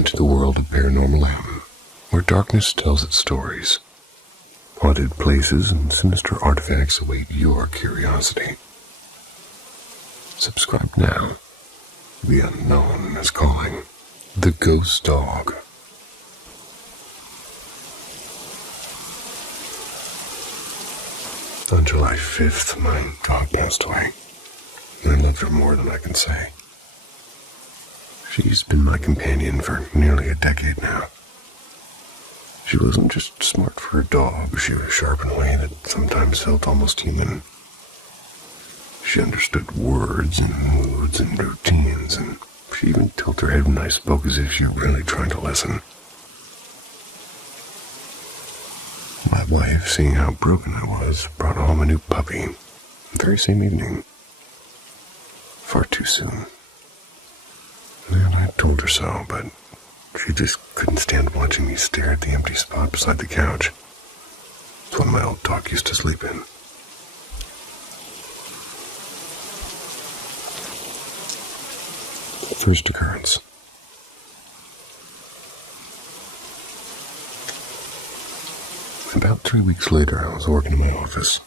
Enter the world of Paranormal M, where darkness tells its stories. Haunted places and sinister artifacts await your curiosity. Subscribe now. The unknown is calling. The Ghost Dog. On July 5th, my dog passed away. I loved her more than I can say. She's been my companion for nearly a decade now. She wasn't just smart for a dog, she was sharp in a way that sometimes felt almost human. She understood words and moods and routines, and she even tilted her head when I spoke as if she were really trying to listen. My wife, seeing how broken I was, brought home a new puppy the very same evening. Far too soon. And I told her so, but she just couldn't stand watching me stare at the empty spot beside the couch. It's one my old dog used to sleep in. First occurrence. About 3 weeks later, I was working in my office.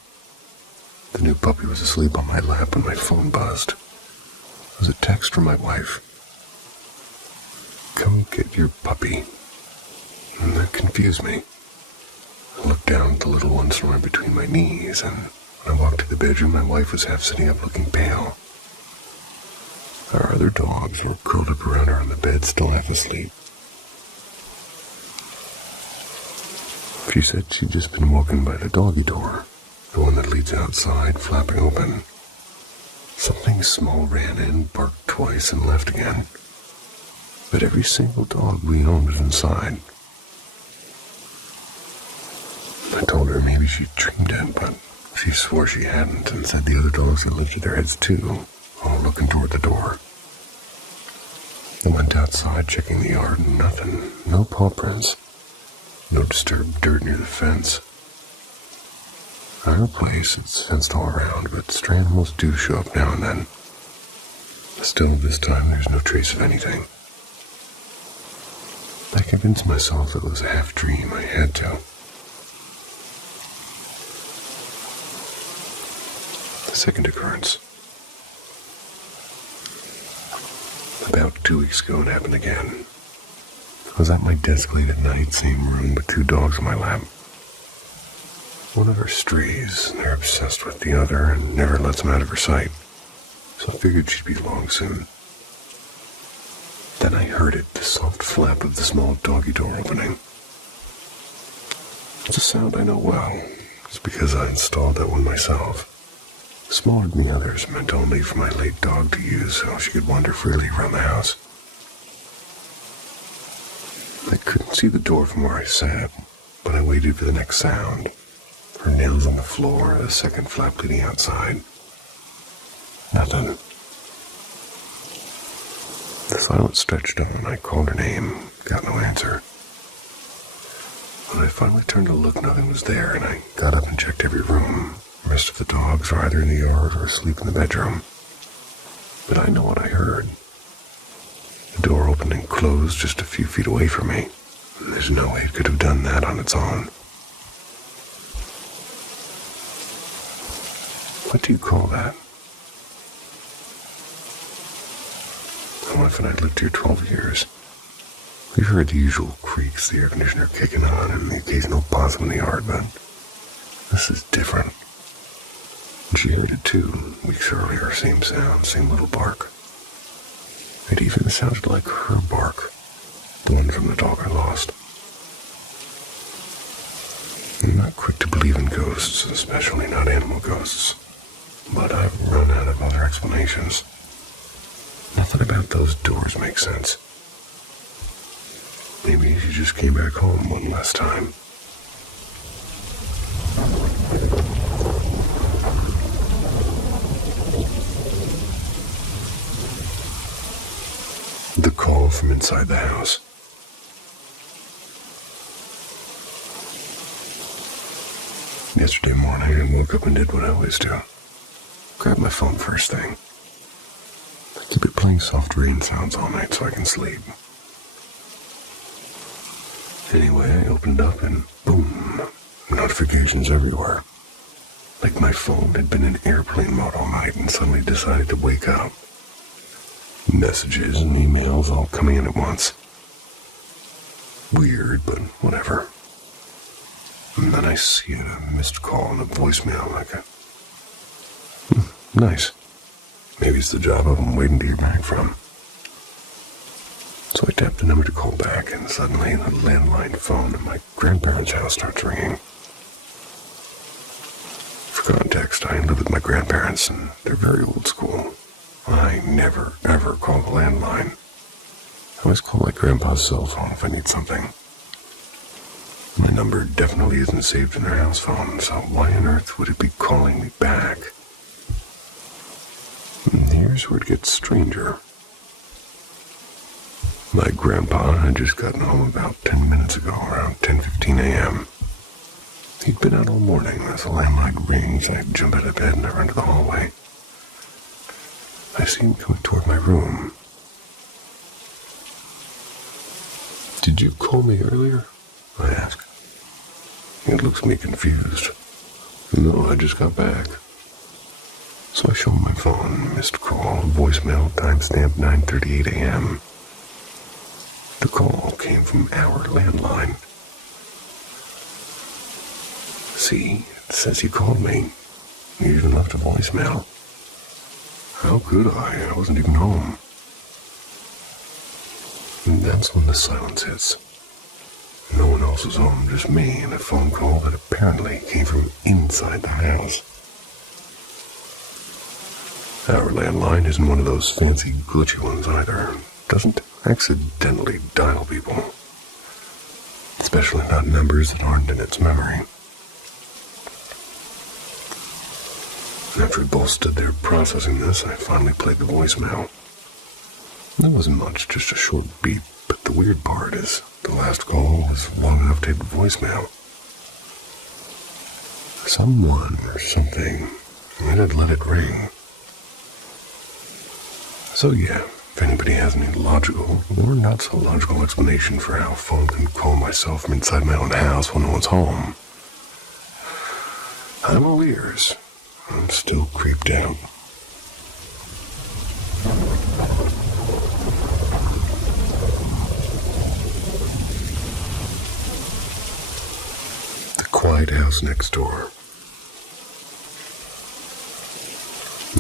The new puppy was asleep on my lap when my phone buzzed. It was a text from my wife. "Come get your puppy." And that confused me. I looked down at the little one snoring between my knees, and when I walked to the bedroom, my wife was half sitting up looking pale. Our other dogs were curled up around her on the bed, still half asleep. She said she'd just been woken by the doggy door, the one that leads outside, flapping open. Something small ran in, barked twice, and left again. But every single dog we owned was inside. I told her maybe she dreamed it, but she swore she hadn't, and said the other dogs had lifted their heads too, all looking toward the door. I went outside, checking the yard, and nothing. No paw prints. No disturbed dirt near the fence. Our place is fenced all around, but stray animals do show up now and then. Still, this time, there's no trace of anything. I convinced myself it was a half-dream. I had to. The second occurrence. About 2 weeks ago, it happened again. I was at my desk late at night, same room, with two dogs on my lap. One of her strays, and they're obsessed with the other and never lets them out of her sight. So I figured she'd be along soon. Then I heard it, the soft flap of the small doggy door opening. It's a sound I know well. It's because I installed that one myself. Smaller than the others, meant only for my late dog to use so she could wander freely around the house. I couldn't see the door from where I sat, but I waited for the next sound. Her nails on the floor, a second flap leading outside. Nothing. The silence stretched on. I called her name, got no answer. When I finally turned to look, nothing was there, and I got up and checked every room. The rest of the dogs were either in the yard or asleep in the bedroom. But I know what I heard. The door opened and closed just a few feet away from me. There's no way it could have done that on its own. What do you call that? My wife and I lived here 12 years. We've heard the usual creaks, the air conditioner kicking on, and the occasional possum in the yard, but this is different. And she heard it too, weeks earlier, same sound, same little bark. It even sounded like her bark, the one from the dog I lost. I'm not quick to believe in ghosts, especially not animal ghosts, but I've run out of other explanations. Nothing about those doors makes sense. Maybe she just came back home one last time. The call from inside the house. Yesterday morning, I woke up and did what I always do. Grabbed my phone first thing. I keep it playing soft rain sounds all night so I can sleep. Anyway, I opened up and boom, notifications everywhere. Like my phone had been in airplane mode all night and suddenly decided to wake up. Messages and emails all coming in at once. Weird, but whatever. And then I see a missed call and a voicemail like a... nice. Maybe it's the job I'm waiting to hear back from. So I tapped the number to call back, and suddenly the landline phone at my grandparents' house starts ringing. For context, I live with my grandparents, and they're very old school. I never, ever call the landline. I always call my grandpa's cell phone if I need something. My number definitely isn't saved in their house phone, so why on earth would it be calling me back? And here's where it gets stranger. My grandpa had just gotten home about 10 minutes ago, around 10:15 a.m. He'd been out all morning. As the landline rings, I jump out of bed and I run to the hallway. I see him coming toward my room. "Did you call me earlier?" I ask. He looks at me confused. "No, I just got back." So I show him my phone, missed call, voicemail, timestamp 9:38 a.m. The call came from our landline. See, it says he called me. He even left a voicemail. How could I? I wasn't even home. And that's when the silence hits. No one else was home, just me and a phone call that apparently came from inside the house. Our landline isn't one of those fancy glitchy ones either. It doesn't accidentally dial people. Especially not numbers that aren't in its memory. After we both stood there processing this, I finally played the voicemail. That wasn't much, just a short beep, but the weird part is the last call was long enough to hit the voicemail. Someone or something had let it ring. So yeah, if anybody has any logical or not so logical explanation for how a phone can call myself from inside my own house when no one's home, I'm all ears. I'm still creeped out. The quiet house next door.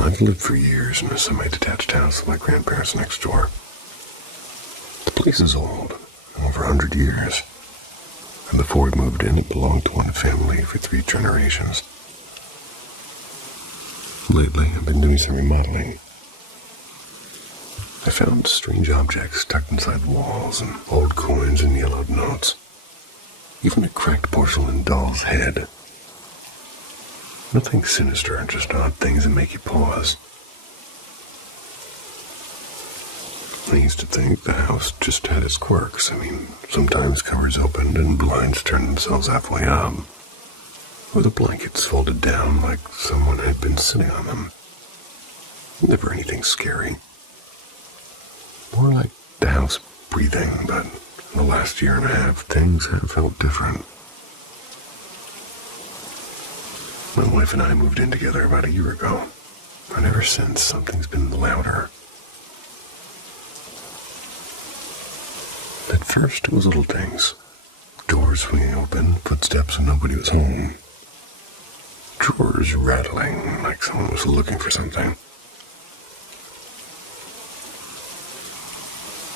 I've lived for years in a semi-detached house with my grandparents next door. The place is old, over 100 years. And before we moved in, it belonged to one family for 3 generations. Lately, I've been doing some remodeling. I found strange objects tucked inside the walls and old coins and yellowed notes. Even a cracked porcelain doll's head. Nothing sinister, just odd things that make you pause. I used to think the house just had its quirks. I mean, sometimes covers opened and blinds turned themselves halfway up. Or the blankets folded down like someone had been sitting on them. Never anything scary. More like the house breathing, but in the last year and a half, things have felt different. My wife and I moved in together about a year ago, and ever since, something's been louder. At first, it was little things. Doors swinging open, footsteps when nobody was home. Drawers rattling like someone was looking for something.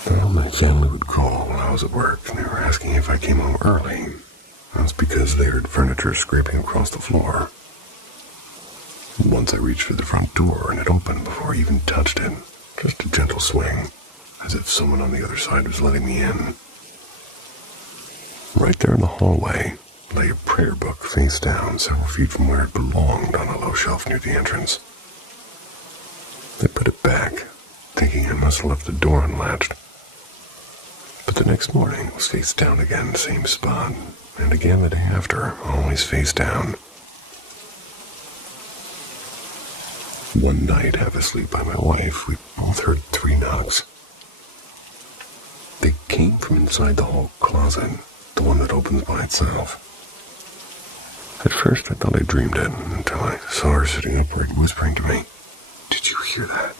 Well, my family would call while I was at work, and they were asking if I came home early. That's because they heard furniture scraping across the floor. Once I reached for the front door, and it opened before I even touched it. Just a gentle swing, as if someone on the other side was letting me in. Right there in the hallway lay a prayer book face down several feet from where it belonged on a low shelf near the entrance. I put it back, thinking I must have left the door unlatched. But the next morning it was face down again, same spot, and again the day after, always face down. One night, half asleep by my wife, we both heard 3 knocks. They came from inside the hall closet, the one that opens by itself. At first I thought I dreamed it, until I saw her sitting upright whispering to me, "Did you hear that?"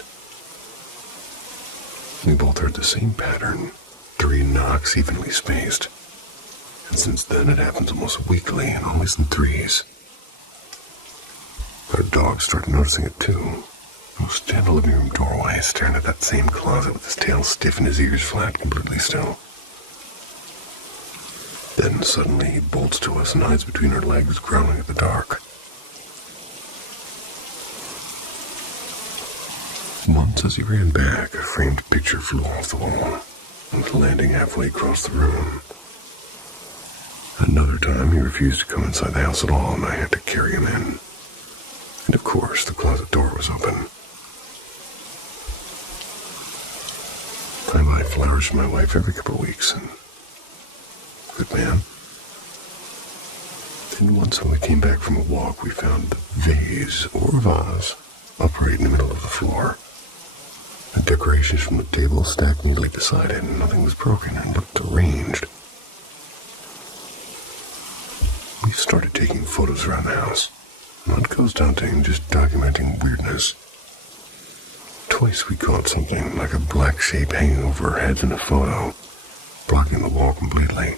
We both heard the same pattern, 3 knocks evenly spaced. And since then it happens almost weekly and always in threes. Our dog started noticing it too. He'll stand in the living room doorway, staring at that same closet with his tail stiff and his ears flat, completely still. Then suddenly he bolts to us and hides between our legs, growling at the dark. Once as he ran back, a framed picture flew off the wall, and landing halfway across the room. Another time he refused to come inside the house at all, and I had to carry him in. And of course, the closet door was open. I buy flowers for my wife every couple of weeks, and good man. Then once when we came back from a walk, we found the vase, or vase, upright in the middle of the floor. The decorations from the table stacked neatly beside it, and nothing was broken and looked arranged. We started taking photos around the house. Not ghost hunting, just documenting weirdness. Twice we caught something like a black shape hanging over our heads in a photo, blocking the wall completely.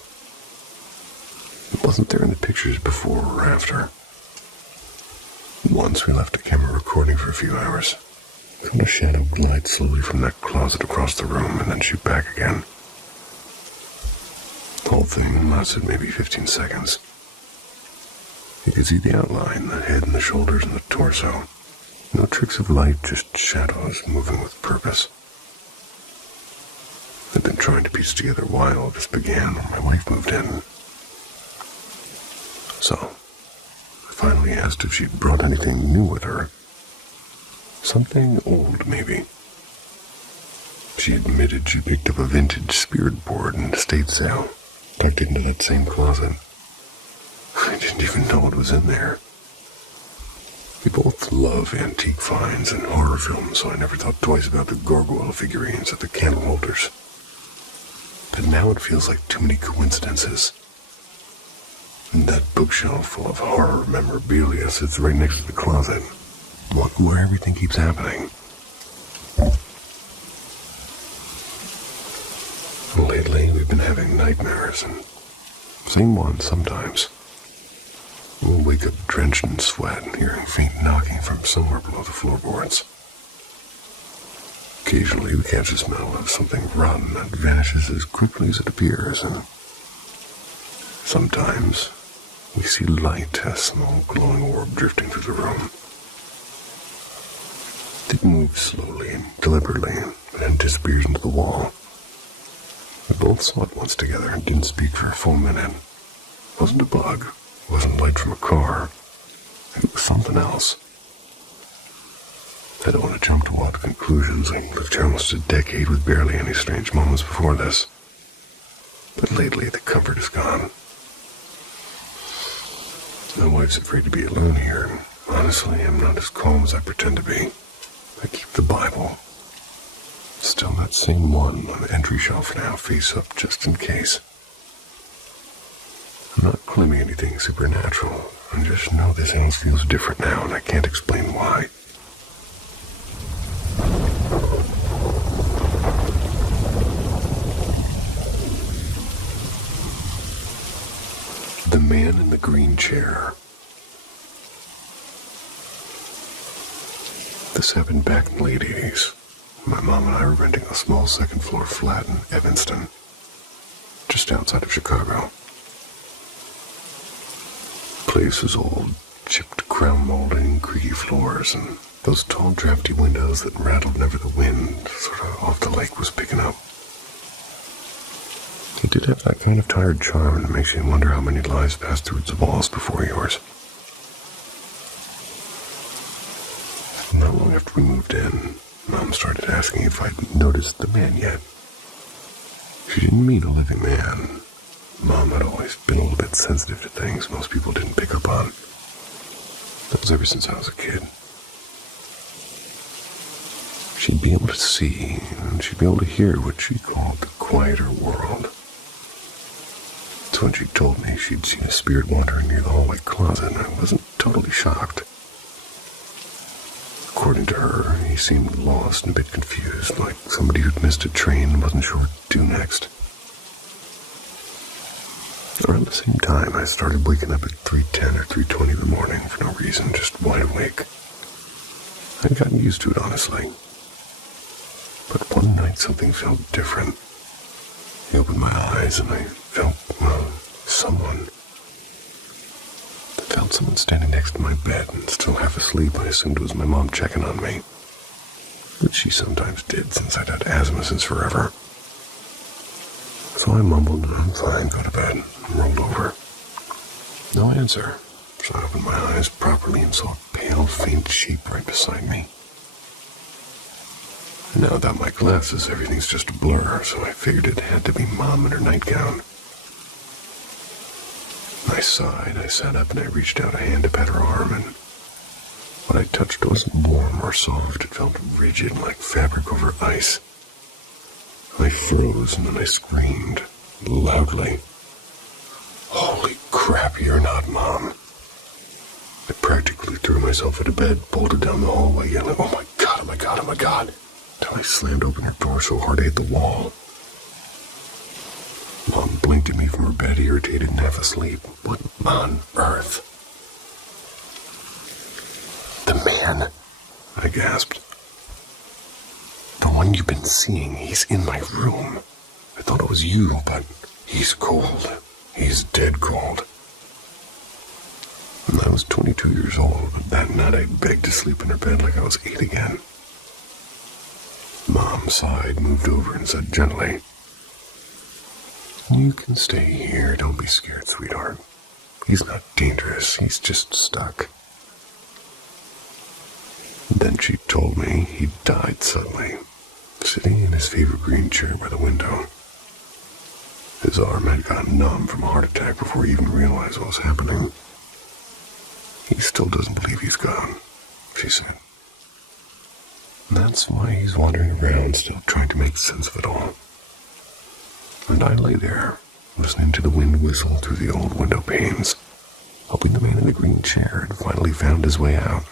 It wasn't there in the pictures before or after. Once we left a camera recording for a few hours. Found a shadow glide slowly from that closet across the room and then shoot back again. The whole thing lasted maybe 15 seconds. You could see the outline, the head and the shoulders and the torso. No tricks of light, just shadows moving with purpose. I'd been trying to piece together why all this began when my wife moved in. So, I finally asked if she'd brought anything new with her. Something old, maybe. She admitted she picked up a vintage spirit board in an estate sale, tucked into that same closet. I didn't even know what was in there. We both love antique finds and horror films, so I never thought twice about the gargoyle figurines at the candle holders. But now it feels like too many coincidences. And that bookshelf full of horror memorabilia sits right next to the closet. Look where everything keeps happening. Lately, we've been having nightmares, and same ones sometimes. We'll wake up drenched in sweat and hearing faint knocking from somewhere below the floorboards. Occasionally, we catch the smell of something rotten that vanishes as quickly as it appears, and sometimes we see light, a small glowing orb drifting through the room. It moves slowly and deliberately, and then disappears into the wall. We both saw it once together and didn't speak for a full minute. It wasn't a bug. It wasn't light from a car. It was something else. I don't want to jump to wild conclusions. I lived here almost a decade with barely any strange moments before this. But lately, the comfort is gone. My wife's afraid to be alone here, and honestly, I'm not as calm as I pretend to be. I keep the Bible. Still that same one on the entry shelf now, face up just in case. I'm not claiming anything supernatural. I just know this house feels different now, and I can't explain why. The man in the green chair. This happened back in the late 80s. My mom and I were renting a small second-floor flat in Evanston, just outside of Chicago. The place was old, chipped crown molding, creaky floors, and those tall, drafty windows that rattled whenever the wind, sort of off the lake, was picking up. It did have that kind of tired charm that makes you wonder how many lives passed through its walls before yours. Not long after we moved in, Mom started asking if I'd noticed the man yet. She didn't mean a living man. Mom had always been a little bit sensitive to things most people didn't pick up on. That was ever since I was a kid. She'd be able to see, and she'd be able to hear what she called the quieter world. It's That's when she told me she'd seen a spirit wandering near the hallway closet, and I wasn't totally shocked. According to her, he seemed lost and a bit confused, like somebody who'd missed a train and wasn't sure what to do next. Around the same time, I started waking up at 3:10 or 3:20 in the morning for no reason, just wide awake. I'd gotten used to it, honestly. But one night something felt different. I opened my eyes and I felt, someone. I felt someone standing next to my bed and still half asleep. I assumed it was my mom checking on me, which she sometimes did since I'd had asthma since forever. So I mumbled, "I'm fine, go to bed," and rolled over. No answer, so I opened my eyes properly and saw a pale, faint shape right beside me. Now without my glasses, everything's just a blur, so I figured it had to be Mom in her nightgown. I sighed, I sat up, and I reached out a hand to pat her arm, and what I touched wasn't warm or soft. It felt rigid, like fabric over ice. I froze, and then I screamed, loudly. "Holy crap, you're not Mom." I practically threw myself out of bed, bolted down the hallway, yelling, "Oh my God, oh my God, oh my God," until I slammed open her door so hard I hit the wall. Mom blinked at me from her bed, irritated and half asleep. What on earth? "The man," I gasped. "The one you've been seeing, he's in my room. I thought it was you, but he's cold. He's dead cold." And I was 22 years old, but that night I begged to sleep in her bed like I was 8 again. Mom sighed, moved over, and said gently, "You can stay here. Don't be scared, sweetheart. He's not dangerous. He's just stuck." Then she told me he died suddenly, sitting in his favorite green chair by the window. His arm had gotten numb from a heart attack before he even realized what was happening. "He still doesn't believe he's gone," she said. And that's why he's wandering around, still trying to make sense of it all. And I lay there, listening to the wind whistle through the old window panes, hoping the man in the green chair had finally found his way out.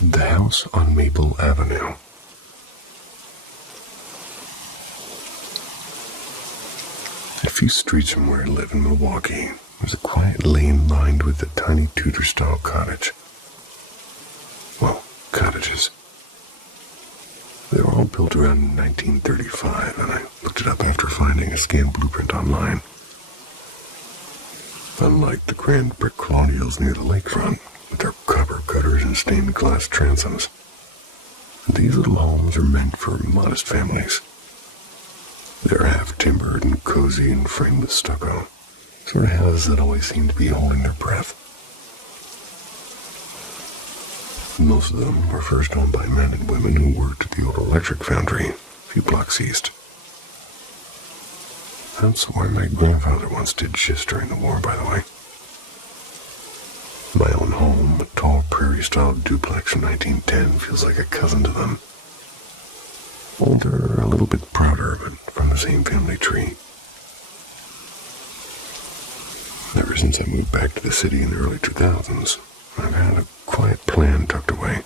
The house on Maple Avenue. A few streets from where I live in Milwaukee, there's a quiet lane lined with a tiny Tudor-style cottage. Well, cottages. They were all built around 1935, and I looked it up after finding a scanned blueprint online. Unlike the grand brick colonials near the lakefront, with their copper gutters and stained glass transoms, these little homes are meant for modest families. They're half-timbered and cozy and framed with stucco, sort of houses that always seem to be holding their breath. Most of them were first owned by men and women who worked at the old electric foundry a few blocks east. That's where my grandfather once did shifts during the war, by the way. My own home, a tall prairie-style duplex from 1910, feels like a cousin to them. Older, a little bit prouder, but from the same family tree. Ever since I moved back to the city in the early 2000s, I've had a quiet plan tucked away.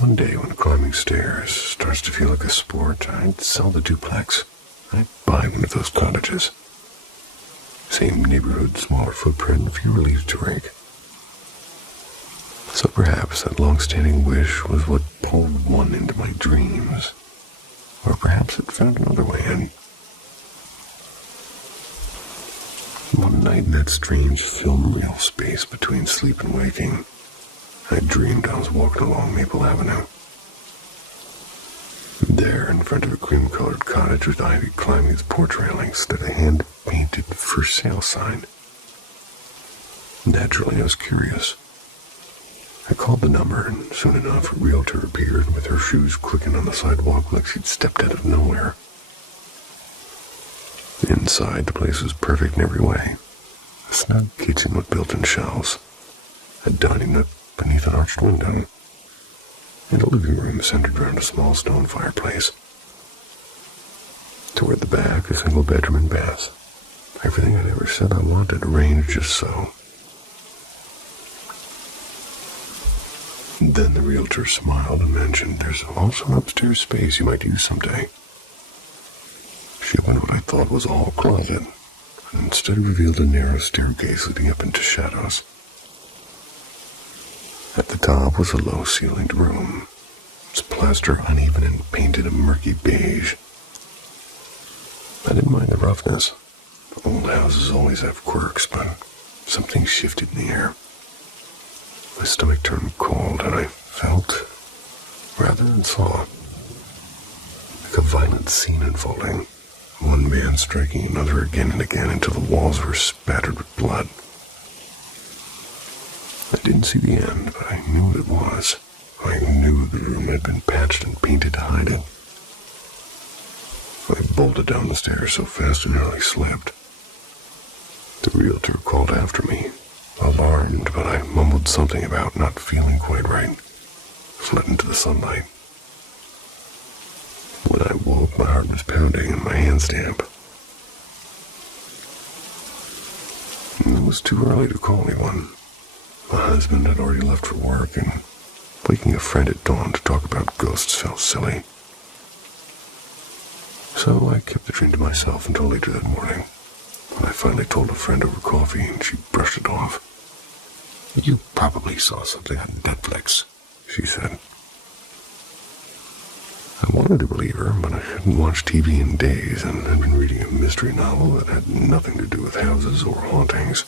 One day when climbing stairs starts to feel like a sport, I'd sell the duplex. I'd buy one of those cottages. Same neighborhood, smaller footprint, fewer leaves to rake. So perhaps that long-standing wish was what pulled one into my dreams. Or perhaps it found another way in. One night in that strange film reel space between sleep and waking, I dreamed I was walking along Maple Avenue. There, in front of a cream-colored cottage with ivy climbing its porch railings, stood a hand-painted for sale sign. Naturally, I was curious. I called the number, and soon enough a realtor appeared with her shoes clicking on the sidewalk like she'd stepped out of nowhere. Inside, the place was perfect in every way. A snug kitchen with built-in shelves, a dining nook beneath an arched window, and a living room centered around a small stone fireplace. Toward the back, a single bedroom and bath. Everything I'd ever said I wanted arranged just so. Then the realtor smiled and mentioned there's also an upstairs space you might use someday. She opened what I thought was all closet, and instead revealed a narrow staircase leading up into shadows. At the top was a low-ceilinged room, its plaster uneven and painted a murky beige. I didn't mind the roughness. Old houses always have quirks, but something shifted in the air. My stomach turned cold, and I felt, rather than saw, like a violent scene unfolding. One man striking another again and again until the walls were spattered with blood. I didn't see the end, but I knew what it was. I knew the room had been patched and painted to hide it. I bolted down the stairs so fast I nearly slipped. The realtor called after me, alarmed, but I mumbled something about not feeling quite right. Fled into the sunlight. When I woke, my heart was pounding and my hands damp. It was too early to call anyone. My husband had already left for work, and waking a friend at dawn to talk about ghosts felt silly. So I kept the dream to myself until later that morning, when I finally told a friend over coffee and she brushed it off. "You probably saw something on Netflix," she said. I wanted to believe her, but I hadn't watched TV in days and had been reading a mystery novel that had nothing to do with houses or hauntings.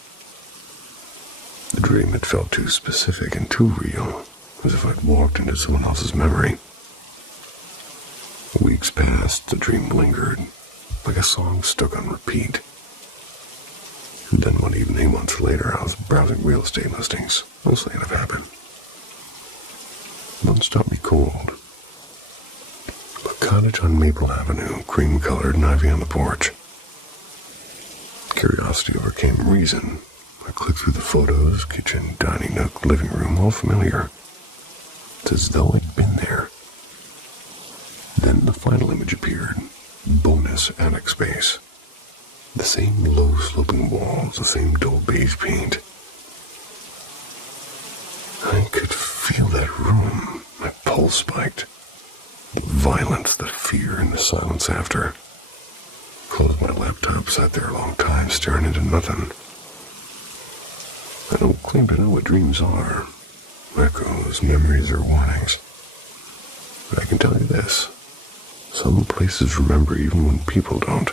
The dream had felt too specific and too real, as if I'd walked into someone else's memory. Weeks passed, the dream lingered, like a song stuck on repeat. And then one evening, months later, I was browsing real estate listings, mostly out of habit. One stopped me cold. A cottage on Maple Avenue, cream-colored and ivy on the porch. Curiosity overcame reason. I clicked through the photos, kitchen, dining nook, living room, all familiar. It's as though I'd been there. Then the final image appeared. Bonus attic space. The same low-sloping walls, the same dull beige paint. I could feel that room. My pulse spiked. The violence, the fear, and the silence after. Closed my laptop, sat there a long time, staring into nothing. I don't claim to know what dreams are. Echoes, memories, or warnings. But I can tell you this. Some places remember even when people don't.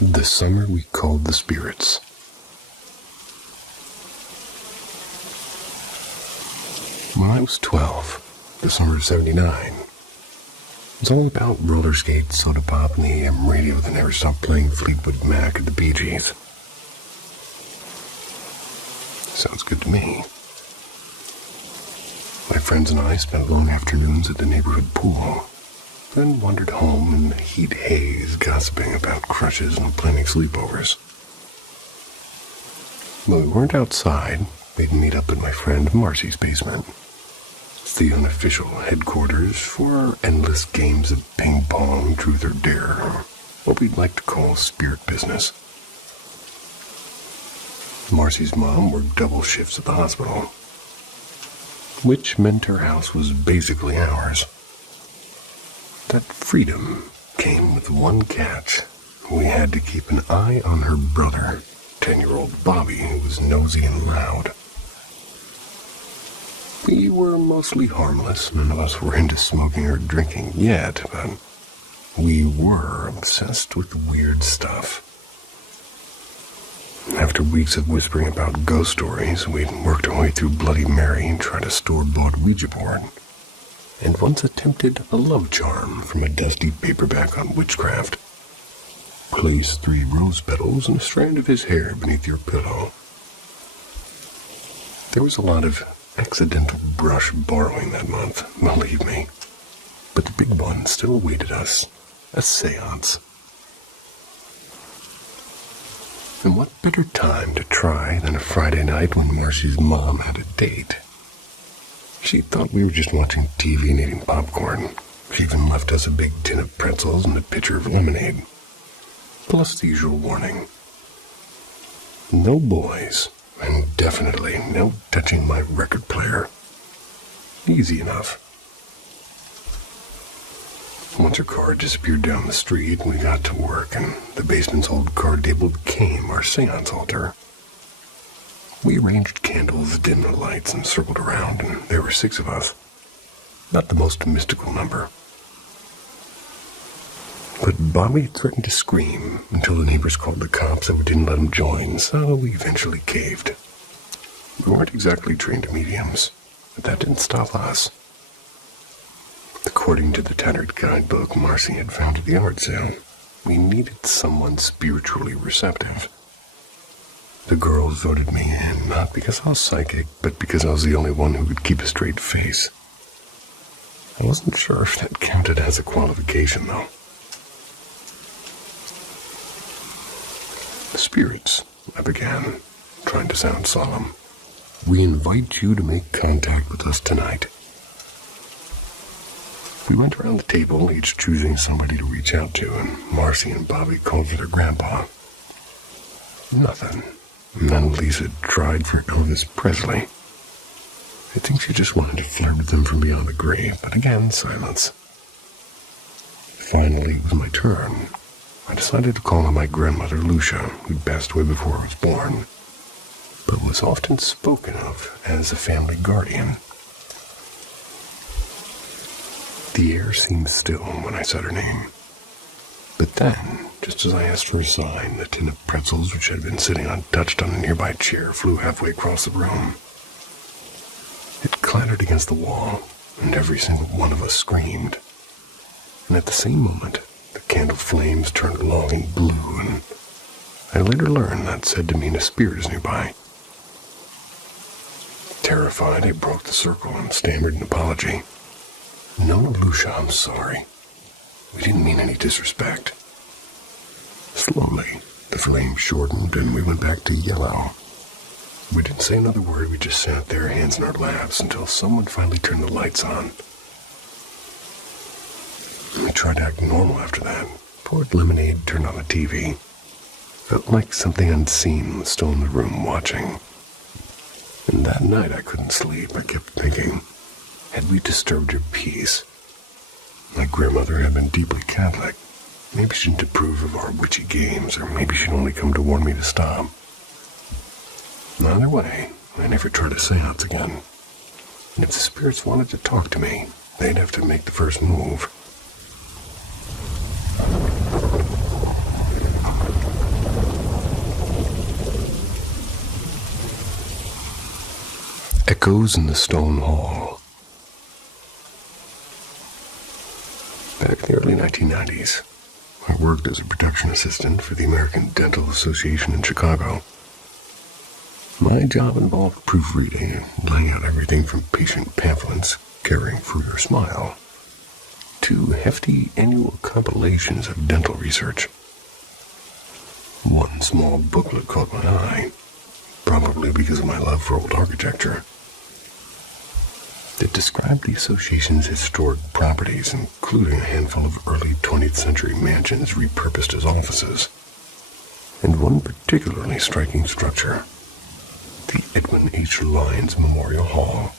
The summer we called the spirits. When I was 12, the summer of '79, it was all about roller skates, soda pop, and the AM radio that never stopped playing Fleetwood Mac and the Bee Gees. Sounds good to me. My friends and I spent long afternoons at the neighborhood pool, then wandered home in the heat haze, gossiping about crushes and planning sleepovers. When we weren't outside, we'd meet up in my friend Marcy's basement. It's the unofficial headquarters for endless games of ping pong, truth or dare, or what we'd like to call spirit business. Marcy's mom worked double shifts at the hospital, which meant her house was basically ours. That freedom came with one catch. We had to keep an eye on her brother, 10-year-old Bobby, who was nosy and loud. We were mostly harmless. None of us were into smoking or drinking yet, but we were obsessed with weird stuff. After weeks of whispering about ghost stories, we'd worked our way through Bloody Mary and tried a store-bought Ouija board, and once attempted a love charm from a dusty paperback on witchcraft. Place 3 rose petals and a strand of his hair beneath your pillow. There was a lot of accidental brush borrowing that month, believe me. But the big one still awaited us, a seance. And what better time to try than a Friday night when Marcy's mom had a date? She thought we were just watching TV and eating popcorn. She even left us a big tin of pretzels and a pitcher of lemonade. Plus the usual warning. No boys, and definitely no touching my record player. Easy enough. Once her car disappeared down the street, we got to work, and the basement's old card table became our seance altar. We arranged candles, dimmed the lights, and circled around, and there were 6 of us. Not the most mystical number. But Bobby threatened to scream until the neighbors called the cops and we didn't let him join, so we eventually caved. We weren't exactly trained mediums, but that didn't stop us. According to the tattered guidebook Marcy had found at the art sale, we needed someone spiritually receptive. The girls voted me in, not because I was psychic, but because I was the only one who could keep a straight face. I wasn't sure if that counted as a qualification, though. Spirits, I began, trying to sound solemn. We invite you to make contact with us tonight. We went around the table, each choosing somebody to reach out to, and Marcy and Bobby called for their grandpa. Nothing. And then Lisa tried for Elvis Presley. I think she just wanted to flirt with him from beyond the grave, but again, silence. Finally, it was my turn. I decided to call on my grandmother, Lucia, who'd passed away before I was born, but was often spoken of as a family guardian. The air seemed still when I said her name. But then, just as I asked for a sign, the tin of pretzels, which had been sitting untouched on a nearby chair, flew halfway across the room. It clattered against the wall, and every single one of us screamed. And at the same moment, the candle flames turned a longing blue, and I later learned that said to mean a spirit is nearby. Terrified, I broke the circle and stammered an apology. No, Lucia, I'm sorry. We didn't mean any disrespect. Slowly, the flame shortened and we went back to yellow. We didn't say another word, we just sat there, hands in our laps, until someone finally turned the lights on. We tried to act normal after that. Poured lemonade, turned on the TV. Felt like something unseen was still in the room watching. And that night I couldn't sleep. I kept thinking, had we disturbed her peace? My grandmother had been deeply Catholic. Maybe she didn't approve of our witchy games, or maybe she'd only come to warn me to stop. Either way, I never tried a seance again. And if the spirits wanted to talk to me, they'd have to make the first move. Echoes in the Stone Hall. Back in the early 1990s, I worked as a production assistant for the American Dental Association in Chicago. My job involved proofreading and laying out everything from patient pamphlets, caring for your smile, to hefty annual compilations of dental research. One small booklet caught my eye, probably because of my love for old architecture. It described the association's historic properties, including a handful of early 20th century mansions repurposed as offices, and one particularly striking structure, the Edwin H. Lyons Memorial Hall.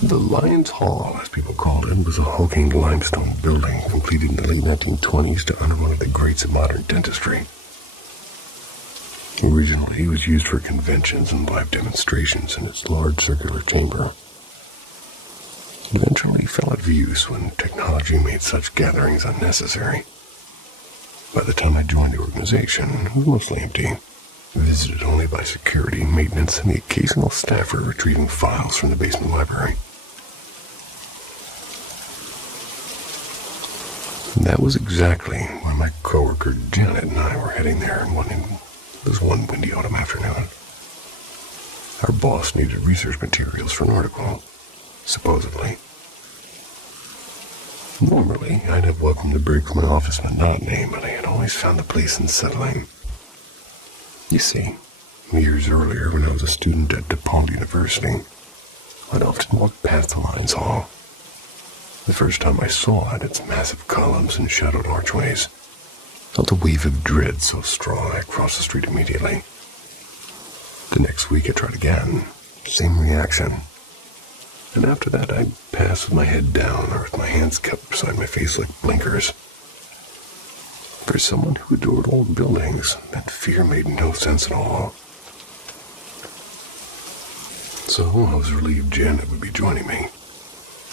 The Lyons Hall, as people called it, was a hulking limestone building completed in the late 1920s to honor one of the greats of modern dentistry. Originally, it was used for conventions and live demonstrations in its large circular chamber. It eventually fell out of use when technology made such gatherings unnecessary. By the time I joined the organization, it was mostly empty, visited only by security, maintenance, and the occasional staffer retrieving files from the basement library. And that was exactly why my coworker Janet and I were heading there one windy autumn afternoon. Our boss needed research materials for an article, supposedly. Normally, I'd have welcomed the break from my office monotony, but I had always found the place unsettling. You see, years earlier, when I was a student at DePaul University, I'd often walk past the Lions Hall. The first time I saw it, its massive columns and shadowed archways, felt a wave of dread so strong I crossed the street immediately. The next week I tried again, same reaction. And after that I passed with my head down or with my hands cupped beside my face like blinkers. For someone who adored old buildings, that fear made no sense at all. So I was relieved Janet would be joining me.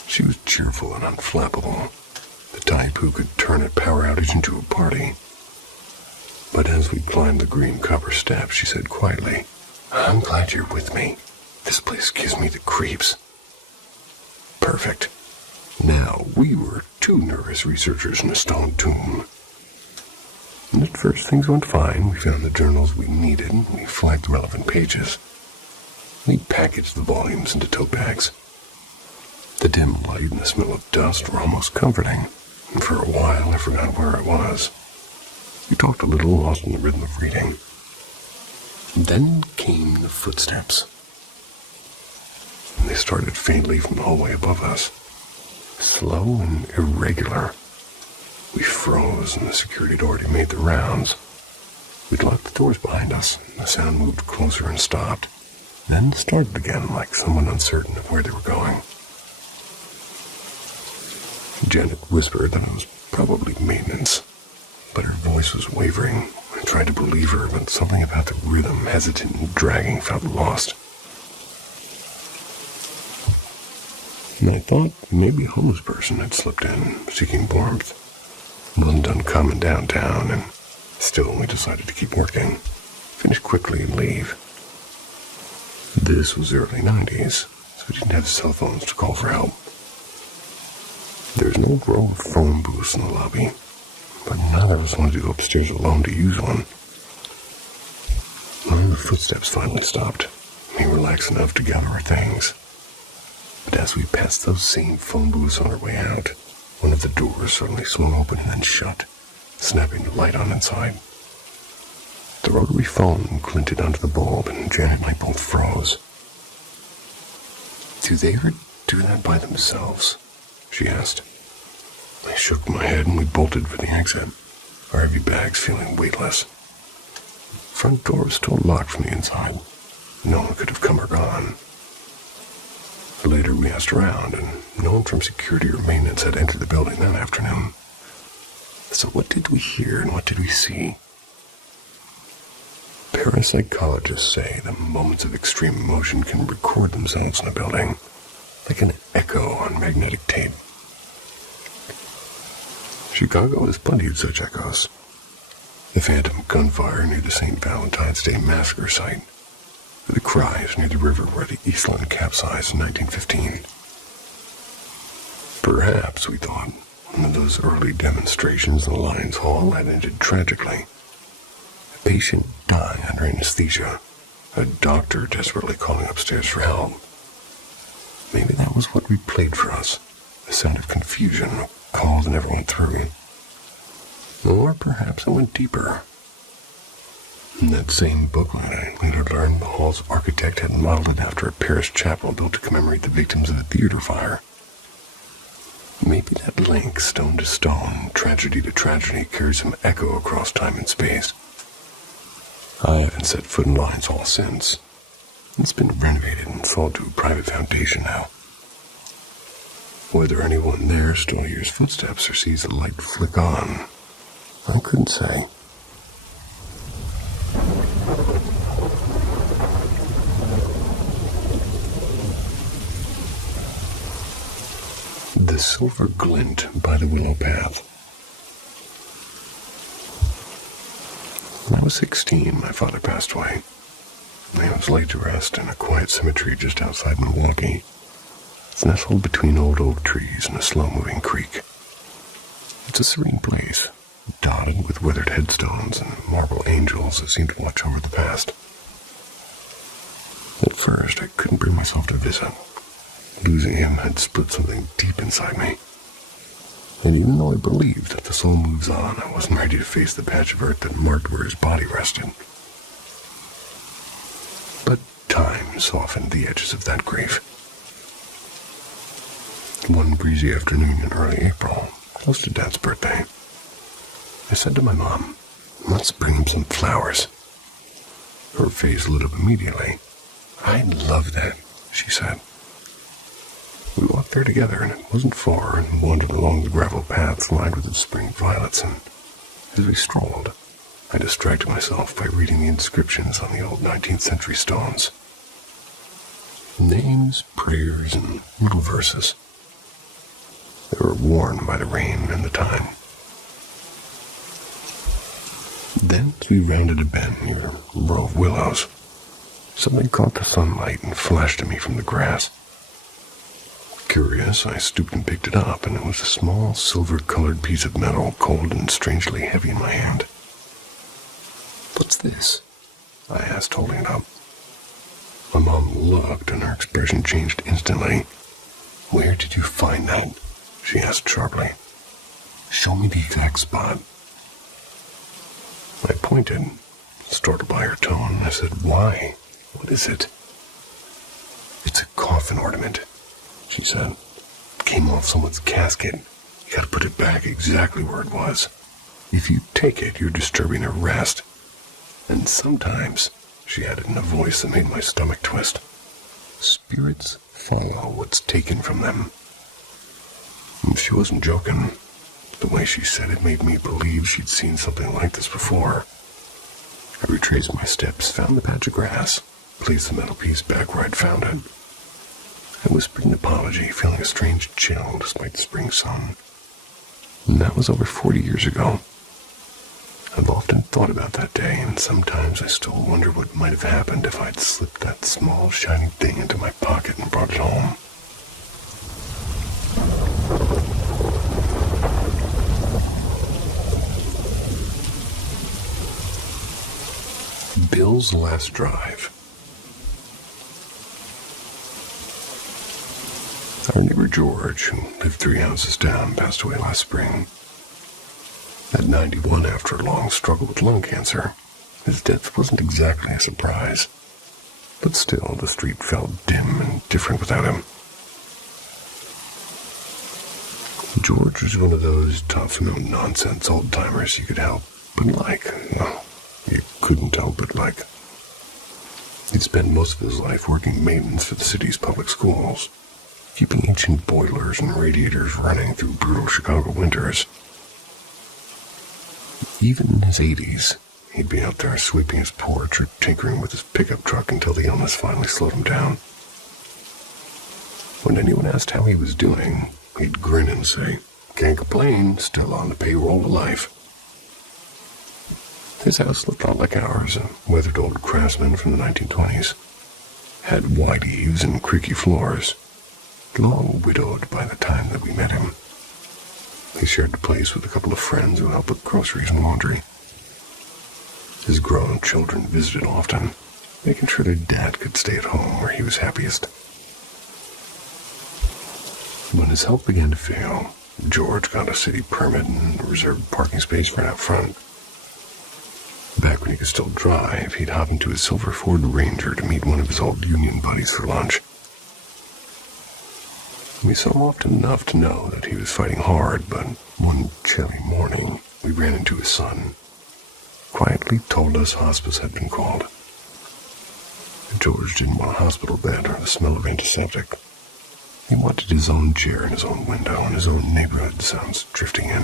She was cheerful and unflappable, the type who could turn a power outage into a party. But as we climbed the green copper steps, she said quietly, "I'm glad you're with me. This place gives me the creeps." Perfect. Now we were two nervous researchers in a stone tomb. And at first things went fine. We found the journals we needed, and we flagged the relevant pages. We packaged the volumes into tote bags. The dim light and the smell of dust were almost comforting, and for a while I forgot where I was. We talked a little, lost in the rhythm of reading. Then came the footsteps. They started faintly from the hallway above us, slow and irregular. We froze, and the security had already made the rounds. We'd locked the doors behind us, and the sound moved closer and stopped, then started again like someone uncertain of where they were going. Janet whispered that it was probably maintenance, but her voice was wavering. I tried to believe her, but something about the rhythm, hesitant and dragging, felt lost. And I thought maybe a homeless person had slipped in, seeking warmth. It wasn't uncommon downtown, and still we decided to keep working, finish quickly and leave. This was the early 90s, so we didn't have cell phones to call for help. There was no row of phone booths in the lobby, but neither of us wanted to go upstairs alone to use one. When the footsteps finally stopped, we relaxed enough to gather our things. But as we passed those same phone booths on our way out, one of the doors suddenly swung open and then shut, snapping the light on inside. The rotary phone glinted onto the bulb, and Janet and I both froze. "Do they ever do that by themselves?" she asked. I shook my head and we bolted for the exit, our heavy bags feeling weightless. Front door was still locked from the inside. No one could have come or gone. Later we asked around, and no one from security or maintenance had entered the building that afternoon. So what did we hear and what did we see? Parapsychologists say that moments of extreme emotion can record themselves in a building, like an echo on magnetic tape. Chicago has plenty of such echoes. The phantom gunfire near the St. Valentine's Day massacre site, or the cries near the river where the Eastland capsized in 1915. Perhaps, we thought, one of those early demonstrations in the Lions Hall had ended tragically. A patient dying under anesthesia, a doctor desperately calling upstairs for help. Maybe that was what replayed for us, a sound of confusion, a call that never went through. Or perhaps it went deeper. In that same booklet, I later learned the hall's architect had modeled it after a parish chapel built to commemorate the victims of a theater fire. Maybe that link, stone to stone, tragedy to tragedy, carries some echo across time and space. I haven't set foot in Lions Hall since. It's been renovated and sold to a private foundation now. Whether anyone there still hears footsteps or sees the light flick on, I couldn't say. The silver glint by the willow path. When I was 16, my father passed away. He was laid to rest in a quiet cemetery just outside Milwaukee. It's nestled between old oak trees and a slow-moving creek. It's a serene place, dotted with withered headstones and marble angels that seem to watch over the past. At first, I couldn't bring myself to visit. Losing him had split something deep inside me. And even though I believed that the soul moves on, I wasn't ready to face the patch of earth that marked where his body rested. But time softened the edges of that grief. One breezy afternoon in early April, close to Dad's birthday, I said to my mom, "Let's bring him some flowers." Her face lit up immediately. "I'd love that," she said. We walked there together, and it wasn't far, and wandered along the gravel paths lined with the spring violets, and as we strolled, I distracted myself by reading the inscriptions on the old 19th century stones. Names, prayers, and little verses. They were worn by the rain and the time. Then, as we rounded a bend near a row of willows, something caught the sunlight and flashed at me from the grass. Curious, I stooped and picked it up, and it was a small silver-colored piece of metal, cold and strangely heavy in my hand. "What's this?" I asked, holding it up. My mom looked, and her expression changed instantly. "Where did you find that?" she asked sharply. "Show me the exact spot." I pointed, startled by her tone. I said, "Why? What is it?" "It's a coffin ornament," she said. "It came off someone's casket. You gotta put it back exactly where it was. If you take it, you're disturbing their rest. And sometimes," she added in a voice that made my stomach twist, "spirits follow what's taken from them." And she wasn't joking. The way she said it made me believe she'd seen something like this before. I retraced my steps, found the patch of grass, placed the metal piece back where I'd found it. I whispered an apology, feeling a strange chill despite the spring sun. And that was over 40 years ago. I've often thought about that day, and sometimes I still wonder what might have happened if I'd slipped that small, shiny thing into my pocket and brought it home. Bill's last drive. Our neighbor George, who lived 3 houses down, passed away last spring. At 91, after a long struggle with lung cancer, his death wasn't exactly a surprise. But still, the street felt dim and different without him. George was one of those tough, no-nonsense old-timers you could help but like. No, you couldn't help but like. He'd spent most of his life working maintenance for the city's public schools, keeping ancient boilers and radiators running through brutal Chicago winters. Even in his 80s, he'd be out there sweeping his porch or tinkering with his pickup truck until the illness finally slowed him down. When anyone asked how he was doing, he'd grin and say, "Can't complain, still on the payroll of life." His house looked a lot like ours, a weathered old craftsman from the 1920s. Had wide eaves and creaky floors, long widowed by the time that we met him. He shared the place with a couple of friends who helped with groceries and laundry. His grown children visited often, making sure their dad could stay at home where he was happiest. When his health began to fail, George got a city permit and a reserved parking space right out front. Back when he could still drive, he'd hop into his silver Ford Ranger to meet one of his old union buddies for lunch. We saw him often enough to know that he was fighting hard, but one chilly morning, we ran into his son. Quietly told us hospice had been called. George didn't want a hospital bed or the smell of antiseptic. He wanted his own chair and his own window and his own neighborhood sounds drifting in.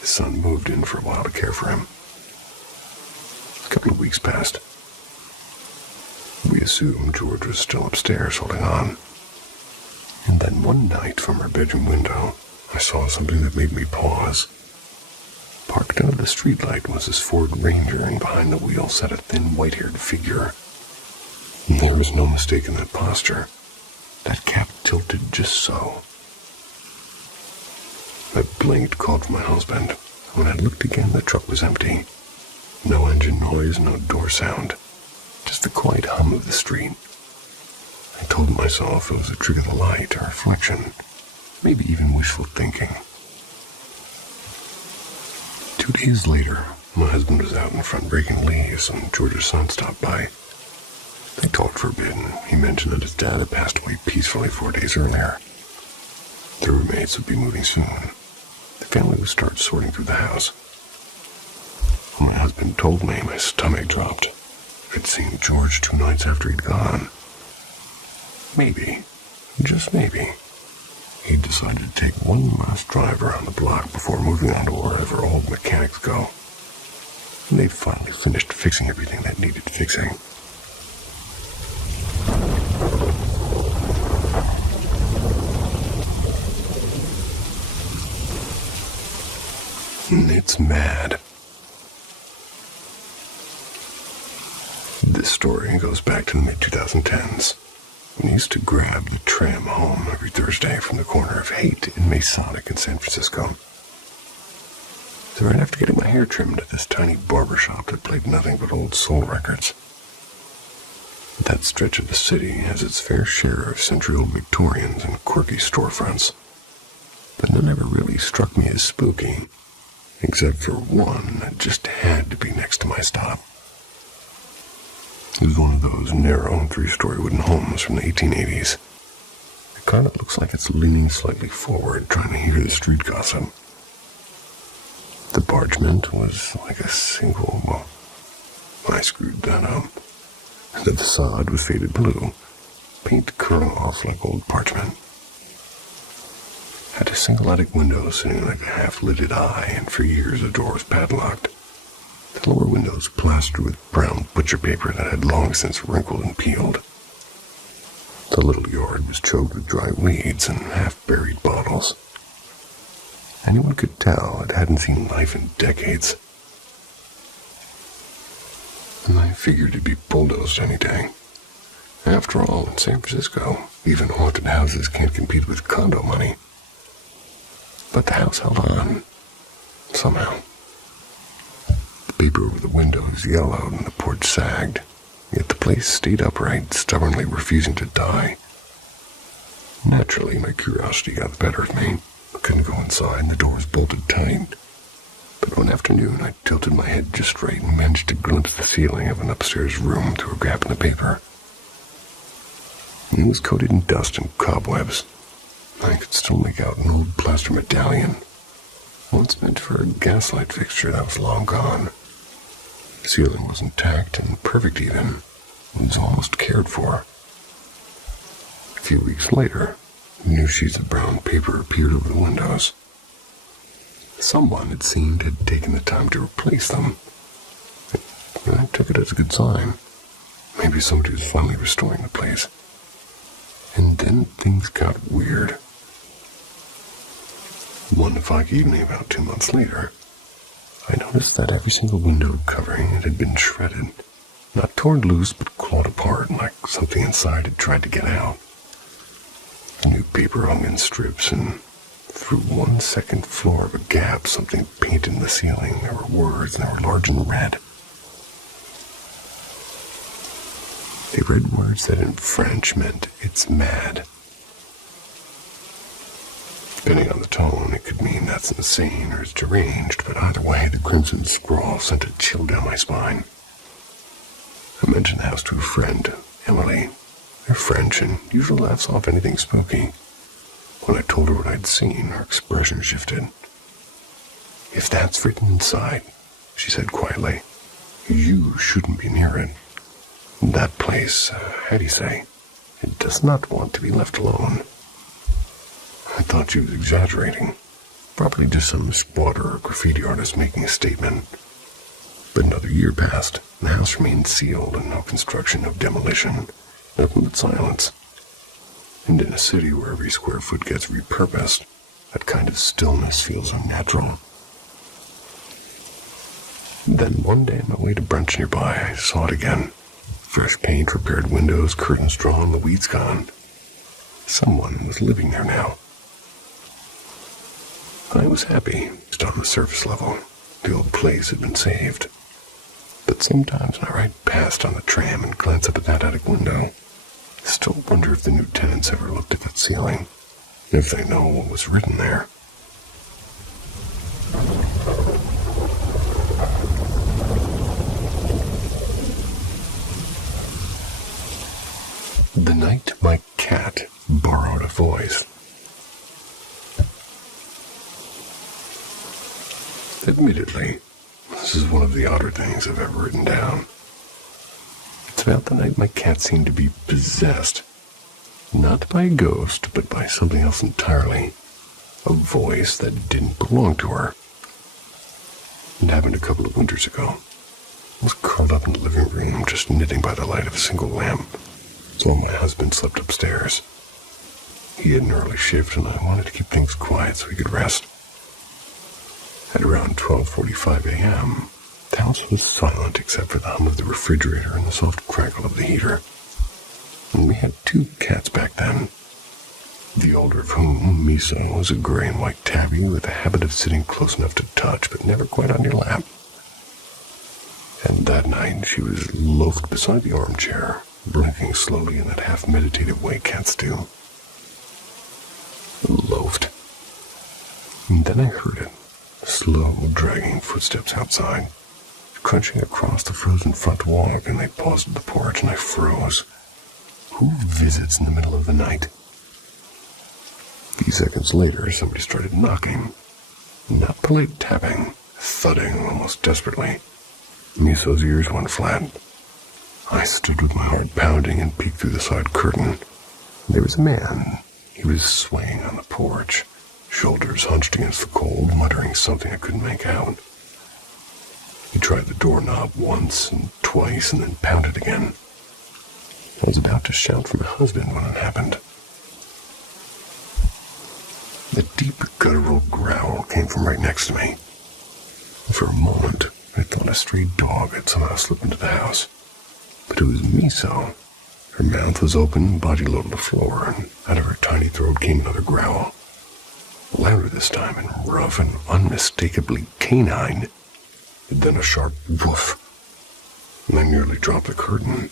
His son moved in for a while to care for him. A couple of weeks passed. We assumed George was still upstairs holding on. And then one night from our bedroom window, I saw something that made me pause. Parked under the streetlight was his Ford Ranger, and behind the wheel sat a thin, white-haired figure. And there was no mistaking that posture. That cap tilted just so. I blinked, called for my husband. When I looked again, the truck was empty. No engine noise, no door sound. Just the quiet hum of the street. I told myself it was a trick of the light, a reflection, maybe even wishful thinking. 2 days later, my husband was out in front breaking leaves and George's son stopped by. They talked for a bit and he mentioned that his dad had passed away peacefully 4 days earlier. The roommates would be moving soon. The family would start sorting through the house. When my husband told me, my stomach dropped. I'd seen George 2 nights after he'd gone. Maybe, just maybe, he'd decided to take one last drive around the block before moving on to wherever old mechanics go. And they'd finally finished fixing everything that needed fixing. It's mad. This story goes back to the mid-2010s. I used to grab the tram home every Thursday from the corner of Haight and Masonic in San Francisco. So right after getting my hair trimmed at this tiny barber shop that played nothing but old soul records. That stretch of the city has its fair share of century-old Victorians and quirky storefronts, but none ever really struck me as spooky, except for one that just had to be next to my stop. It was one of those narrow 3-story wooden homes from the 1880s. The kind that looks like it's leaning slightly forward, trying to hear the street gossip. The parchment was like a single, well, I screwed that up. The facade was faded blue, paint curling off like old parchment. Had a single attic window sitting like a half-lidded eye, and for years the door was padlocked. The lower windows plastered with brown butcher paper that had long since wrinkled and peeled. The little yard was choked with dry weeds and half-buried bottles. Anyone could tell it hadn't seen life in decades. And I figured it'd be bulldozed any day. After all, in San Francisco, even haunted houses can't compete with condo money. But the house held on, somehow. The paper over the windows yellowed and the porch sagged, yet the place stayed upright, stubbornly refusing to die. Naturally, my curiosity got the better of me. I couldn't go inside and the doors bolted tight. But one afternoon, I tilted my head just right and managed to glimpse the ceiling of an upstairs room through a gap in the paper. It was coated in dust and cobwebs. I could still make out an old plaster medallion, once meant for a gaslight fixture that was long gone. The ceiling was intact and perfect even. It was almost cared for. A few weeks later, new sheets of brown paper appeared over the windows. Someone, it seemed, had taken the time to replace them. I took it as a good sign. Maybe somebody was finally restoring the place. And then things got weird. One fine evening, about 2 months later, I noticed that every single window covering it had been shredded. Not torn loose, but clawed apart, like something inside had tried to get out. The new paper hung in strips, and through 1 second floor of a gap, something painted in the ceiling. There were words, and they were large and red. They read words that in French meant, "It's mad." Depending on the tone, it could mean that's insane or it's deranged, but either way, the crimson scrawl sent a chill down my spine. I mentioned the house to a friend, Emily. They're French and usually laughs off anything spooky. When I told her what I'd seen, her expression shifted. "If that's written inside," she said quietly, "you shouldn't be near it. That place, how do you say, it does not want to be left alone." I thought she was exaggerating. Probably just some squatter or graffiti artist making a statement. But another year passed, and the house remained sealed, and no construction, no demolition, nothing but silence. And in a city where every square foot gets repurposed, that kind of stillness feels unnatural. Then one day on my way to brunch nearby, I saw it again. Fresh paint, repaired windows, curtains drawn, the weeds gone. Someone was living there now. I was happy, just on the surface level. The old place had been saved. But sometimes when I ride past on the tram and glance up at that attic window, Still wonder if the new tenants ever looked at that ceiling, if they know what was written there. The night my cat borrowed a voice. Admittedly, this is one of the odder things I've ever written down. It's about the night my cat seemed to be possessed. Not by a ghost, but by something else entirely. A voice that didn't belong to her. It happened a couple of winters ago. I was curled up in the living room, just knitting by the light of a single lamp, while my husband slept upstairs. He had an early shift, and I wanted to keep things quiet so he could rest. At around 12:45 a.m., the house was silent except for the hum of the refrigerator and the soft crackle of the heater. And we had 2 cats back then, the older of whom, Miso, was a gray and white tabby with a habit of sitting close enough to touch but never quite on your lap. And that night she was loafed beside the armchair, blinking slowly in that half-meditative way cats do. Loafed. And then I heard it. Slow, dragging footsteps outside, crunching across the frozen front walk, and they paused at the porch, and I froze. Who visits in the middle of the night? A few seconds later, somebody started knocking. Not polite tapping, thudding almost desperately. Miso's ears went flat. I stood with my heart pounding and peeked through the side curtain. There was a man. He was swaying on the porch, shoulders hunched against the cold, muttering something I couldn't make out. He tried the doorknob once and twice and then pounded again. I was about to shout for my husband when it happened. A deep, guttural growl came from right next to me. For a moment, I thought a stray dog had somehow slipped into the house. But it was Miso. Her mouth was open, body low to the floor, and out of her tiny throat came another growl. Louder this time, and rough and unmistakably canine. Then a sharp woof, and I nearly dropped the curtain.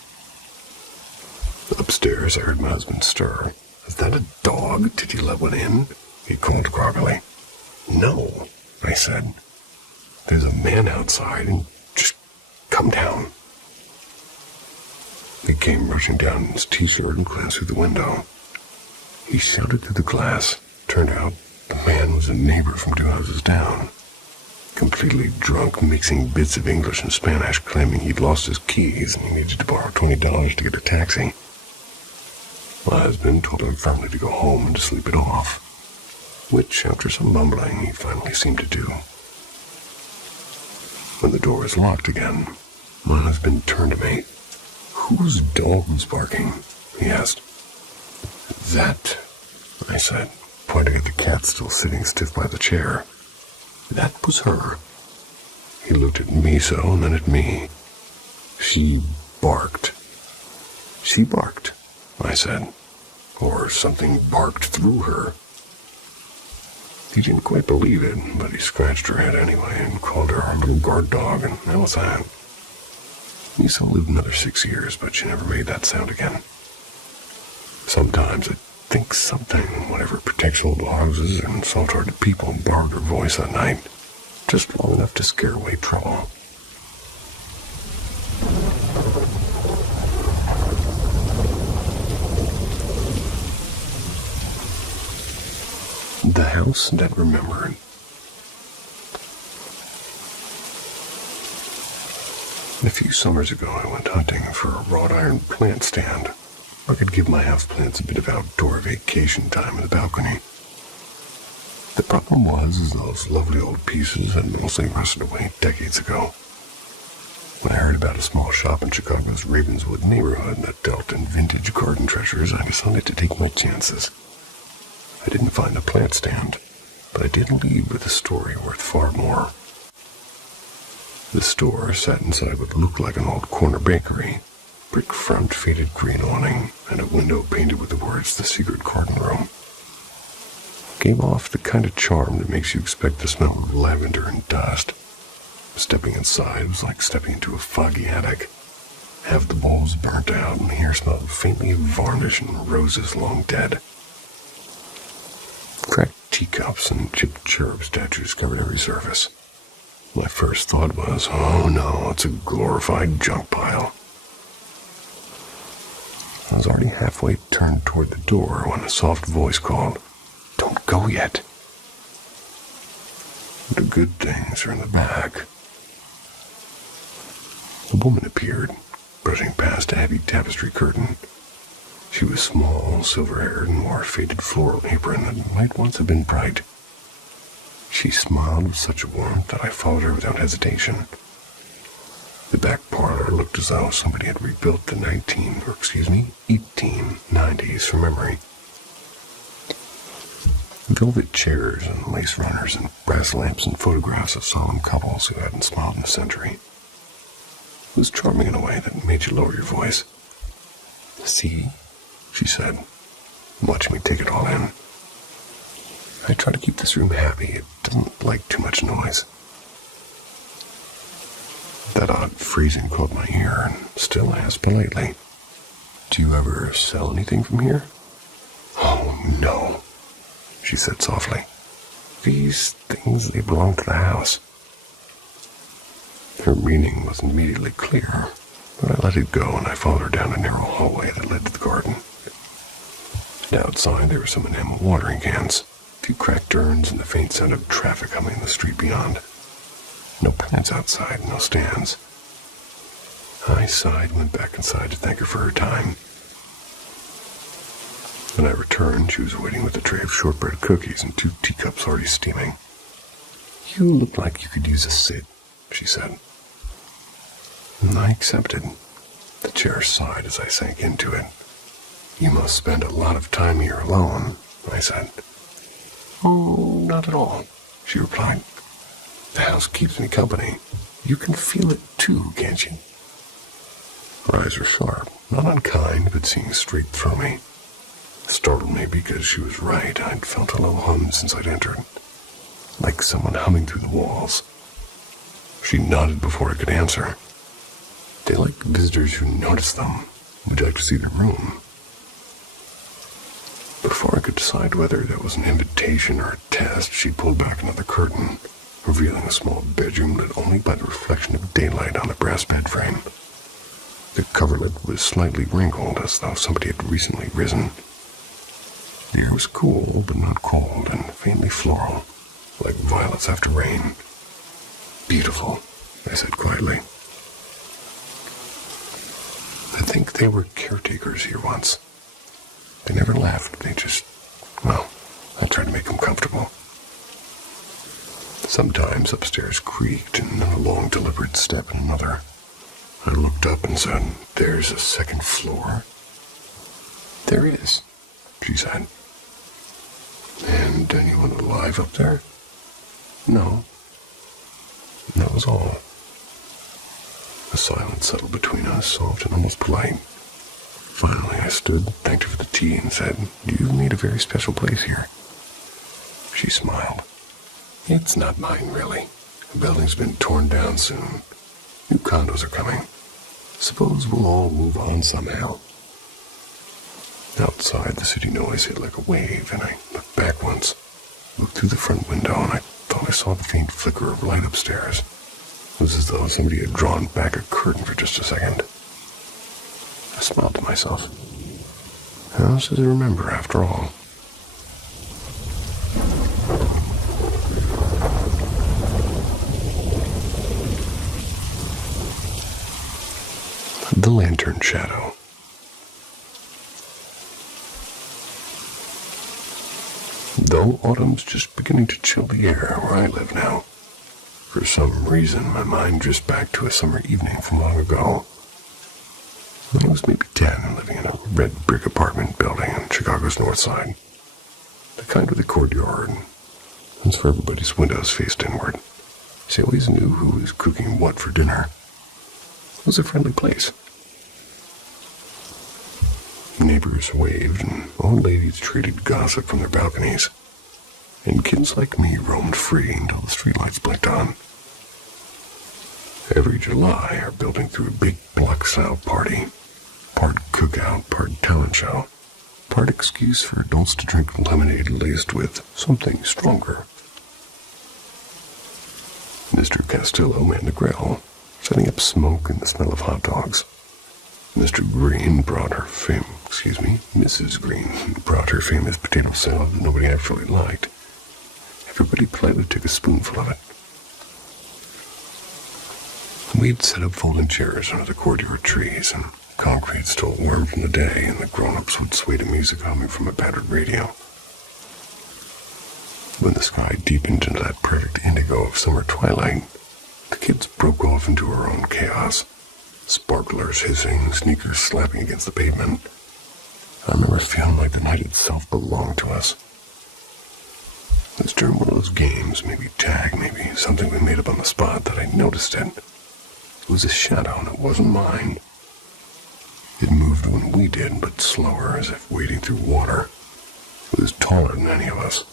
Upstairs, I heard my husband stir. "Is that a dog? Did you let one in?" he called groggily. "No," I said. "There's a man outside, and just come down." He came rushing down in his t-shirt and glanced through the window. He shouted through the glass. Turned out the man was a neighbor from 2 houses down. Completely drunk, mixing bits of English and Spanish, claiming he'd lost his keys and he needed to borrow $20 to get a taxi. My husband told him firmly to go home and to sleep it off, which, after some mumbling, he finally seemed to do. When the door was locked again, my husband turned to me. "Whose dog was barking?" he asked. "That," I said, pointing at the cat still sitting stiff by the chair. "That was her." He looked at Miso and then at me. "She barked." "She barked," I said. "Or something barked through her." He didn't quite believe it, but he scratched her head anyway and called her our little guard dog, and that was that. Miso lived another 6 years, but she never made that sound again. Sometimes I think something, whatever protects old houses and salt-hearted people, borrowed her voice that night, just long enough to scare away trouble. The house that remembered. A few summers ago, I went hunting for a wrought iron plant stand where I could give my houseplants a bit of outdoor vacation time in the balcony. The problem was those lovely old pieces had mostly rusted away decades ago. When I heard about a small shop in Chicago's Ravenswood neighborhood that dealt in vintage garden treasures, I decided to take my chances. I didn't find a plant stand, but I did leave with a story worth far more. The store sat inside what looked like an old corner bakery, brick front, faded green awning, and a window painted with the words "The Secret Garden Room." Gave off the kind of charm that makes you expect the smell of lavender and dust. Stepping inside was like stepping into a foggy attic. Half the bowls burnt out, and the air smelled faintly of varnish and roses long dead. Cracked teacups and chipped cherub statues covered every surface. My first thought was, oh no, it's a glorified junk pile. I was already halfway turned toward the door when a soft voice called, "Don't go yet. The good things are in the back." A woman appeared, brushing past a heavy tapestry curtain. She was small, silver-haired, and wore a faded floral apron that might once have been bright. She smiled with such warmth that I followed her without hesitation. The back parlor looked as though somebody had rebuilt the 1890s from memory. Velvet chairs and lace runners and brass lamps and photographs of solemn couples who hadn't smiled in a century. It was charming in a way that made you lower your voice. "See," she said, watching me take it all in. "I try to keep this room happy. It doesn't like too much noise." That odd phrasing caught my ear, and still asked politely, "Do you ever sell anything from here?" "Oh, no," she said softly. "These things, they belong to the house." Her meaning was immediately clear, but I let it go and I followed her down a narrow hallway that led to the garden. And outside there were some enamel watering cans, a few cracked urns, and the faint sound of traffic humming in the street beyond. No plants outside, no stands. I sighed and went back inside to thank her for her time. When I returned, she was waiting with a tray of shortbread cookies and 2 teacups already steaming. "You look like you could use a sit," she said. And I accepted. The chair sighed as I sank into it. "You must spend a lot of time here alone," I said. "Oh, not at all," she replied. "The house keeps me company. You can feel it too, can't you?" Her eyes were sharp, not unkind, but seeing straight through me. It startled me because she was right. I'd felt a low hum since I'd entered, like someone humming through the walls. She nodded before I could answer. They like visitors who notice them. Would you like to see their room? Before I could decide whether that was an invitation or a test, she pulled back another curtain, revealing a small bedroom lit only by the reflection of daylight on the brass bed frame. The coverlet was slightly wrinkled, as though somebody had recently risen. The air was cool, but not cold, and faintly floral, like violets after rain. "Beautiful," I said quietly. "I think they were caretakers here once. They never left. They just, well, I tried to make them comfortable." Sometimes upstairs creaked, and then a long, deliberate step in another. I looked up and said, "There's a second floor." "There is," she said. "And anyone alive up there?" "No." And that was all. A silence settled between us, soft and almost polite. Finally, I stood, thanked her for the tea, and said, "You've made a very special place here." She smiled. "It's not mine, really. The building's been torn down soon. New condos are coming. Suppose we'll all move on somehow." Outside, the city noise hit like a wave, and I looked back once, looked through the front window, and I thought I saw the faint flicker of light upstairs. It was as though somebody had drawn back a curtain for just a second. I smiled to myself. How else does it remember, after all? The Lantern Shadow. Though autumn's just beginning to chill the air where I live now, for some reason my mind drifts back to a summer evening from long ago. When I was maybe 10, living in a red brick apartment building on Chicago's north side. The kind with a courtyard, and for everybody's windows faced inward, so you always knew who was cooking what for dinner. It was a friendly place. Neighbors waved, and old ladies traded gossip from their balconies, and kids like me roamed free until the streetlights blinked on. Every July, our building threw a big block-style party. Part cookout, part talent show. Part excuse for adults to drink lemonade laced with something stronger. Mr. Castillo manned the grill, setting up smoke and the smell of hot dogs. Mrs. Green brought her famous potato salad that nobody actually liked. Everybody politely took a spoonful of it. We'd set up folding chairs under the courtyard trees, and concrete stole warm from the day, and the grown-ups would sway to music humming from a battered radio. When the sky deepened into that perfect indigo of summer twilight, the kids broke off into our own chaos. Sparklers hissing, sneakers slapping against the pavement. I remember feeling like the night itself belonged to us. It was during one of those games, maybe tag, maybe something we made up on the spot, that I noticed it. It was a shadow, and it wasn't mine. It moved when we did, but slower, as if wading through water. It was taller than any of us,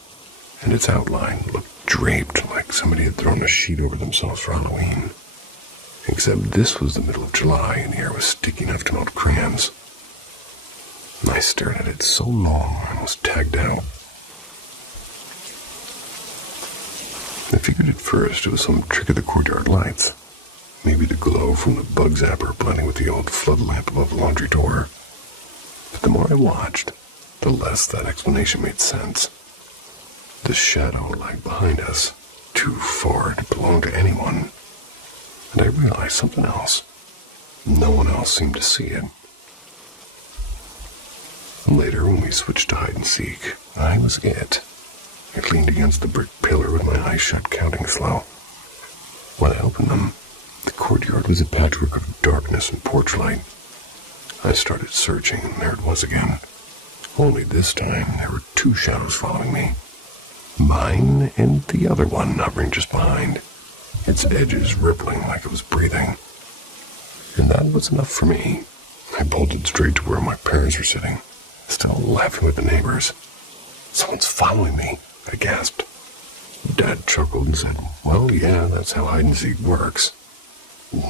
and its outline looked draped like somebody had thrown a sheet over themselves for Halloween. Except this was the middle of July, and the air was sticky enough to melt crayons. And I stared at it so long I was tagged out. I figured at first it was some trick of the courtyard lights. Maybe the glow from the bug zapper blending with the old flood lamp above the laundry door. But the more I watched, the less that explanation made sense. The shadow lagged behind us, too far to belong to anyone. And I realized something else. No one else seemed to see it. Later, when we switched to hide and seek, I was it. I leaned against the brick pillar with my eyes shut, counting slow. When I opened them, the courtyard was a patchwork of darkness and porch light. I started searching, and there it was again. Only this time, there were two shadows following me. Mine and the other one hovering just behind, its edges rippling like it was breathing. And that was enough for me. I bolted straight to where my parents were sitting, still laughing with the neighbors. "Someone's following me," I gasped. Dad chuckled and said, "Well, yeah, that's how hide and seek works."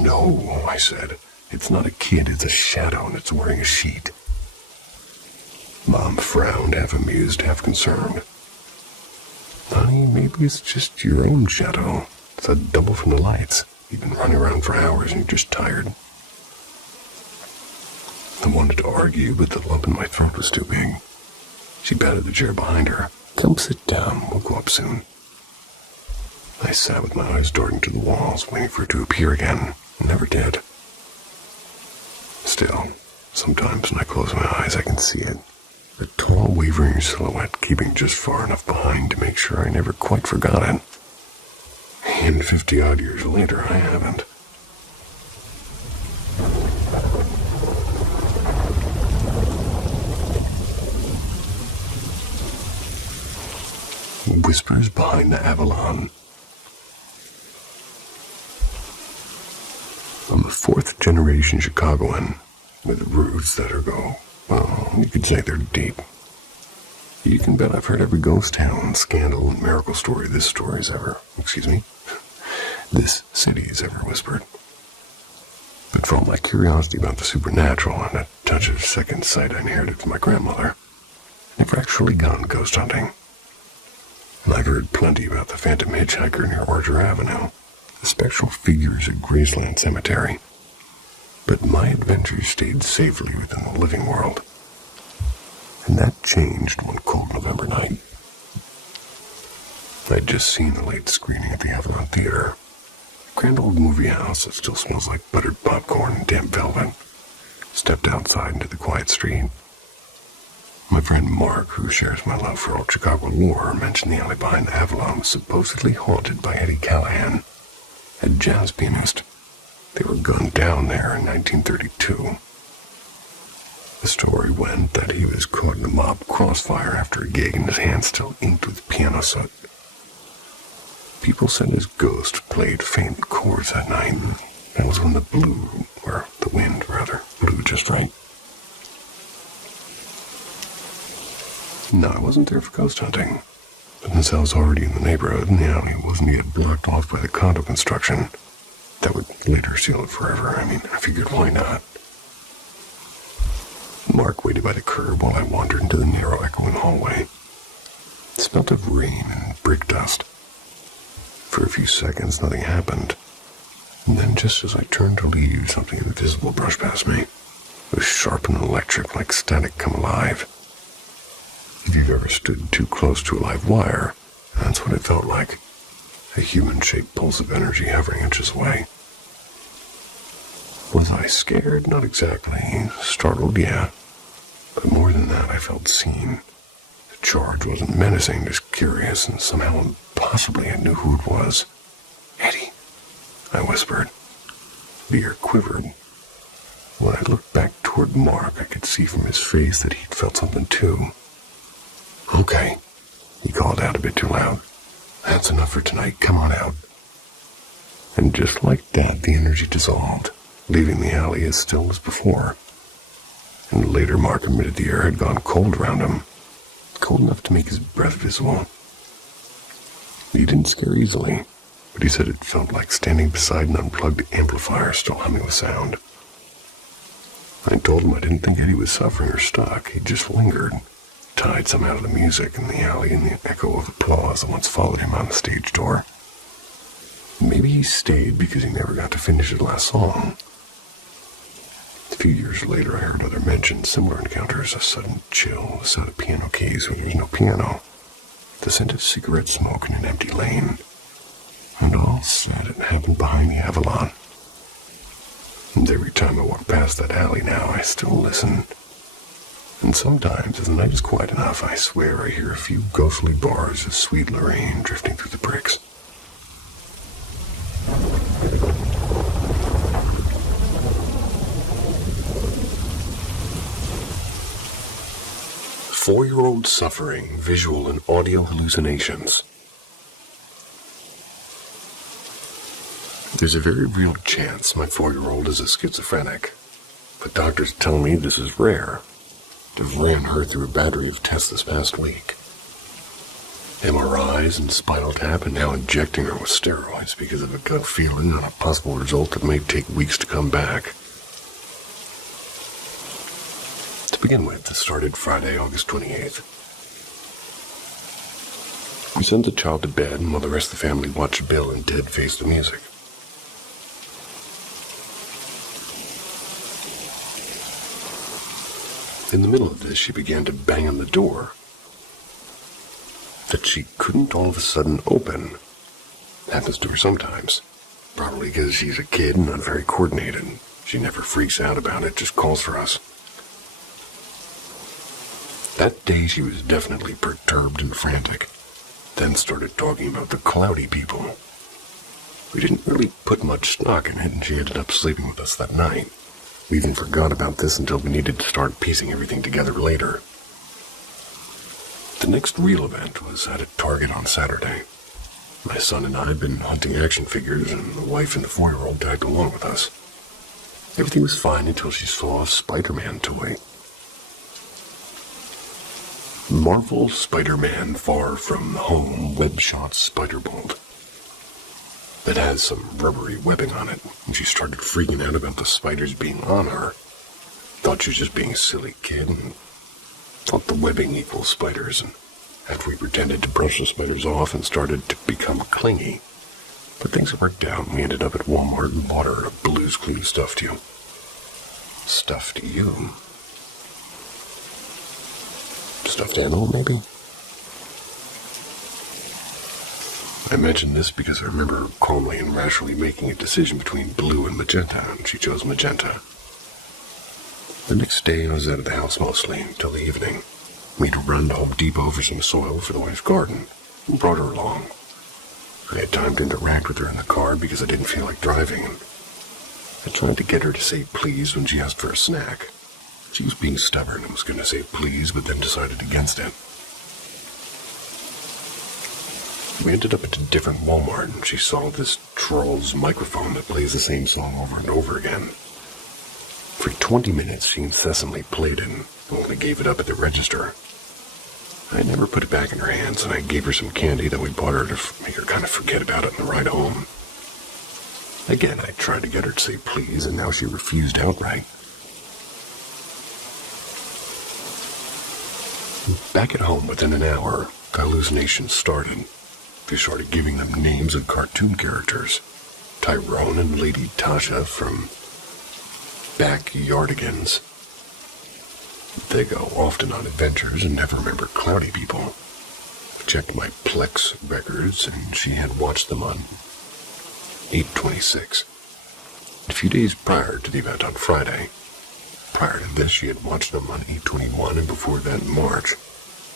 "No," I said. "It's not a kid, it's a shadow, and it's wearing a sheet." Mom frowned, half amused, half concerned. "Honey, maybe it's just your own shadow. It's a double from the lights. You've been running around for hours and you're just tired." I wanted to argue, but the lump in my throat was too big. She patted the chair behind her. "Come sit down, we'll go up soon." I sat with my eyes darting to the walls, waiting for it to appear again. It never did. Still, sometimes when I close my eyes, I can see it. A tall, wavering silhouette, keeping just far enough behind to make sure I never quite forgot it. And 50-odd years later, I haven't. Whispers behind the Avalon. I'm a fourth-generation Chicagoan with roots that you could say they're deep. You can bet I've heard every ghost town, scandal, and miracle story this city's ever whispered. But for all my curiosity about the supernatural and a touch of second sight I inherited from my grandmother, I never actually gone ghost hunting. And I've heard plenty about the phantom hitchhiker near Orchard Avenue, the spectral figures at Graceland Cemetery. But my adventures stayed safely within the living world. And that changed one cold November night. I'd just seen the late screening at the Avalon Theater, a grand old movie house that still smells like buttered popcorn and damp velvet. Stepped outside into the quiet street. My friend Mark, who shares my love for old Chicago lore, mentioned the alley behind the Avalon was supposedly haunted by Eddie Callahan, a jazz pianist. They were gunned down there in 1932. The story went that he was caught in a mob crossfire after a gig and his hands still inked with piano soot. People said his ghost played faint chords that night. That was when the wind blew just right. No, I wasn't there for ghost hunting. But since I was already in the neighborhood and the alley wasn't yet blocked off by the condo construction, That would later seal it forever. I figured why not? Mark waited by the curb while I wandered into the narrow, echoing hallway. It smelled of rain and brick dust. For a few seconds, nothing happened. And then, just as I turned to leave, something invisible brushed past me. It was sharp and electric, like static come alive. If you've ever stood too close to a live wire, that's what it felt like. A human-shaped pulse of energy hovering inches away. Was I scared? Not exactly. Startled, yeah. But more than that, I felt seen. The charge wasn't menacing, just curious, and somehow, possibly, I knew who it was. Eddie, I whispered. The air quivered. When I looked back toward Mark, I could see from his face that he'd felt something too. Okay, he called out a bit too loud. That's enough for tonight. Come on out. And just like that, the energy dissolved, leaving the alley as still as before. And later, Mark admitted the air had gone cold around him, cold enough to make his breath visible. He didn't scare easily, but he said it felt like standing beside an unplugged amplifier still humming with sound. I told him I didn't think Eddie was suffering or stuck. He just lingered, tied somehow to the music in the alley and the echo of applause that once followed him out the stage door. Maybe he stayed because he never got to finish his last song. A few years later, I heard other mention similar encounters, a sudden chill, the sound of piano keys when there was no piano, the scent of cigarette smoke in an empty lane. And all said it happened behind the Avalon. And every time I walk past that alley now, I still listen. And sometimes, as the night is quiet enough, I swear I hear a few ghostly bars of Sweet Lorraine drifting through the bricks. Four-year-old suffering, visual and audio hallucinations. There's a very real chance my 4-year-old is a schizophrenic, but doctors tell me this is rare. They've ran her through a battery of tests this past week. MRIs and spinal tap, and now injecting her with steroids because of a gut feeling on a possible result that may take weeks to come back. To begin with, this started Friday, August 28th. We sent the child to bed, and while the rest of the family watched Bill and Ted face the music. In the middle of this, she began to bang on the door that she couldn't all of a sudden open. Happens to her sometimes. Probably because she's a kid and not very coordinated. She never freaks out about it, just calls for us. That day she was definitely perturbed and frantic. Then started talking about the cloudy people. We didn't really put much stock in it, and she ended up sleeping with us that night. We even forgot about this until we needed to start piecing everything together later. The next real event was at a Target on Saturday. My son and I had been hunting action figures, and the wife and the 4-year-old tagged along with us. Everything was fine until she saw a Spider-Man toy. Marvel Spider-Man Far From Home Web-Shot Spider-Bolt. That has some rubbery webbing on it, and she started freaking out about the spiders being on her. Thought she was just being a silly kid, and thought the webbing equals spiders, and after we pretended to brush the spiders off and started to become clingy. But things worked out, and we ended up at Walmart and bought her a Blue's Clues stuffed you. Stuffed you? Stuffed animal, maybe? I mention this because I remember her calmly and rationally making a decision between blue and magenta, and she chose magenta. The next day I was out of the house mostly until the evening. We had run to Home Depot for some soil for the wife's garden, and brought her along. I had time to interact with her in the car because I didn't feel like driving, and I tried to get her to say please when she asked for a snack. She was being stubborn and was going to say please, but then decided against it. We ended up at a different Walmart, and she saw this troll's microphone that plays the same song over and over again. For 20 minutes, she incessantly played it, and only gave it up at the register. I never put it back in her hands, and I gave her some candy that we bought her to make her kind of forget about it on the ride home. Again, I tried to get her to say please, and now she refused outright. Back at home within an hour, the hallucinations started. They started giving them names of cartoon characters. Tyrone and Lady Tasha from Backyardigans. They go often on adventures and never remember cloudy people. I checked my Plex records, and she had watched them on 8/26. A few days prior to the event on Friday. Prior to this, she had watched them on 8/21, and before that in March.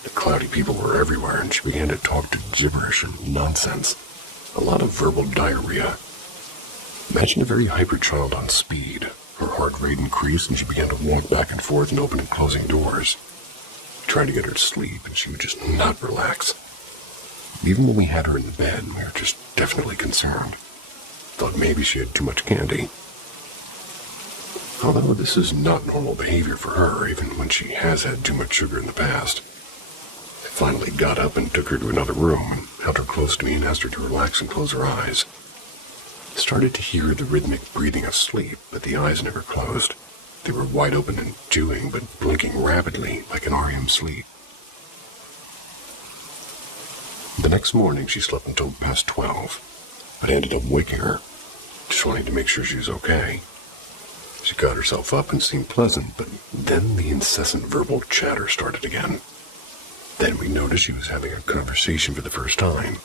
The cloudy people were everywhere, and she began to talk to gibberish and nonsense. A lot of verbal diarrhea. Imagine a very hyper child on speed. Her heart rate increased, and she began to walk back and forth and open and closing doors. I tried to get her to sleep, and she would just not relax. Even when we had her in the bed, we were just definitely concerned. Thought maybe she had too much candy. Although this is not normal behavior for her, even when she has had too much sugar in the past. I finally got up and took her to another room and held her close to me and asked her to relax and close her eyes. I started to hear the rhythmic breathing of sleep, but the eyes never closed. They were wide open and chewing, but blinking rapidly like an REM sleep. The next morning, she slept until past 12. I ended up waking her, just wanting to make sure she was okay. She got herself up and seemed pleasant, but then the incessant verbal chatter started again. Then we noticed she was having a conversation for the first time.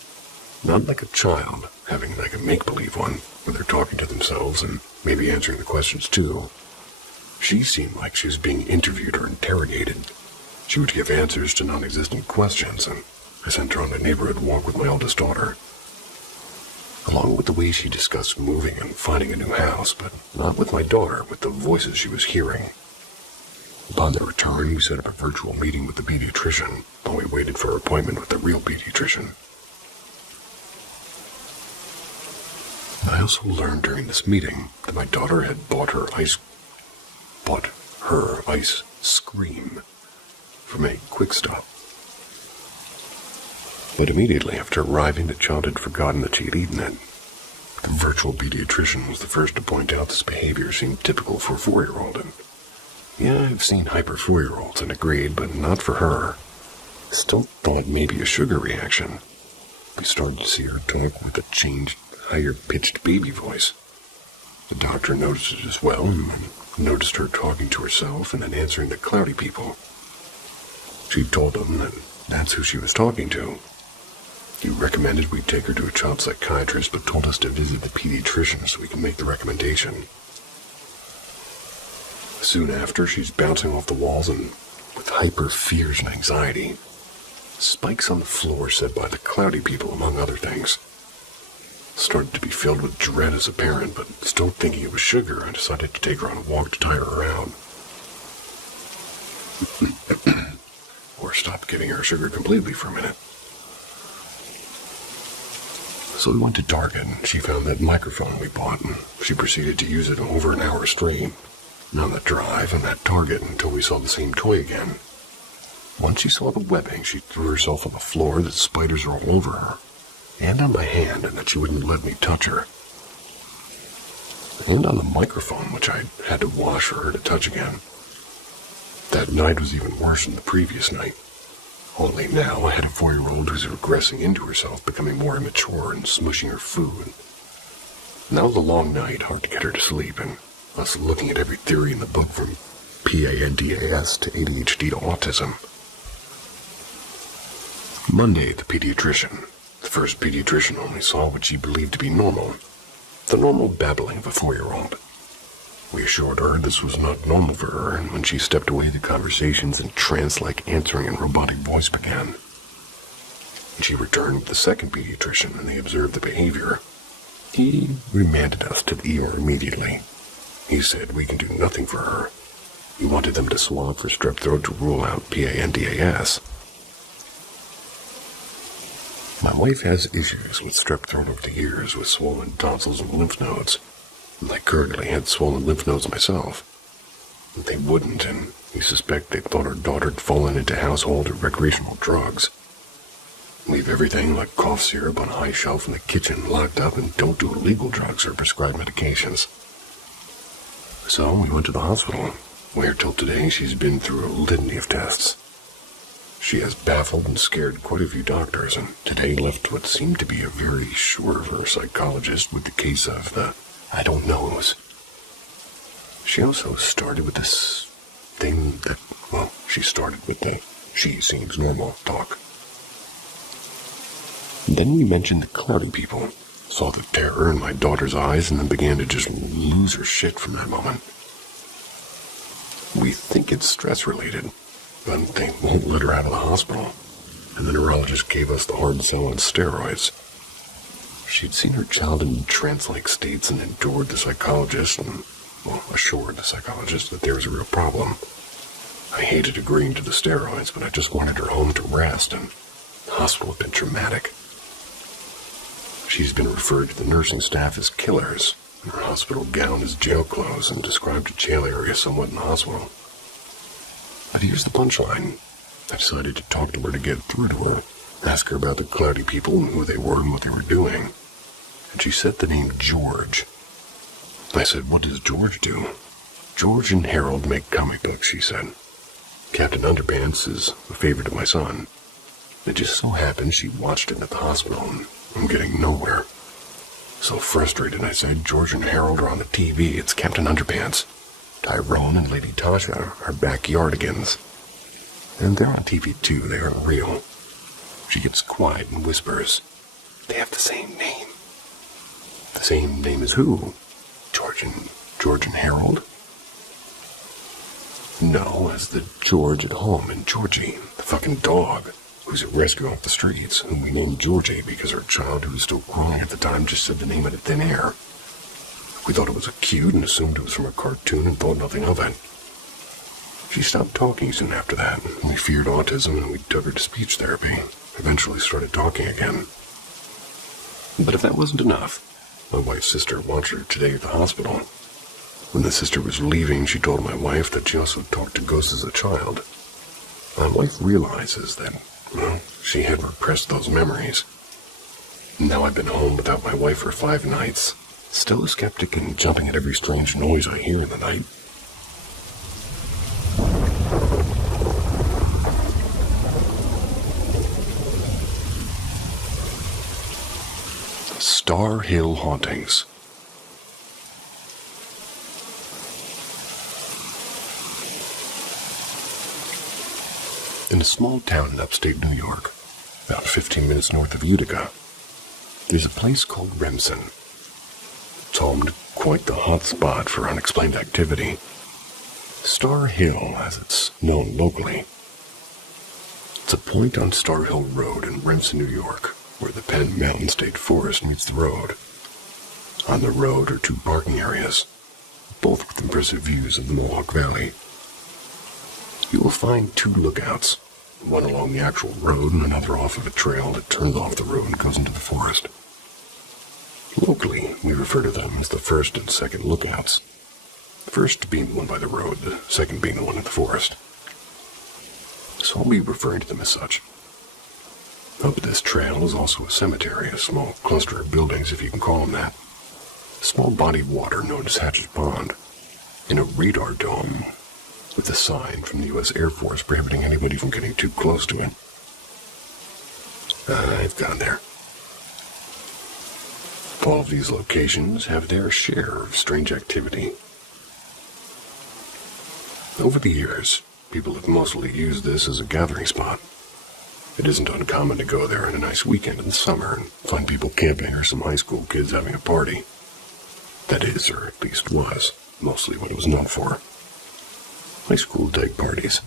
Not like a child, having like a make-believe one, where they're talking to themselves and maybe answering the questions too. She seemed like she was being interviewed or interrogated. She would give answers to non-existent questions, and I sent her on a neighborhood walk with my eldest daughter. Along with the way she discussed moving and finding a new house, but not with my daughter, with the voices she was hearing. Upon their return, we set up a virtual meeting with the pediatrician while we waited for her appointment with the real pediatrician. I also learned during this meeting that my daughter had bought her ice cream from a quick stop. But immediately after arriving, the child had forgotten that she had eaten it. The virtual pediatrician was the first to point out this behavior seemed typical for a 4-year-old, and yeah, I've seen hyper 4-year-olds and agreed, but not for her. I still thought maybe a sugar reaction. We started to see her talk with a changed, higher-pitched baby voice. The doctor noticed it as well, and noticed her talking to herself and then answering the cloudy people. She told him that that's who she was talking to. He recommended we take her to a child psychiatrist, but told us to visit the pediatrician so we can make the recommendation. Soon after, she's bouncing off the walls and with hyper fears and anxiety. Spikes on the floor said by the cloudy people, among other things. Started to be filled with dread as a parent, but still thinking it was sugar, I decided to take her on a walk to tire her out. Or stop giving her sugar completely for a minute. So we went to Target, and she found that microphone we bought, and she proceeded to use it over an hour straight. And on the drive and at Target until we saw the same toy again. Once she saw the webbing, she threw herself on the floor that spiders were all over her, and on my hand, and that she wouldn't let me touch her. And on the microphone, which I had to wash for her to touch again. That night was even worse than the previous night. Only now I had a 4-year-old who's regressing into herself, becoming more immature and smushing her food. And that was a long night, hard to get her to sleep, and us looking at every theory in the book from PANDAS to ADHD to autism. Monday, the pediatrician. The first pediatrician only saw what she believed to be normal. The normal babbling of a 4-year-old. We assured her this was not normal for her, and when she stepped away, the conversations and trance-like answering and robotic voice began. When she returned with the second pediatrician, and they observed the behavior, he remanded us to the ER immediately. He said we can do nothing for her. He wanted them to swab for strep throat to rule out PANDAS. My wife has issues with strep throat over the years with swollen tonsils and lymph nodes. And I currently had swollen lymph nodes myself. But they wouldn't, and we suspect they thought our daughter had fallen into household or recreational drugs. Leave everything like cough syrup on a high shelf in the kitchen, locked up, and don't do illegal drugs or prescribed medications. So we went to the hospital, where till today she's been through a litany of tests. She has baffled and scared quite a few doctors, and today left what seemed to be a very sure of her psychologist with the case of the I don't knows. She also started with this thing that, well, she started with the she seems normal talk. Then we mentioned the cloudy people, saw the terror in my daughter's eyes, and then began to just lose her shit from that moment. We think it's stress-related, but they won't let her out of the hospital, and the neurologist gave us the hard sell on steroids. She'd seen her child in trance-like states and endured the psychologist and, well, assured the psychologist that there was a real problem. I hated agreeing to the steroids, but I just wanted her home to rest, and the hospital had been traumatic. She's been referred to the nursing staff as killers, and her hospital gown is jail clothes, and described a jail area somewhat in the hospital. But here's the punchline. I decided to talk to her to get through to her, ask her about the cloudy people and who they were and what they were doing. And she said the name George. I said, what does George do? George and Harold make comic books, she said. Captain Underpants is a favorite of my son. It just so happened she watched it at the hospital, and I'm getting nowhere. So frustrated, I said, George and Harold are on the TV. It's Captain Underpants. Tyrone and Lady Tasha are backyardigans. And they're on TV too. They aren't real. She gets quiet and whispers, they have the same name. The same name as who? George and Harold? No, as the George at home and Georgie, the fucking dog, who's at rescue off the streets, whom we named Georgie because our child, who was still growing at the time, just said the name out of thin air. We thought it was cute and assumed it was from a cartoon and thought nothing of it. She stopped talking soon after that, and we feared autism and we took her to speech therapy. Eventually started talking again. But if that wasn't enough, my wife's sister watched her today at the hospital. When the sister was leaving, she told my wife that she also talked to ghosts as a child. My wife realizes that, well, she had repressed those memories. Now I've been home without my wife for 5 nights, still a skeptic and jumping at every strange noise I hear in the night. Star Hill Hauntings. In a small town in upstate New York, about 15 minutes north of Utica, there's a place called Remsen. It's home to quite the hot spot for unexplained activity. Star Hill, as it's known locally. It's a point on Star Hill Road in Remsen, New York, where the Penn Mountain State Forest meets the road. On the road are 2 parking areas, both with impressive views of the Mohawk Valley. You will find 2 lookouts, one along the actual road and another off of a trail that turns off the road and goes into the forest. Locally, we refer to them as the first and second lookouts. The first being the one by the road, the second being the one in the forest. So I'll be referring to them as such. Up this trail is also a cemetery, a small cluster of buildings, if you can call them that. A small body of water known as Hatch's Pond, and a radar dome with a sign from the U.S. Air Force prohibiting anybody from getting too close to it. I've gone there. All of these locations have their share of strange activity. Over the years, people have mostly used this as a gathering spot. It isn't uncommon to go there on a nice weekend in the summer and find people camping or some high school kids having a party. That is, or at least was, mostly what it was known for. High school dyke parties.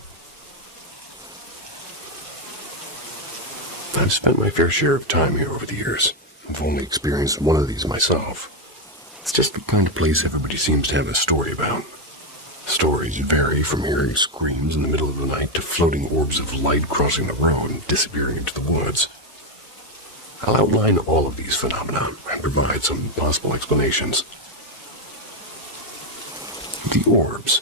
I've spent my fair share of time here over the years. I've only experienced one of these myself. It's just the kind of place everybody seems to have a story about. Stories vary from hearing screams in the middle of the night to floating orbs of light crossing the road and disappearing into the woods. I'll outline all of these phenomena and provide some possible explanations. The orbs.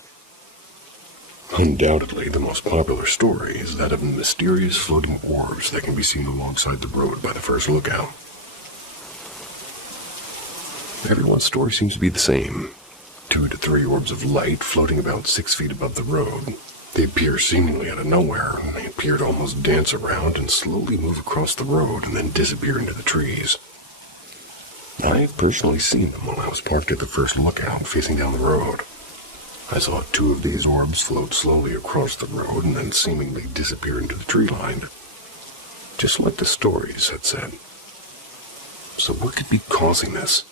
Undoubtedly, the most popular story is that of mysterious floating orbs that can be seen alongside the road by the first lookout. Everyone's story seems to be the same. 2 to 3 orbs of light floating about 6 feet above the road. They appear seemingly out of nowhere, and they appear to almost dance around and slowly move across the road and then disappear into the trees. I've personally seen them while I was parked at the first lookout facing down the road. I saw 2 of these orbs float slowly across the road and then seemingly disappear into the tree line, just like the stories had said. So what could be causing this?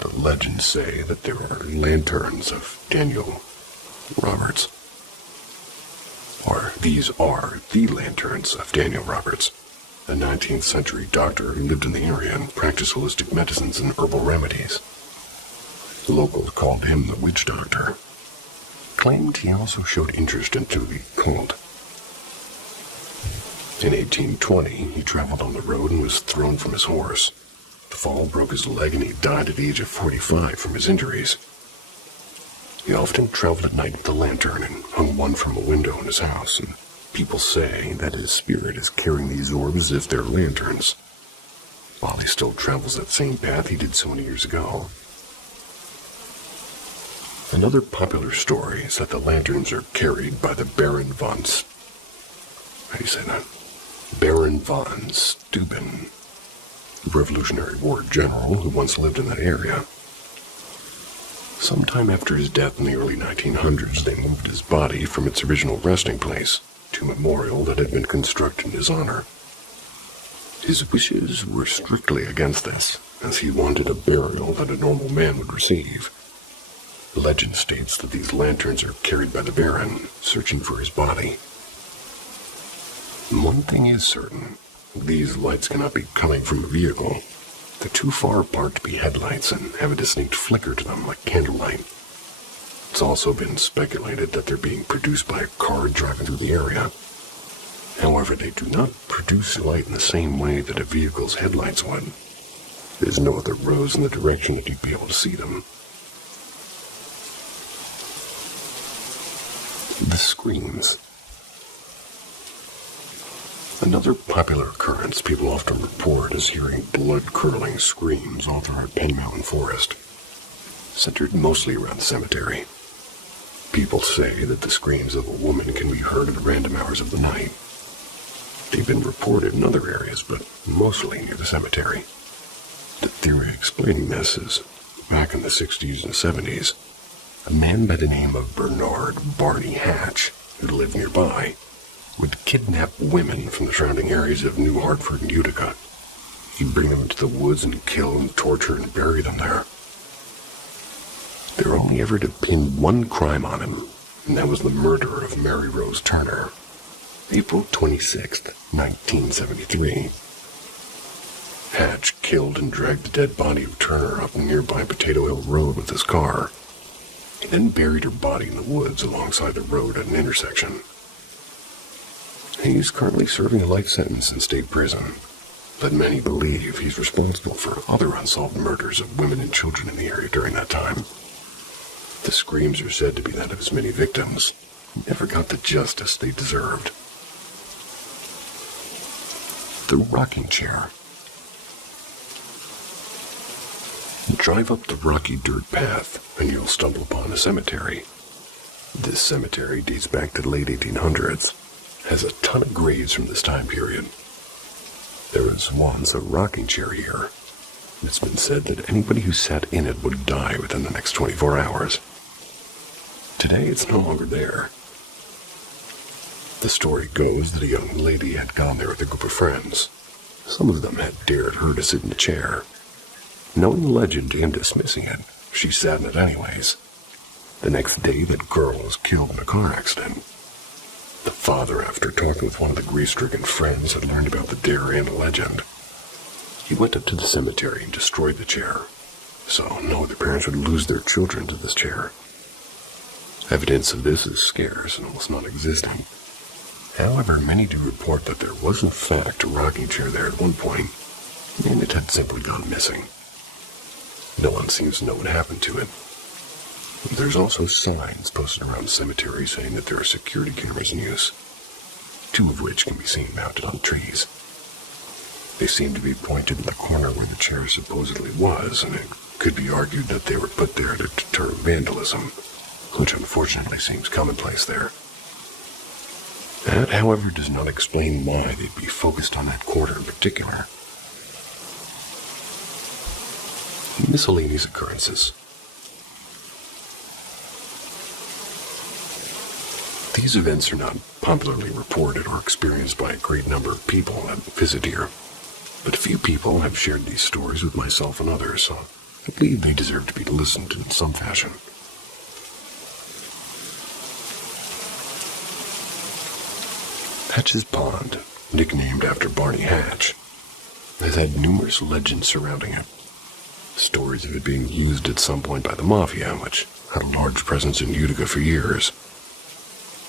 The legends say that there are lanterns of Daniel Roberts. Or these are the lanterns of Daniel Roberts, a 19th century doctor who lived in the area and practiced holistic medicines and herbal remedies. The locals called him the witch doctor. Claimed he also showed interest into the occult. In 1820, he traveled on the road and was thrown from his horse. The fall broke his leg and he died at the age of 45 from his injuries. He often traveled at night with a lantern and hung one from a window in his house, and people say that his spirit is carrying these orbs as if they're lanterns, while he still travels that same path he did so many years ago. Another popular story is that the lanterns are carried by the Baron von Baron von Steuben, a Revolutionary War general who once lived in that area. Sometime after his death in the early 1900s, they moved his body from its original resting place to a memorial that had been constructed in his honor. His wishes were strictly against this, as he wanted a burial that a normal man would receive. The legend states that these lanterns are carried by the Baron, searching for his body. One thing is certain, these lights cannot be coming from a vehicle. They're too far apart to be headlights and have a distinct flicker to them like candlelight. It's also been speculated that they're being produced by a car driving through the area. However, they do not produce light in the same way that a vehicle's headlights would. There's no other rows in the direction that you'd be able to see them. The screams. Another popular occurrence people often report is hearing blood-curdling screams all throughout Penny Mountain Forest, centered mostly around the cemetery. People say that the screams of a woman can be heard at random hours of the night. They've been reported in other areas, but mostly near the cemetery. The theory explaining this is, back in the 60s and 70s, a man by the name of Bernard Barney Hatch, who lived nearby, would kidnap women from the surrounding areas of New Hartford and Utica. He'd bring them into the woods and kill and torture and bury them there. There only ever to pin one crime on him, and that was the murder of Mary Rose Turner, April 26, 1973. Hatch killed and dragged the dead body of Turner up nearby Potato Hill Road with his car. He then buried her body in the woods alongside the road at an intersection. He's currently serving a life sentence in state prison, but many believe he's responsible for other unsolved murders of women and children in the area during that time. The screams are said to be that of his many victims, who never got the justice they deserved. The rocking chair. Drive up the rocky dirt path, and you'll stumble upon a cemetery. This cemetery dates back to the late 1800s. Has a ton of graves from this time period. There was once a rocking chair here. It's been said that anybody who sat in it would die within the next 24 hours. Today, it's no longer there. The story goes that a young lady had gone there with a group of friends. Some of them had dared her to sit in the chair. Knowing the legend and dismissing it, she sat in it anyways. The next day, that girl was killed in a car accident. The father, after talking with one of the grief-stricken friends, had learned about the dare and the legend. He went up to the cemetery and destroyed the chair, so no other parents would lose their children to this chair. Evidence of this is scarce and almost non-existent. However, many do report that there was in fact a rocking chair there at one point, and it had simply gone missing. No one seems to know what happened to it. There's also signs posted around the cemetery saying that there are security cameras in use, 2 of which can be seen mounted on trees. They seem to be pointed in the corner where the chair supposedly was, and it could be argued that they were put there to deter vandalism, which unfortunately seems commonplace there. That, however, does not explain why they'd be focused on that corner in particular. Miscellaneous occurrences. These events are not popularly reported or experienced by a great number of people that visit here, but a few people have shared these stories with myself and others, so I believe they deserve to be listened to in some fashion. Hatch's Pond, nicknamed after Barney Hatch, has had numerous legends surrounding it. Stories of it being used at some point by the Mafia, which had a large presence in Utica for years.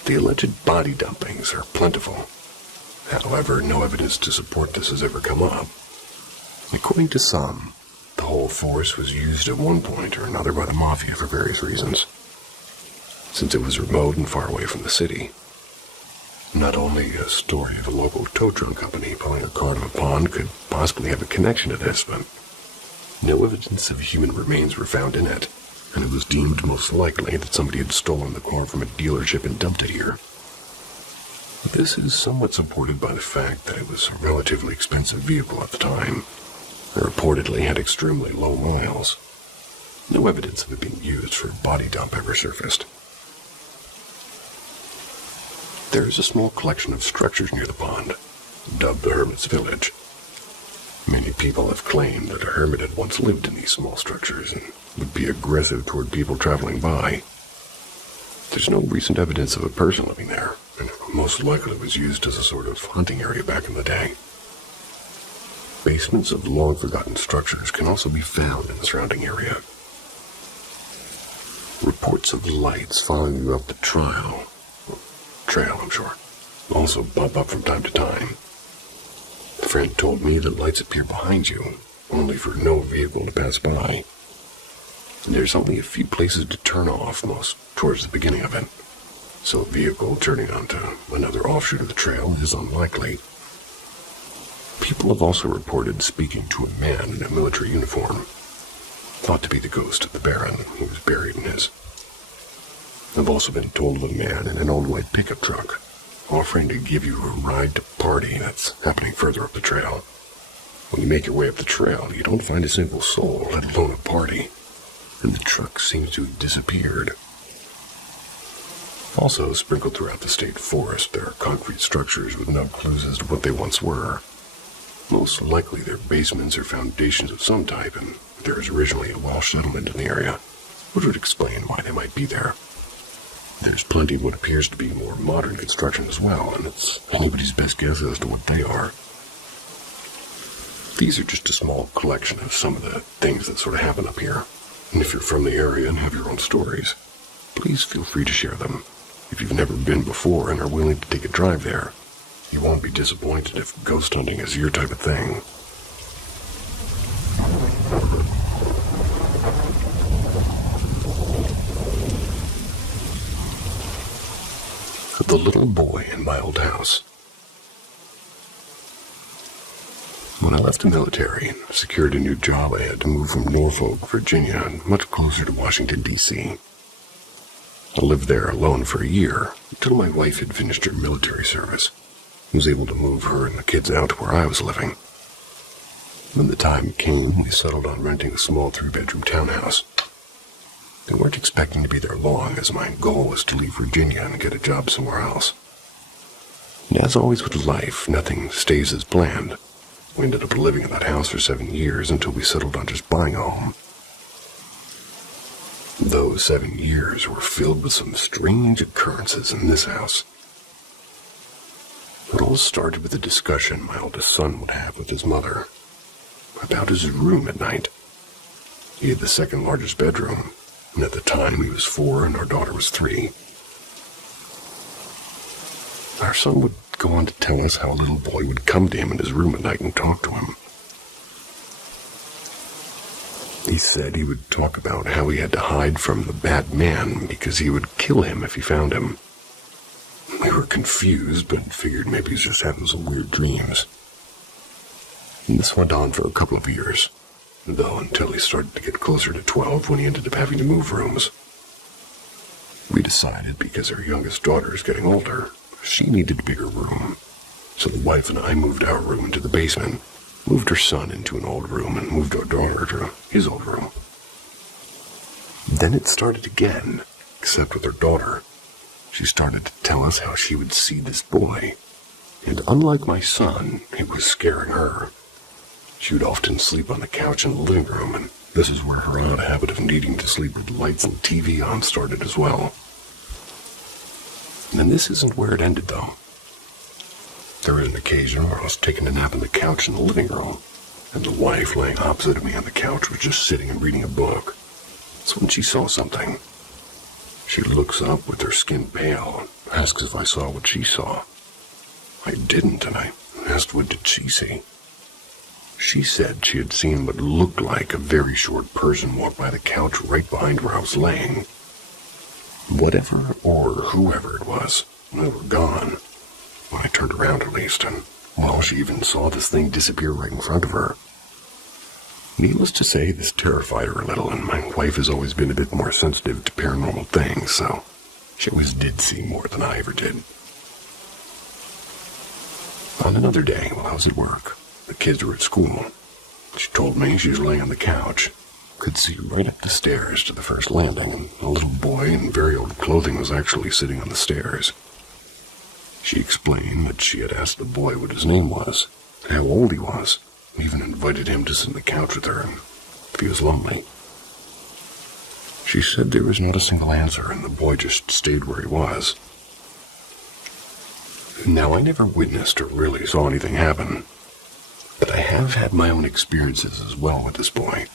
The alleged body dumpings are plentiful. However, no evidence to support this has ever come up. According to some, the whole force was used at one point or another by the Mafia for various reasons, since it was remote and far away from the city. Not only a story of a local tow truck company pulling a cart of a pond could possibly have a connection to this, but no evidence of human remains were found in it, and it was deemed most likely that somebody had stolen the car from a dealership and dumped it here. This is somewhat supported by the fact that it was a relatively expensive vehicle at the time, and reportedly had extremely low miles. No evidence of it being used for a body dump ever surfaced. There is a small collection of structures near the pond, dubbed the Hermit's Village. Many people have claimed that a hermit had once lived in these small structures and would be aggressive toward people traveling by. There's no recent evidence of a person living there, and it most likely was used as a sort of hunting area back in the day. Basements of long-forgotten structures can also be found in the surrounding area. Reports of lights following you up the trail, I'm sure, also pop up from time to time. A friend told me that lights appear behind you, only for no vehicle to pass by. And there's only a few places to turn off, most towards the beginning of it, so a vehicle turning onto another offshoot of the trail is unlikely. People have also reported speaking to a man in a military uniform, thought to be the ghost of the Baron who was buried in his. I've also been told of a man in an old white pickup truck, offering to give you a ride to a party that's happening further up the trail. When you make your way up the trail, you don't find a single soul, let alone a party, and the truck seems to have disappeared. Also, sprinkled throughout the state forest, there are concrete structures with no clues as to what they once were. Most likely they're basements or foundations of some type, and there is originally a Welsh settlement in the area, which would explain why they might be there. There's plenty of what appears to be more modern construction as well, and it's anybody's best guess as to what they are. These are just a small collection of some of the things that sort of happen up here, and if you're from the area and have your own stories, please feel free to share them. If you've never been before and are willing to take a drive there, you won't be disappointed if ghost hunting is your type of thing. The little boy in my old house. When I left the military and secured a new job, I had to move from Norfolk, Virginia, and much closer to Washington, D.C. I lived there alone for a year, until my wife had finished her military service. I was able to move her and the kids out to where I was living. When the time came, we settled on renting a small 3-bedroom townhouse. They weren't expecting to be there long, as my goal was to leave Virginia and get a job somewhere else. And as always with life, nothing stays as planned. We ended up living in that house for 7 years until we settled on just buying a home. Those 7 years were filled with some strange occurrences in this house. It all started with a discussion my oldest son would have with his mother about his room at night. He had the second largest bedroom, and at the time he was 4 and our daughter was 3. Our son would go on to tell us how a little boy would come to him in his room at night and talk to him. He said he would talk about how he had to hide from the bad man because he would kill him if he found him. We were confused, but figured maybe he's just having some weird dreams. And this went on for a couple of years, though until he started to get closer to 12 when he ended up having to move rooms. We decided because our youngest daughter is getting older, she needed a bigger room. So the wife and I moved our room into the basement, moved her son into an old room, and moved our daughter to his old room. Then it started again, except with her daughter. She started to tell us how she would see this boy, and unlike my son, it was scaring her. She would often sleep on the couch in the living room, and this is where her odd habit of needing to sleep with lights and TV on started as well. And this isn't where it ended, though. There was an occasion where I was taking a nap on the couch in the living room, and the wife laying opposite of me on the couch was just sitting and reading a book. That's when she saw something. She looks up with her skin pale and asks if I saw what she saw. I didn't, and I asked what did she see. She said she had seen what looked like a very short person walk by the couch right behind where I was laying. Whatever or whoever it was, they were gone. When I turned around at least, and, well, she even saw this thing disappear right in front of her. Needless to say, this terrified her a little, and my wife has always been a bit more sensitive to paranormal things, so she always did see more than I ever did. On another day, while I was at work, the kids were at school. She told me she was laying on the couch, could see right up the stairs to the first landing, and a little boy in very old clothing was actually sitting on the stairs. She explained that she had asked the boy what his name was, and how old he was, and even invited him to sit on the couch with her if he was lonely. She said there was not a single answer, and the boy just stayed where he was. Now, I never witnessed or really saw anything happen, but I have had my own experiences as well with this boy.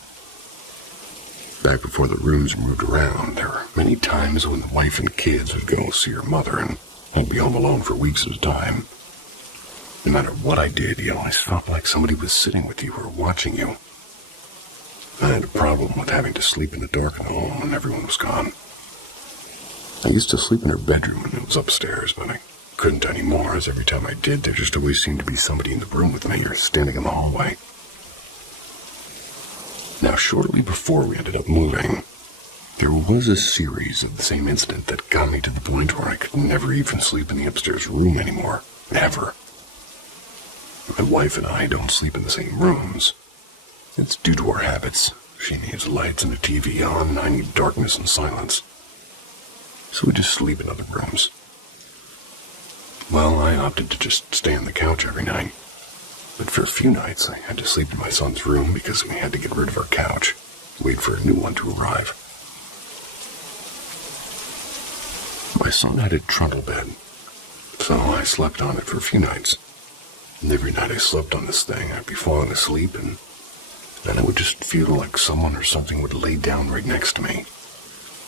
Back before the rooms were moved around, there were many times when the wife and kids would go see her mother, and I'd be home alone for weeks at a time. No matter what I did, you always felt like somebody was sitting with you or watching you. I had a problem with having to sleep in the dark in the home when everyone was gone. I used to sleep in her bedroom when it was upstairs, but I couldn't anymore, as every time I did, there just always seemed to be somebody in the room with me or standing in the hallway. Now, shortly before we ended up moving, there was a series of the same incident that got me to the point where I could never even sleep in the upstairs room anymore. Never. My wife and I don't sleep in the same rooms. It's due to our habits. She needs lights and a TV on, and I need darkness and silence. So we just sleep in other rooms. Well, I opted to just stay on the couch every night. But for a few nights, I had to sleep in my son's room because we had to get rid of our couch, wait for a new one to arrive. My son had a trundle bed, so I slept on it for a few nights. And every night I slept on this thing, I'd be falling asleep, and then I would just feel like someone or something would lay down right next to me.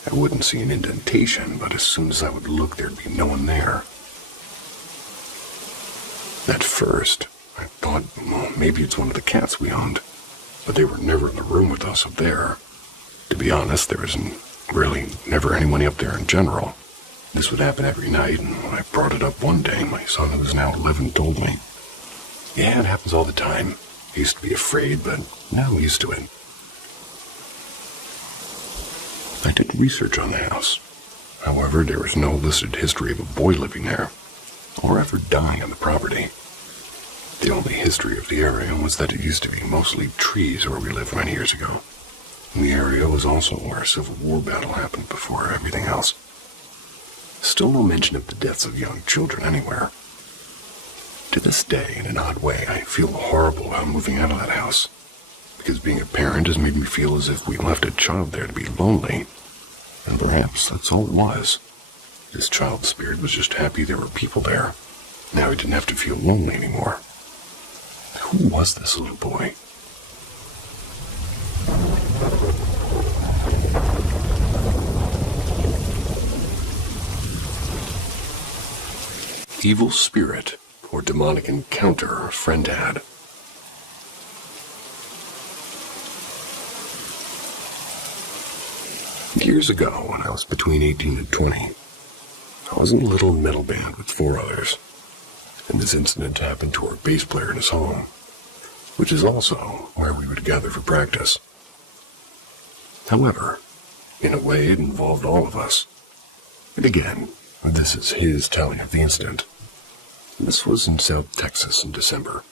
I wouldn't see an indentation, but as soon as I would look, there'd be no one there. At first, I thought, well, maybe it's one of the cats we owned, but they were never in the room with us up there. To be honest, there isn't really never anyone up there in general. This would happen every night, and when I brought it up one day, my son, who is now 11, told me, "Yeah, it happens all the time. I used to be afraid, but now I'm used to it." I did research on the house. However, there was no listed history of a boy living there, or ever dying on the property. The only history of the area was that it used to be mostly trees where we lived many years ago. And the area was also where a Civil War battle happened before everything else. Still no mention of the deaths of young children anywhere. To this day, in an odd way, I feel horrible about moving out of that house, because being a parent has made me feel as if we left a child there to be lonely. And perhaps that's all it was. This child's spirit was just happy there were people there. Now he didn't have to feel lonely anymore. Who was this little boy? Evil spirit or demonic encounter a friend had. Years ago, when I was between 18 and 20, I was in a little metal band with 4 others, and this incident happened to our bass player in his home, which is also where we would gather for practice. However, in a way it involved all of us. And again, this is his telling of the incident. This was in South Texas in December.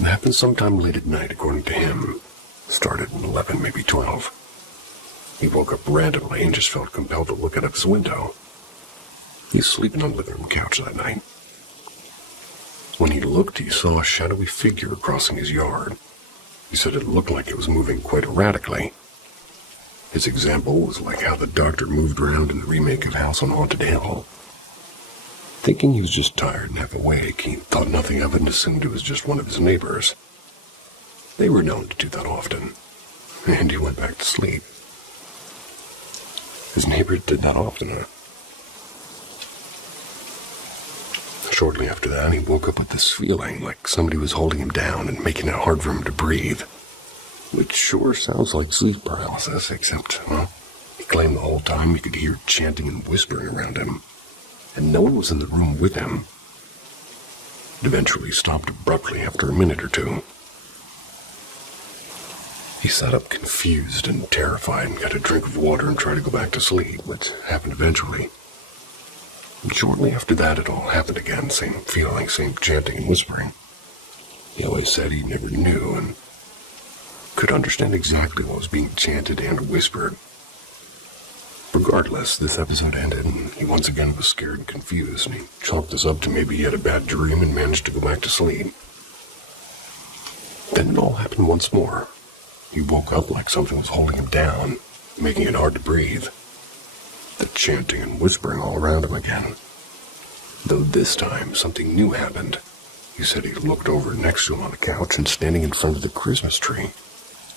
It happened sometime late at night, according to him. Started at 11, maybe 12. He woke up randomly and just felt compelled to look out of his window. He was sleeping on the living room couch that night. When he looked, he saw a shadowy figure crossing his yard. He said it looked like it was moving quite erratically. His example was like how the doctor moved around in the remake of House on Haunted Hill. Thinking he was just tired and half awake, he thought nothing of it and assumed it was just one of his neighbors. They were known to do that often, and he went back to sleep. His neighbors did that often, huh? Shortly after that, he woke up with this feeling like somebody was holding him down and making it hard for him to breathe. Which sure sounds like sleep paralysis, except, well, he claimed the whole time he could hear chanting and whispering around him, and no one was in the room with him. It eventually stopped abruptly after a minute or two. He sat up confused and terrified and got a drink of water and tried to go back to sleep, which happened eventually. And shortly after that, it all happened again, same feeling, same chanting and whispering. He always said he never knew and could understand exactly what was being chanted and whispered. Regardless, this episode ended, and he once again was scared and confused, and he chalked this up to maybe he had a bad dream and managed to go back to sleep. Then it all happened once more. He woke up like something was holding him down, making it hard to breathe. The chanting and whispering all around him again. Though this time, something new happened. He said he looked over next to him on the couch, and standing in front of the Christmas tree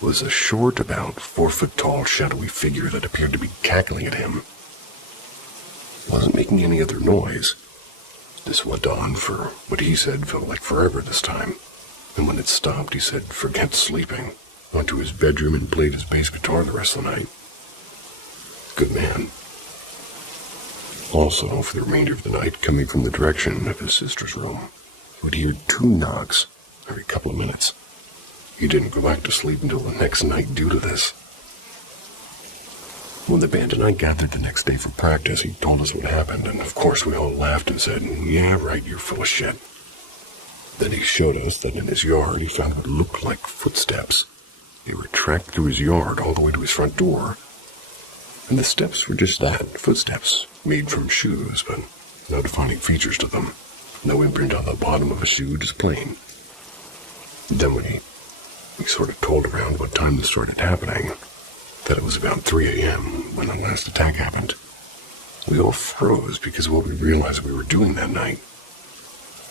was a short, about 4-foot-tall, shadowy figure that appeared to be cackling at him. Wasn't making any other noise. This went on for what he said felt like forever this time. And when it stopped, he said, forget sleeping. Went to his bedroom and played his bass guitar the rest of the night. Good man. Also, for the remainder of the night, coming from the direction of his sister's room, he would hear 2 knocks every couple of minutes. He didn't go back to sleep until the next night due to this. When the band and I gathered the next day for practice, he told us what happened, and of course we all laughed and said, yeah, right, you're full of shit. Then he showed us that in his yard he found what looked like footsteps. They were tracked through his yard all the way to his front door. And the steps were just that, footsteps, made from shoes, but no defining features to them. No imprint on the bottom of a shoe, just plain. Then when he sort of told around what time this started happening, that it was about 3 a.m. when the last attack happened. We all froze because of what we realized we were doing that night.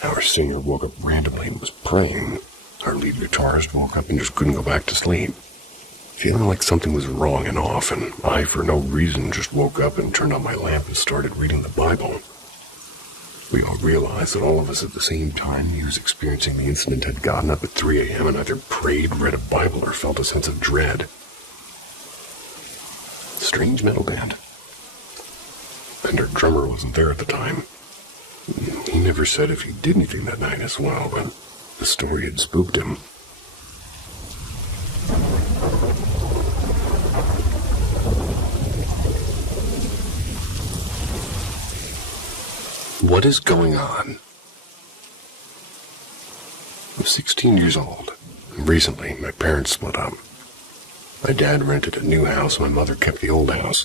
Our singer woke up randomly and was praying. Our lead guitarist woke up and just couldn't go back to sleep, feeling like something was wrong and off, and I, for no reason, just woke up and turned on my lamp and started reading the Bible. We all realized that all of us at the same time he was experiencing the incident had gotten up at 3 a.m. and either prayed, read a Bible, or felt a sense of dread. Strange metal band. And our drummer wasn't there at the time. He never said if he did anything that night as well, but the story had spooked him. What is going on? I'm 16 years old. Recently, my parents split up. My dad rented a new house, my mother kept the old house.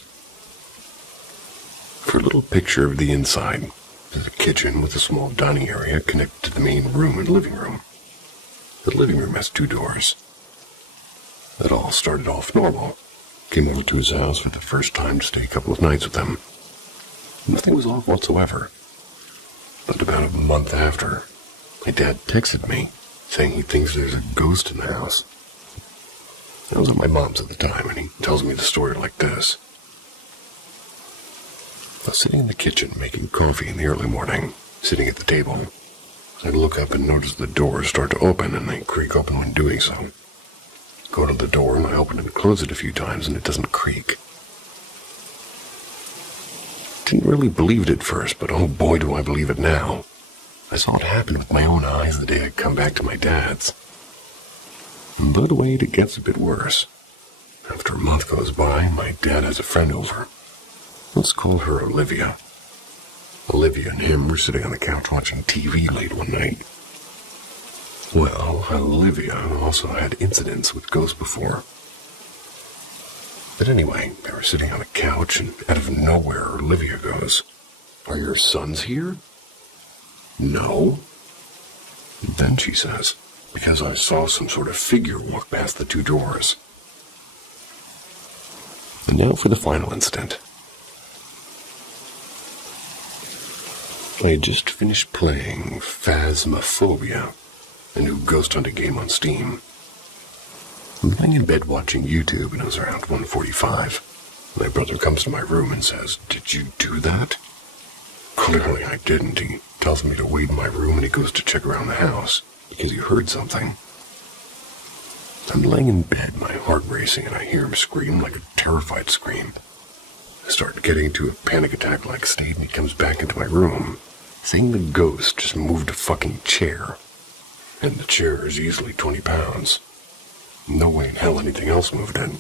For a little picture of the inside, there's a kitchen with a small dining area connected to the main room and living room. The living room has 2 doors. It all started off normal. Came over to his house for the first time to stay a couple of nights with him. Nothing was off whatsoever. But about a month after, my dad texted me, saying he thinks there's a ghost in the house. I was at my mom's at the time, and he tells me the story like this. I was sitting in the kitchen making coffee in the early morning, sitting at the table. I look up and notice the doors start to open, and they creak open when doing so. go to the door and I open and close it a few times and it doesn't creak. Didn't really believe it at first, but oh boy do I believe it now. I saw it happen with my own eyes the day I'd come back to my dad's. But wait, it gets a bit worse. After a month goes by, my dad has a friend over. Let's call her Olivia. Olivia and him were sitting on the couch watching TV late one night. Well, Olivia also had incidents with ghosts before. But anyway, they were sitting on a couch, and out of nowhere, Olivia goes, "Are your sons here?" "No." Then she says, "Because I saw some sort of figure walk past the two doors." And now for the final incident. I had just finished playing Phasmophobia, a new ghost hunting game on Steam. I'm lying in bed watching YouTube, and it was around 1:45. My brother comes to my room and says, "Did you do that?" Clearly I didn't. He tells me to wait in my room, and he goes to check around the house, because he heard something. I'm laying in bed, my heart racing, and I hear him scream like a terrified scream. I start getting into a panic attack-like state, and he comes back into my room, saying the ghost just moved a fucking chair. And the chair is easily 20 pounds. No way in hell anything else moved in.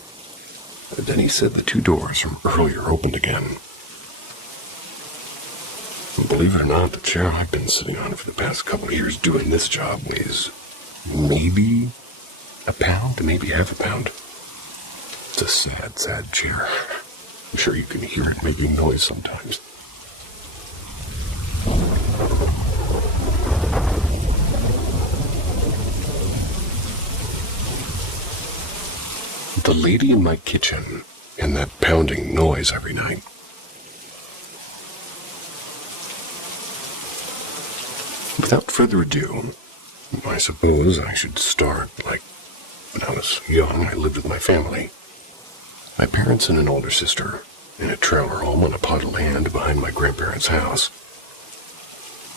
And then he said the two doors from earlier opened again. And believe it or not, the chair I've been sitting on for the past couple of years doing this job weighs maybe a pound, maybe half a pound. It's a sad, sad chair. I'm sure you can hear it making noise sometimes. The lady in my kitchen and that pounding noise every night. Without further ado, I suppose I should start like when I was young. I lived with my family. My parents and an older sister in a trailer home on a plot of land behind my grandparents' house,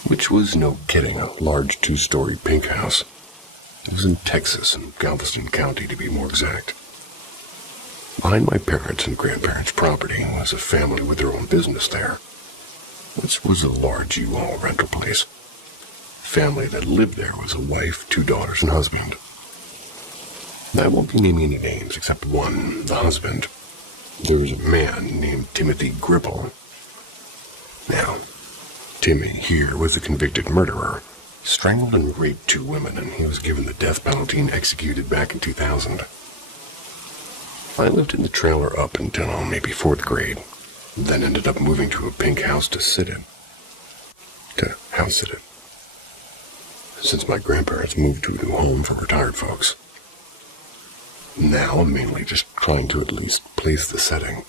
which was, no kidding, a large 2-story pink house. It was in Texas, in Galveston County to be more exact. Behind my parents' and grandparents' property was a family with their own business there. This was a large U-Haul rental place. The family that lived there was a wife, 2 daughters, and husband. I won't be naming any names except one, the husband. There was a man named Timothy Gribble. Now, Timmy here was a convicted murderer, strangled and raped 2 women, and he was given the death penalty and executed back in 2000. I lived in the trailer up until maybe 4th grade, then ended up moving to a pink house to house sit in, since my grandparents moved to a new home for retired folks. Now I'm mainly just trying to at least place the setting.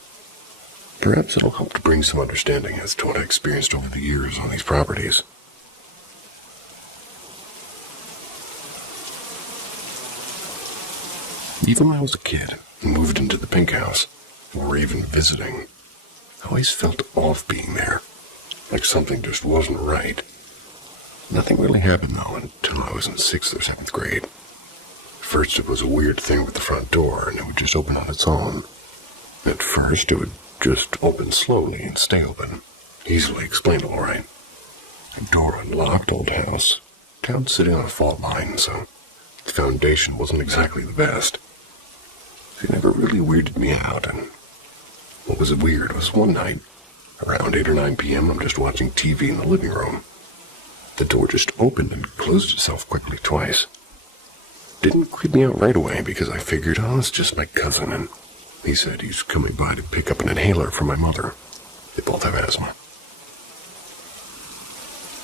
Perhaps it'll help to bring some understanding as to what I experienced over the years on these properties. Even when I was a kid and moved into the pink house, or even visiting, I always felt off being there, like something just wasn't right. Nothing really happened though until I was in 6th or 7th grade. First it was a weird thing with the front door, and it would just open on its own. At first it would just open slowly and stay open. Easily explainable, right? The door unlocked, old house. Town sitting on a fault line, so the foundation wasn't exactly the best. It never really weirded me out, and what was weird was one night, around 8 or 9 p.m., I'm just watching TV in the living room. The door just opened and closed itself quickly twice. Didn't creep me out right away because I figured, oh, it's just my cousin, and he said he's coming by to pick up an inhaler for my mother. They both have asthma.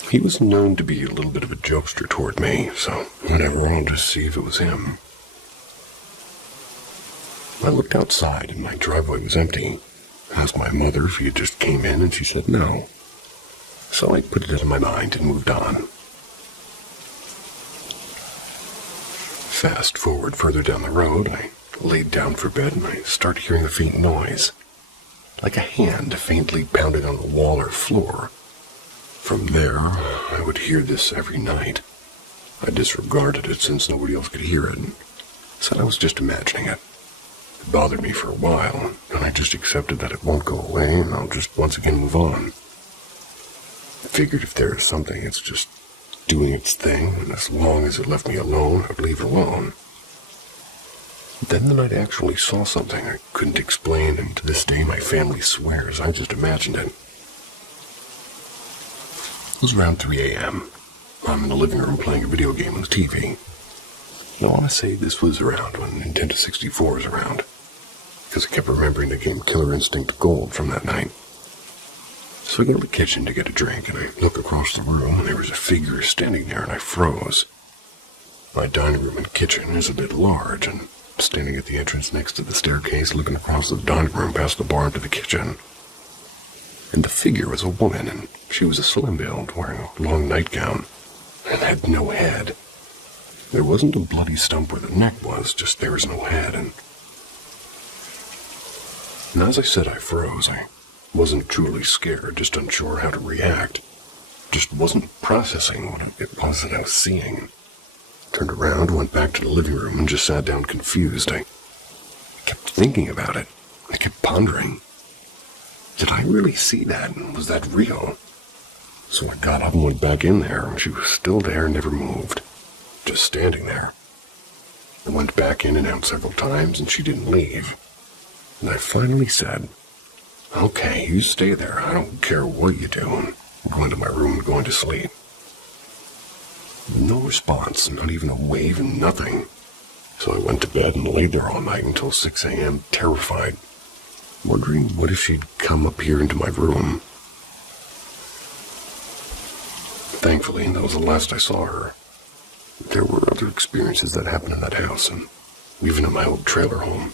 He was known to be a little bit of a jokester toward me, so whatever, I'll just see if it was him. I looked outside and my driveway was empty. I asked my mother if he had just came in, and she said no. So I put it out of my mind and moved on. Fast forward further down the road, I laid down for bed and I started hearing a faint noise, like a hand faintly pounding on the wall or floor. From there, I would hear this every night. I disregarded it since nobody else could hear it. said I was just imagining it. It bothered me for a while, and I just accepted that it won't go away, and I'll just once again move on. I figured if there is something, it's just doing its thing, and as long as it left me alone, I'd leave it alone. Then the night I actually saw something I couldn't explain, and to this day my family swears I just imagined it. It was around 3 a.m. I'm in the living room playing a video game on the TV. And I want to say this was around when Nintendo 64 was around, because I kept remembering the game Killer Instinct Gold from that night. So I go to the kitchen to get a drink, and I look across the room, and there was a figure standing there, and I froze. My dining room and kitchen is a bit large, and I'm standing at the entrance next to the staircase, looking across the dining room past the bar into the kitchen. And the figure was a woman, and she was a slim build, wearing a long nightgown, and had no head. There wasn't a bloody stump where the neck was, just there was no head, and as I said, I froze. I wasn't truly scared, just unsure how to react. Just wasn't processing what it was that I was seeing. Turned around, went back to the living room, and just sat down confused. I kept thinking about it. I kept pondering. Did I really see that? Was that real? So I got up and went back in there, and she was still there, never moved. Just standing there. I went back in and out several times, and she didn't leave. And I finally said, "Okay, you stay there. I don't care what you do." And I'm going to my room and going to sleep. No response, not even a wave, and nothing. So I went to bed and laid there all night until 6 a.m., terrified, wondering what if she'd come up here into my room. Thankfully, that was the last I saw her. There were other experiences that happened in that house, and even in my old trailer home.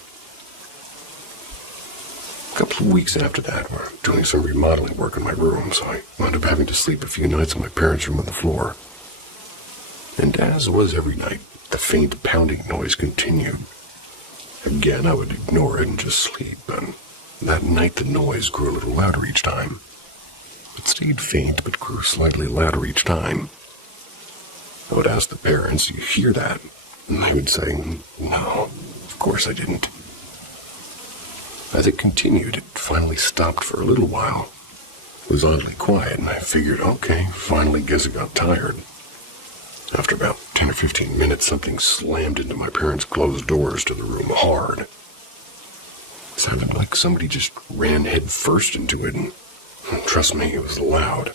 A couple of weeks after that, we're doing some remodeling work in my room, so I wound up having to sleep a few nights in my parents' room on the floor. And as was every night, the faint pounding noise continued. Again, I would ignore it and just sleep, and that night the noise grew a little louder each time. It stayed faint, but grew slightly louder each time. I would ask the parents, "You hear that?" And they would say, "No, of course I didn't." As it continued, it finally stopped for a little while. It was oddly quiet, and I figured, okay, finally guess it got tired. After about 10 or 15 minutes, something slammed into my parents' closed doors to the room hard. It sounded like somebody just ran head first into it, and trust me, it was loud.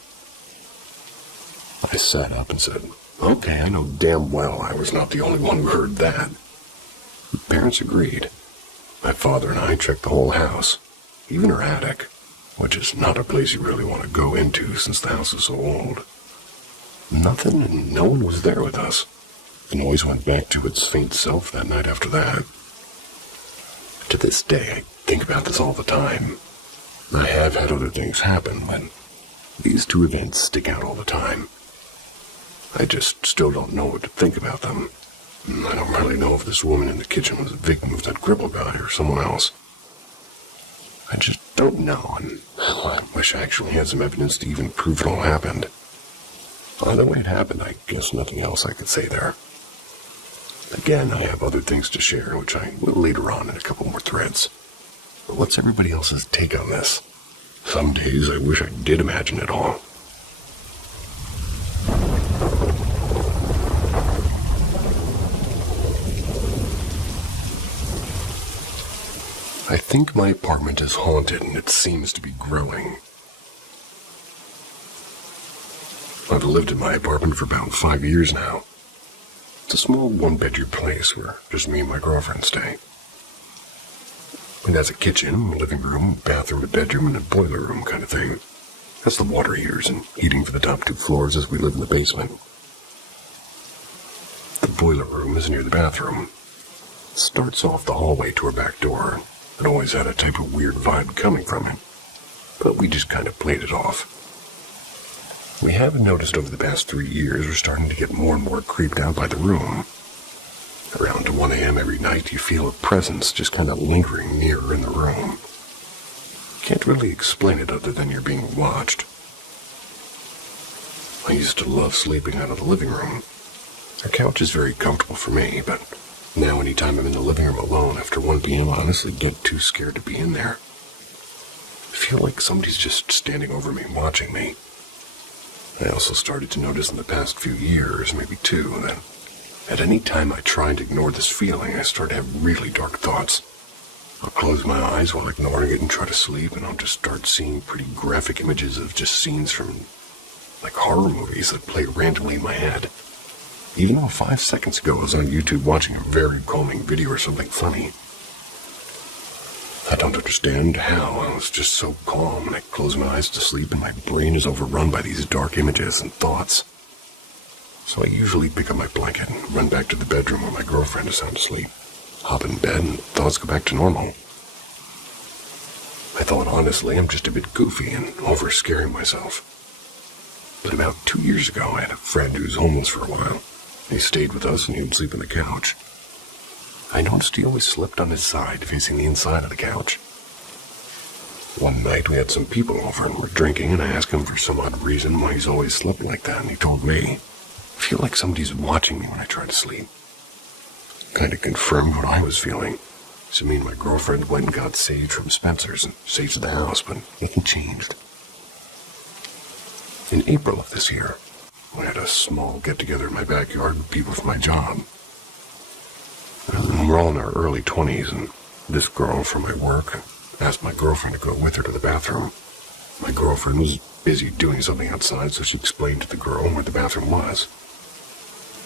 I sat up and said, "Okay, I know damn well I was not the only one who heard that." The parents agreed. My father and I checked the whole house, even her attic, which is not a place you really want to go into since the house is so old. Nothing, and no one was there with us. The noise went back to its faint self that night after that. To this day, I think about this all the time. I have had other things happen, but these two events stick out all the time. I just still don't know what to think about them. I don't really know if this woman in the kitchen was a victim of that cripple guy or someone else. I just don't know, and I wish I actually had some evidence to even prove it all happened. Either way it happened, I guess nothing else I could say there. Again, I have other things to share, which I will later on in a couple more threads. But what's everybody else's take on this? Some days I wish I did imagine it all. I think my apartment is haunted, and it seems to be growing. I've lived in my apartment for about 5 years now. It's a small one-bedroom place where just me and my girlfriend stay. It has a kitchen, a living room, bathroom, a bedroom, and a boiler room kind of thing. That's the water heaters and heating for the top 2 floors as we live in the basement. The boiler room is near the bathroom. It starts off the hallway to our back door. It always had a type of weird vibe coming from it, but we just kind of played it off. We have noticed over the past 3 years we're starting to get more and more creeped out by the room. Around 1 a.m. every night you feel a presence just kind of lingering nearer in the room. Can't really explain it other than you're being watched. I used to love sleeping out of the living room. Our couch is very comfortable for me, but Now anytime I'm in the living room alone after 1 p.m., I honestly get too scared to be in there. I feel like somebody's just standing over me, watching me. I also started to notice in the past few years, maybe 2, that at any time I try to ignore this feeling, I start to have really dark thoughts. I'll close my eyes while ignoring it and try to sleep, and I'll just start seeing pretty graphic images of just scenes from, like, horror movies that play randomly in my head. Even though 5 seconds ago I was on YouTube watching a very calming video or something funny. I don't understand how. I was just so calm, and I close my eyes to sleep, and my brain is overrun by these dark images and thoughts. So I usually pick up my blanket and run back to the bedroom where my girlfriend is sound asleep. Hop in bed, and thoughts go back to normal. I thought, honestly, I'm just a bit goofy and over-scaring myself. But about 2 years ago, I had a friend who was homeless for a while. He stayed with us, and he would sleep on the couch. I noticed he always slept on his side, facing the inside of the couch. One night, we had some people over and were drinking, and I asked him for some odd reason why he's always slept like that, and he told me, I feel like somebody's watching me when I try to sleep. Kind of confirmed what I was feeling. So me and my girlfriend went and got sage from Spencer's and sage to the house, but nothing changed. In April of this year, we had a small get-together in my backyard with people from my job. We're all in our early 20s, and this girl from my work asked my girlfriend to go with her to the bathroom. My girlfriend was busy doing something outside, so she explained to the girl where the bathroom was.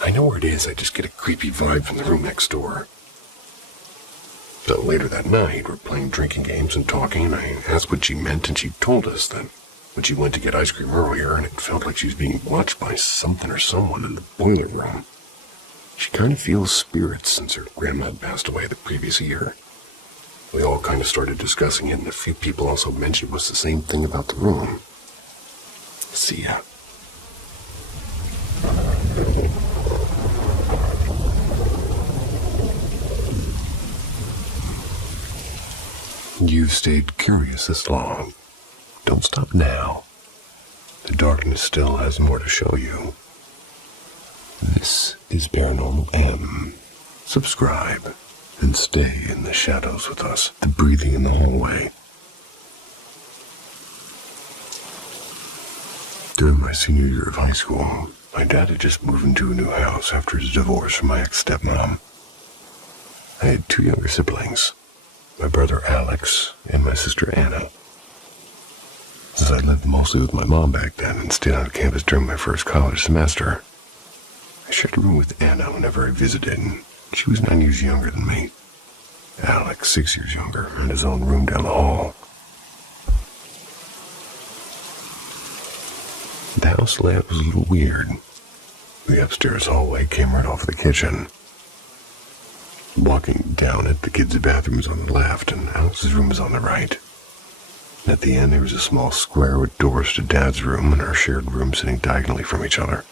I know where it is, I just get a creepy vibe from the room next door. So later that night, we're playing drinking games and talking, and I asked what she meant, and she told us that when she went to get ice cream earlier, and it felt like she was being watched by something or someone in the boiler room. She kind of feels spirits since her grandma had passed away the previous year. We all kind of started discussing it, and a few people also mentioned it was the same thing about the room. See ya. You've stayed curious this long. Don't stop now. The darkness still has more to show you. This is Paranormal M. Subscribe and stay in the shadows with us. The breathing in the hallway. During my senior year of high school, my dad had just moved into a new house after his divorce from my ex-stepmom. I had 2 younger siblings, my brother Alex and my sister Anna. Since I lived mostly with my mom back then and stayed on campus during my first college semester, I shared a room with Anna whenever I visited, and she was 9 years younger than me. Alex, 6 years younger, had his own room down the hall. The house layout was a little weird. The upstairs hallway came right off the kitchen. Walking down it, the kids' bathroom was on the left, and Alex's room was on the right. And at the end, there was a small square with doors to Dad's room and our shared room sitting diagonally from each other.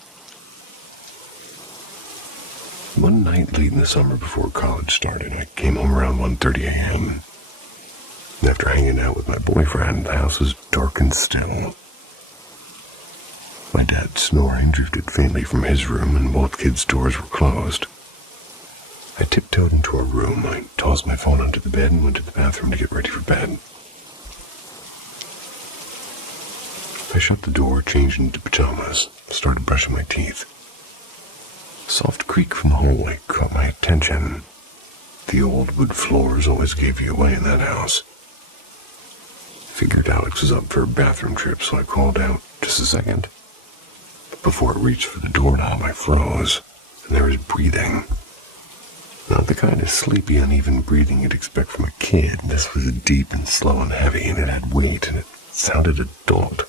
One night late in the summer before college started, I came home around 1:30 a.m. After hanging out with my boyfriend, the house was dark and still. My dad's snoring drifted faintly from his room, and both kids' doors were closed. I tiptoed into our room, I tossed my phone onto the bed, and went to the bathroom to get ready for bed. I shut the door, changed into pajamas, started brushing my teeth. A soft creak from the hallway caught my attention. The old wood floors always gave you away in that house. Figured Alex was up for a bathroom trip, so I called out, "Just a second." But before I reached for the doorknob, I froze, and there was breathing. Not the kind of sleepy, uneven breathing you'd expect from a kid. This was deep and slow and heavy, and it had weight, and it sounded adult.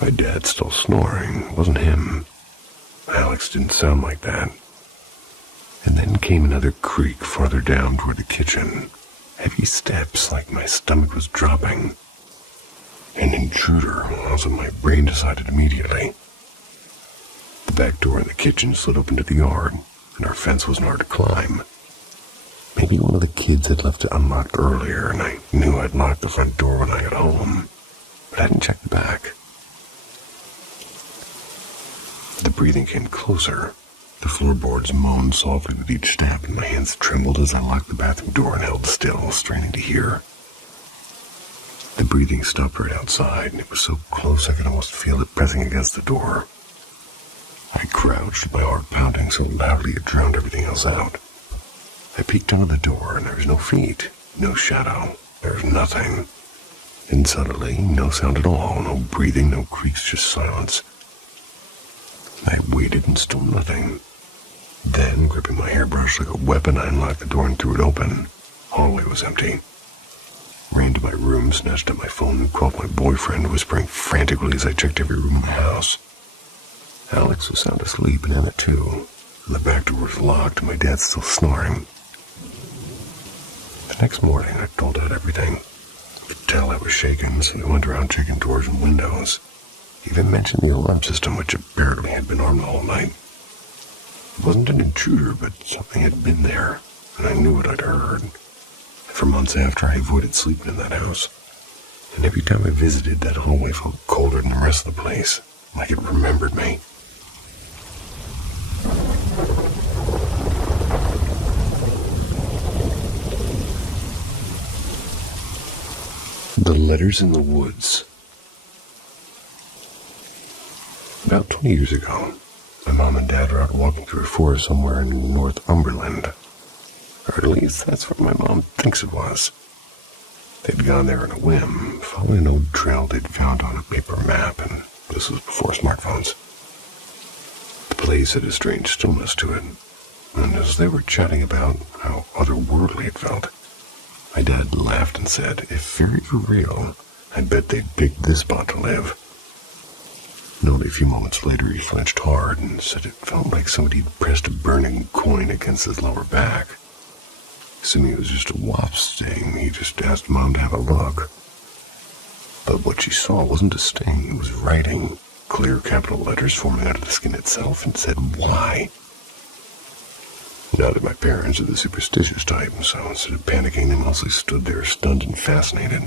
My dad's still snoring. It wasn't him. Alex didn't sound like that. And then came another creak farther down toward the kitchen. Heavy steps, like my stomach was dropping. An intruder was what my brain decided immediately. The back door in the kitchen slid open to the yard, and our fence wasn't hard to climb. Maybe one of the kids had left it unlocked earlier, and I knew I'd locked the front door when I got home, but I didn't check the back. The breathing came closer. The floorboards moaned softly with each step, and my hands trembled as I locked the bathroom door and held still, straining to hear. The breathing stopped right outside, and it was so close I could almost feel it pressing against the door. I crouched, my heart pounding so loudly it drowned everything else out. I peeked under the door, and there was no feet, no shadow, there was nothing. And suddenly, no sound at all, no breathing, no creaks, just silence. I waited and still nothing. Then, gripping my hairbrush like a weapon, I unlocked the door and threw it open. Hallway was empty. Ran to my room, snatched up my phone, and called my boyfriend, whispering frantically as I checked every room in the house. Alex was sound asleep, and Anna too. The back door was locked, and my dad still snoring. The next morning, I told Dad everything. I could tell I was shaken, so we went around checking doors and windows. He even mentioned the alarm system, which apparently had been armed all night. It wasn't an intruder, but something had been there, and I knew what I'd heard. For months after, I avoided sleeping in that house. And every time I visited, that hallway felt colder than the rest of the place, like it remembered me. The Letters in the Woods. About 20 years ago, my mom and dad were out walking through a forest somewhere in Northumberland. Or at least that's what my mom thinks it was. They'd gone there on a whim, following an old trail they'd found on a paper map, and this was before smartphones. The place had a strange stillness to it, and as they were chatting about how otherworldly it felt, my dad laughed and said, if fairies were real, I bet they'd pick this spot to live. And only a few moments later he flinched hard and said it felt like somebody had pressed a burning coin against his lower back. Assuming it was just a wasp sting, he just asked Mom to have a look. But what she saw wasn't a sting, it was writing, clear capital letters forming out of the skin itself, and said, why? Now that my parents are the superstitious type, so instead of panicking, they mostly stood there stunned and fascinated.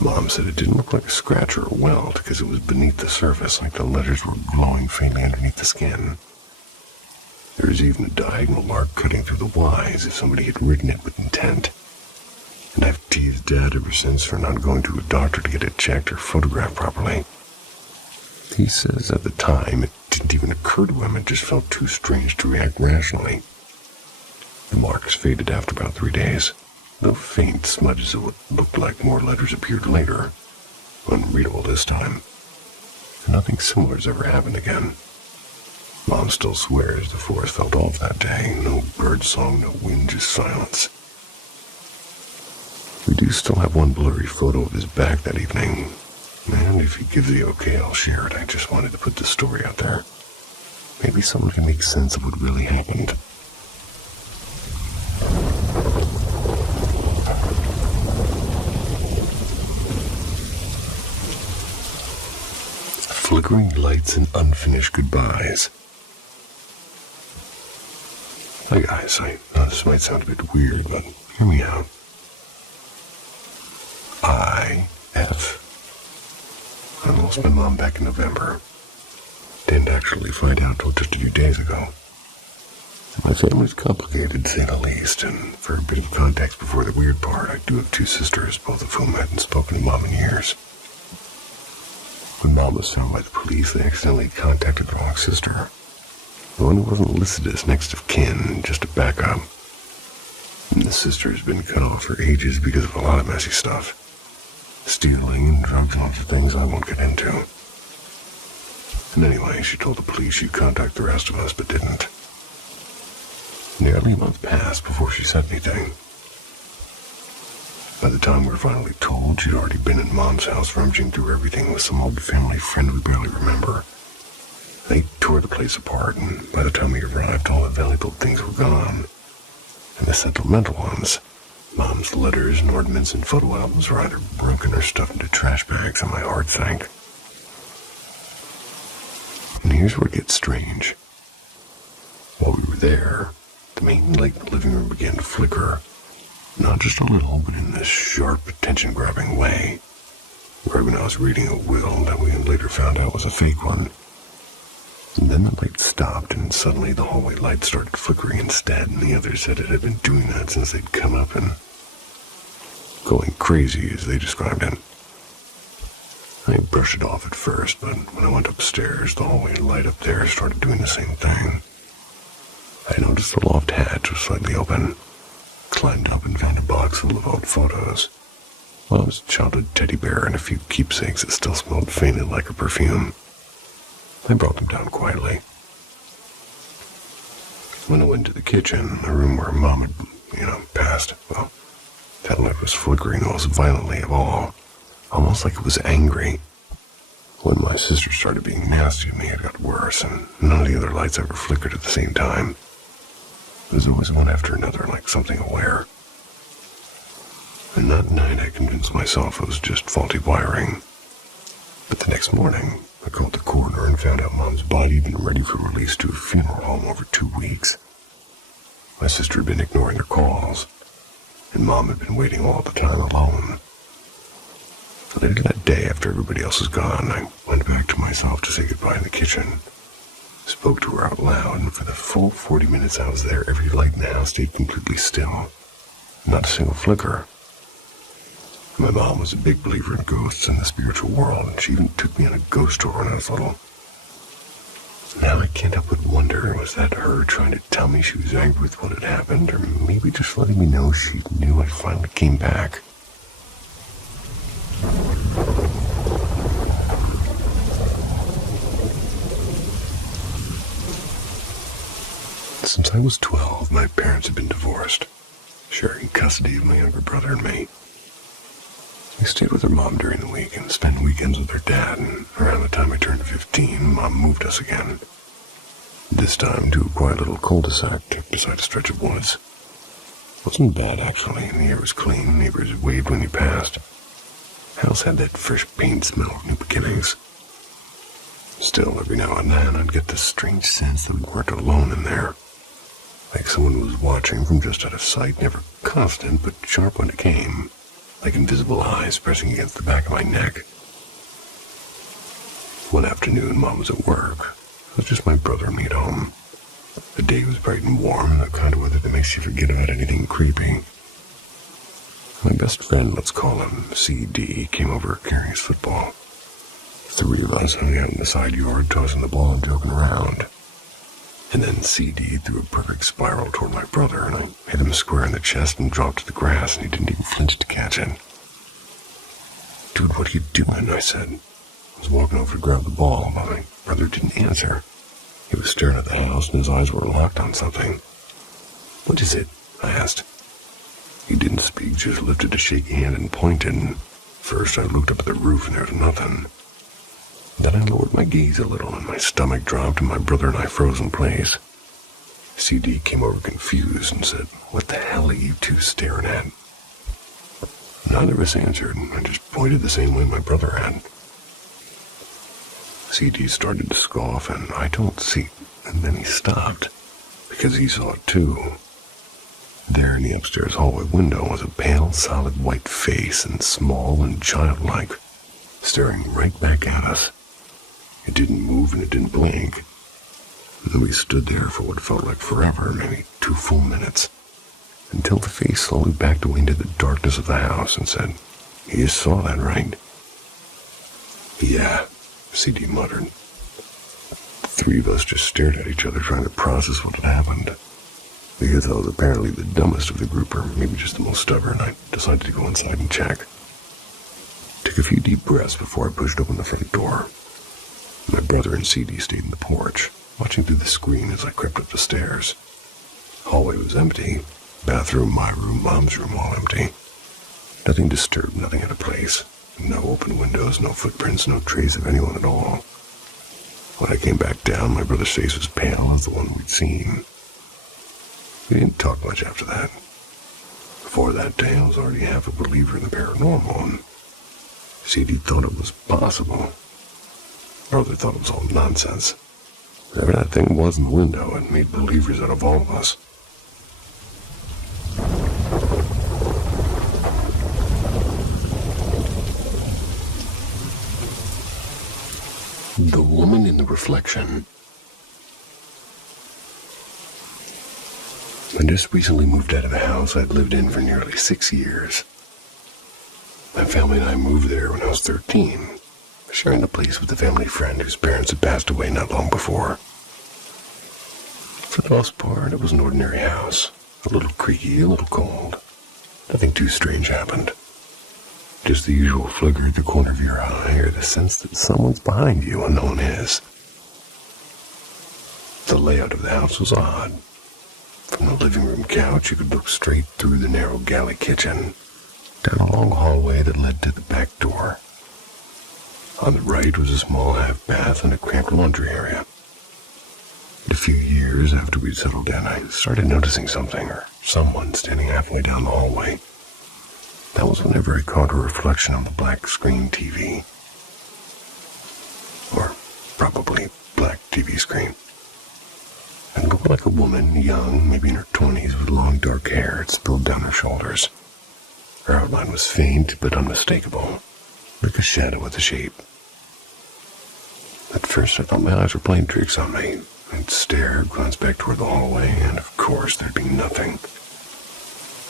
Mom said it didn't look like a scratch or a welt because it was beneath the surface, like the letters were glowing faintly underneath the skin. There was even a diagonal mark cutting through the Y as if somebody had written it with intent. And I've teased Dad ever since for not going to a doctor to get it checked or photographed properly. He says at the time it didn't even occur to him, it just felt too strange to react rationally. The marks faded after about 3 days, though faint smudges of what looked like more letters appeared later, unreadable this time. And nothing similar has ever happened again. Mom still swears the forest felt off that day, no bird song, no wind, just silence. We do still have one blurry photo of his back that evening, and if he gives the okay, I'll share it. I just wanted to put this story out there. Maybe someone can make sense of what really happened. Flickering lights and unfinished goodbyes. Hi guys, I know this might sound a bit weird, but hear me out. I lost my mom back in November. Didn't actually find out till just a few days ago. My family's complicated, to say the least, and for a bit of context before the weird part, I do have 2 sisters, both of whom hadn't spoken to Mom in years. When Mom was found by the police, they accidentally contacted the wrong sister. The one who wasn't listed as next of kin, just a backup. And the sister has been cut off for ages because of a lot of messy stuff. Stealing and drugs and lots of things I won't get into. And anyway, she told the police she'd contact the rest of us, but didn't. Nearly a month passed before she said anything. By the time we were finally told, she'd already been in Mom's house rummaging through everything with some old family friend we barely remember. They tore the place apart, and by the time we arrived, all the valuable things were gone. And the sentimental ones, Mom's letters and ornaments and photo albums, were either broken or stuffed into trash bags, and my heart sank. And here's where it gets strange. While we were there, the main light in the living room began to flicker. Not just a little, but in this sharp, attention-grabbing way. Right when I was reading a will that we later found out was a fake one. And then the light stopped, and suddenly the hallway light started flickering instead, and the others said it had been doing that since they'd come up, and going crazy, as they described it. I brushed it off at first, but when I went upstairs, the hallway light up there started doing the same thing. I noticed the loft hatch was slightly open, climbed up and found a box full of old photos. Mom's childhood teddy bear and a few keepsakes that still smelled faintly like a perfume. I brought them down quietly. When I went to the kitchen, the room where Mom had, passed, well, that light was flickering the most violently of all, almost like it was angry. When my sister started being nasty to me, it got worse, and none of the other lights ever flickered at the same time. There was always one after another, like something aware. And that night I convinced myself it was just faulty wiring. But the next morning, I called the coroner and found out Mom's body had been ready for release to a funeral home over 2 weeks. My sister had been ignoring her calls, and Mom had been waiting all the time alone. Later that day, after everybody else was gone, I went back to myself to say goodbye in the kitchen. Spoke to her out loud, and for the full 40 minutes I was there, every light in the house stayed completely still. Not a single flicker. My mom was a big believer in ghosts and the spiritual world, and she even took me on a ghost tour when I was little. Now I can't help but wonder, was that her trying to tell me she was angry with what had happened, or maybe just letting me know she knew I finally came back? Since I was 12, my parents had been divorced, sharing custody of my younger brother and me. I stayed with her mom during the week and spent weekends with her dad, and around the time I turned 15, Mom moved us again. This time to a quiet little cul-de-sac tucked beside a stretch of woods. It wasn't bad, actually, and the air was clean. Neighbors waved when you passed. The house had that fresh paint smell of new beginnings. Still, every now and then, I'd get this strange sense that we weren't alone in there. Like someone was watching from just out of sight, never constant, but sharp when it came. Like invisible eyes pressing against the back of my neck. One afternoon, Mom was at work. It was just my brother and me at home. The day was bright and warm, the kind of weather that makes you forget about anything creepy. My best friend, let's call him CD, came over carrying his football. 3 of us hung out in the side yard, tossing the ball and joking around. And then CD threw a perfect spiral toward my brother, and I hit him square in the chest and dropped to the grass, and he didn't even flinch to catch it. "Dude, what are you doing?" I said. I was walking over to grab the ball, but my brother didn't answer. He was staring at the house, and his eyes were locked on something. "What is it?" I asked. He didn't speak, just lifted a shaky hand and pointed, and first I looked up at the roof, and there was nothing. Then I lowered my gaze a little, and my stomach dropped, and my brother and I froze in place. CD came over confused and said, "What the hell are you two staring at?" Neither of us answered, and I just pointed the same way my brother had. CD started to scoff, and I don't see, and then he stopped, because he saw it too. There in the upstairs hallway window was a pale, solid white face, and small and childlike, staring right back at us. It didn't move and it didn't blink. And then we stood there for what felt like forever, maybe 2 full minutes, until the face slowly backed away into the darkness of the house and said, "You saw that, right?" "Yeah," CD muttered. The 3 of us just stared at each other, trying to process what had happened. Because I was apparently the dumbest of the group, or maybe just the most stubborn, I decided to go inside and check. Took a few deep breaths before I pushed open the front door. My brother and CD stayed in the porch, watching through the screen as I crept up the stairs. Hallway was empty. Bathroom, my room, Mom's room, all empty. Nothing disturbed, nothing out of place. No open windows, no footprints, no trace of anyone at all. When I came back down, my brother's face was pale as the one we'd seen. We didn't talk much after that. Before that day, I was already half a believer in the paranormal, and CD thought it was possible. Brother thought it was all nonsense. Whatever that thing was in the window, it made believers out of all of us. The woman in the reflection I just recently moved out of the house I'd lived in for nearly 6 years. My family and I moved there when I was 13, sharing the place with a family friend whose parents had passed away not long before. For the most part, it was an ordinary house, a little creaky, a little cold. Nothing too strange happened. Just the usual flicker at the corner of your eye, or the sense that someone's behind you and no one is. The layout of the house was odd. From the living room couch, you could look straight through the narrow galley kitchen, down a long hallway that led to the back door. On the right was a small half bath and a cramped laundry area. A few years after we'd settled in, I started noticing something or someone standing halfway down the hallway. That was whenever I caught a reflection on the black screen TV. Or probably black TV screen. It looked like a woman, young, maybe in her 20s, with long dark hair. It spilled down her shoulders. Her outline was faint but unmistakable, like a shadow with a shape. At first I thought my eyes were playing tricks on me. I'd stare, glance back toward the hallway, and of course there'd be nothing.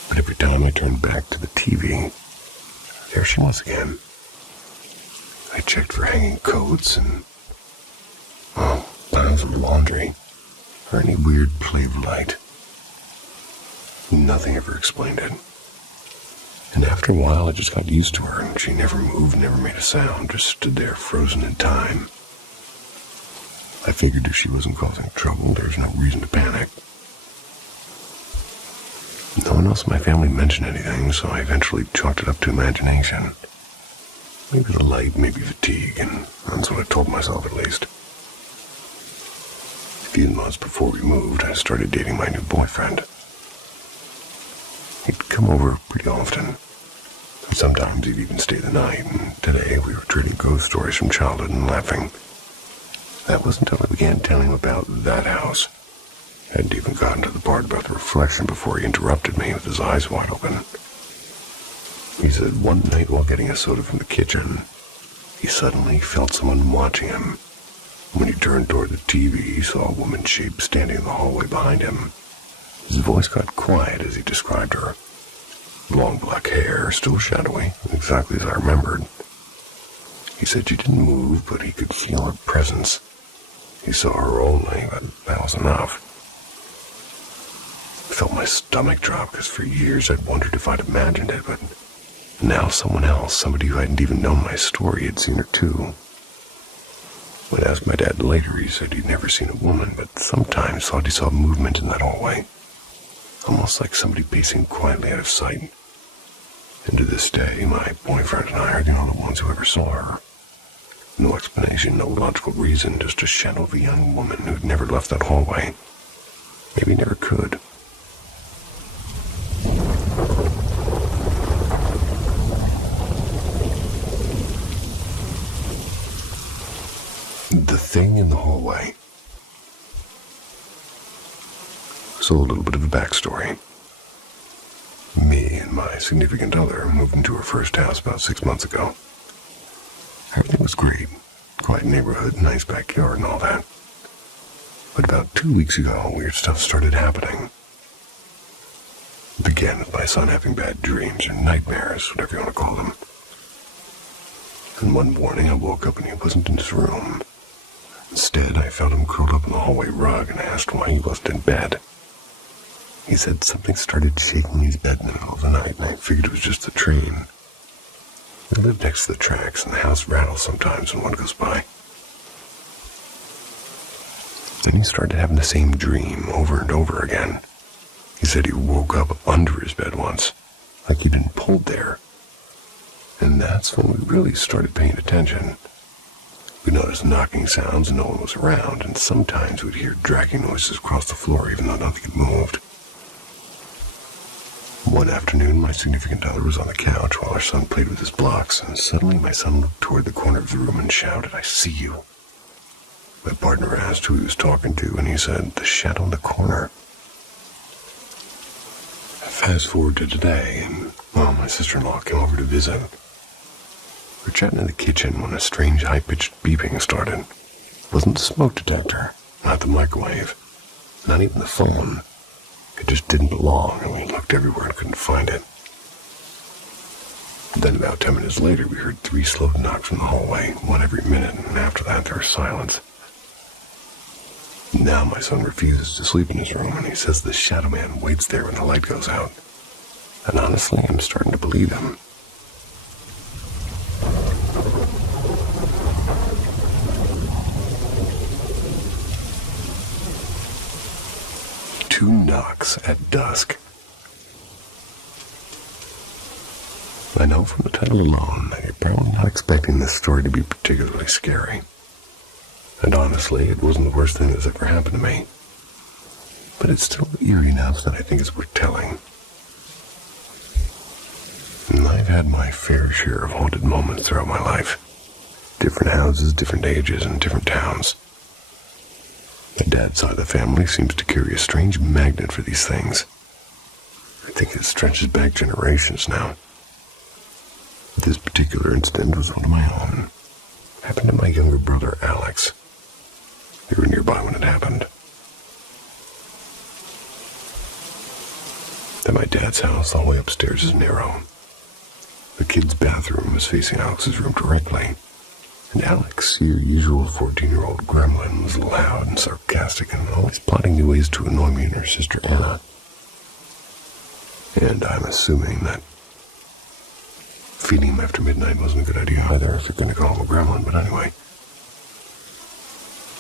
But every time I turned back to the TV, there she was again. I checked for hanging coats and, piles of laundry, or any weird play of light. Nothing ever explained it. And after a while, I just got used to her, and she never moved, never made a sound, just stood there frozen in time. I figured if she wasn't causing trouble, there was no reason to panic. No one else in my family mentioned anything, so I eventually chalked it up to imagination. Maybe the light, maybe fatigue, and that's what I told myself at least. A few months before we moved, I started dating my new boyfriend. He'd come over pretty often. Sometimes he'd even stay the night, and today we were trading ghost stories from childhood and laughing. That was until I began telling him about that house. I hadn't even gotten to the part about the reflection before he interrupted me with his eyes wide open. He said one night while getting a soda from the kitchen, he suddenly felt someone watching him. When he turned toward the TV, he saw a woman's shape standing in the hallway behind him. His voice got quiet as he described her. Long black hair, still shadowy, exactly as I remembered. He said she didn't move, but he could feel her presence. He saw her only, but that was enough. I felt my stomach drop, because for years I'd wondered if I'd imagined it, but now someone else, somebody who hadn't even known my story, had seen her too. When I asked my dad later, he said he'd never seen a woman, but sometimes thought he saw movement in that hallway. Almost like somebody pacing quietly out of sight. And to this day, my boyfriend and I are the only ones who ever saw her. No explanation, no logical reason, just a shadow of a young woman who'd never left that hallway. Maybe never could. The thing in the hallway. So a little bit of a backstory. Me and my significant other moved into our first house about 6 months ago. Everything was great. Quiet neighborhood, nice backyard and all that. But about 2 weeks ago, weird stuff started happening. It began with my son having bad dreams or nightmares, whatever you want to call them. And one morning I woke up and he wasn't in his room. Instead, I found him curled up in the hallway rug and asked why he wasn't in bed. He said something started shaking his bed in the middle of the night, and I figured it was just the train. We live next to the tracks, and the house rattles sometimes when one goes by. Then he started having the same dream over and over again. He said he woke up under his bed once, like he'd been pulled there. And that's when we really started paying attention. We noticed knocking sounds and no one was around, and sometimes we'd hear dragging noises across the floor even though nothing had moved. One afternoon, my significant other was on the couch while our son played with his blocks, and suddenly my son looked toward the corner of the room and shouted, "I see you." My partner asked who he was talking to, and he said, "The shadow in the corner." Fast forward to today, and, my sister-in-law came over to visit. We were chatting in the kitchen when a strange high-pitched beeping started. It wasn't the smoke detector, not the microwave, not even the phone. It just didn't belong, and we looked everywhere and couldn't find it. Then about 10 minutes later, we heard 3 slow knocks from the hallway, one every minute, and after that there was silence. Now my son refuses to sleep in his room, and he says the shadow man waits there when the light goes out. And honestly, I'm starting to believe him. Two knocks at dusk. I know from the title alone that you're probably not expecting this story to be particularly scary. And honestly, it wasn't the worst thing that's ever happened to me. But it's still eerie enough that I think it's worth telling. And I've had my fair share of haunted moments throughout my life. Different houses, different ages, and different towns. My dad's side of the family seems to carry a strange magnet for these things. I think it stretches back generations now. This particular incident was one of my own. It happened to my younger brother, Alex. We were nearby when it happened. At my dad's house, all the way upstairs is narrow. The kid's bathroom was facing Alex's room directly. And Alex, your usual 14-year-old gremlin, was loud and sarcastic and always plotting new ways to annoy me and her sister Anna. And I'm assuming that feeding him after midnight wasn't a good idea either if you're going to call him a gremlin, but anyway.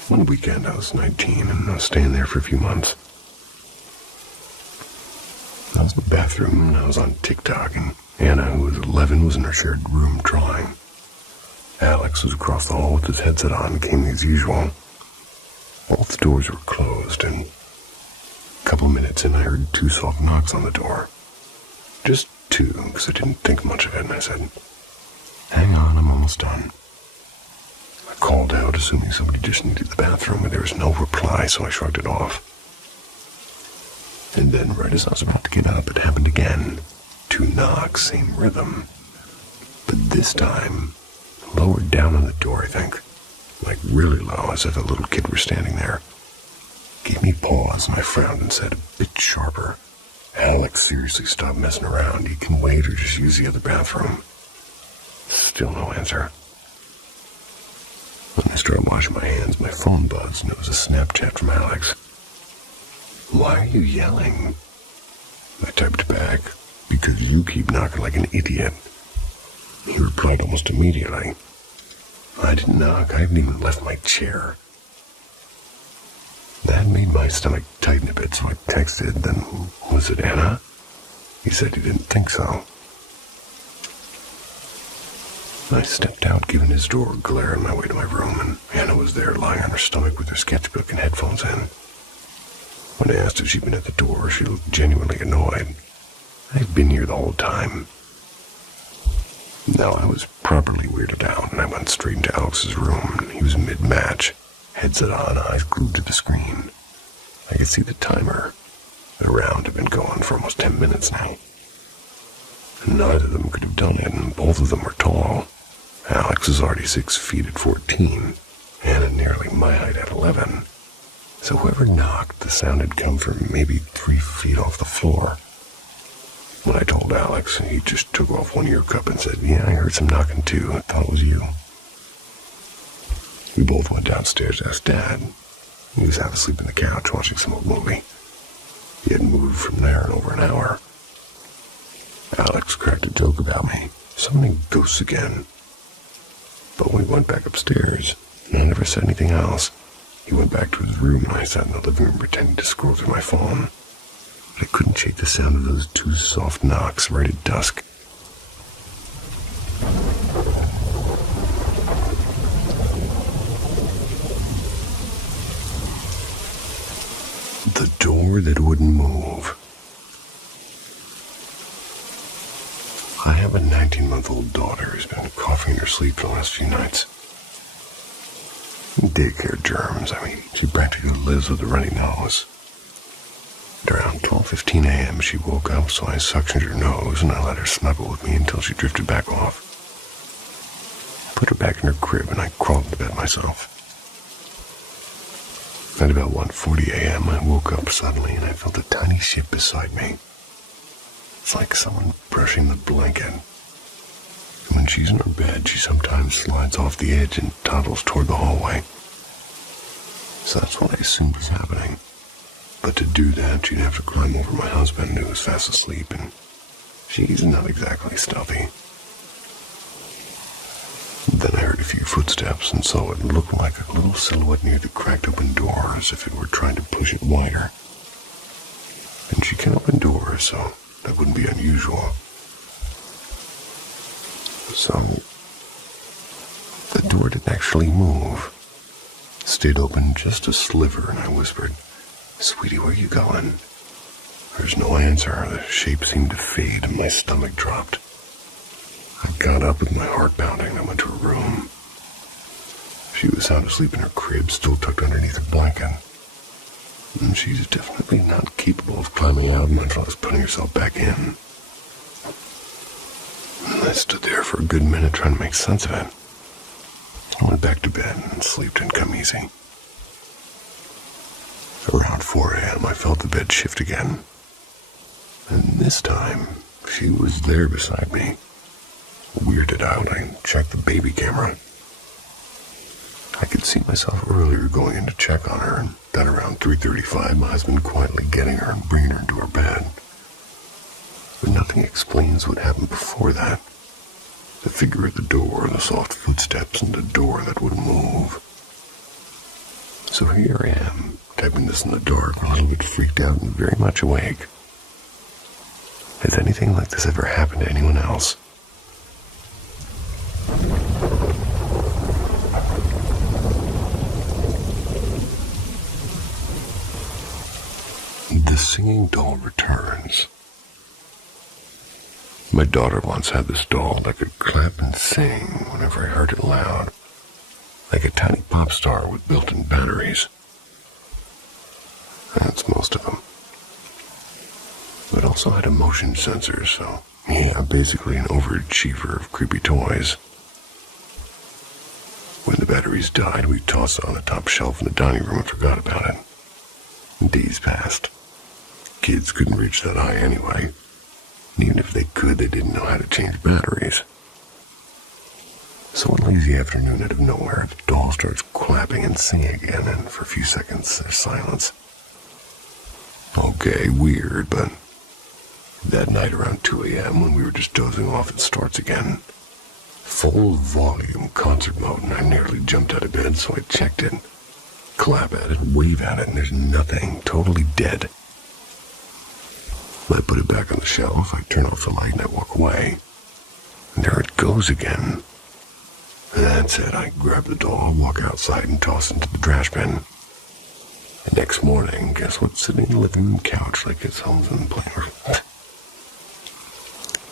One weekend I was 19 and I was staying there for a few months. I was in the bathroom and I was on TikTok, and Anna, who was 11, was in her shared room drawing. Alex was across the hall with his headset on, came as usual. All the doors were closed, and a couple of minutes in I heard 2 soft knocks on the door. Just 2, because I didn't think much of it, and I said, "Hang on, I'm almost done." I called out, assuming somebody just needed the bathroom, but there was no reply, so I shrugged it off. And then, right as I was about to get up, it happened again. 2 knocks, same rhythm. But this time, lower down on the door, I think. Like really low, as if a little kid were standing there. Gave me pause, and I frowned and said, a bit sharper, "Alex, seriously, stop messing around. You can wait or just use the other bathroom." Still no answer. When I started washing my hands, my phone buzzed, and it was a Snapchat from Alex. "Why are you yelling?" I typed back, "Because you keep knocking like an idiot." He replied almost immediately, "I didn't knock. I haven't even left my chair." That made my stomach tighten a bit, so I texted, "Then was it Anna?" He said he didn't think so. I stepped out, giving his door a glare on my way to my room, and Anna was there lying on her stomach with her sketchbook and headphones in. When I asked if she'd been at the door, she looked genuinely annoyed. "I've been here the whole time." Now I was properly weirded out, and I went straight into Alex's room, and he was mid-match, headset on, eyes glued to the screen. I could see the timer. The round had been going for almost 10 minutes now. And neither of them could have done it, and both of them were tall. Alex was already 6 feet at 14, Anna nearly my height at 11. So whoever knocked, the sound had come from maybe 3 feet off the floor. When I told Alex, he just took off one ear cup and said, "Yeah, I heard some knocking too. I thought it was you." We both went downstairs to ask Dad. He was half asleep on the couch watching some old movie. He hadn't moved from there in over an hour. Alex cracked a joke about me. "Summoning ghosts again." But when we went back upstairs, and I never said anything else, he went back to his room and I sat in the living room pretending to scroll through my phone. But I couldn't shake the sound of those 2 soft knocks right at dusk. The door that wouldn't move. I have a 19-month-old daughter who's been coughing in her sleep for the last few nights. Daycare germs, she practically lives with a runny nose. At around 12:15 a.m., she woke up, so I suctioned her nose and I let her snuggle with me until she drifted back off. I put her back in her crib and I crawled into bed myself. At about 1:40 a.m., I woke up suddenly and I felt a tiny ship beside me. It's like someone brushing the blanket. When she's in her bed, she sometimes slides off the edge and toddles toward the hallway. So that's what I assumed was happening. But to do that, she'd have to climb over my husband, who was fast asleep, and she's not exactly stealthy. Then I heard a few footsteps and saw what looked like a little silhouette near the cracked open door, as if it were trying to push it wider. And she can open doors, so that wouldn't be unusual. So, the door didn't actually move. It stayed open just a sliver, and I whispered, "Sweetie, where are you going?" There's no answer. The shape seemed to fade, and my stomach dropped. I got up with my heart pounding. I went to her room. She was sound asleep in her crib, still tucked underneath her blanket. And she's definitely not capable of climbing out, much less putting herself back in. I stood there for a good minute trying to make sense of it. I went back to bed and sleep didn't come easy. Around 4 a.m. I felt the bed shift again. And this time, she was there beside me. Weirded out, I checked the baby camera. I could see myself earlier going in to check on her, and then around 3:35, my husband quietly getting her and bringing her into her bed. But nothing explains what happened before that. The figure at the door, the soft footsteps, and the door that wouldn't move. So here I am, typing this in the dark, a little bit freaked out and very much awake. Has anything like this ever happened to anyone else? The singing doll returns. My daughter once had this doll that could clap and sing whenever I heard it loud, like a tiny pop star with built-in batteries. That's most of them. It also had a motion sensor, so yeah, basically an overachiever of creepy toys. When the batteries died, we tossed it on the top shelf in the dining room and forgot about it. Days passed. Kids couldn't reach that high anyway. And even if they could, they didn't know how to change batteries. So one lazy afternoon, out of nowhere, the doll starts clapping and singing again, and for a few seconds, there's silence. Okay, weird, but that night around 2 a.m., when we were just dozing off, it starts again. Full volume concert mode, and I nearly jumped out of bed, so I checked it. Clap at it, wave at it, and there's nothing. Totally dead. I put it back on the shelf, I turn off the light, and I walk away. And there it goes again. That's it. I grab the doll, walk outside, and toss it into the trash bin. The next morning, guess what's sitting in the living room couch like it's home in the player?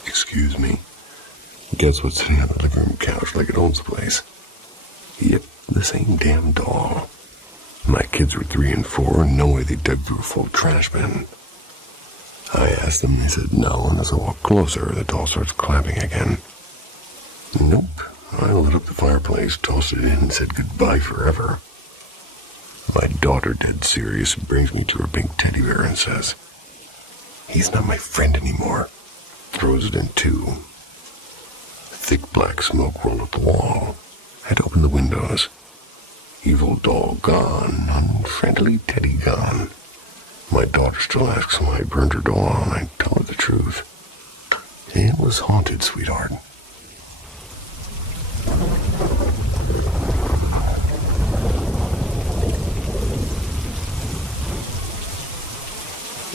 Excuse me. Guess what's sitting on the living room couch like it owns the place? Yep, the same damn doll. My kids were 3 and 4, and no way they dug through a full trash bin. I asked them, and they said no, and as I walk closer, the doll starts clapping again. Nope. I lit up the fireplace, tossed it in, and said goodbye forever. My daughter, dead serious, brings me to her pink teddy bear and says, "He's not my friend anymore." Throws it in two. Thick black smoke rolled up the wall. I had to open the windows. Evil doll gone, unfriendly teddy gone. My daughter still asks why I burned her doll, and I tell her the truth. It was haunted, sweetheart.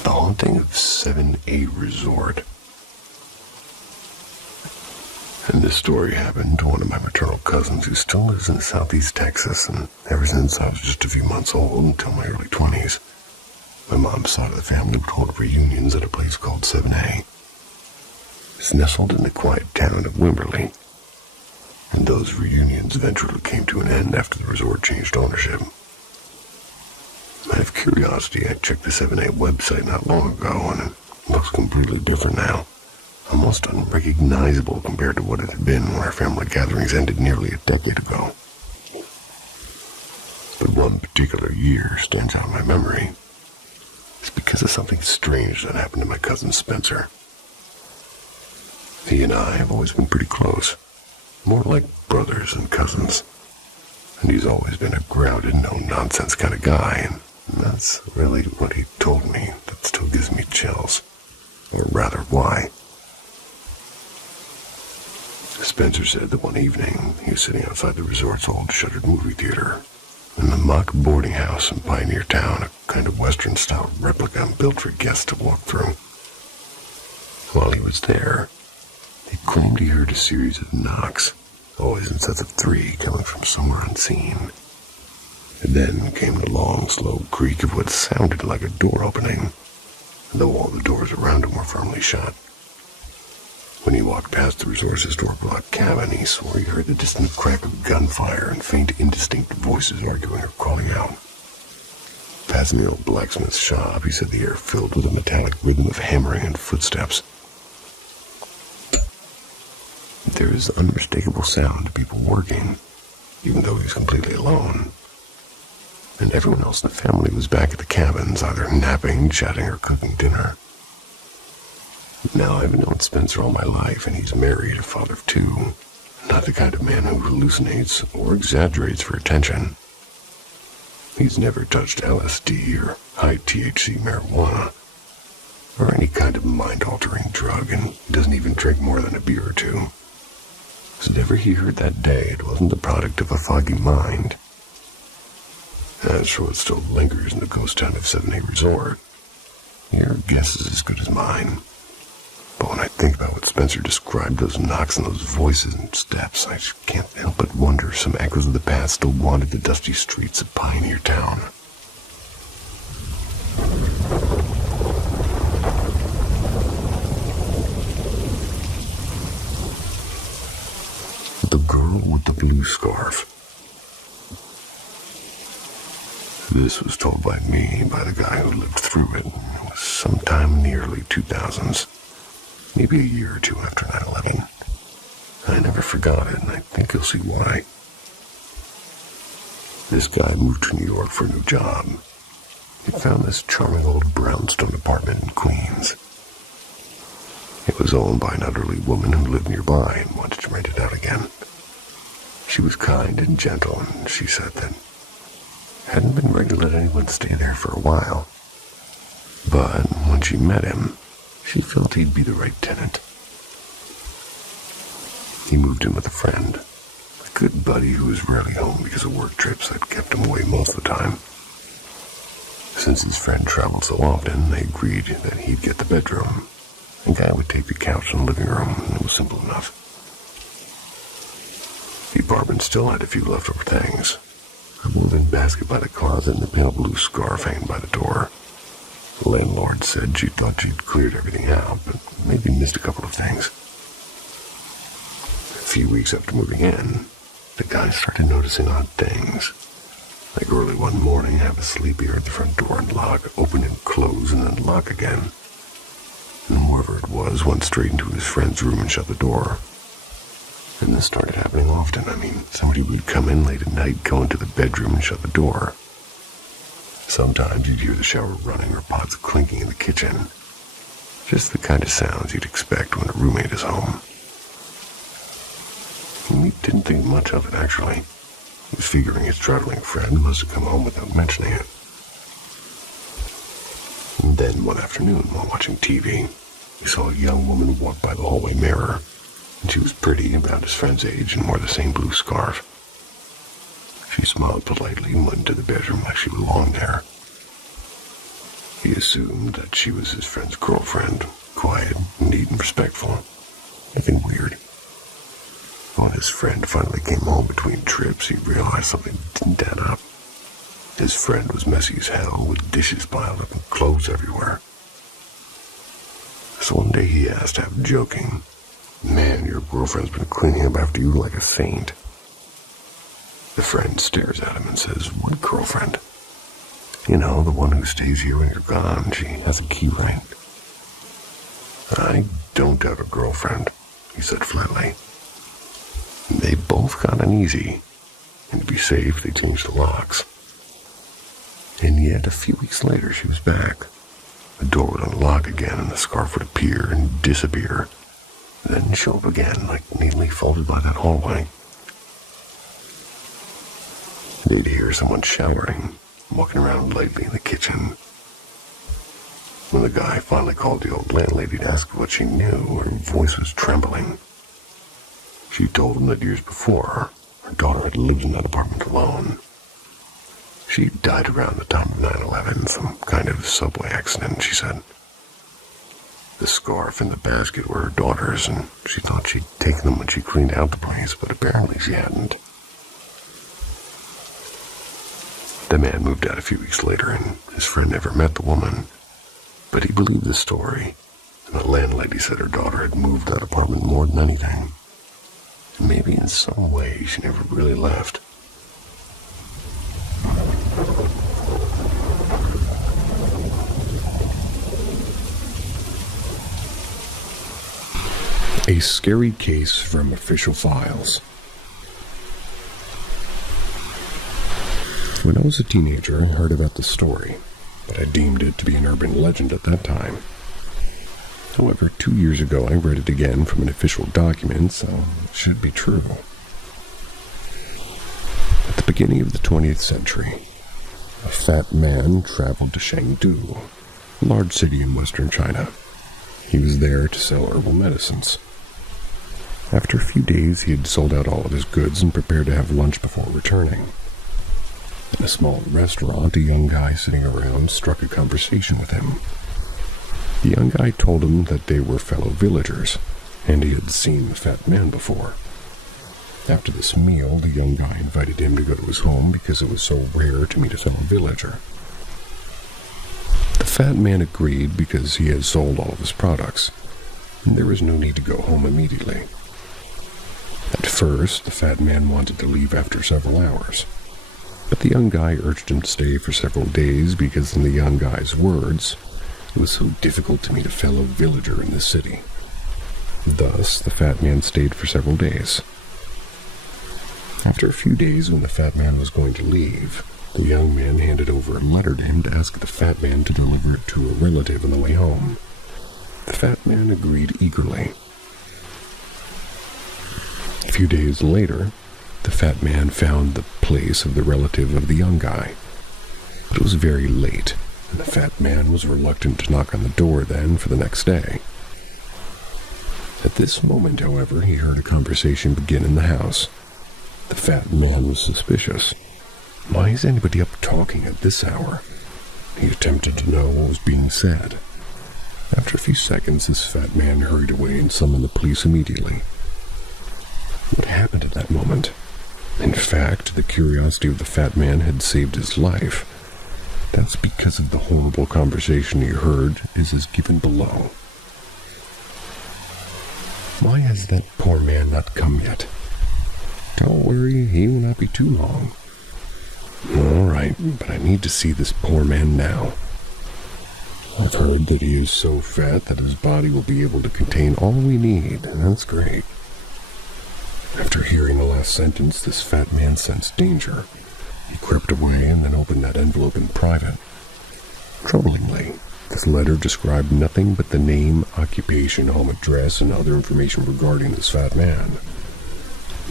The haunting of 7A Resort. And this story happened to one of my maternal cousins who still lives in southeast Texas, and ever since I was just a few months old until my early 20s, my mom's side of the family would hold reunions at a place called 7A. It's nestled in the quiet town of Wimberley, and those reunions eventually came to an end after the resort changed ownership. Out of curiosity, I checked the 7A website not long ago, and it looks completely different now. Almost unrecognizable compared to what it had been when our family gatherings ended nearly a decade ago. The one particular year stands out in my memory. It's because of something strange that happened to my cousin Spencer. He and I have always been pretty close, more like brothers than cousins. And he's always been a grounded, no-nonsense kind of guy, and that's really what he told me that still gives me chills. Or rather, why. Spencer said that one evening he was sitting outside the resort's old shuttered movie theater in the mock boarding house in Pioneer Town, a kind of Western-style replica built for guests to walk through. While he was there, he claimed he heard a series of knocks, always in sets of 3, coming from somewhere unseen. And then came the long, slow creak of what sounded like a door opening, though all the doors around him were firmly shut. When he walked past the resort's historic log cabin, he swore he heard the distant crack of gunfire and faint, indistinct voices arguing or calling out. Passing the old blacksmith's shop, he said the air filled with a metallic rhythm of hammering and footsteps. There is unmistakable sound of people working, even though he was completely alone. And everyone else in the family was back at the cabins, either napping, chatting, or cooking dinner. Now, I've known Spencer all my life, and he's married, a father of 2. Not the kind of man who hallucinates or exaggerates for attention. He's never touched LSD or high THC marijuana, or any kind of mind-altering drug, and he doesn't even drink more than a beer or 2. So whatever he heard that day, it wasn't the product of a foggy mind. As for what still lingers in the ghost town of 7A Resort, your guess is as good as mine. But when I think about what Spencer described, those knocks and those voices and steps, I just can't help but wonder if some echoes of the past still haunted the dusty streets of Pioneer Town. The girl with the blue scarf. This was told by me by the guy who lived through it. It was sometime in the early 2000s. Maybe a year or 2 after 9/11. I never forgot it, and I think you'll see why. This guy moved to New York for a new job. He found this charming old brownstone apartment in Queens. It was owned by an elderly woman who lived nearby and wanted to rent it out again. She was kind and gentle, and she said that it hadn't been ready to let anyone stay there for a while. But when she met him, she felt he'd be the right tenant. He moved in with a friend, a good buddy who was rarely home because of work trips that kept him away most of the time. Since his friend traveled so often, they agreed that he'd get the bedroom. The guy would take the couch in the living room, and it was simple enough. The apartment still had a few leftover things. A woven basket by the closet and a pale blue scarf hanging by the door. The landlord said she thought she'd cleared everything out, but maybe missed a couple of things. A few weeks after moving in, the guy started noticing odd things. Like early one morning, half asleep, he heard the front door unlock, open and close, and then lock again. And whoever it was went straight into his friend's room and shut the door. And this started happening often. Somebody would come in late at night, go into the bedroom and shut the door. Sometimes you'd hear the shower running or pots clinking in the kitchen. Just the kind of sounds you'd expect when a roommate is home. And he didn't think much of it, actually. He was figuring his traveling friend must have come home without mentioning it. And then one afternoon, while watching TV, he saw a young woman walk by the hallway mirror. And she was pretty, about his friend's age, and wore the same blue scarf. She smiled politely and went into the bedroom like she belonged there. He assumed that she was his friend's girlfriend, quiet, neat, and respectful. Nothing weird. When his friend finally came home between trips, he realized something didn't add up. His friend was messy as hell, with dishes piled up and clothes everywhere. So one day he asked, half joking, "Man, your girlfriend's been cleaning up after you like a saint." The friend stares at him and says, "What girlfriend?" "You know, the one who stays here when you're gone. She has a key ring." "I don't have a girlfriend," he said flatly. They both got uneasy, and to be safe, they changed the locks. And yet, a few weeks later, she was back. The door would unlock again, and the scarf would appear and disappear, then show up again, like neatly folded by that hallway. They'd hear someone showering, walking around lightly in the kitchen. When the guy finally called the old landlady to ask what she knew, her voice was trembling. She told him that years before, her daughter had lived in that apartment alone. She died around the time of 9/11, some kind of subway accident, she said. The scarf and the basket were her daughter's, and she thought she'd taken them when she cleaned out the place, but apparently she hadn't. The man moved out a few weeks later, and his friend never met the woman. But he believed the story, and the landlady said her daughter had moved that apartment more than anything. And maybe in some way she never really left. A scary case from official files. When I was a teenager, I heard about the story, but I deemed it to be an urban legend at that time. However, 2 years ago, I read it again from an official document, so it should be true. At the beginning of the 20th century, a fat man traveled to Chengdu, a large city in western China. He was there to sell herbal medicines. After a few days, he had sold out all of his goods and prepared to have lunch before returning. In a small restaurant, a young guy sitting around struck a conversation with him. The young guy told him that they were fellow villagers, and he had seen the fat man before. After this meal, the young guy invited him to go to his home because it was so rare to meet a fellow villager. The fat man agreed because he had sold all of his products, and there was no need to go home immediately. At first, the fat man wanted to leave after several hours, but the young guy urged him to stay for several days because, in the young guy's words, it was so difficult to meet a fellow villager in this city. Thus, the fat man stayed for several days. After a few days, when the fat man was going to leave, the young man handed over a letter to him to ask the fat man to deliver it to a relative on the way home. The fat man agreed eagerly. A few days later, the fat man found the place of the relative of the young guy, but it was very late, and the fat man was reluctant to knock on the door then for the next day. At this moment, however, he heard a conversation begin in the house. The fat man was suspicious. Why is anybody up talking at this hour? He attempted to know what was being said. After a few seconds, this fat man hurried away and summoned the police immediately. What happened at that moment? In fact, the curiosity of the fat man had saved his life. That's because of the horrible conversation he heard, as given below. Why has that poor man not come yet? Don't worry, he will not be too long. All right, but I need to see this poor man now. I've heard that he is so fat that his body will be able to contain all we need, and that's great. After hearing the last sentence, this fat man sensed danger. He crept away and then opened that envelope in private. Troublingly, this letter described nothing but the name, occupation, home address, and other information regarding this fat man.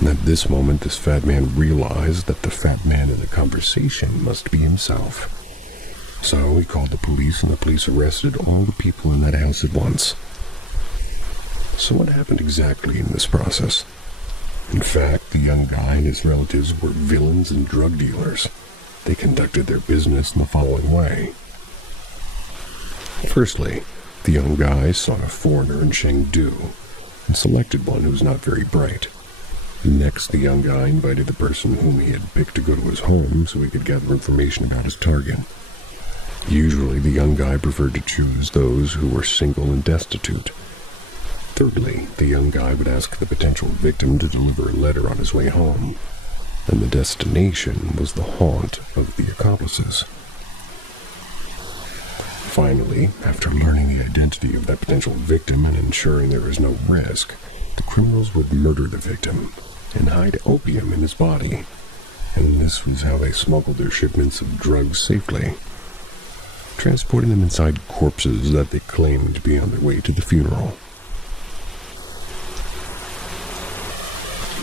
And at this moment, this fat man realized that the fat man in the conversation must be himself. So he called the police, and the police arrested all the people in that house at once. So what happened exactly in this process? In fact, the young guy and his relatives were villains and drug dealers. They conducted their business in the following way. Firstly, the young guy sought a foreigner in Chengdu and selected one who was not very bright. Next, the young guy invited the person whom he had picked to go to his home so he could gather information about his target. Usually, the young guy preferred to choose those who were single and destitute. Thirdly, the young guy would ask the potential victim to deliver a letter on his way home, and the destination was the haunt of the accomplices. Finally, after learning the identity of that potential victim and ensuring there was no risk, the criminals would murder the victim and hide opium in his body. and this was how they smuggled their shipments of drugs safely, transporting them inside corpses that they claimed to be on their way to the funeral.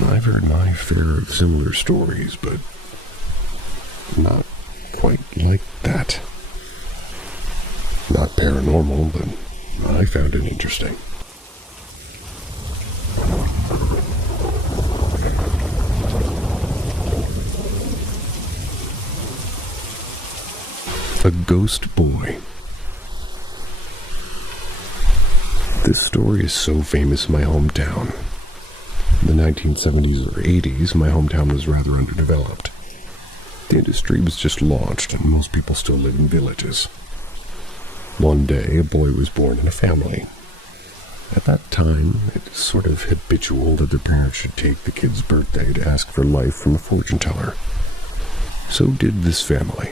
I've heard my fair of similar stories, but not quite like that. Not paranormal, but I found it interesting. A ghost boy. This story is so famous in my hometown. In the 1970s or 80s, my hometown was rather underdeveloped. The industry was just launched, and most people still live in villages. One day, a boy was born in a family. At that time, it was sort of habitual that the parents should take the kid's birthday to ask for life from a fortune teller. So did this family.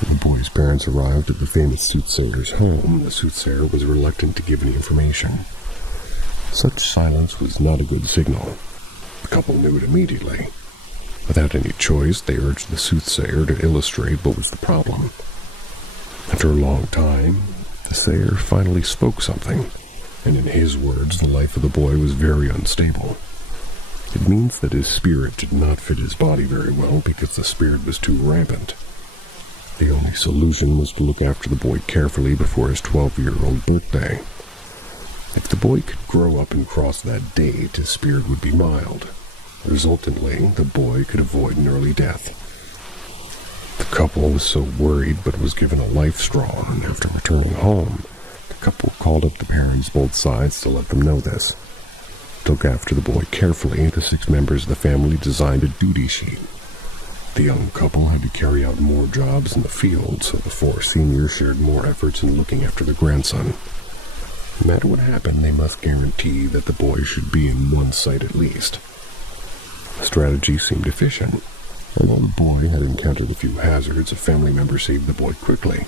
When the boy's parents arrived at the famous soothsayer's home, the soothsayer was reluctant to give any information. Such silence was not a good signal. The couple knew it immediately. Without any choice, they urged the soothsayer to illustrate what was the problem. After a long time, the sayer finally spoke something, and in his words, the life of the boy was very unstable. It means that his spirit did not fit his body very well because the spirit was too rampant. The only solution was to look after the boy carefully before his 12-year-old birthday. If the boy could grow up and cross that date, his spirit would be mild. Resultantly, the boy could avoid an early death. The couple was so worried but was given a life straw, and after returning home, the couple called up the parents both sides to let them know this. To look after the boy carefully, the 6 members of the family designed a duty sheet. The young couple had to carry out more jobs in the field, so the 4 seniors shared more efforts in looking after the grandson. No matter what happened, they must guarantee that the boy should be in one site at least. The strategy seemed efficient. Although the boy had encountered a few hazards, a family member saved the boy quickly.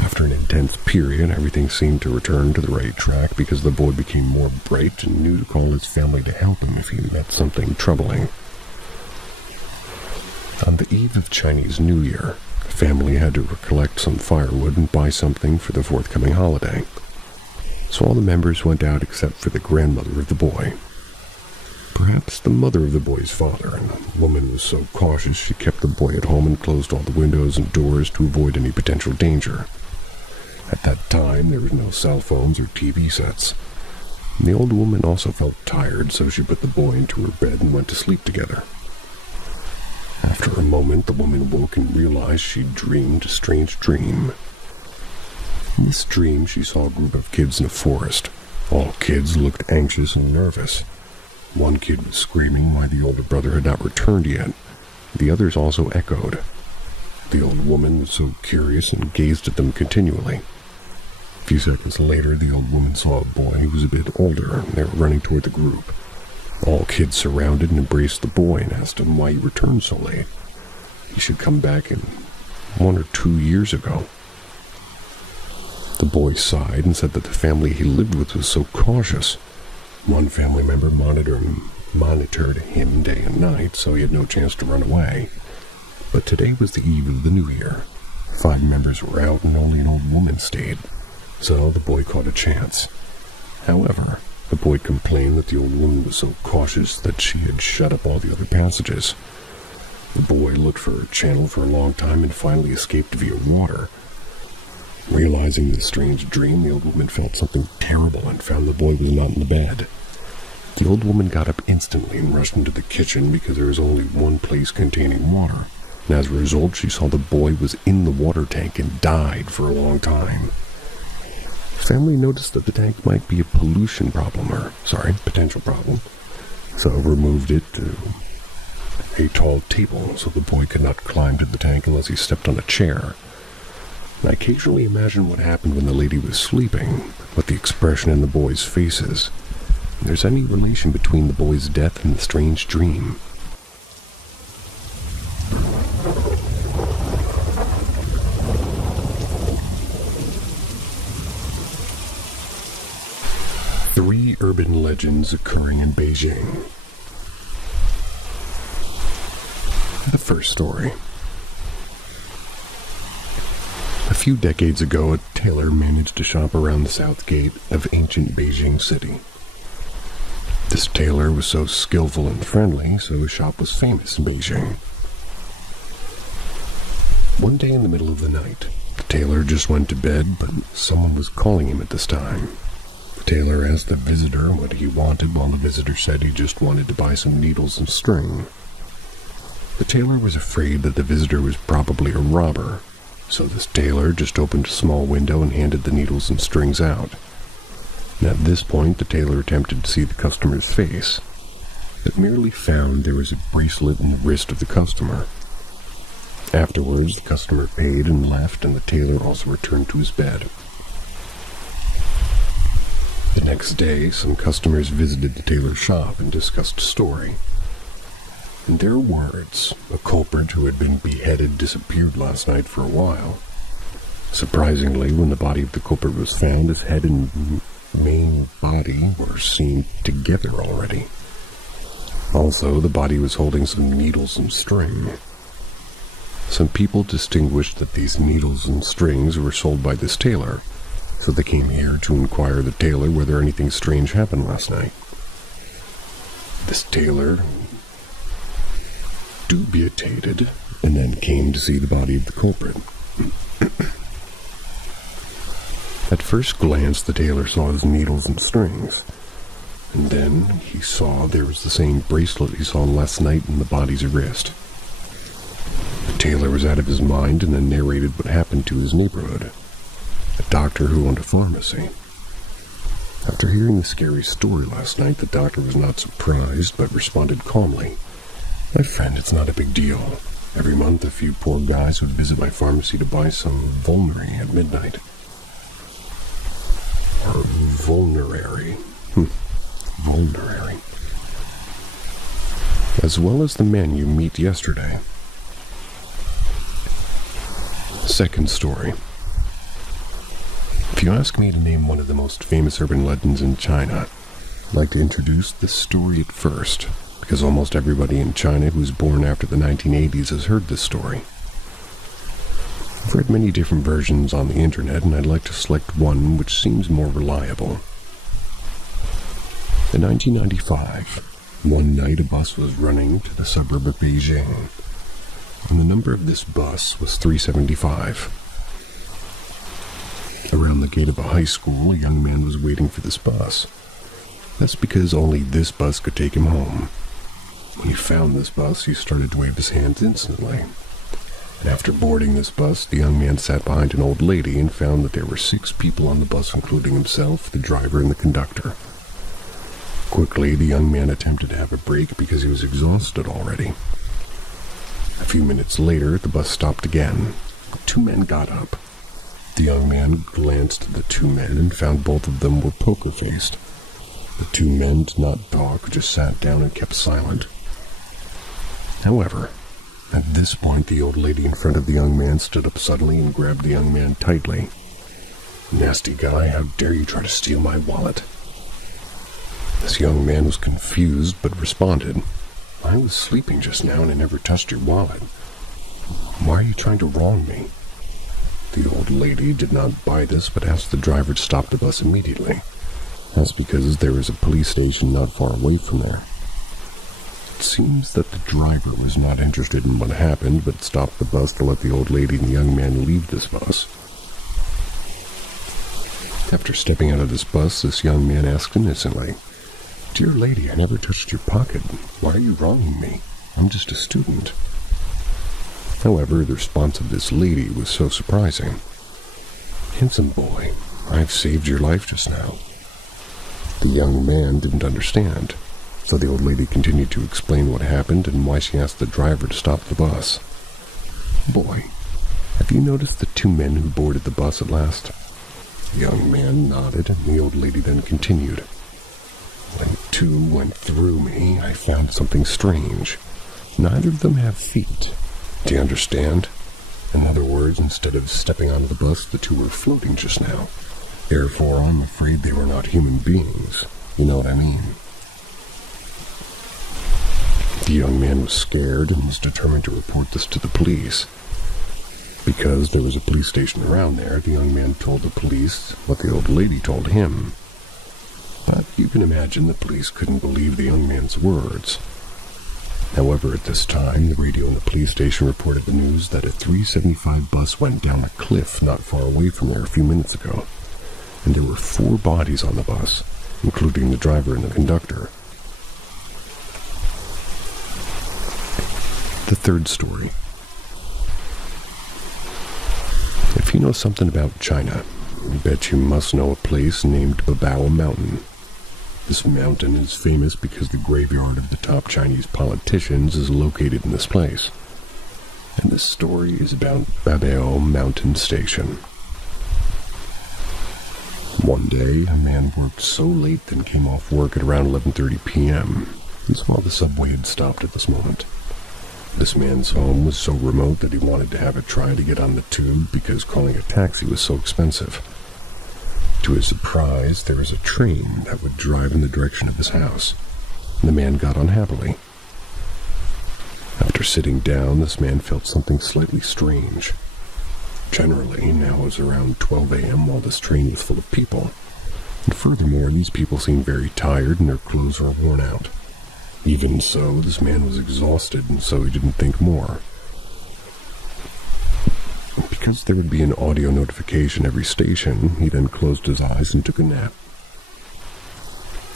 After an intense period, everything seemed to return to the right track because the boy became more bright and knew to call his family to help him if he met something troubling. On the eve of Chinese New Year, the family had to collect some firewood and buy something for the forthcoming holiday. So all the members went out except for the grandmother of the boy. Perhaps the mother of the boy's father, and the woman was so cautious she kept the boy at home and closed all the windows and doors to avoid any potential danger. At that time, there were no cell phones or TV sets. And the old woman also felt tired, so she put the boy into her bed and went to sleep together. After a moment, the woman woke and realized she'd dreamed a strange dream. In this dream, she saw a group of kids in a forest. All kids looked anxious and nervous. One kid was screaming why the older brother had not returned yet. The others also echoed. The old woman was so curious and gazed at them continually. A few seconds later, the old woman saw a boy who was a bit older, and they were running toward the group. All kids surrounded and embraced the boy and asked him why he returned so late. He should come back in 1 or 2 years ago. The boy sighed and said that the family he lived with was so cautious. One family member monitored him day and night, so he had no chance to run away. But today was the eve of the new year. 5 members were out and only an old woman stayed, so the boy caught a chance. However, the boy complained that the old woman was so cautious that she had shut up all the other passages. The boy looked for a channel for a long time and finally escaped via water. Realizing this strange dream, the old woman felt something terrible and found the boy was not in the bed. The old woman got up instantly and rushed into the kitchen because there was only one place containing water, and as a result she saw the boy was in the water tank and died for a long time. The family noticed that the tank might be a potential problem, so removed it to a tall table so the boy could not climb to the tank unless he stepped on a chair. And I occasionally imagine what happened when the lady was sleeping, what the expression in the boys' faces. If there's any relation between the boy's death and the strange dream. Three urban legends occurring in Beijing. First story. A few decades ago, a tailor managed to shop around the south gate of ancient Beijing City. This tailor was so skillful and friendly, so his shop was famous in Beijing. One day in the middle of the night, the tailor just went to bed, but someone was calling him at this time. The tailor asked the visitor what he wanted, while the visitor said he just wanted to buy some needles and string. The tailor was afraid that the visitor was probably a robber, so this tailor just opened a small window and handed the needles and strings out. And at this point, the tailor attempted to see the customer's face, but merely found there was a bracelet in the wrist of the customer. Afterwards, the customer paid and left, and the tailor also returned to his bed. The next day, some customers visited the tailor's shop and discussed the story. In their words, a culprit who had been beheaded disappeared last night for a while. Surprisingly, when the body of the culprit was found, his head and main body were seen together already. Also, the body was holding some needles and string. Some people distinguished that these needles and strings were sold by this tailor, so they came here to inquire the tailor whether anything strange happened last night. This tailor dubitated and then came to see the body of the culprit. At first glance, the tailor saw his needles and strings, and then he saw there was the same bracelet he saw last night in the body's wrist. The tailor was out of his mind and then narrated what happened to his neighborhood, a doctor who owned a pharmacy. After hearing the scary story last night, the doctor was not surprised, but responded calmly. "My friend, it's not a big deal. Every month, a few poor guys would visit my pharmacy to buy some vulnerary at midnight." Or vulnerary. Vulnerary. As well as the man you met yesterday. Second story. If you ask me to name one of the most famous urban legends in China, I'd like to introduce this story at first, because almost everybody in China who was born after the 1980s has heard this story. I've read many different versions on the internet, and I'd like to select one which seems more reliable. In 1995, one night a bus was running to the suburb of Beijing, and the number of this bus was 375. Around the gate of a high school, a young man was waiting for this bus. That's because only this bus could take him home. When he found this bus, he started to wave his hands instantly. And after boarding this bus, the young man sat behind an old lady and found that there were 6 people on the bus, including himself, the driver, and the conductor. Quickly, the young man attempted to have a break because he was exhausted already. A few minutes later, the bus stopped again. 2 men got up. The young man glanced at the 2 men and found both of them were poker-faced. The 2 men did not talk, just sat down and kept silent. However, at this point, the old lady in front of the young man stood up suddenly and grabbed the young man tightly. "Nasty guy, how dare you try to steal my wallet?" This young man was confused, but responded, "I was sleeping just now and I never touched your wallet. Why are you trying to wrong me?" The old lady did not buy this, but asked the driver to stop the bus immediately. That's because there was a police station not far away from there. It seems that the driver was not interested in what happened, but stopped the bus to let the old lady and the young man leave this bus. After stepping out of this bus, this young man asked innocently, "Dear lady, I never touched your pocket. Why are you wronging me? I'm just a student." However, the response of this lady was so surprising. "Handsome boy, I've saved your life just now." The young man didn't understand, so the old lady continued to explain what happened and why she asked the driver to stop the bus. "Boy, have you noticed the 2 men who boarded the bus at last?" The young man nodded, and the old lady then continued. "When 2 went through me, I found something strange. Neither of them have feet. Do you understand? In other words, instead of stepping onto the bus, the 2 were floating just now. Therefore, I'm afraid they were not human beings. You know what I mean?" The young man was scared and was determined to report this to the police. Because there was a police station around there, the young man told the police what the old lady told him. But you can imagine the police couldn't believe the young man's words. However, at this time, the radio in the police station reported the news that a 375 bus went down a cliff not far away from there a few minutes ago, and there were 4 bodies on the bus, including the driver and the conductor. The third story. If you know something about China, I bet you must know a place named Babao Mountain. This mountain is famous because the graveyard of the top Chinese politicians is located in this place. And this story is about Babao Mountain Station. One day, a man worked so late that came off work at around 11:30 p.m. This while the subway had stopped at this moment. This man's home was so remote that he wanted to have a try to get on the tube because calling a taxi was so expensive. To his surprise, there was a train that would drive in the direction of his house. The man got on happily. After sitting down, this man felt something slightly strange. Generally, now it was around 12 a.m. while this train was full of people. And furthermore, these people seemed very tired and their clothes were worn out. Even so, this man was exhausted, and so he didn't think more. Because there would be an audio notification every station, he then closed his eyes and took a nap.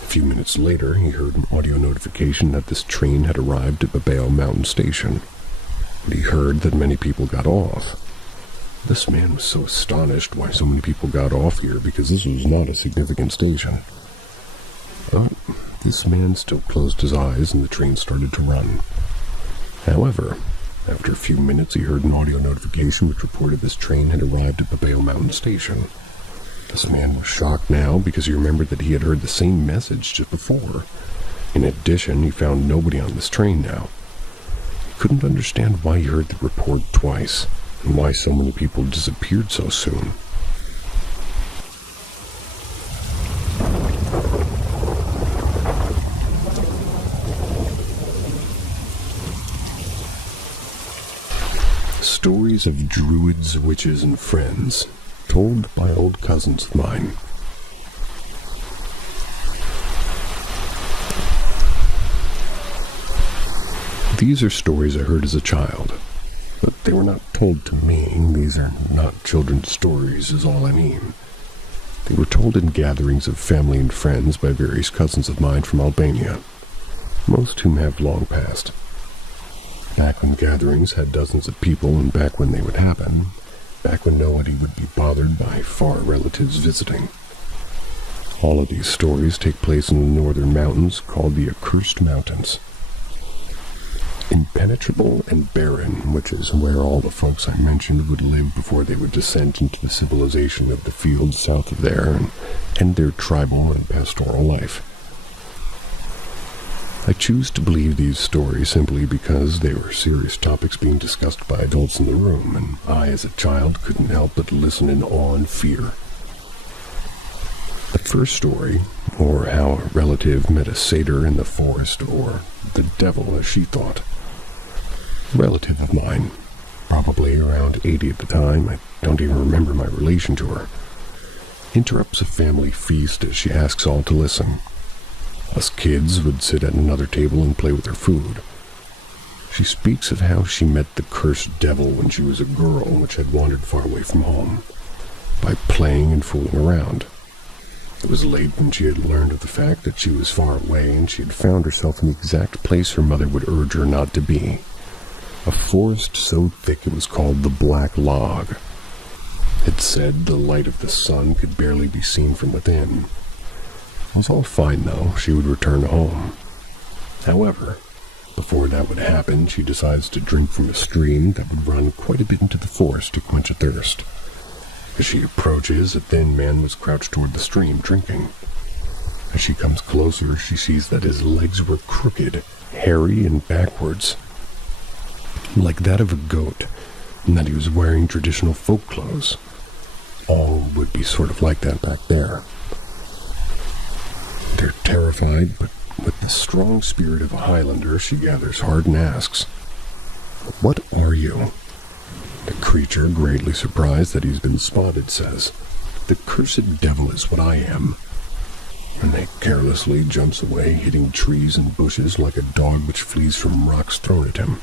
A few minutes later, he heard an audio notification that this train had arrived at Babao Mountain Station. But he heard that many people got off. This man was so astonished why so many people got off here because this was not a significant station. But this man still closed his eyes and the train started to run. However, after a few minutes, he heard an audio notification which reported this train had arrived at Babao Mountain Station. This man was shocked now because he remembered that he had heard the same message just before. In addition, he found nobody on this train now. He couldn't understand why he heard the report twice, and why so many people disappeared so soon. Stories of druids, witches, and friends, told by old cousins of mine. These are stories I heard as a child, but they were not told to me. These are not children's stories is all I mean. They were told in gatherings of family and friends by various cousins of mine from Albania, most whom have long passed. Back when gatherings had dozens of people and back when they would happen, back when nobody would be bothered by far relatives visiting. All of these stories take place in the northern mountains called the Accursed Mountains. Impenetrable and barren, which is where all the folks I mentioned would live before they would descend into the civilization of the fields south of there and end their tribal and pastoral life. I choose to believe these stories simply because they were serious topics being discussed by adults in the room, and I, as a child, couldn't help but listen in awe and fear. The first story, or how a relative met a satyr in the forest, or the devil as she thought. A relative of mine, probably around 80 at the time, I don't even remember my relation to her, interrupts a family feast as she asks all to listen. Us kids would sit at another table and play with her food. She speaks of how she met the cursed devil when she was a girl which had wandered far away from home, by playing and fooling around. It was late when she had learned of the fact that she was far away and she had found herself in the exact place her mother would urge her not to be. A forest so thick it was called the Black Log. It said the light of the sun could barely be seen from within. It was all fine, though. She would return home. However, before that would happen, she decides to drink from a stream that would run quite a bit into the forest to quench a thirst. As she approaches, a thin man was crouched toward the stream, drinking. As she comes closer, she sees that his legs were crooked, hairy, and backwards, like that of a goat, and that he was wearing traditional folk clothes. All would be sort of like that back there. They're terrified, but With the strong spirit of a Highlander, she gathers hard and asks, "What are you?" The creature, greatly surprised that he's been spotted, says, "The cursed devil is what I am," and then carelessly jumps away, hitting trees and bushes like a dog which flees from rocks thrown at him.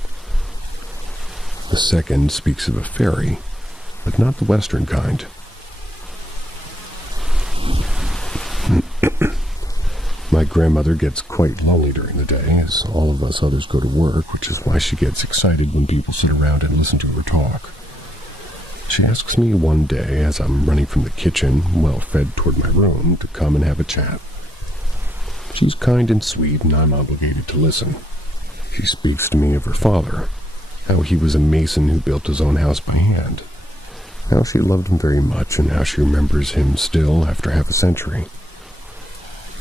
The second speaks of a fairy, but not the Western kind. My grandmother gets quite lonely during the day, as all of us others go to work, which is why she gets excited when people sit around and listen to her talk. She asks me one day, as I'm running from the kitchen, well fed, toward my room, to come and have a chat. She's kind and sweet, and I'm obligated to listen. She speaks to me of her father, how he was a mason who built his own house by hand, how she loved him very much, and how she remembers him still after half a century.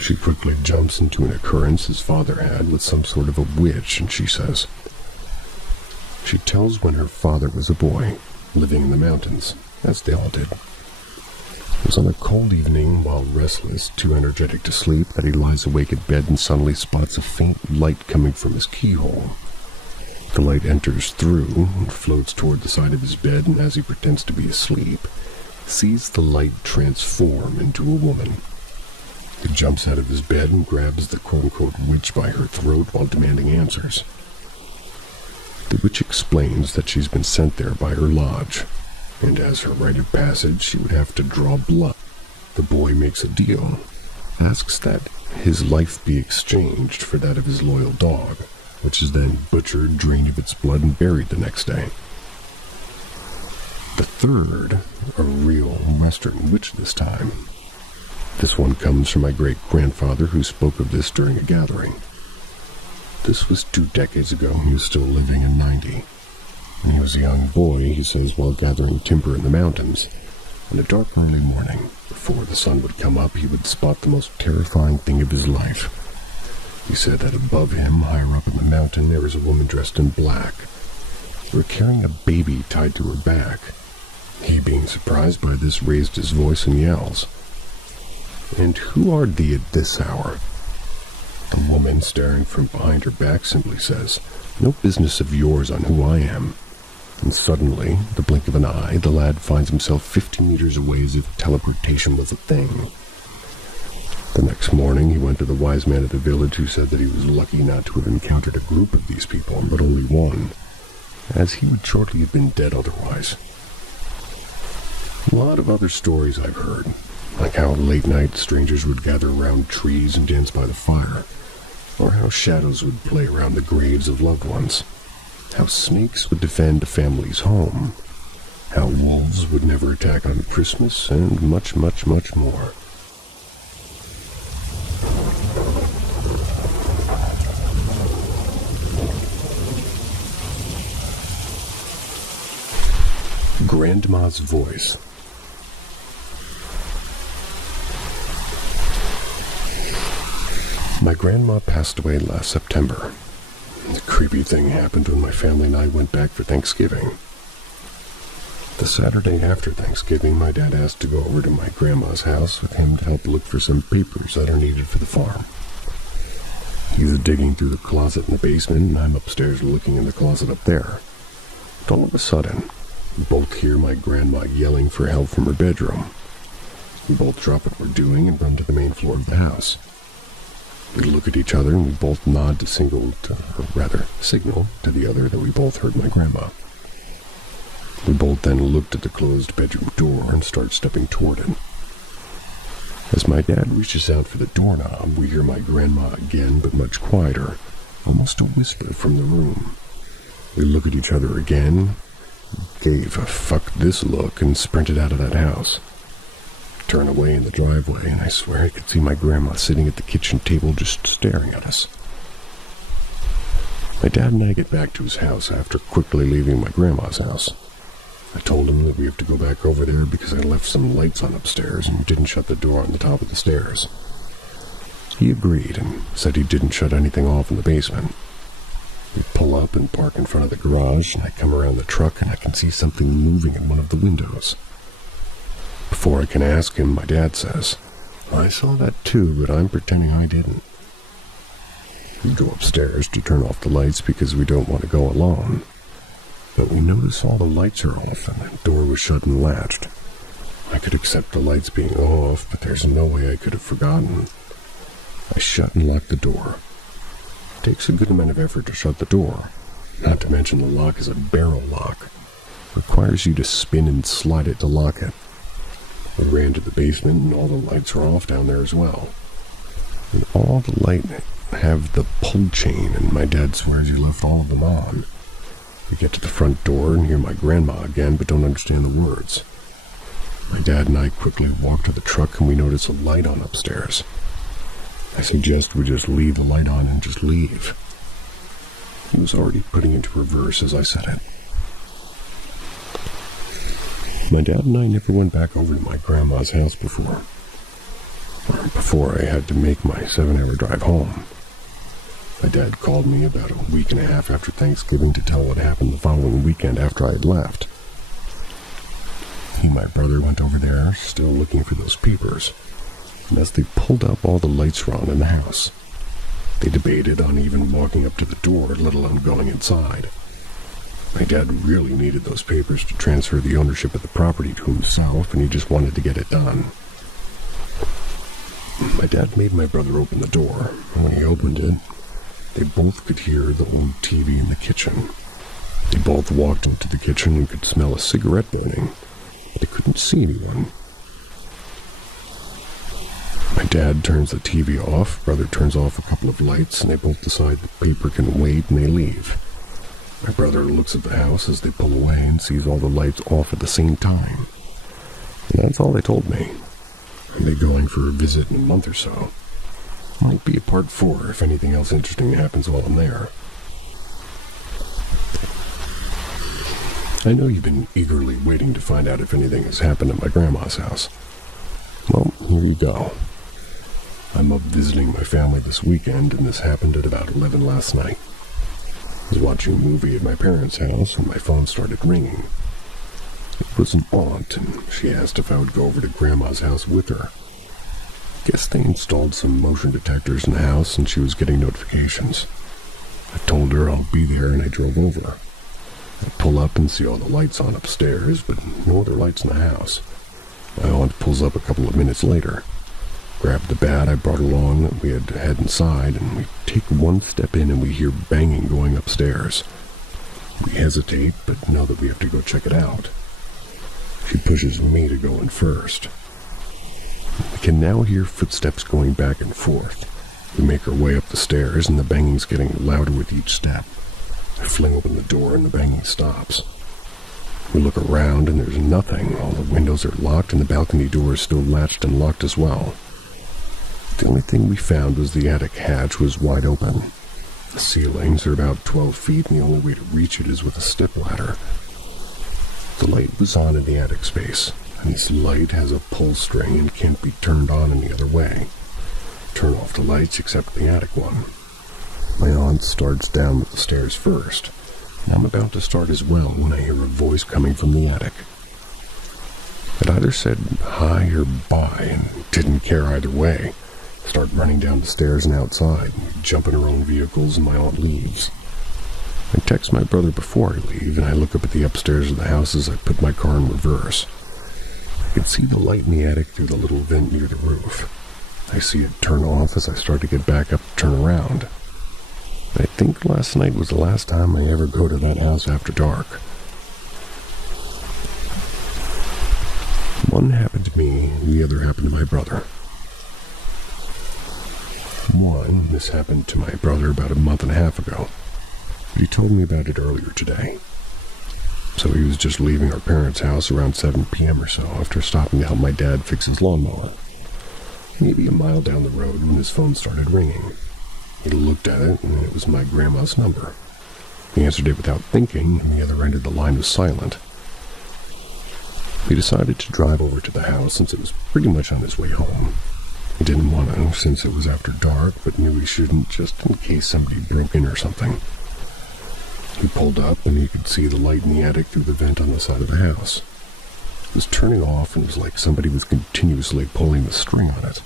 She quickly jumps into an occurrence his father had with some sort of a witch, and she says, she tells when her father was a boy, living in the mountains, as they all did. It was on a cold evening, while restless, too energetic to sleep, that he lies awake at bed and suddenly spots a faint light coming from his keyhole. The light enters through and floats toward the side of his bed, and as he pretends to be asleep, sees the light transform into a woman. He jumps out of his bed and grabs the quote-unquote witch by her throat while demanding answers. The witch explains that she's been sent there by her lodge, and as her rite of passage, she would have to draw blood. The boy makes a deal, asks that his life be exchanged for that of his loyal dog, which is then butchered, drained of its blood, and buried the next day. The third, a real Western witch this time. This one comes from my great-grandfather, who spoke of this during a gathering. This was 2 decades ago. He was still living in 90. When he was a young boy, he says, while gathering timber in the mountains, on a dark early morning, before the sun would come up, he would spot the most terrifying thing of his life. He said that above him, higher up in the mountain, there was a woman dressed in black. They were carrying a baby tied to her back. He, being surprised by this, raised his voice and yells, "And who are thee at this hour?" The woman, staring from behind her back, simply says, "No business of yours on who I am." And suddenly, the blink of an eye, the lad finds himself 50 meters away as if teleportation was a thing. The next morning, he went to the wise man of the village, who said that he was lucky not to have encountered a group of these people, but only one, as he would shortly have been dead otherwise. A lot of other stories I've heard, like how late night strangers would gather around trees and dance by the fire, or how shadows would play around the graves of loved ones, how snakes would defend a family's home, how wolves would never attack on Christmas, and much, much, much more. Grandma's voice. My grandma passed away last September. The creepy thing happened when my family and I went back for Thanksgiving. The Saturday after Thanksgiving, my dad asked to go over to my grandma's house with him to help look for some papers that are needed for the farm. He's digging through the closet in the basement, and I'm upstairs looking in the closet up there. But all of a sudden, we both hear my grandma yelling for help from her bedroom. We both drop what we're doing and run to the main floor of the house. We look at each other and we both nod to signal to the other that we both heard my grandma. We both then looked at the closed bedroom door and start stepping toward it. As my dad reaches out for the doorknob, we hear my grandma again, but much quieter, almost a whisper from the room. We look at each other again, gave a "fuck this" look, and sprinted out of that house. Turn away in the driveway, and I swear I could see my grandma sitting at the kitchen table just staring at us. My dad and I get back to his house after quickly leaving my grandma's house. I told him that we have to go back over there because I left some lights on upstairs and didn't shut the door on the top of the stairs. He agreed and said he didn't shut anything off in the basement. We pull up and park in front of the garage, and I come around the truck and I can see something moving in one of the windows. Before I can ask him, my dad says, "I saw that too, but I'm pretending I didn't." We go upstairs to turn off the lights because we don't want to go alone. But we notice all the lights are off and the door was shut and latched. I could accept the lights being off, but there's no way I could have forgotten. I shut and locked the door. It takes a good amount of effort to shut the door, not to mention the lock is a barrel lock. It requires you to spin and slide it to lock it. We ran to the basement and all the lights were off down there as well. And all the lights have the pull chain, and my dad swears he left all of them on. We get to the front door and hear my grandma again, but don't understand the words. My dad and I quickly walk to the truck and we notice a light on upstairs. I suggest we just leave the light on and just leave. He was already putting it to reverse as I said it. My dad and I never went back over to my grandma's house before I had to make my 7-hour drive home. My dad called me about a week and a half after Thanksgiving to tell what happened the following weekend after I had left. He and my brother went over there, still looking for those peepers, and as they pulled up, all the lights were on in the house. They debated on even walking up to the door, let alone going inside. My dad really needed those papers to transfer the ownership of the property to himself, and he just wanted to get it done. My dad made my brother open the door, and when he opened it, they both could hear the old TV in the kitchen. They both walked into the kitchen and could smell a cigarette burning, but they couldn't see anyone. My dad turns the TV off, brother turns off a couple of lights, and they both decide the paper can wait, and they leave. My brother looks at the house as they pull away and sees all the lights off at the same time. And that's all they told me. I'll be going for a visit in a month or so. Might be a part 4 if anything else interesting happens while I'm there. I know you've been eagerly waiting to find out if anything has happened at my grandma's house. Well, here you go. I'm up visiting my family this weekend, and this happened at about 11 last night. I was watching a movie at my parents' house when my phone started ringing. It was an aunt, and she asked if I would go over to Grandma's house with her. Guess they installed some motion detectors in the house, and she was getting notifications. I told her I'll be there, and I drove over. I pull up and see all the lights on upstairs, but no other lights in the house. My aunt pulls up a couple of minutes later. Grabbed the bat I brought along that we had to head inside, and we take one step in and we hear banging going upstairs. We hesitate, but know that we have to go check it out. She pushes me to go in first. We can now hear footsteps going back and forth. We make our way up the stairs, and the banging's getting louder with each step. I fling open the door, and the banging stops. We look around, and there's nothing. All the windows are locked, and the balcony door is still latched and locked as well. The only thing we found was the attic hatch was wide open. The ceilings are about 12 feet, and the only way to reach it is with a stepladder. The light was on in the attic space, and this light has a pull string and can't be turned on any other way. Turn off the lights except the attic one. My aunt starts down with the stairs first, and I'm about to start as well when I hear a voice coming from the attic. It either said hi or bye, and didn't care either way. Start running down the stairs and outside. We jump in our own vehicles, and my aunt leaves. I text my brother before I leave, and I look up at the upstairs of the house as I put my car in reverse. I can see the light in the attic through the little vent near the roof. I see it turn off as I start to get back up to turn around. I think last night was the last time I ever go to that house after dark. One happened to me, the other happened to my brother. One, this happened to my brother about a month and a half ago. He told me about it earlier today. So he was just leaving our parents' house around 7 p.m. or so after stopping to help my dad fix his lawnmower. Maybe a mile down the road when his phone started ringing. He looked at it, and it was my grandma's number. He answered it without thinking, and the other end of the line was silent. He decided to drive over to the house since it was pretty much on his way home. He didn't want to since it was after dark, but knew he shouldn't just in case somebody broke in or something. He pulled up, and he could see the light in the attic through the vent on the side of the house. It was turning off, and it was like somebody was continuously pulling the string on it.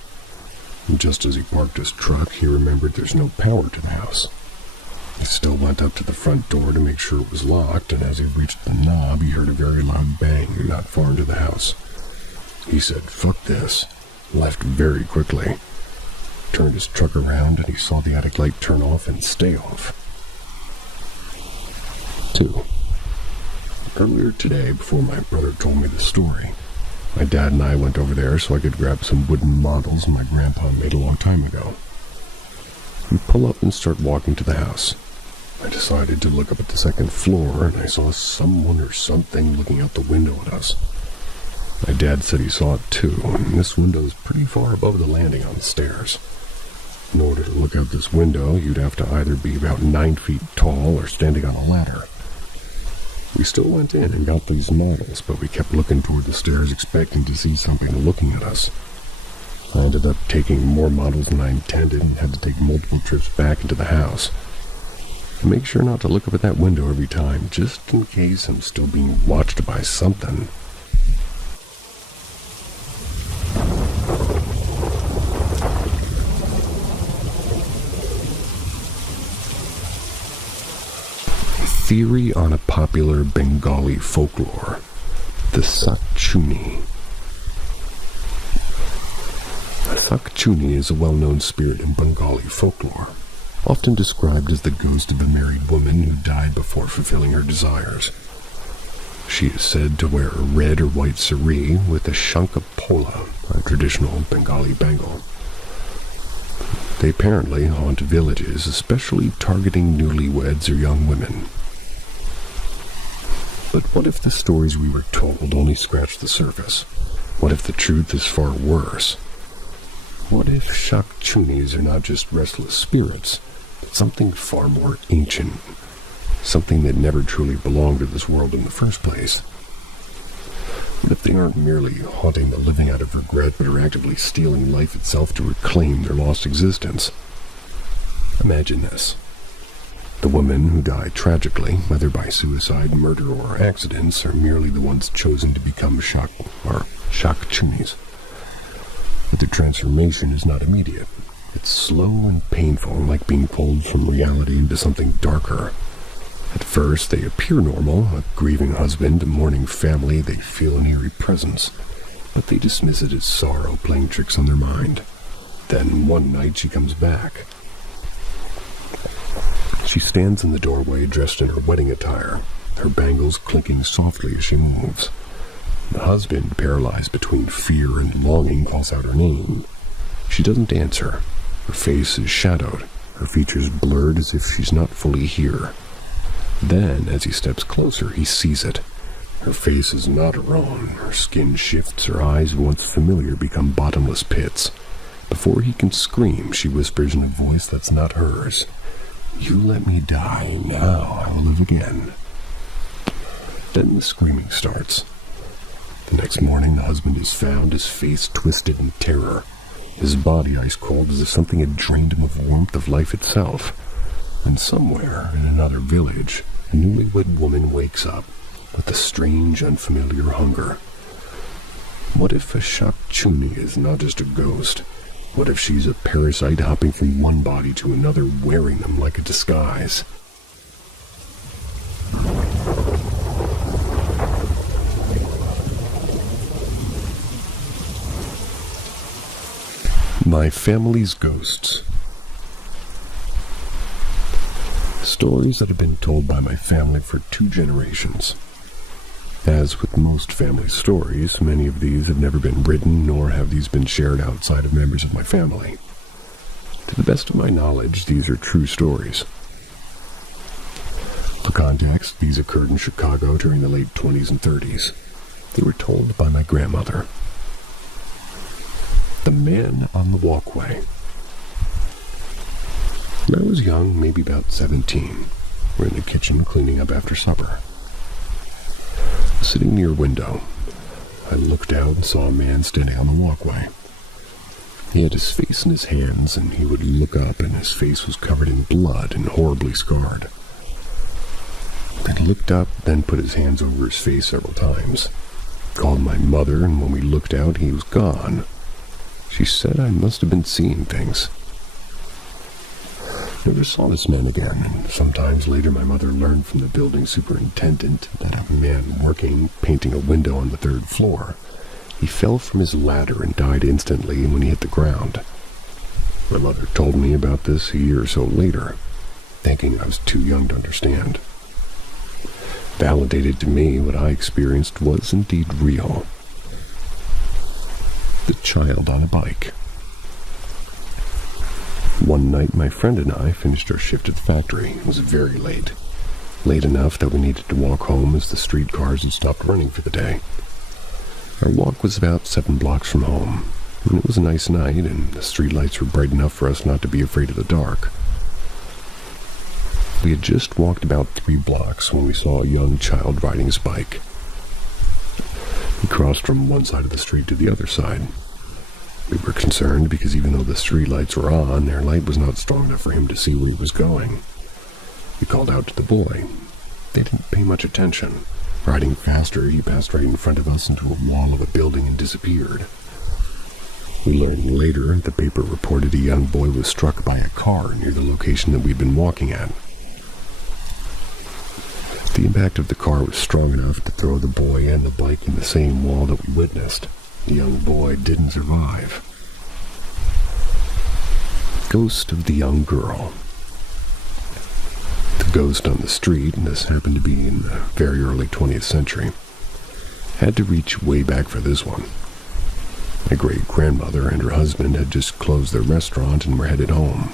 And just as he parked his truck, he remembered there's no power to the house. He still went up to the front door to make sure it was locked, and as he reached the knob, he heard a very loud bang not far into the house. He said, "Fuck this," left very quickly, turned his truck around, and he saw the attic light turn off and stay off. 2. Earlier today, before my brother told me the story, my dad and I went over there so I could grab some wooden models my grandpa made a long time ago. We pull up and start walking to the house. I decided to look up at the second floor, and I saw someone or something looking out the window at us. My dad said he saw it too, and this window is pretty far above the landing on the stairs. In order to look out this window, you'd have to either be about 9 feet tall or standing on a ladder. We still went in and got those models, but we kept looking toward the stairs expecting to see something looking at us. I ended up taking more models than I intended and had to take multiple trips back into the house. I make sure not to look up at that window every time, just in case I'm still being watched by something. Theory on a popular Bengali folklore, the Sakchuni. A Sakchuni is a well-known spirit in Bengali folklore, often described as the ghost of a married woman who died before fulfilling her desires. She is said to wear a red or white saree with a shanka pola, a traditional Bengali bangle. They apparently haunt villages, especially targeting newlyweds or young women. But what if the stories we were told only scratched the surface? What if the truth is far worse? What if Shakchunis are not just restless spirits, but something far more ancient, something that never truly belonged to this world in the first place? What if they aren't merely haunting the living out of regret, but are actively stealing life itself to reclaim their lost existence? Imagine this. The women who die tragically, whether by suicide, murder, or accidents, are merely the ones chosen to become Shakchunis. But their transformation is not immediate. It's slow and painful, like being pulled from reality into something darker. At first, they appear normal, a grieving husband, a mourning family, they feel an eerie presence. But they dismiss it as sorrow playing tricks on their mind. Then, one night, she comes back. She stands in the doorway dressed in her wedding attire, her bangles clinking softly as she moves. The husband, paralyzed between fear and longing, calls out her name. She doesn't answer. Her face is shadowed, her features blurred as if she's not fully here. Then, as he steps closer, he sees it. Her face is not her own. Her skin shifts, her eyes, once familiar, become bottomless pits. Before he can scream, she whispers in a voice that's not hers. "You let me die, now I will live again." Then the screaming starts. The next morning, the husband is found, his face twisted in terror, his body ice cold as if something had drained him of warmth of life itself. And somewhere, in another village, a newlywed woman wakes up with a strange, unfamiliar hunger. What if a Shakchuni is not just a ghost? What if she's a parasite hopping from one body to another, wearing them like a disguise? My family's ghosts. Stories that have been told by my family for 2 generations. As with most family stories, many of these have never been written, nor have these been shared outside of members of my family. To the best of my knowledge, these are true stories. For context, these occurred in Chicago during the late 20s and 30s. They were told by my grandmother. The Man on the Walkway. When I was young, maybe about 17, we're in the kitchen cleaning up after supper. Sitting near a window, I looked out and saw a man standing on the walkway. He had his face in his hands, and he would look up, and his face was covered in blood and horribly scarred. He looked up, then put his hands over his face several times. Called my mother, and when we looked out, he was gone. She said I must have been seeing things. Never saw this man again, and sometimes later my mother learned from the building superintendent that a man working painting a window on the 3rd floor, he fell from his ladder and died instantly when he hit the ground. My mother told me about this a year or so later, thinking I was too young to understand. Validated to me what I experienced was indeed real. The child on a bike. One night, my friend and I finished our shift at the factory. It was very late. Late enough that we needed to walk home as the streetcars had stopped running for the day. Our walk was about 7 blocks from home, and it was a nice night, and the streetlights were bright enough for us not to be afraid of the dark. We had just walked about 3 blocks when we saw a young child riding his bike. He crossed from one side of the street to the other side. We were concerned because even though the streetlights were on, their light was not strong enough for him to see where he was going. We called out to the boy. They didn't pay much attention. Riding faster, he passed right in front of us into a wall of a building and disappeared. We learned later the paper reported a young boy was struck by a car near the location that we'd been walking at. The impact of the car was strong enough to throw the boy and the bike in the same wall that we witnessed. The young boy didn't survive. Ghost of the young girl. The ghost on the street, and this happened to be in the very early 20th century, had to reach way back for this one. My great-grandmother and her husband had just closed their restaurant and were headed home.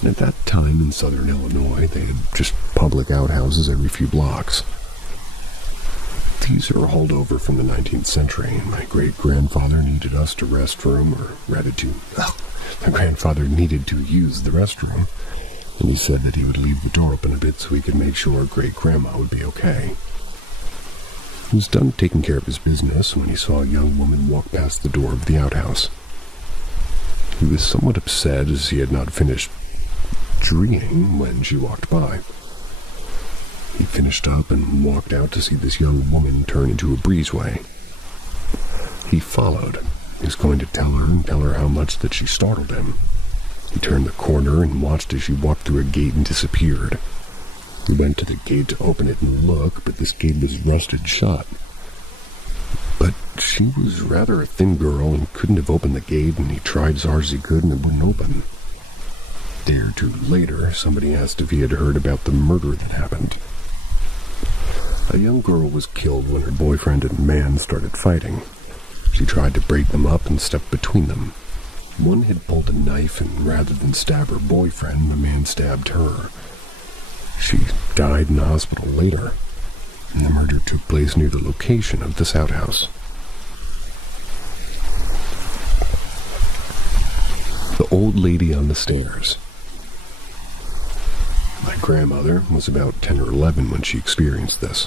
And at that time in southern Illinois, they had just public outhouses every few blocks. These are hauled over from the 19th century, and my great-grandfather needed us to my grandfather needed to use the restroom, and he said that he would leave the door open a bit so he could make sure great-grandma would be okay. He was done taking care of his business when he saw a young woman walk past the door of the outhouse. He was somewhat upset as he had not finished dreaming when she walked by. He finished up and walked out to see this young woman turn into a breezeway. He followed. He was going to tell her how much that she startled him. He turned the corner and watched as she walked through a gate and disappeared. He went to the gate to open it and look, but this gate was rusted shut. But she was rather a thin girl and couldn't have opened the gate, and he tried as hard as he could and it wouldn't open. A day or two later, somebody asked if he had heard about the murder that happened. A young girl was killed when her boyfriend and man started fighting. She tried to break them up and stepped between them. One had pulled a knife, and rather than stab her boyfriend, the man stabbed her. She died in the hospital later, and the murder took place near the location of this outhouse. The old lady on the stairs. My grandmother was about 10 or 11 when she experienced this.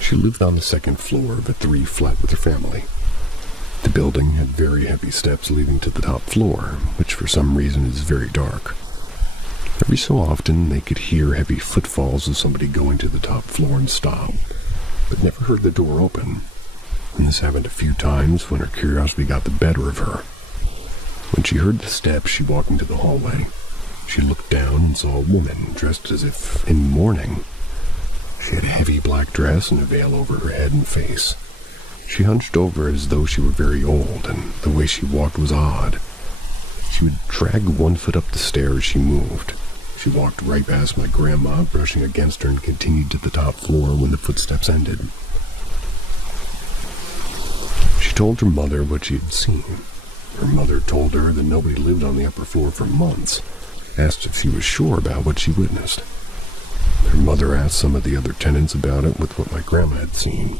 She lived on the 2nd floor of a 3 flat with her family. The building had very heavy steps leading to the top floor, which for some reason is very dark. Every so often they could hear heavy footfalls of somebody going to the top floor and stop, but never heard the door open. And this happened a few times when her curiosity got the better of her. When she heard the steps, she walked into the hallway. She looked down and saw a woman dressed as if in mourning. She had a heavy black dress and a veil over her head and face. She hunched over as though she were very old, and the way she walked was odd. She would drag one foot up the stairs as she moved. She walked right past my grandma, brushing against her, and continued to the top floor when the footsteps ended. She told her mother what she had seen. Her mother told her that nobody lived on the upper floor for months, asked if she was sure about what she witnessed. Her mother asked some of the other tenants about it with what my grandma had seen.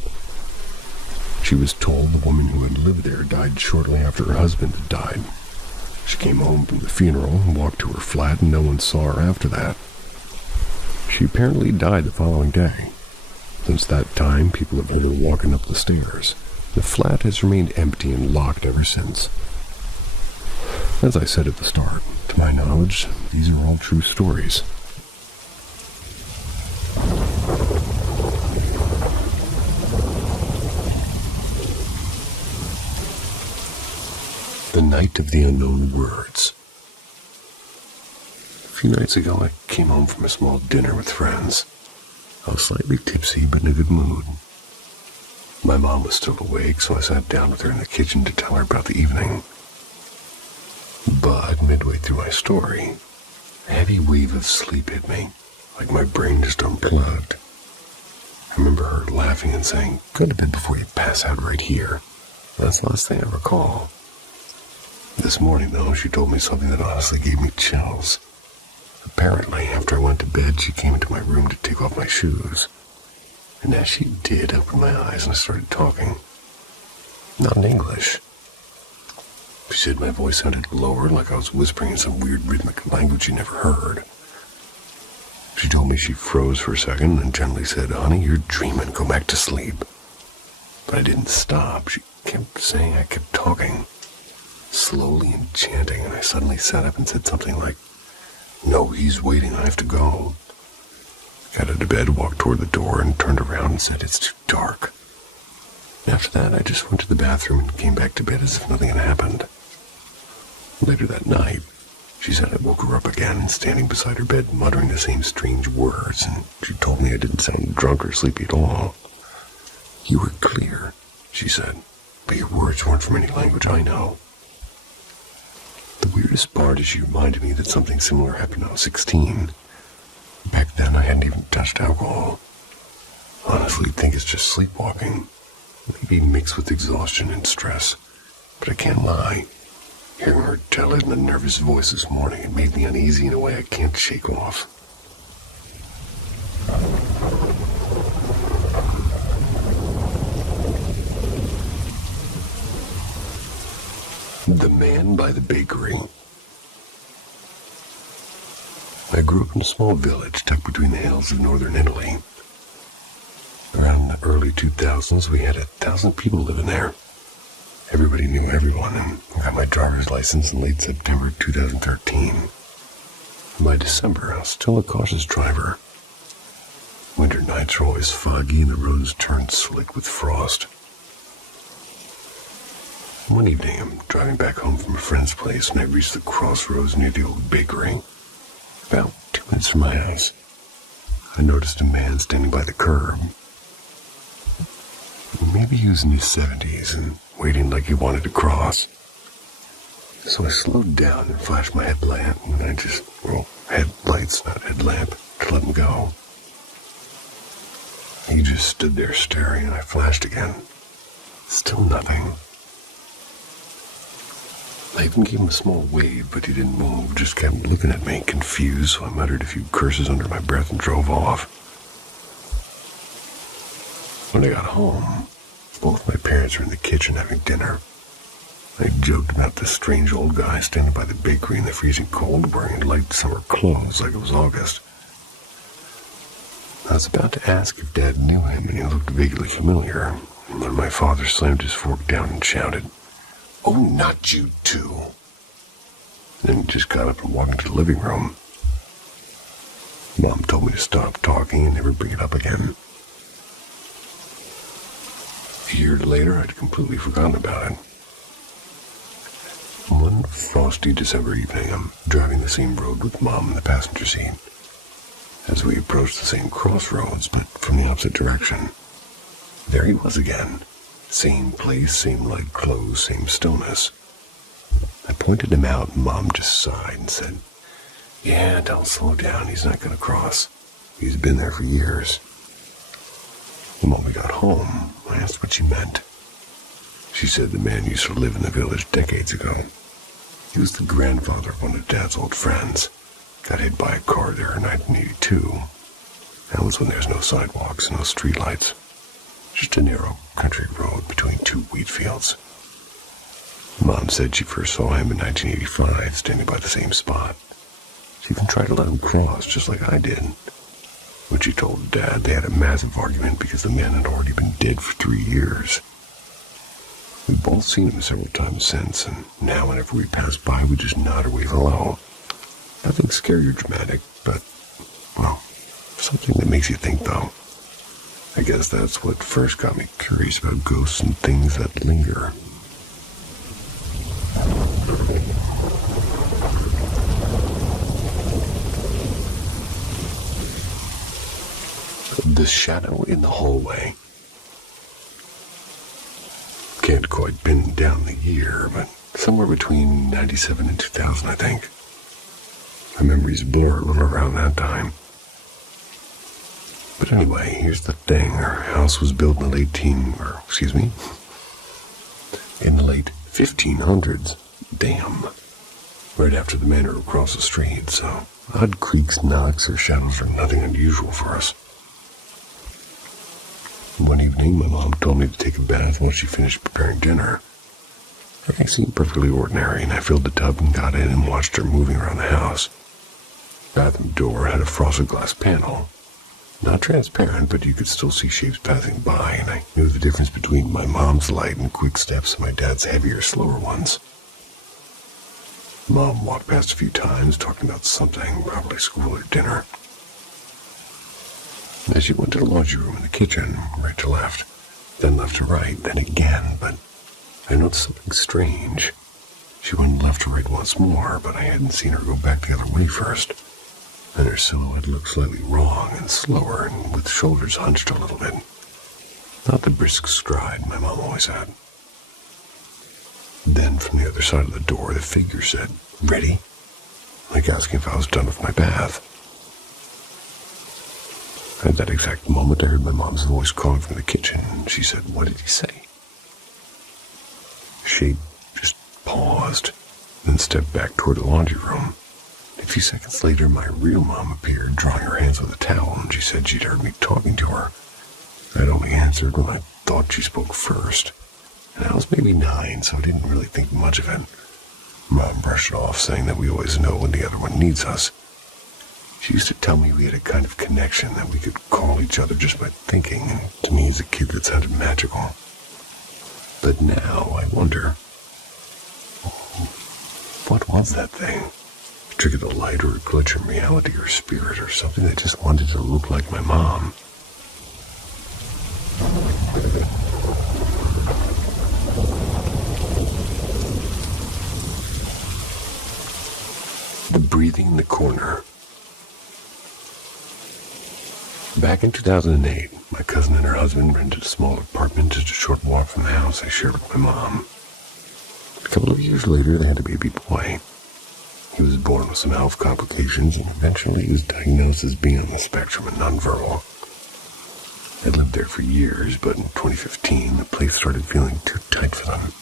She was told the woman who had lived there died shortly after her husband had died. She came home from the funeral and walked to her flat, and no one saw her after that. She apparently died the following day. Since that time, people have heard her walking up the stairs. The flat has remained empty and locked ever since. As I said at the start, to my knowledge, these are all true stories. Night of the Unknown Words. A few nights ago, I came home from a small dinner with friends. I was slightly tipsy, but in a good mood. My mom was still awake, so I sat down with her in the kitchen to tell her about the evening. But midway through my story, a heavy wave of sleep hit me, like my brain just unplugged. I remember her laughing and saying, "Go to bed before you pass out right here." That's the last thing I recall. This morning, though, she told me something that honestly gave me chills. Apparently, after I went to bed, she came into my room to take off my shoes. And as she did, I opened my eyes and I started talking. Not in English. She said my voice sounded lower, like I was whispering in some weird rhythmic language you never heard. She told me she froze for a second and gently said, "Honey, you're dreaming, go back to sleep." But I didn't stop. She kept saying I kept talking, slowly and chanting, and I suddenly sat up and said something like, "No, he's waiting, I have to go." I got out of bed, walked toward the door, and turned around and said, "It's too dark." After that, I just went to the bathroom and came back to bed as if nothing had happened. Later that night, she said I woke her up again, standing beside her bed, muttering the same strange words, and she told me I didn't sound drunk or sleepy at all. "You were clear," she said, "but your words weren't from any language I know." The weirdest part is she reminded me that something similar happened when I was 16. Back then, I hadn't even touched alcohol. Honestly, I think it's just sleepwalking, maybe mixed with exhaustion and stress, but I can't lie. Hearing her tell it in a nervous voice this morning, it made me uneasy in a way I can't shake off. The Man by the Bakery. I grew up in a small village tucked between the hills of northern Italy. Around the early 2000s, we had 1,000 people living there. Everybody knew everyone, and I got my driver's license in late September 2013. By December, I was still a cautious driver. Winter nights are always foggy and the roads turned slick with frost. One evening, I'm driving back home from a friend's place and I reached the crossroads near the old bakery. About 2 minutes from my house, I noticed a man standing by the curb. Maybe he was in his 70s and waiting like he wanted to cross. So I slowed down and flashed my headlamp, and headlights, not headlamp, to let him go. He just stood there staring, and I flashed again. Still nothing. I even gave him a small wave, but he didn't move, just kept looking at me, confused, so I muttered a few curses under my breath and drove off. When I got home, both my parents were in the kitchen having dinner. I joked about this strange old guy standing by the bakery in the freezing cold, wearing light summer clothes like it was August. I was about to ask if Dad knew him, and he looked vaguely familiar, when my father slammed his fork down and shouted, "Oh, not you too!" Then he just got up and walked into the living room. Mom told me to stop talking and never bring it up again. A year later, I'd completely forgotten about it. One frosty December evening, I'm driving the same road with Mom in the passenger seat. As we approached the same crossroads, but from the opposite direction, there he was again. Same place, same light clothes, same stillness. I pointed him out, and Mom just sighed and said, "Yeah, don't slow down, he's not going to cross. He's been there for years." The moment we got home, I asked what she meant. She said the man used to live in the village decades ago. He was the grandfather of one of Dad's old friends. Got hit by a car there in 1982. That was when there was no sidewalks, no streetlights. Just a narrow country road between two wheat fields. Mom said she first saw him in 1985, standing by the same spot. She even tried to let him cross, just like I did. When she told Dad, they had a massive argument because the man had already been dead for 3 years. We've both seen him several times since, and now whenever we pass by, we just nod or wave hello. Nothing scary or dramatic, but, well, something that makes you think, though. I guess that's what first got me curious about ghosts and things that linger. The shadow in the hallway. Can't quite pin down the year, but somewhere between 97 and 2000, I think. My memories blur a little around that time. But anyway, here's the thing. Our house was built in the late 1500s. Damn. Right after the manor across the street, so odd creaks, knocks, or shadows are nothing unusual for us. One evening, my mom told me to take a bath while she finished preparing dinner. Everything seemed perfectly ordinary, and I filled the tub and got in and watched her moving around the house. The bathroom door had a frosted glass panel. Not transparent, but you could still see shapes passing by, and I knew the difference between my mom's light and quick steps and my dad's heavier, slower ones. Mom walked past a few times, talking about something, probably school or dinner. As she went to the laundry room and the kitchen, right to left, then left to right, then again, but I noticed something strange. She went left to right once more, but I hadn't seen her go back the other way first. And her silhouette looked slightly wrong and slower and with shoulders hunched a little bit. Not the brisk stride my mom always had. Then from the other side of the door, the figure said, "Ready?" like asking if I was done with my bath. At that exact moment, I heard my mom's voice calling from the kitchen, and she said, "What did he say?" She just paused, then stepped back toward the laundry room. A few seconds later, my real mom appeared, drying her hands with a towel, and she said she'd heard me talking to her. I'd only answered when I thought she spoke first, and I was maybe 9, so I didn't really think much of it. Mom brushed it off, saying that we always know when the other one needs us. She used to tell me we had a kind of connection, that we could call each other just by thinking, and to me as a kid that sounded magical. But now I wonder, what was that thing? A trick of the light, or a glitch in reality, or spirit, or something that just wanted to look like my mom? The breathing in the corner. Back in 2008, my cousin and her husband rented a small apartment just a short walk from the house I shared with my mom. A couple of years later, they had a baby boy. He was born with some health complications, and eventually he was diagnosed as being on the spectrum and nonverbal. I lived there for years, but in 2015, the place started feeling too tight for them.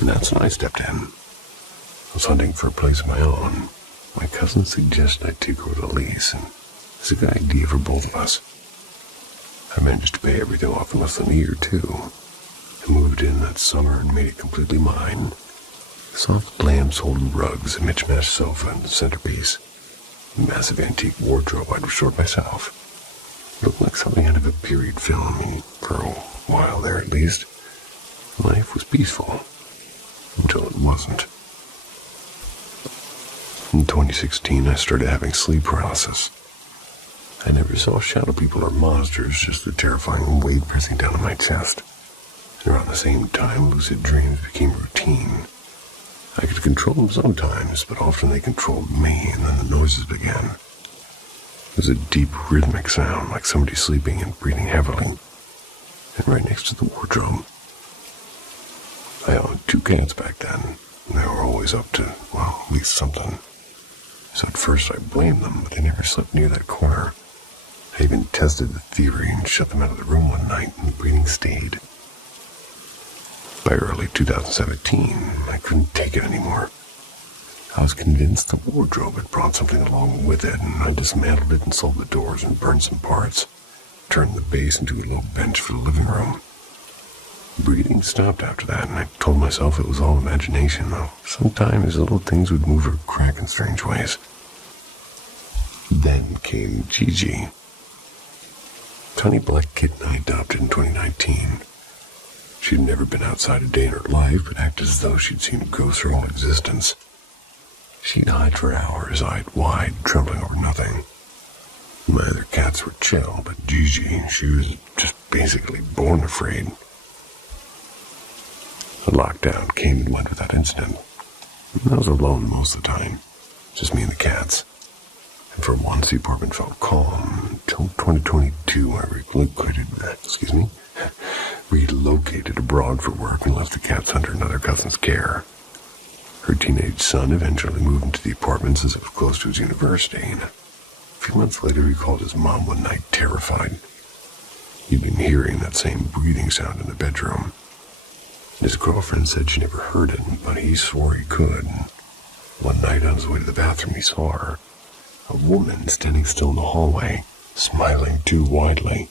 And that's when I stepped in. I was hunting for a place of my own. My cousin suggested I take over the lease, and it's a good idea for both of us. I managed to pay everything off in less than a year, too. I moved in that summer and made it completely mine. Soft lamb-soled rugs, a mismatched sofa, and the centerpiece. A massive antique wardrobe I'd restored myself. It looked like something out of a period film, and for a while there at least, life was peaceful. Until it wasn't. In 2016, I started having sleep paralysis. I never saw shadow people or monsters, just the terrifying weight pressing down on my chest. And around the same time, lucid dreams became routine. I could control them sometimes, but often they controlled me, and then the noises began. It was a deep, rhythmic sound, like somebody sleeping and breathing heavily. And right next to the wardrobe. I owned 2 cats back then, and they were always up to, well, at least something. So at first I blamed them, but they never slept near that corner. I even tested the theory and shut them out of the room one night, and the breathing stayed. By early 2017, I couldn't take it anymore. I was convinced the wardrobe had brought something along with it, and I dismantled it and sold the doors and burned some parts, turned the base into a low bench for the living room. Breathing stopped after that, and I told myself it was all imagination, though sometimes little things would move or crack in strange ways. Then came Gigi, tiny black kitten I adopted in 2019. She'd never been outside a day in her life, but acted as though she'd seen ghosts her whole existence. She'd hide for hours, eyed wide, trembling over nothing. My other cats were chill, but Gigi, she was just basically born afraid. The lockdown came and went without incident. I was alone most of the time, just me and the cats. And for once, the apartment felt calm until 2022. I relocated abroad for work and left the cats under another cousin's care. Her teenage son eventually moved into the apartment since it was close to his university, and a few months later he called his mom one night, terrified. He'd been hearing that same breathing sound in the bedroom. His girlfriend said she never heard it, but he swore he could. One night on his way to the bathroom, he saw her, a woman standing still in the hallway, smiling too widely.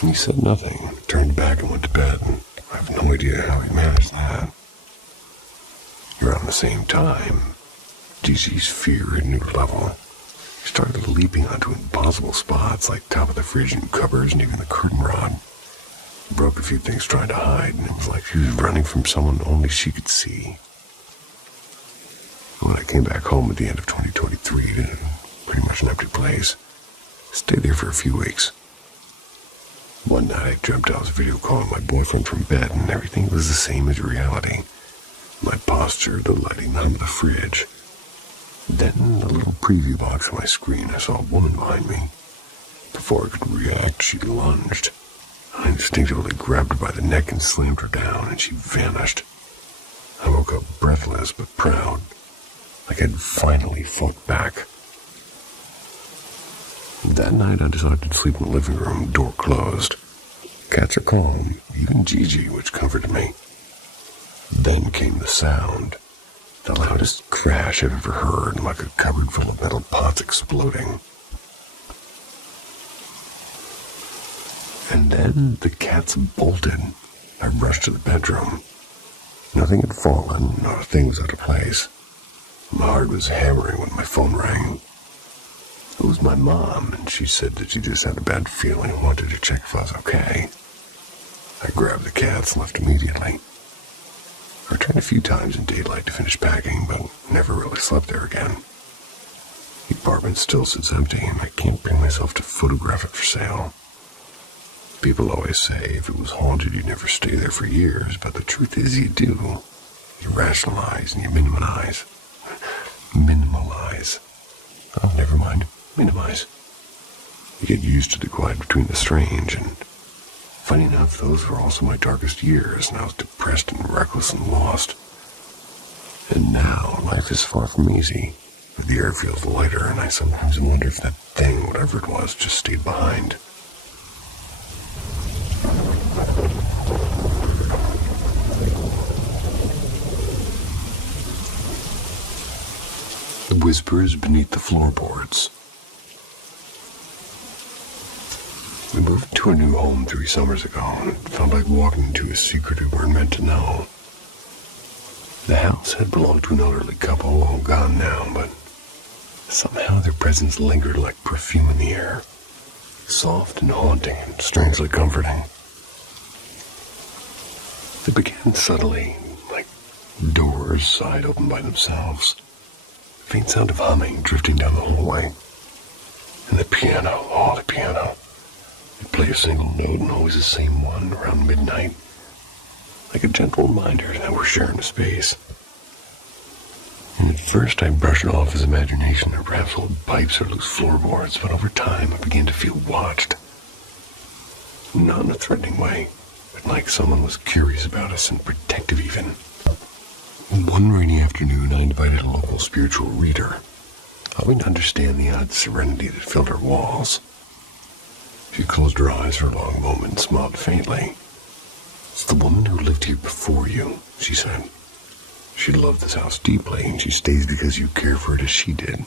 He said nothing, turned back and went to bed. I have no idea how he managed that. Around the same time, Gigi's fear hit a new level. She started leaping onto impossible spots like top of the fridge and cupboards and even the curtain rod. Broke a few things trying to hide, and it was like she was running from someone only she could see. When I came back home at the end of 2023 to pretty much an empty place, I stayed there for a few weeks. One night I dreamt I was video calling my boyfriend from bed, and everything was the same as reality. My posture, the lighting, the hum of the fridge. Then, in the little preview box on my screen, I saw a woman behind me. Before I could react, she lunged. I instinctively grabbed her by the neck and slammed her down, and she vanished. I woke up breathless but proud, like I'd finally fought back. That night I decided to sleep in the living room, door closed. Cats are calm, even Gigi, which comforted me. Then came the sound. The loudest crash I've ever heard, like a cupboard full of metal pots exploding. And then the cats bolted. I rushed to the bedroom. Nothing had fallen, not a thing was out of place. My heart was hammering when my phone rang. It was my mom, and she said that she just had a bad feeling and wanted to check if I was okay. I grabbed the cats and left immediately. I returned a few times in daylight to finish packing, but never really slept there again. The apartment still sits empty, and I can't bring myself to photograph it for sale. People always say if it was haunted, you'd never stay there for years, but the truth is you do. You rationalize and you minimize. Minimalize. Oh, never mind. Minimize. You get used to the quiet between the strange, and funny enough, those were also my darkest years, and I was depressed and reckless and lost. And now, life is far from easy. The air feels lighter, and I sometimes wonder if that thing, whatever it was, just stayed behind. The whispers beneath the floorboards. We moved to a new home 3 summers ago, and it felt like walking into a secret we weren't meant to know. The house had belonged to an elderly couple, all gone now, but somehow their presence lingered like perfume in the air. Soft and haunting and strangely comforting. They began subtly, like doors sighed open by themselves. A faint sound of humming drifting down the hallway. And the piano, the piano. It'd play a single note and always the same one around midnight. Like a gentle reminder that we're sharing a space. And at first I brushed it off as imagination or perhaps old pipes or loose floorboards, but over time I began to feel watched. Not in a threatening way, but like someone was curious about us and protective even. One rainy afternoon I invited a local spiritual reader, hoping to understand the odd serenity that filled her walls. She closed her eyes for a long moment and smiled faintly. "It's the woman who lived here before you," she said. "She loved this house deeply, and she stays because you care for it as she did."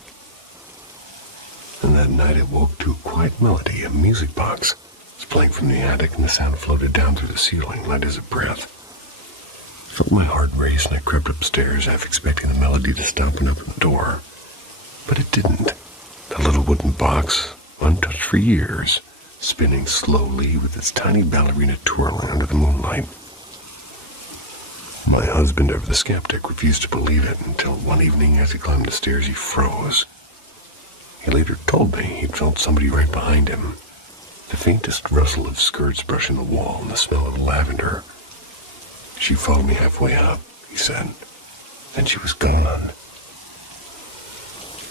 And that night I woke to a quiet melody. A music box was playing from the attic, and the sound floated down through the ceiling, light as a breath. I felt my heart race, and I crept upstairs, half expecting the melody to stop and open the door. But it didn't. The little wooden box, untouched for years, spinning slowly with its tiny ballerina twirling under the moonlight. My husband, ever the skeptic, refused to believe it until one evening as he climbed the stairs he froze. He later told me he'd felt somebody right behind him. The faintest rustle of skirts brushing the wall and the smell of lavender. "She followed me halfway up," he said. "Then she was gone.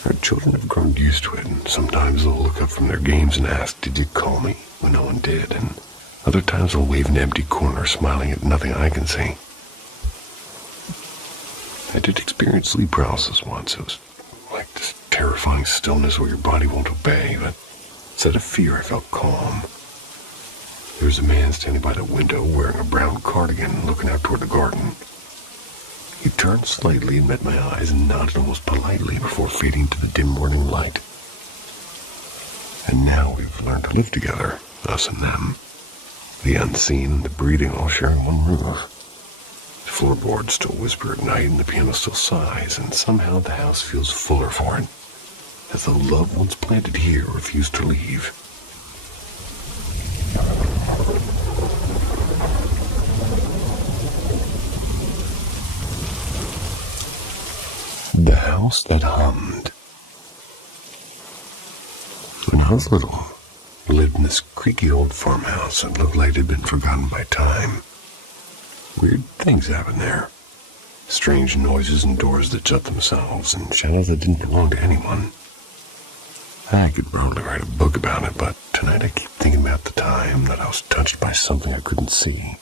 Our children have grown used to it, and sometimes they'll look up from their games and ask, "Did you call me?" when no one did, and other times they'll wave an empty corner, smiling at nothing I can see. I did experience sleep paralysis once. It was like this terrifying stillness where your body won't obey, but instead of fear, I felt calm. There was a man standing by the window wearing a brown cardigan looking out toward the garden. He turned slightly and met my eyes and nodded almost politely before fading to the dim morning light. And now we've learned to live together, us and them. The unseen and the breathing all sharing one roof. The floorboards still whisper at night and the piano still sighs, and somehow the house feels fuller for it, as though love once planted here refused to leave. The house that hummed. When I was little, I lived in this creaky old farmhouse that looked like it had been forgotten by time. Weird things happened there. Strange noises and doors that shut themselves, and shadows that didn't belong to anyone. I could probably write a book about it, but tonight I keep thinking about the time that I was touched by something I couldn't see.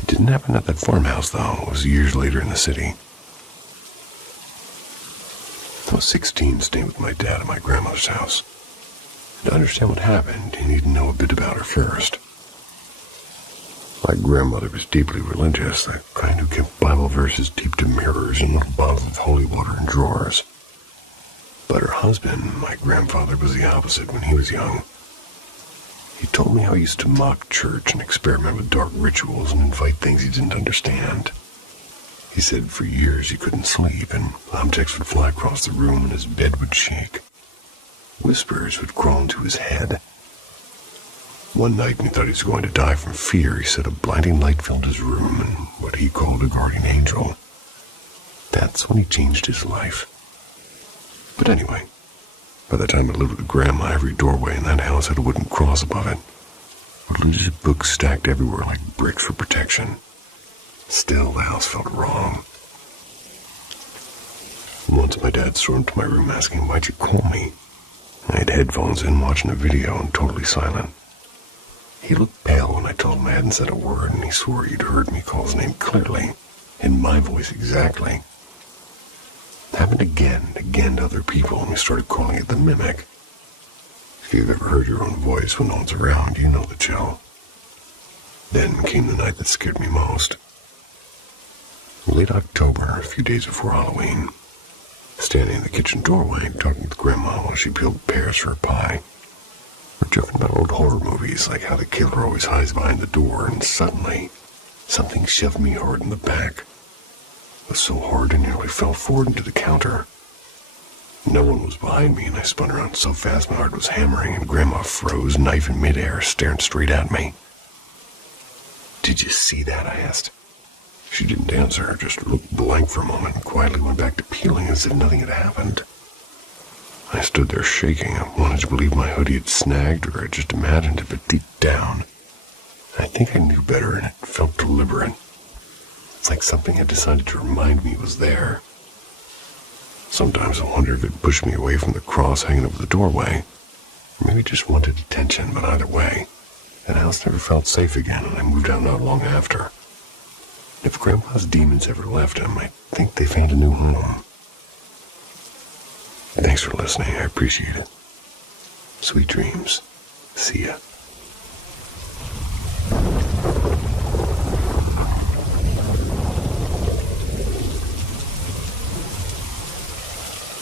It didn't happen at that farmhouse, though. It was years later in the city. I was 16, staying with my dad at my grandmother's house. To understand what happened, you need to know a bit about her first. My grandmother was deeply religious, the kind who kept Bible verses taped to mirrors and little bottles of holy water in drawers. But her husband, my grandfather, was the opposite when he was young. He told me how he used to mock church and experiment with dark rituals and invite things he didn't understand. He said for years he couldn't sleep, and objects would fly across the room and his bed would shake. Whispers would crawl into his head. One night, when he thought he was going to die from fear, he said a blinding light filled his room and what he called a guardian angel. That's when he changed his life. But anyway, by the time I lived with Grandma, every doorway in that house had a wooden cross above it. Religious books stacked everywhere like bricks for protection. Still, the house felt wrong. Once my dad stormed to my room asking, "Why'd you call me?" I had headphones in watching a video and totally silent. He looked pale when I told him I hadn't said a word, and he swore he'd heard me call his name clearly, in my voice exactly. It happened again and again to other people, and we started calling it the mimic. If you've ever heard your own voice when no one's around, you know the chill. Then came the night that scared me most. Late October, a few days before Halloween. Standing in the kitchen doorway, talking with Grandma while she peeled pears for a pie. We're joking about old horror movies, like how the killer always hides behind the door, and suddenly, something shoved me hard in the back. It was so hard I nearly fell forward into the counter. No one was behind me, and I spun around so fast my heart was hammering, and Grandma froze, knife in midair, staring straight at me. "Did you see that?" I asked. She didn't answer, just looked blank for a moment and quietly went back to peeling as if nothing had happened. I stood there shaking. I wanted to believe my hoodie had snagged, or I just imagined it, but deep down, I think I knew better, and it felt deliberate. It's like something had decided to remind me it was there. Sometimes I wonder if it pushed me away from the cross hanging over the doorway, or maybe just wanted attention, but either way, that house never felt safe again, and I moved out not long after. If Grandpa's demons ever left him, I think they found a new home. Thanks for listening. I appreciate it. Sweet dreams. See ya.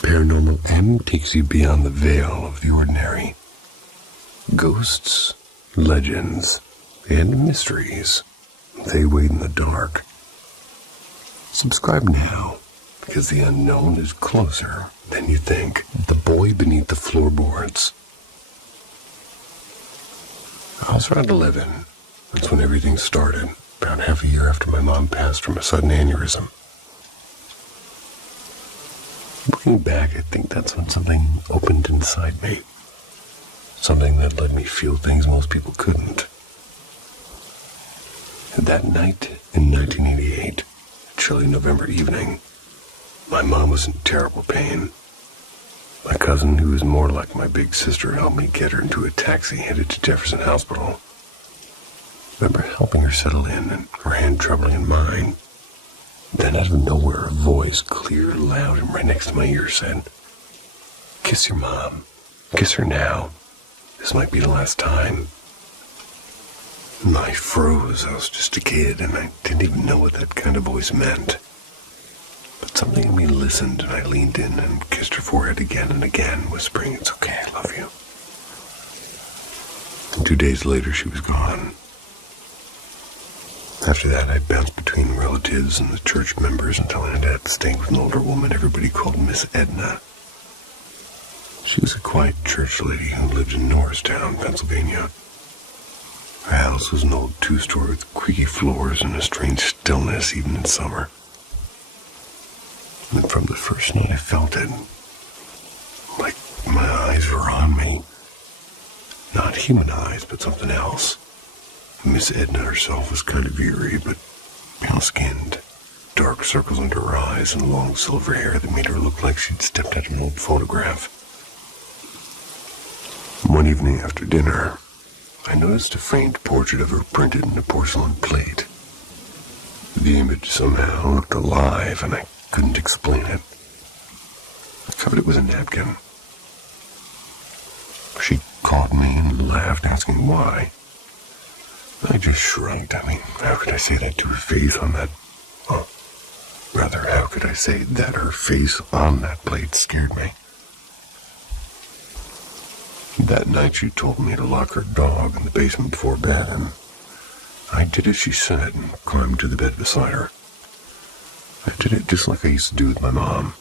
Paranormal M takes you beyond the veil of the ordinary. Ghosts, legends, and mysteries. They wait in the dark. Subscribe now, because the unknown is closer than you think. The Boy Beneath the Floorboards. I was around 11. That's when everything started, about half a year after my mom passed from a sudden aneurysm. Looking back, I think that's when something opened inside me. Something that let me feel things most people couldn't. That night in 1988, a chilly November evening, my mom was in terrible pain. My cousin, who was more like my big sister, helped me get her into a taxi headed to Jefferson Hospital. I remember helping her settle in and her hand trembling in mine. Then out of nowhere, a voice, clear, loud, and right next to my ear said, "Kiss your mom. Kiss her now. This might be the last time." I froze. I was just a kid, and I didn't even know what that kind of voice meant. But something in me listened, and I leaned in and kissed her forehead again and again, whispering, "It's okay, I love you." And 2 days later, she was gone. After that, I bounced between relatives and the church members until I ended up staying with an older woman everybody called Miss Edna. She was a quiet church lady who lived in Norristown, Pennsylvania. Her house was an old 2-story with creaky floors and a strange stillness even in summer. And from the first night I felt it, like my eyes were on me. Not human eyes, but something else. Miss Edna herself was kind of eerie, but pale-skinned, dark circles under her eyes and long silver hair that made her look like she'd stepped out of an old photograph. One evening after dinner, I noticed a framed portrait of her printed in a porcelain plate. The image somehow looked alive, and I couldn't explain it. I covered it with a napkin. She caught me and laughed, asking why. I just shrugged. I mean, how could I say that to her face on that... Well, rather, how could I say that her face on that plate scared me? That night she told me to lock her dog in the basement before bed, and I did as she said and climbed to the bed beside her. I did it just like I used to do with my mom.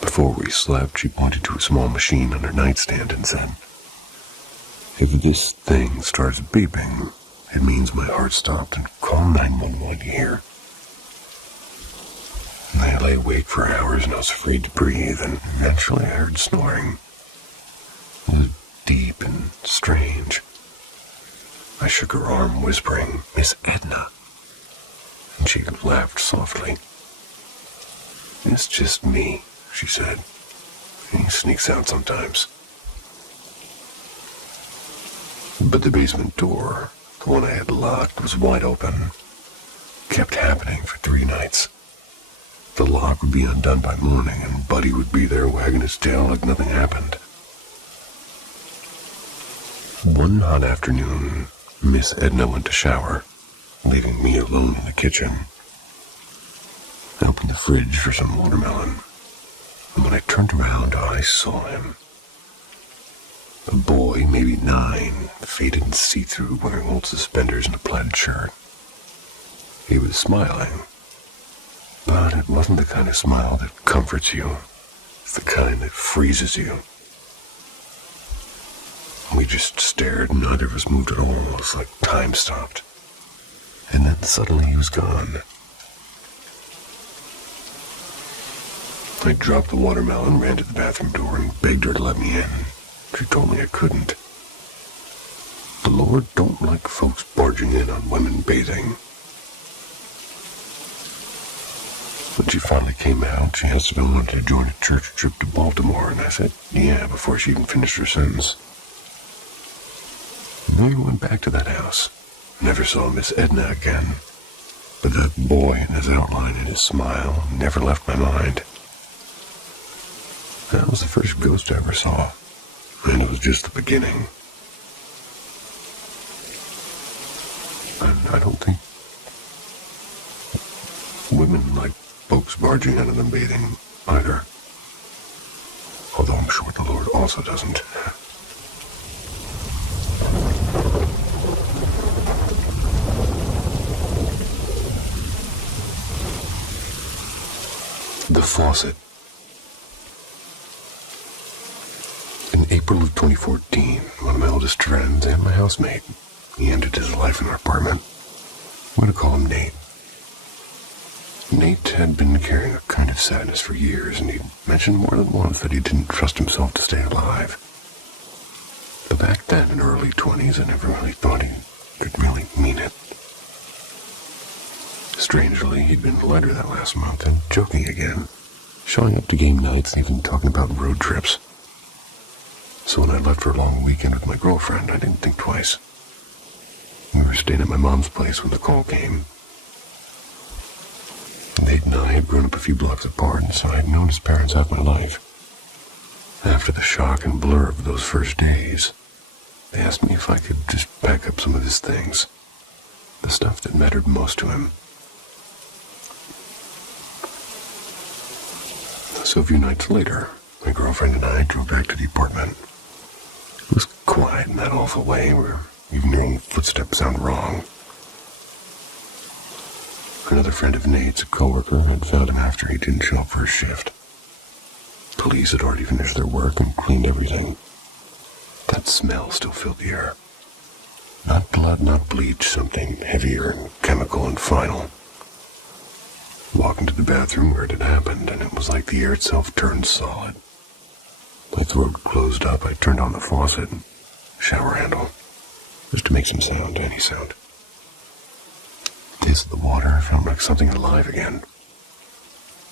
Before we slept, she pointed to a small machine on her nightstand and said, "If this thing starts beeping, it means my heart stopped, and call 911 here." And I lay awake for hours and I was afraid to breathe, and eventually I heard snoring. It was deep and strange. I shook her arm, whispering, "Miss Edna," and she laughed softly. "It's just me," she said. "He sneaks out sometimes." But the basement door, the one I had locked, was wide open. Kept happening for 3 nights. The lock would be undone by morning, and Buddy would be there wagging his tail like nothing happened. One hot afternoon, Miss Edna went to shower, leaving me alone in the kitchen. I opened the fridge for some watermelon, and when I turned around, I saw him. A boy, maybe 9, faded and see-through, wearing old suspenders and a plaid shirt. He was smiling, but it wasn't the kind of smile that comforts you. It's the kind that freezes you. We just stared, and neither of us moved at all. It was like time stopped. And then suddenly he was gone. I dropped the watermelon, ran to the bathroom door, and begged her to let me in. She told me I couldn't. The Lord don't like folks barging in on women bathing. When she finally came out, she asked if I wanted to join a church trip to Baltimore, and I said yeah before she even finished her sentence. And then we went back to that house. Never saw Miss Edna again. But that boy and his outline and his smile never left my mind. That was the first ghost I ever saw. And it was just the beginning. And I don't think women like folks barging out of them bathing either. Although I'm sure the Lord also doesn't. The faucet. In April of 2014, one of my oldest friends and my housemate, he ended his life in our apartment. I'm going to call him Nate. Nate had been carrying a kind of sadness for years, and he'd mentioned more than once that he didn't trust himself to stay alive. But back then, in early 20s, I never really thought he could really mean it. Strangely, he'd been lighter that last month and joking again. showing up to game nights and even talking about road trips. So when I left for a long weekend with my girlfriend, I didn't think twice. We were staying at my mom's place when the call came. Nate and I had grown up a few blocks apart, so I had known his parents half my life. After the shock and blur of those first days, they asked me if I could just pack up some of his things, the stuff that mattered most to him. So a few nights later, my girlfriend and I drove back to the apartment. It was quiet in that awful way where even your own footsteps sound wrong. Another friend of Nate's, a coworker, had found him after he didn't show up for his shift. Police had already finished their work and cleaned everything. That smell still filled the air. Not blood, not bleach, something heavier and chemical and final. Walked into the bathroom where it had happened, and it was like the air itself turned solid. My throat closed up. I turned on the faucet and shower handle, just to make some sound, any sound. The taste of the water felt like something alive again.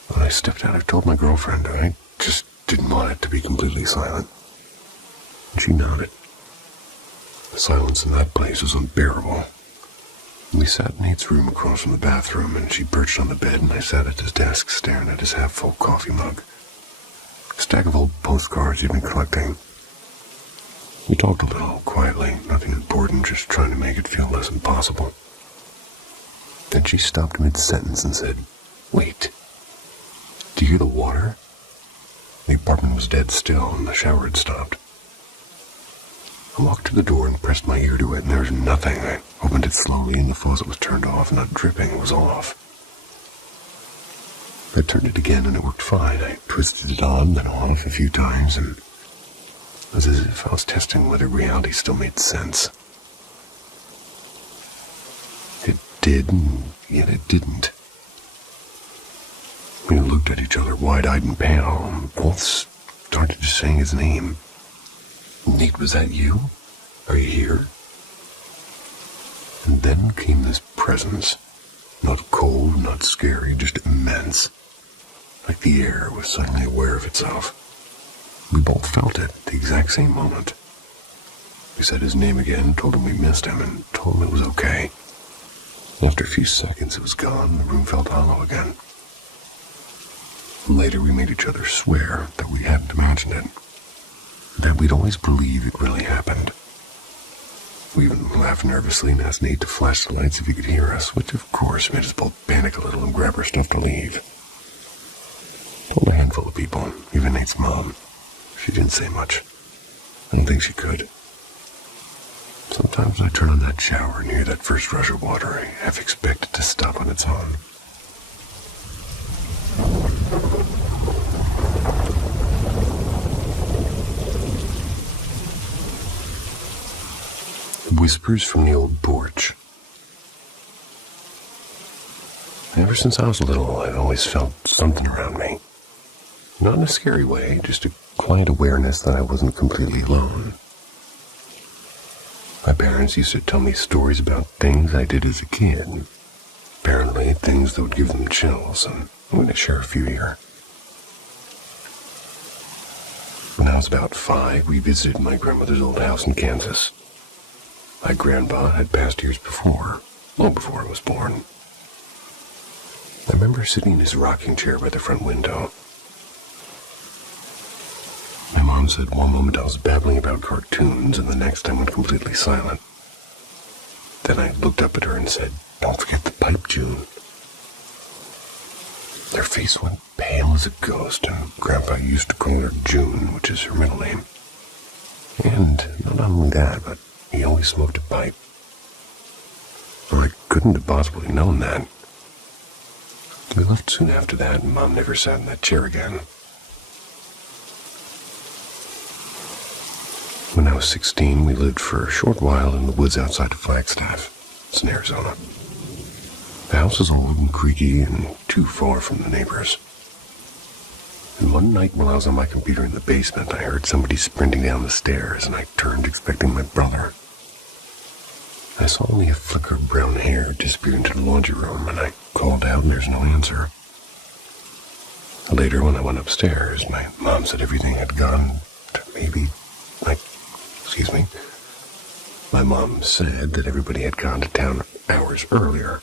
When I stepped out, I told my girlfriend I just didn't want it to be completely silent. And she nodded. The silence in that place was unbearable. We sat in Nate's room across from the bathroom, and she perched on the bed, and I sat at his desk staring at his half-full coffee mug. A stack of old postcards he'd been collecting. We talked a little, quietly, nothing important, just trying to make it feel less impossible. Then she stopped mid-sentence and said, "Wait, do you hear the water?" The apartment was dead still, and the shower had stopped. I walked to the door and pressed my ear to it, and there was nothing. I opened it slowly, and the faucet was turned off, not dripping, it was off. I turned it again, and it worked fine. I twisted it on, then off a few times, and it was as if I was testing whether reality still made sense. It did, and yet it didn't. We looked at each other wide-eyed and pale, and both started just saying his name. "Nate, was that you? Are you here?" And then came this presence. Not cold, not scary, just immense. Like the air was suddenly aware of itself. We both felt it at the exact same moment. We said his name again, told him we missed him, and told him it was okay. After a few seconds, it was gone. The room felt hollow again. Later, we made each other swear that we hadn't imagined it, that we'd always believe it really happened. We even laughed nervously and asked Nate to flash the lights if he could hear us, which of course made us both panic a little and grab our stuff to leave. Told a handful of people, even Nate's mom. She didn't say much. I don't think she could. Sometimes I turn on that shower and hear that first rush of water. I half expect it to stop on its own. Whispers from the old porch. Ever since I was little, I've always felt something around me. Not in a scary way, just a quiet awareness that I wasn't completely alone. My parents used to tell me stories about things I did as a kid. Apparently, things that would give them chills, and I'm going to share a few here. When I was about 5, we visited my grandmother's old house in Kansas. My grandpa had passed years before, long before I was born. I remember sitting in his rocking chair by the front window. My mom said one moment I was babbling about cartoons, and the next I went completely silent. Then I looked up at her and said, "Don't forget the pipe, June." Her face went pale as a ghost, and Grandpa used to call her June, which is her middle name. And not only that, but he always smoked a pipe. Well, I couldn't have possibly known that. We left soon after that, and Mom never sat in that chair again. When I was 16, we lived for a short while in the woods outside of Flagstaff. It's in Arizona. The house was old and creaky and too far from the neighbors. And one night while I was on my computer in the basement, I heard somebody sprinting down the stairs, and I turned expecting my brother. I saw only a flicker of brown hair disappear into the laundry room, and I called out and there's no answer. Later, when I went upstairs, my mom said everything had gone to My mom said that everybody had gone to town hours earlier.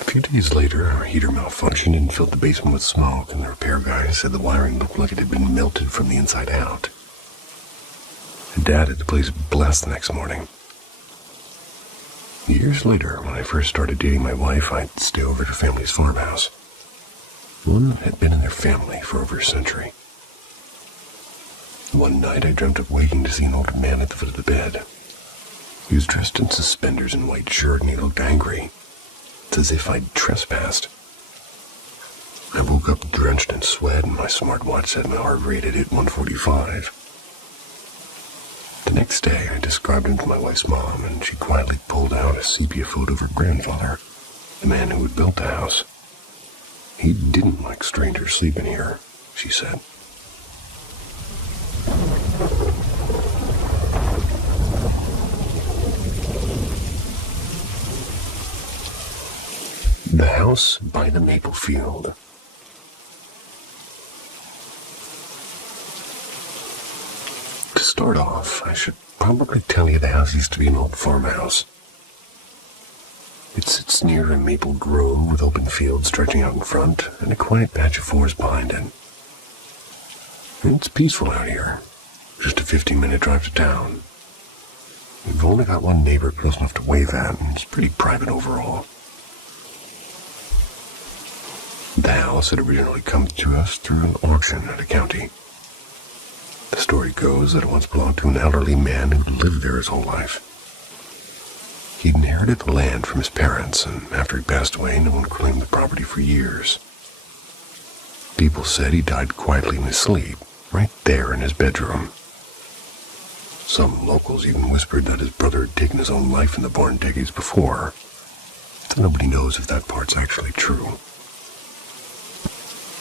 A few days later, our heater malfunctioned and filled the basement with smoke, and the repair guy said the wiring looked like it had been melted from the inside out. Dad had the place blessed the next morning. Years later, when I first started dating my wife, I'd stay over at her family's farmhouse. One that had been in their family for over a century. One night, I dreamt of waking to see an old man at the foot of the bed. He was dressed in suspenders and white shirt, and he looked angry. It's as if I'd trespassed. I woke up drenched in sweat, and my smartwatch said my heart rate had hit 145. The next day, I described him to my wife's mom, and she quietly pulled out a sepia photo of her grandfather, the man who had built the house. He didn't like strangers sleeping here, she said. The house by the maple field. To start off, I should probably tell you the house used to be an old farmhouse. It sits near a maple grove with open fields stretching out in front and a quiet patch of forest behind it. It's peaceful out here. Just a 15-minute drive to town. We've only got one neighbor close enough to wave at, and it's pretty private overall. The house had originally come to us through an auction at a county. The story goes that it once belonged to an elderly man who lived there his whole life. He'd inherited the land from his parents, and after he passed away, no one claimed the property for years. People said he died quietly in his sleep, right there in his bedroom. Some locals even whispered that his brother had taken his own life in the barn decades before. So nobody knows if that part's actually true.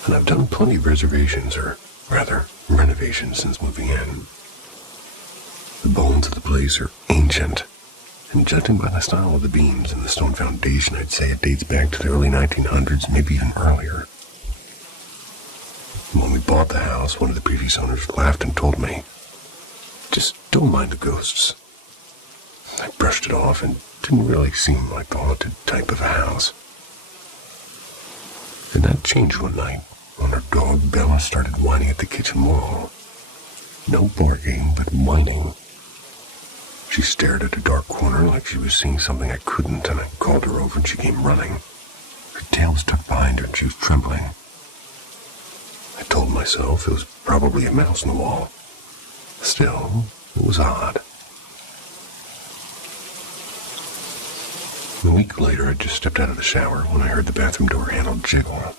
And I've done plenty of reservations, or rather, renovations since moving in. The bones of the place are ancient, and judging by the style of the beams and the stone foundation, I'd say it dates back to the early 1900s, maybe even earlier. When we bought the house, one of the previous owners laughed and told me, "Just don't mind the ghosts." I brushed it off and didn't really seem like the haunted type of a house. And that changed one night when our dog Bella started whining at the kitchen wall. No barking, but whining. She stared at a dark corner like she was seeing something I couldn't, and I called her over and she came running. Her tail was tucked behind her and she was trembling. I told myself it was probably a mouse in the wall. Still, it was odd. A week later, I just stepped out of the shower when I heard the bathroom door handle jiggle.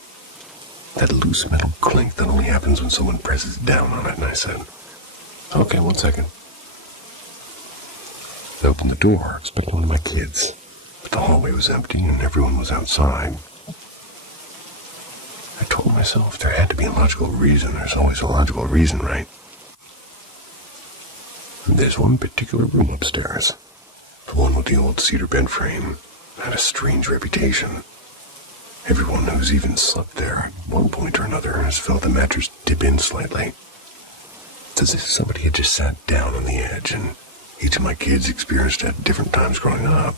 That loose metal clink that only happens when someone presses down on it, and I said, "Okay, 1 second." I opened the door, expecting one of my kids, but the hallway was empty and everyone was outside. I told myself there had to be a logical reason. There's always a logical reason, right? There's one particular room upstairs, the one with the old cedar bed frame, had a strange reputation. Everyone who's even slept there at one point or another has felt the mattress dip in slightly. It's as if somebody had just sat down on the edge, and each of my kids experienced it at different times growing up.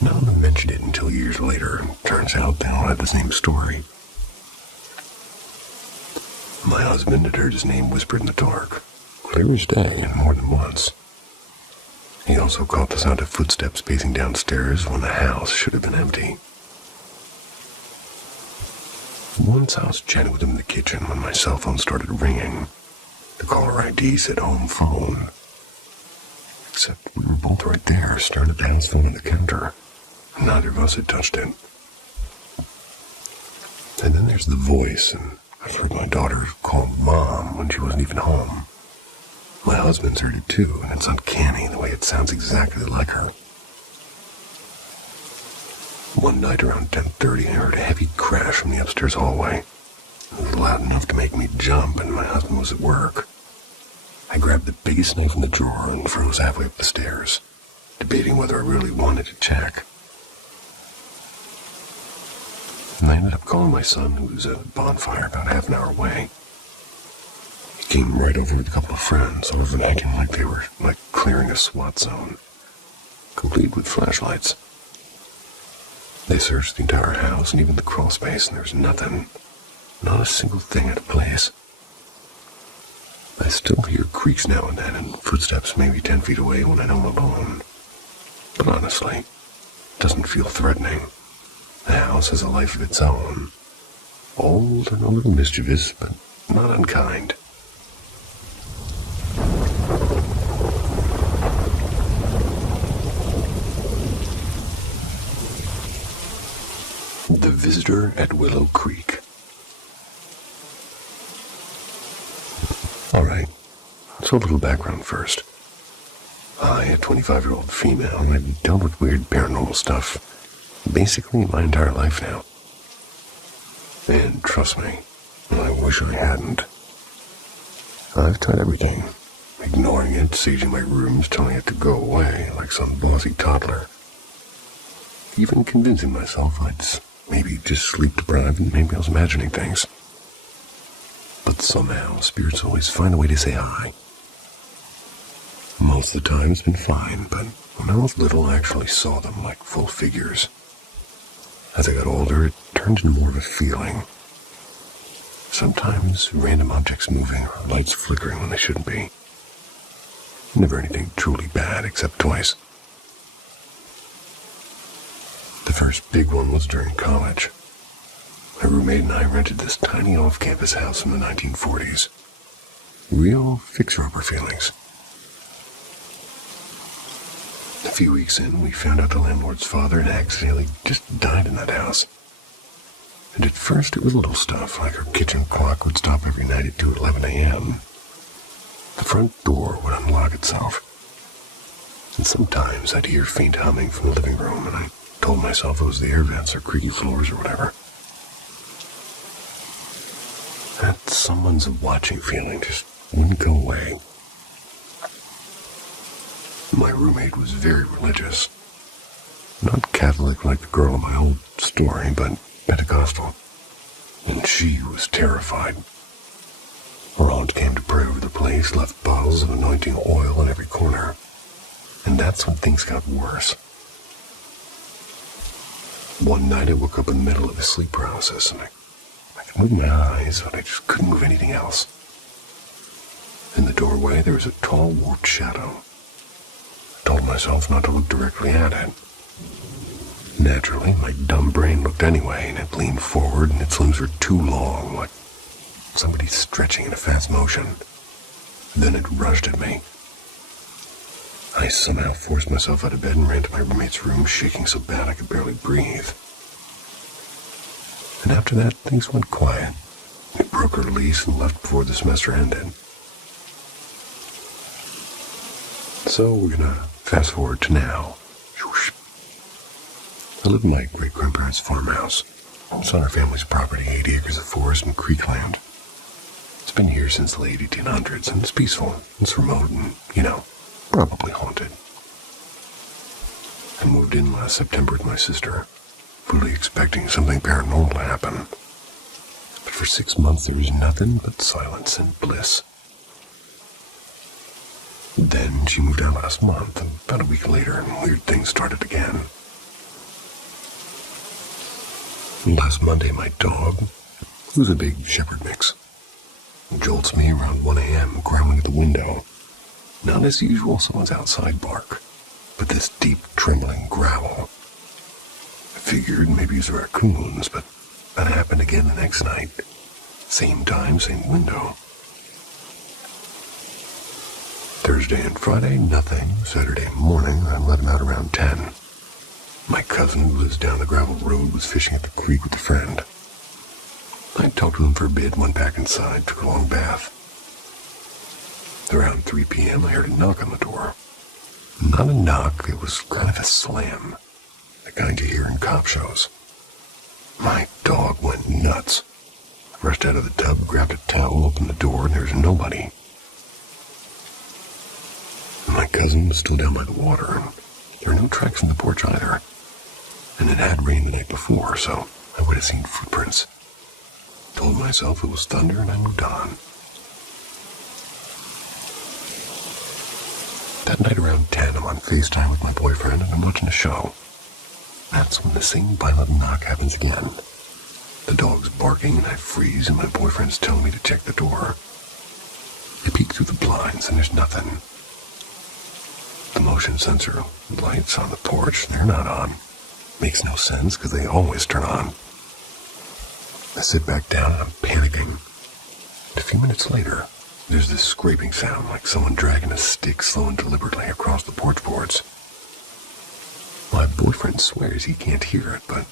None of them mentioned it until years later, and it turns out they all had the same story. My husband had heard his name whispered in the dark, clear as day, and more than once. He also caught the sound of footsteps pacing downstairs when the house should have been empty. Once I was chatting with him in the kitchen when my cell phone started ringing. The caller ID said home phone. Except we were both right there, staring at the house phone on the counter. Neither of us had touched it. And then there's the voice, and I've heard my daughter call Mom when she wasn't even home. My husband's heard it too, and it's uncanny the way it sounds exactly like her. One night around 10:30, I heard a heavy crash from the upstairs hallway. It was loud enough to make me jump, and my husband was at work. I grabbed the biggest knife in the drawer and froze halfway up the stairs, debating whether I really wanted to check. And I ended up calling my son, who was at a bonfire about half an hour away. He came right over with a couple of friends, all of them acting like they were clearing a SWAT zone, complete with flashlights. They searched the entire house and even the crawl space, and there was nothing. Not a single thing out of place. I still hear creaks now and then, and footsteps maybe 10 feet away when I know I'm alone. But honestly, it doesn't feel threatening. The house has a life of its own. Old and a little mischievous, but not unkind. The Visitor at Willow Creek. Alright, so a little background first. I, a 25-year-old female, I've dealt with weird paranormal stuff basically my entire life now. And trust me, I wish I hadn't. I've tried everything. Ignoring it, saging my rooms, telling it to go away like some bossy toddler. Even convincing myself I'd maybe just sleep deprived and maybe I was imagining things. But somehow, spirits always find a way to say hi. Most of the time it's been fine, but when I was little I actually saw them like full figures. As I got older, it turned into more of a feeling. Sometimes random objects moving or lights flickering when they shouldn't be. Never anything truly bad except twice. The first big one was during college. My roommate and I rented this tiny off-campus house in the 1940s. Real fixer-upper feelings. A few weeks in, we found out the landlord's father had accidentally just died in that house. And at first it was little stuff, like our kitchen clock would stop every night at 2:11 a.m. The front door would unlock itself. And sometimes I'd hear faint humming from the living room, and I told myself it was the air vents or creaky floors or whatever. That someone's watching feeling just wouldn't go away. My roommate was very religious. Not Catholic like the girl in my old story, but Pentecostal. And she was terrified. Her aunt came to pray over the place, left bottles of anointing oil in every corner. And that's when things got worse. One night I woke up in the middle of a sleep paralysis, and I could move my eyes, but I just couldn't move anything else. In the doorway there was a tall, warped shadow. I told myself not to look directly at it. Naturally, my dumb brain looked anyway, and it leaned forward, and its limbs were too long, like somebody stretching in a fast motion. Then it rushed at me. I somehow forced myself out of bed and ran to my roommate's room, shaking so bad I could barely breathe. And after that, things went quiet. We broke our lease and left before the semester ended. So we're gonna fast forward to now. I live in my great-grandparents' farmhouse. It's on our family's property, 80 acres of forest and creek land. It's been here since the late 1800s, and it's peaceful. It's remote and, probably haunted. I moved in last September with my sister, fully expecting something paranormal to happen. But for 6 months there was nothing but silence and bliss. Then she moved out last month, and about a week later, weird things started again. Last Monday, my dog, who's a big shepherd mix, jolts me around 1 a.m., growling at the window. Not as usual someone's outside bark, but this deep, trembling growl. I figured maybe it was raccoons, but that happened again the next night. Same time, same window. Thursday and Friday, nothing. Saturday morning, I let him out around 10. My cousin, who lives down the gravel road, was fishing at the creek with a friend. I talked to him for a bit, went back inside, took a long bath. Around 3 p.m., I heard a knock on the door. Not a knock, it was kind of a slam. The kind you hear in cop shows. My dog went nuts. I rushed out of the tub, grabbed a towel, opened the door, and there was nobody. My cousin was still down by the water, and there were no tracks from the porch either. And it had rained the night before, so I would have seen footprints. Told myself it was thunder and I moved on. That night around 10, I'm on FaceTime with my boyfriend and I'm watching a show. That's when the same violent knock happens again. The dog's barking and I freeze and my boyfriend's telling me to check the door. I peek through the blinds and there's nothing. The motion sensor lights on the porch, they're not on. Makes no sense because they always turn on. I sit back down and I'm panicking. And a few minutes later, there's this scraping sound like someone dragging a stick slow and deliberately across the porch boards. My boyfriend swears he can't hear it, but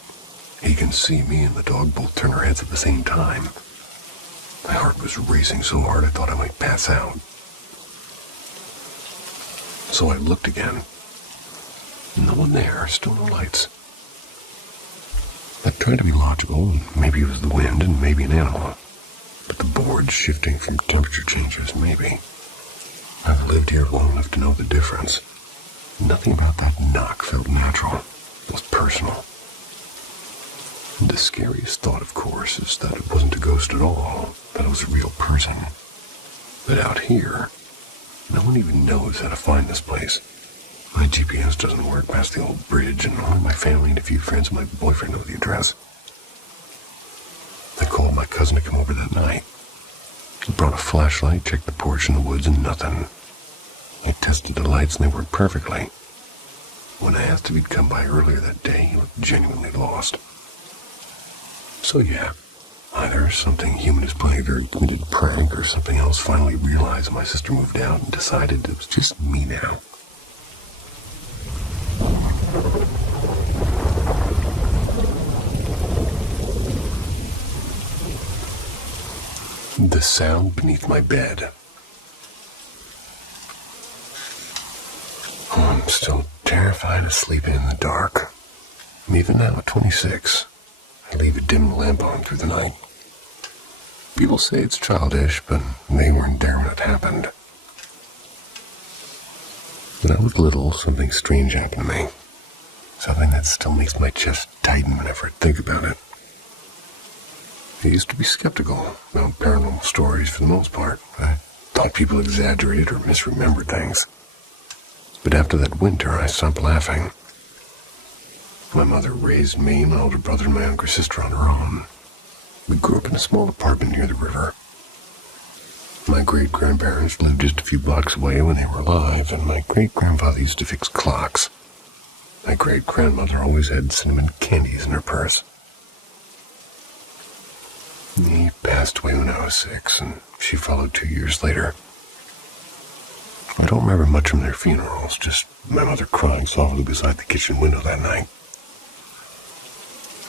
he can see me and the dog both turn our heads at the same time. My heart was racing so hard I thought I might pass out. So I looked again. No one there, still no lights. I tried to be logical, and maybe it was the wind and maybe an animal. But the boards shifting from temperature changes, maybe. I've lived here long enough to know the difference. Nothing about that knock felt natural. It was personal. And the scariest thought, of course, is that it wasn't a ghost at all, that it was a real person. But out here, no one even knows how to find this place. My GPS doesn't work past the old bridge, and only my family and a few friends and my boyfriend know the address. I called my cousin to come over that night. He brought a flashlight, checked the porch and the woods, and nothing. I tested the lights and they worked perfectly. When I asked if he'd come by earlier that day, he looked genuinely lost. So yeah, either something human is playing a very committed prank or something else finally realized my sister moved out and decided it was just me now. The sound beneath my bed. Oh, I'm still terrified of sleeping in the dark. And even now at 26, I leave a dim lamp on through the night. People say it's childish, but they weren't there when it happened. When I was little, something strange happened to me. Something that still makes my chest tighten whenever I think about it. I used to be skeptical about paranormal stories for the most part. I thought people exaggerated or misremembered things. But after that winter, I stopped laughing. My mother raised me, my older brother, and my younger sister on her own. We grew up in a small apartment near the river. My great-grandparents lived just a few blocks away when they were alive, and my great-grandfather used to fix clocks. My great-grandmother always had cinnamon candies in her purse. He passed away when I was 6, and she followed 2 years later. I don't remember much from their funerals, just my mother crying softly beside the kitchen window that night.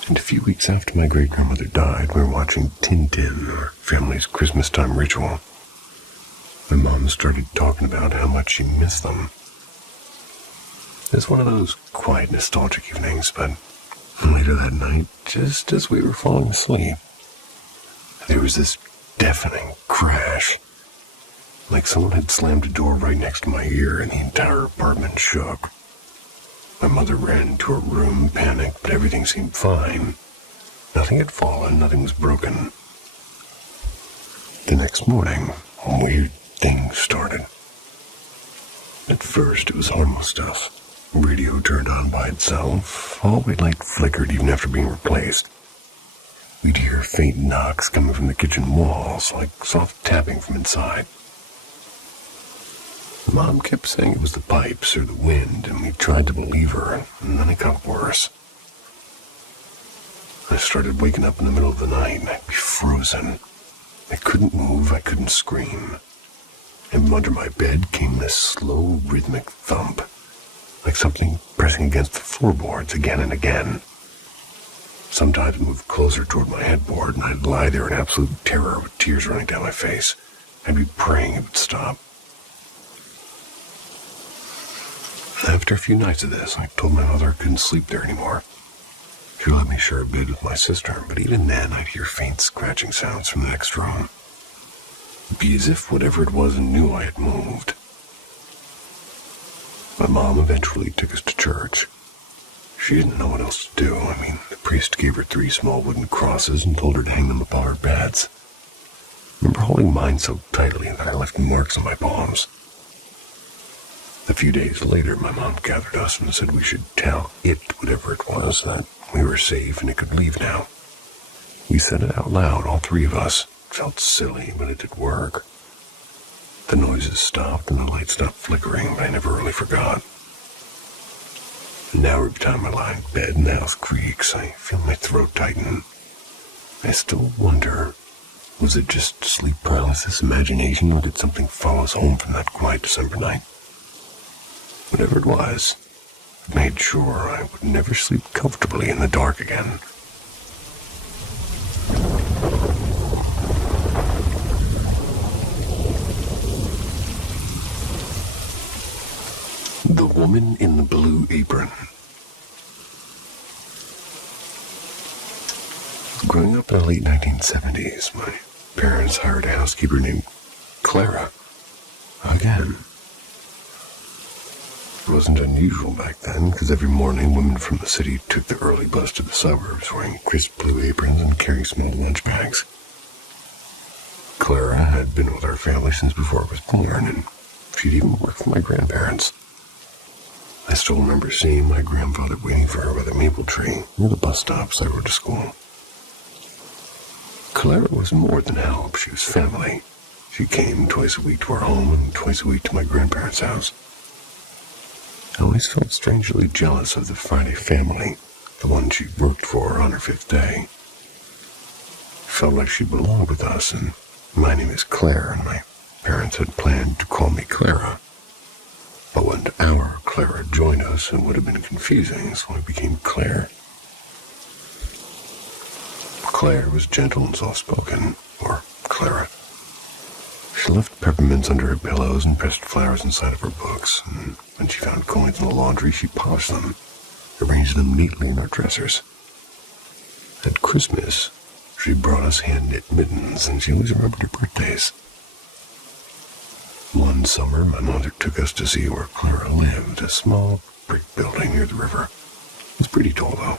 And a few weeks after my great-grandmother died, we were watching Tintin, our family's Christmas time ritual. My mom started talking about how much she missed them. It was one of those quiet, nostalgic evenings, but later that night, just as we were falling asleep, there was this deafening crash. Like someone had slammed a door right next to my ear and the entire apartment shook. My mother ran into her room, panicked, but everything seemed fine. Nothing had fallen, nothing was broken. The next morning, weird things started. At first, it was harmless stuff. Radio turned on by itself. Hallway light flickered even after being replaced. We'd hear faint knocks coming from the kitchen walls, like soft tapping from inside. Mom kept saying it was the pipes or the wind, and we tried to believe her, and then it got worse. I started waking up in the middle of the night, and I'd be frozen. I couldn't move, I couldn't scream. And from under my bed came this slow, rhythmic thump, like something pressing against the floorboards again and again. Sometimes I'd move closer toward my headboard, and I'd lie there in absolute terror with tears running down my face. I'd be praying it would stop. After a few nights of this, I told my mother I couldn't sleep there anymore. She let me share a bed with my sister, but even then I'd hear faint scratching sounds from the next room. It'd be as if whatever it was knew I had moved. My mom eventually took us to church. She didn't know what else to do. I mean, the priest gave her 3 small wooden crosses and told her to hang them above her beds. I remember holding mine so tightly that I left marks on my palms. A few days later, my mom gathered us and said we should tell it, whatever it was, that we were safe and it could leave now. We said it out loud, all 3 of us. It felt silly, but it did work. The noises stopped and the light stopped flickering, but I never really forgot. And now every time I lie in bed and the house creaks, I feel my throat tighten. I still wonder, was it just sleep paralysis, imagination, or did something follow us home from that quiet December night? Whatever it was, it made sure I would never sleep comfortably in the dark again. The Woman in the Blue Apron. Growing up in the late 1970s, my parents hired a housekeeper named Clara. Again. It wasn't unusual back then, because every morning women from the city took the early bus to the suburbs wearing crisp blue aprons and carrying small lunch bags. Clara had been with our family since before I was born, and she'd even worked for my grandparents. I still remember seeing my grandfather waiting for her by the maple tree near the bus stops I rode to school. Clara was more than help. She was family. She came twice a week to our home and twice a week to my grandparents' house. I always felt strangely jealous of the Friday family, the one she worked for on her 5th day. Felt like she belonged with us, and my name is Claire, and my parents had planned to call me Clara. But when our Clara joined us, it would have been confusing, so I became Claire. Claire was gentle and soft-spoken, or Clara. She left peppermints under her pillows and pressed flowers inside of her books, and when she found coins in the laundry, she polished them, arranged them neatly in our dressers. At Christmas, she brought us hand-knit mittens, and she always remembered her birthdays. One summer, my mother took us to see where Clara lived, a small brick building near the river. It was pretty tall, though.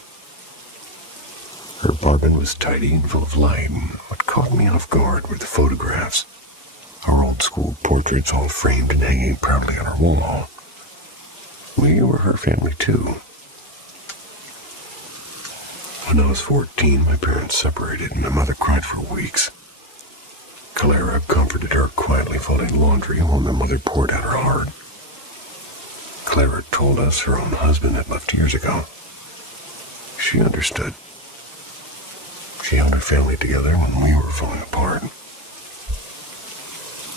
Her apartment was tidy and full of light, and what caught me off guard were the photographs. Our old-school portraits all framed and hanging proudly on our wall. We were her family, too. When I was 14, my parents separated, and my mother cried for weeks. Clara comforted her, quietly folding laundry while my mother poured out her heart. Clara told us her own husband had left years ago. She understood. She held her family together when we were falling apart.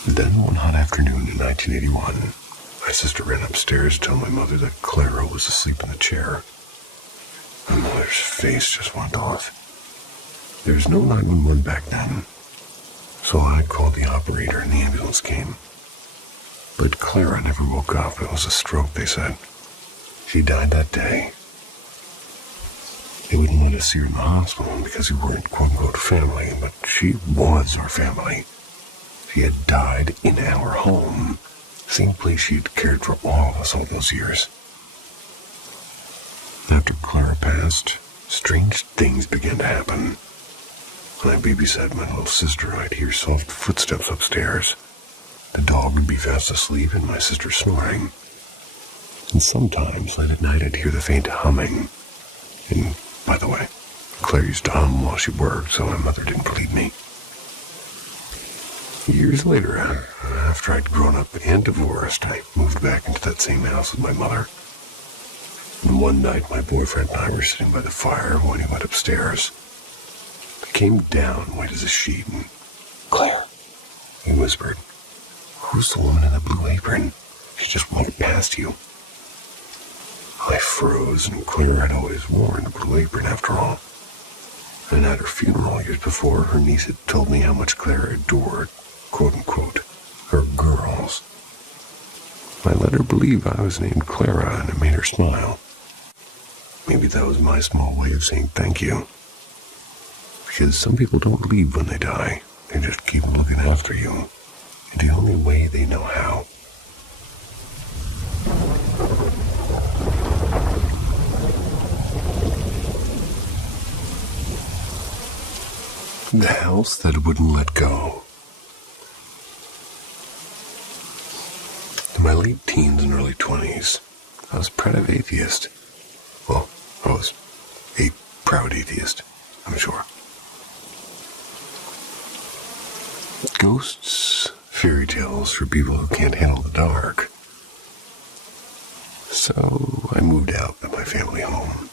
Then one hot afternoon in 1981, my sister ran upstairs to tell my mother that Clara was asleep in the chair. My mother's face just went off. There was no 911 back then, so I called the operator and the ambulance came. But Clara never woke up. It was a stroke, they said. She died that day. They wouldn't let us see her in the hospital because we weren't quote-unquote family, but she was our family. She had died in our home, same place she had cared for all of us all those years. After Clara passed, strange things began to happen. When I babysat my little sister, I'd hear soft footsteps upstairs. The dog would be fast asleep and my sister snoring. And sometimes, late at night, I'd hear the faint humming. And, by the way, Claire used to hum while she worked, so my mother didn't believe me. Years later, after I'd grown up and divorced, I moved back into that same house with my mother. And one night, my boyfriend and I were sitting by the fire when he went upstairs. I came down, white as a sheet, and, "Claire," he whispered, "who's the woman in the blue apron? She just walked past you." I froze, and Claire had always worn the blue apron after all. And at her funeral years before, her niece had told me how much Claire adored, quote-unquote, her girls. I let her believe I was named Clara, and it made her smile. Maybe that was my small way of saying thank you. Because some people don't leave when they die. They just keep looking after you, in the only way they know how. The house that wouldn't let go. In my late teens and early 20s, I was proud of atheist. Well, I was a proud atheist, I'm sure. Ghosts, fairy tales for people who can't handle the dark. So I moved out of my family home.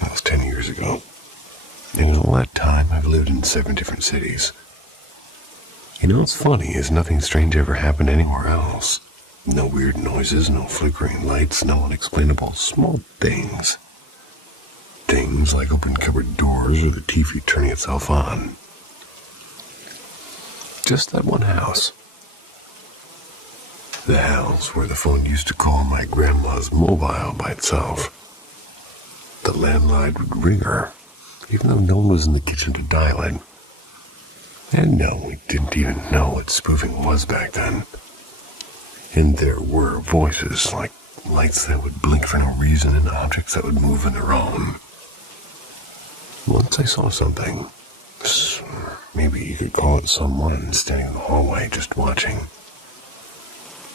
That was 10 years ago. And in all that time, I've lived in 7 different cities. You know what's funny is nothing strange ever happened anywhere else. No weird noises, no flickering lights, no unexplainable small things. Things like open cupboard doors or the TV turning itself on. Just that one house. The house where the phone used to call my grandma's mobile by itself. The landline would ring her, even though no one was in the kitchen to dial it. And no, we didn't even know what spoofing was back then. And there were voices, like lights that would blink for no reason and objects that would move on their own. Once I saw something, maybe you could call it someone, standing in the hallway just watching.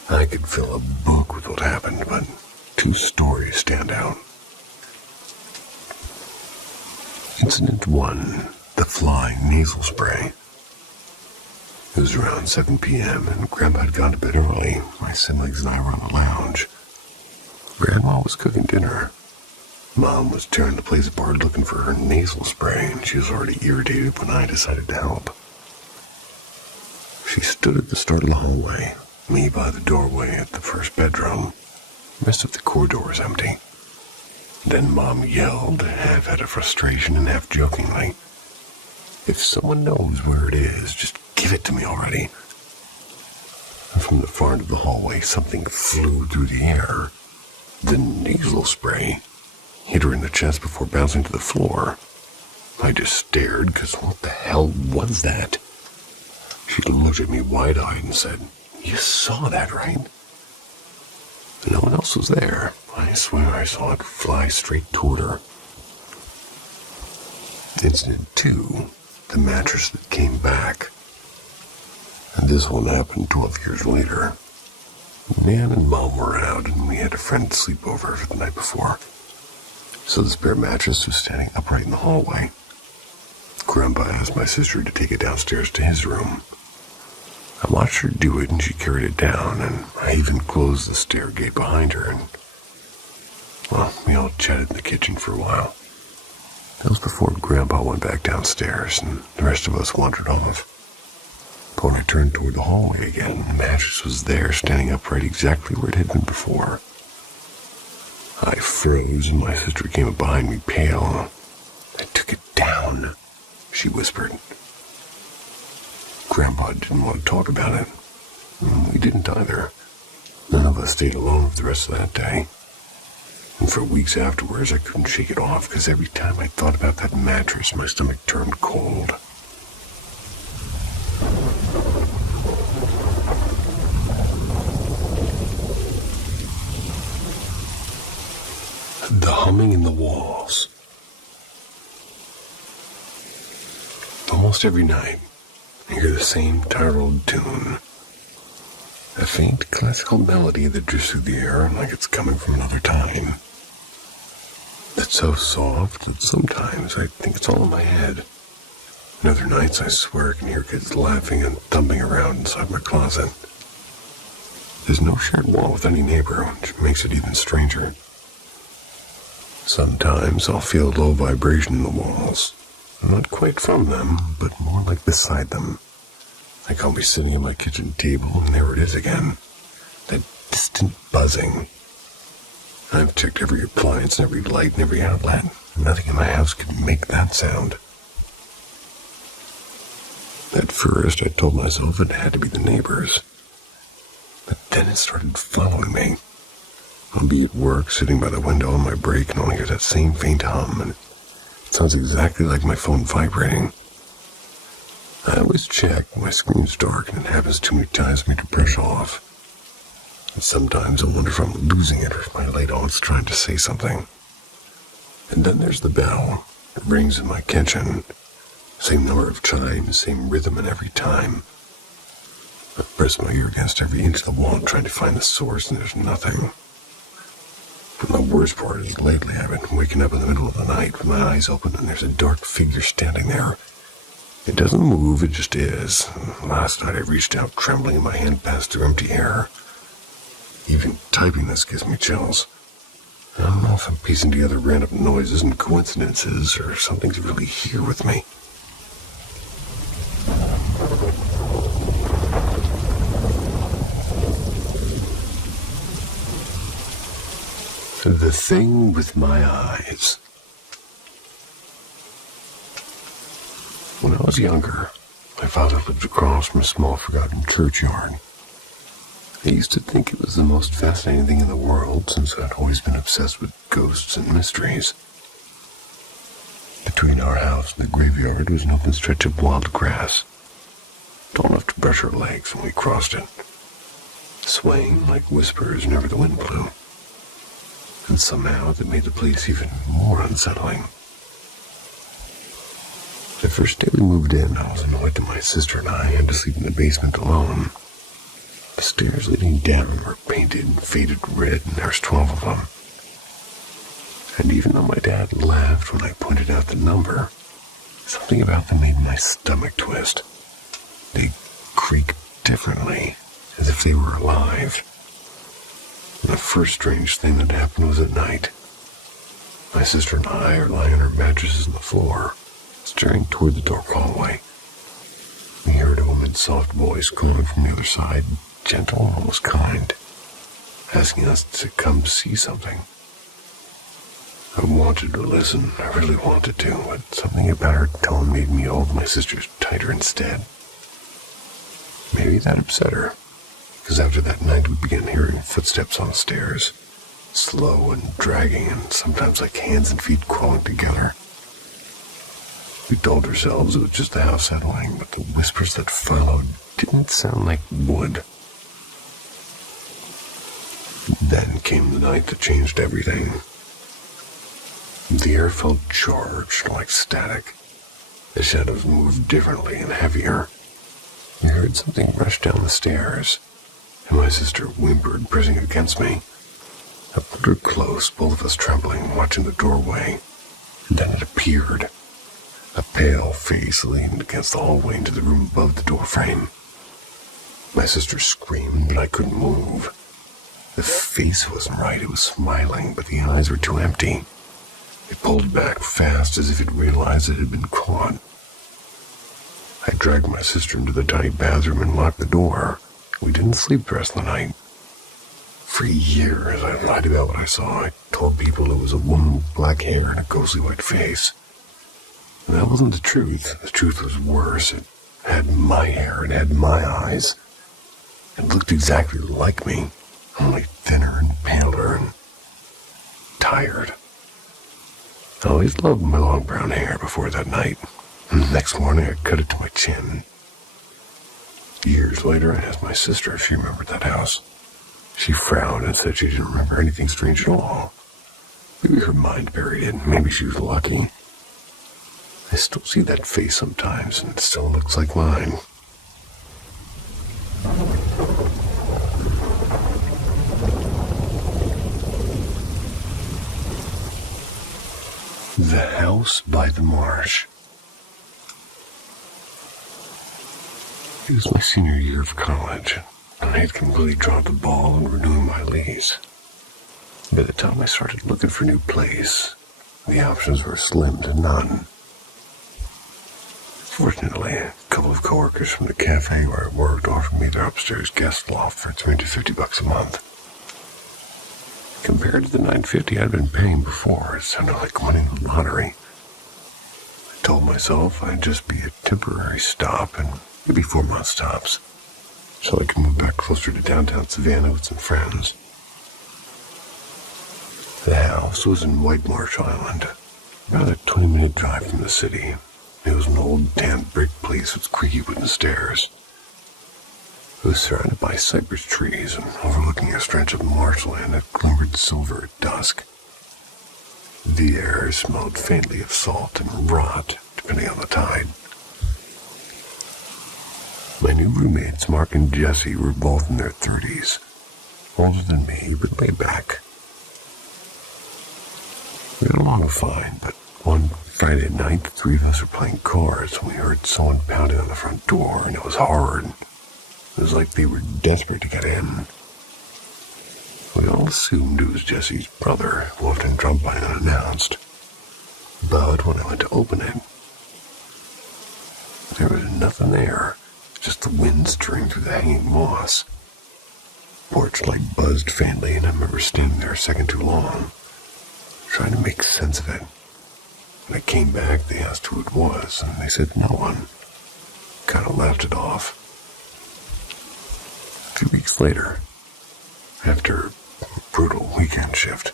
I could fill a book with what happened, but 2 stories stand out. Incident 1, the flying nasal spray. It was around 7 p.m. and Grandpa had gone to bed early. My siblings and I were on the lounge. Grandma was cooking dinner. Mom was tearing the place apart looking for her nasal spray, and she was already irritated when I decided to help. She stood at the start of the hallway, me by the doorway at the first bedroom. The rest of the corridor was empty. Then Mom yelled, half out of frustration and half jokingly, "If someone knows where it is, just give it to me already." And from the far end of the hallway, something flew through the air. The nasal spray hit her in the chest before bouncing to the floor. I just stared, because what the hell was that? She looked at me wide-eyed and said, "You saw that, right?" No one else was there. I swear I saw it fly straight toward her. Incident 2, the mattress that came back. And this one happened 12 years later. Nan and Mom were out, and we had a friend sleep over for the night before. So the spare mattress was standing upright in the hallway. Grandpa asked my sister to take it downstairs to his room. I watched her do it, and she carried it down, and I even closed the stair gate behind her, and, well, we all chatted in the kitchen for a while. That was before Grandpa went back downstairs, and the rest of us wandered off. But when I turned toward the hallway again, the mattress was there, standing upright exactly where it had been before. I froze, and my sister came up behind me, pale. "I took it down," she whispered. Grandpa didn't want to talk about it. We didn't either. None of us stayed alone for the rest of that day. And for weeks afterwards, I couldn't shake it off, because every time I thought about that mattress, my stomach turned cold. The humming in the walls. Almost every night, I hear the same tired old tune. A faint classical melody that drifts through the air like it's coming from another time. It's so soft that sometimes I think it's all in my head. And other nights I swear I can hear kids laughing and thumping around inside my closet. There's no shared wall with any neighbor, which makes it even stranger. Sometimes I'll feel a low vibration in the walls. Not quite from them, but more like beside them. Like I'll be sitting at my kitchen table, and there it is again. That distant buzzing. I've checked every appliance and every light and every outlet. Nothing in my house could make that sound. At first, I told myself it had to be the neighbors. But then it started following me. I'll be at work, sitting by the window on my break, and I'll hear that same faint hum, and it sounds exactly like my phone vibrating. I always check when my screen's dark, and it happens too many times for me to brush off. And sometimes I wonder if I'm losing it, or if my late aunt's trying to say something. And then there's the bell. It rings in my kitchen. Same number of chimes, same rhythm, and every time. I pressed my ear against every inch of the wall trying to find the source, and there's nothing. And the worst part is lately I've been waking up in the middle of the night with my eyes open and there's a dark figure standing there. It doesn't move, it just is. Last night I reached out trembling and my hand passed through empty air. Even typing this gives me chills. I don't know if I'm piecing together random noises and coincidences or something's really here with me. The thing with my eyes. When I was younger, my father lived across from a small forgotten churchyard. I used to think it was the most fascinating thing in the world since I'd always been obsessed with ghosts and mysteries. Between our house and the graveyard was an open stretch of wild grass, tall enough to brush our legs when we crossed it, swaying like whispers whenever the wind blew. And somehow that made the place even more unsettling. The first day we moved in, I was annoyed that my sister and I had to sleep in the basement alone. The stairs leading down were painted and faded red, and there's 12 of them. And even though my dad laughed when I pointed out the number, something about them made my stomach twist. They creaked differently, as if they were alive. And the first strange thing that happened was at night. My sister and I are lying on our mattresses on the floor, staring toward the dark hallway. We heard a woman's soft voice calling from the other side, gentle and almost kind, asking us to come see something. I wanted to listen, I really wanted to, but something about her tone made me hold my sister tighter instead. Maybe that upset her. Because after that night we began hearing footsteps on the stairs, slow and dragging and sometimes like hands and feet crawling together. We told ourselves it was just the house settling, but the whispers that followed didn't sound like wood. Then came the night that changed everything. The air felt charged like static. The shadows moved differently and heavier. We heard something rush down the stairs. And my sister whimpered, pressing against me. I pulled her close, both of us trembling, watching the doorway. And then it appeared. A pale face leaned against the hallway into the room above the doorframe. My sister screamed, but I couldn't move. The face wasn't right, it was smiling, but the eyes were too empty. It pulled back fast as if it realized it had been caught. I dragged my sister into the tiny bathroom and locked the door. We didn't sleep the rest of the night. For years, I lied about what I saw. I told people it was a woman with black hair and a ghostly white face. And that wasn't the truth. The truth was worse. It had my hair, it had my eyes. It looked exactly like me, only thinner and paler and tired. I always loved my long brown hair before that night. And the next morning, I cut it to my chin. Years later, I asked my sister if she remembered that house. She frowned and said she didn't remember anything strange at all. Maybe her mind buried it, maybe she was lucky. I still see that face sometimes, and it still looks like mine. The house by the marsh. It was my senior year of college, and I had completely dropped the ball on renewing my lease. By the time I started looking for a new place, the options were slim to none. Fortunately, a couple of coworkers from the cafe where I worked offered me their upstairs guest loft for $350 a month. Compared to the $950 I'd been paying before, it sounded like winning the lottery. I told myself I'd just be a temporary stop and maybe 4 months tops, so I could move back closer to downtown Savannah with some friends. The house was in White Marsh Island, about a 20-minute drive from the city. It was an old tan brick place with creaky wooden stairs. It was surrounded by cypress trees and overlooking a stretch of marshland that glimmered silver at dusk. The air smelled faintly of salt and rot, depending on the tide. My new roommates, Mark and Jesse, were both in their 30s. Older than me, but laid back. We got along fine, but one Friday night, the three of us were playing cards when we heard someone pounding on the front door, and it was hard. It was like they were desperate to get in. We all assumed it was Jesse's brother, who often dropped by unannounced. But when I went to open it, there was nothing there, just the wind stirring through the hanging moss. Porch light buzzed faintly, and I remember standing there a second too long, trying to make sense of it. When I came back, they asked who it was, and they said no one. Kind of laughed it off. A few weeks later, after a brutal weekend shift,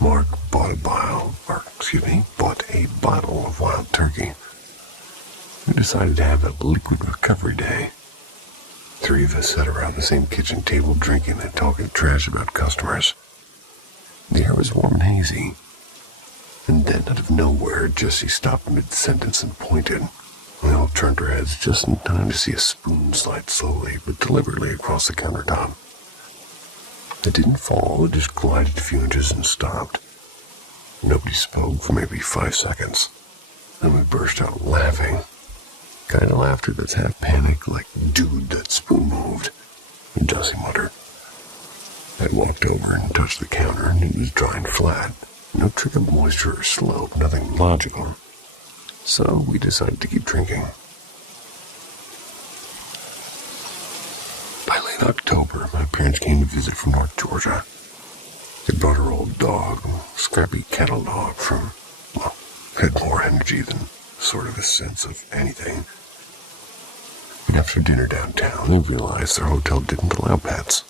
Mark bought a bottle of wild turkey. We decided to have a liquid recovery day. Three of us sat around the same kitchen table drinking and talking trash about customers. The air was warm and hazy. And then, out of nowhere, Jessie stopped mid-sentence and pointed. We all turned our heads just in time to see a spoon slide slowly but deliberately across the countertop. It didn't fall, it just glided a few inches and stopped. Nobody spoke for maybe 5 seconds. Then we burst out laughing. Kind of laughter that's half panic, like, dude, that spoon moved. And Jessie muttered. I walked over and touched the counter, and it was dry and flat. No trick of moisture or slope, nothing logical. So we decided to keep drinking. By late October, my parents came to visit from North Georgia. They brought our old dog, a scrappy cattle dog had more energy than sort of a sense of anything. And after dinner downtown, they realized their hotel didn't allow pets.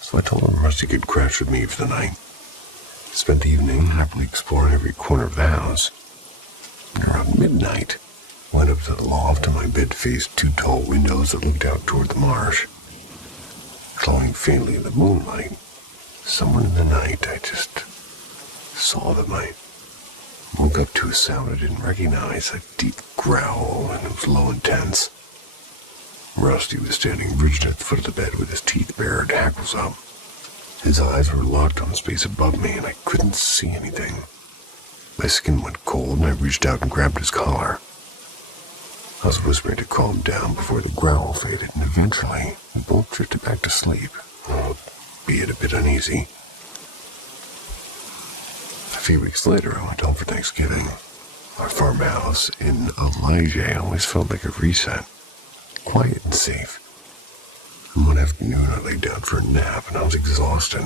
So I told them Rusty could crash with me for the night. Spent the evening happily exploring every corner of the house. And around midnight, went up to the loft, and my bed faced 2 tall windows that looked out toward the marsh. Glowing faintly in the moonlight, somewhere in the night, I just saw them. I woke up to a sound I didn't recognize, a deep growl, and it was low and tense. Rusty was standing rigid at the foot of the bed with his teeth bared, hackles up. His eyes were locked on the space above me, and I couldn't see anything. My skin went cold, and I reached out and grabbed his collar. I was whispering to calm down before the growl faded, and eventually we both drifted back to sleep, albeit a bit uneasy. A few weeks later, I went home for Thanksgiving. Our farmhouse in Elijah always felt like a reset, quiet and safe. And one afternoon, I laid down for a nap, and I was exhausted.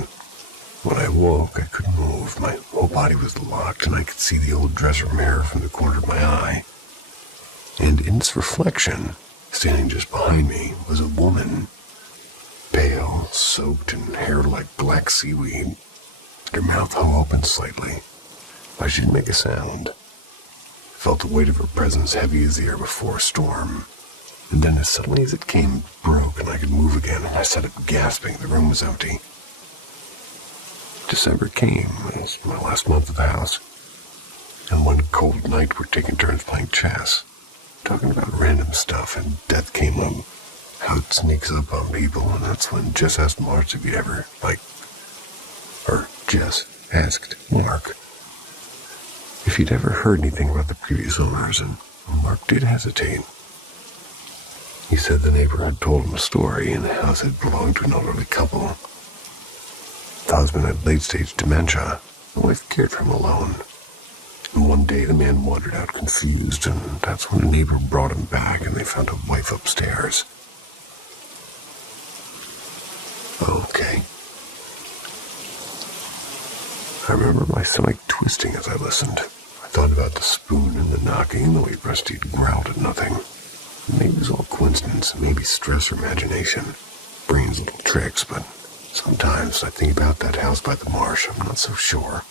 When I woke, I couldn't move. My whole body was locked, and I could see the old dresser mirror from the corner of my eye. And in its reflection, standing just behind me, was a woman. Pale, soaked, and hair like black seaweed. Her mouth hung open slightly, but she didn't make a sound. I felt the weight of her presence heavy as the air before a storm. And then as suddenly as it came, it broke, and I could move again, and I sat up gasping. The room was empty. December came. It was my last month at the house. And one cold night, we're taking turns playing chess, talking about random stuff, and death came up, how it sneaks up on people, and that's when Jess asked Mark if he'd ever, Jess asked Mark if he'd ever heard anything about the previous owners, and Mark did hesitate. He said the neighbor had told him a story, and the house had belonged to an elderly couple. The husband had late-stage dementia. The wife cared for him alone. And one day the man wandered out confused, and that's when a neighbor brought him back, and they found a wife upstairs. Okay. I remember my stomach twisting as I listened. I thought about the spoon and the knocking and the way Rusty had growled at nothing. Maybe it was all coincidence, maybe stress or imagination. Brain's little tricks, but sometimes I think about that house by the marsh. I'm not so sure.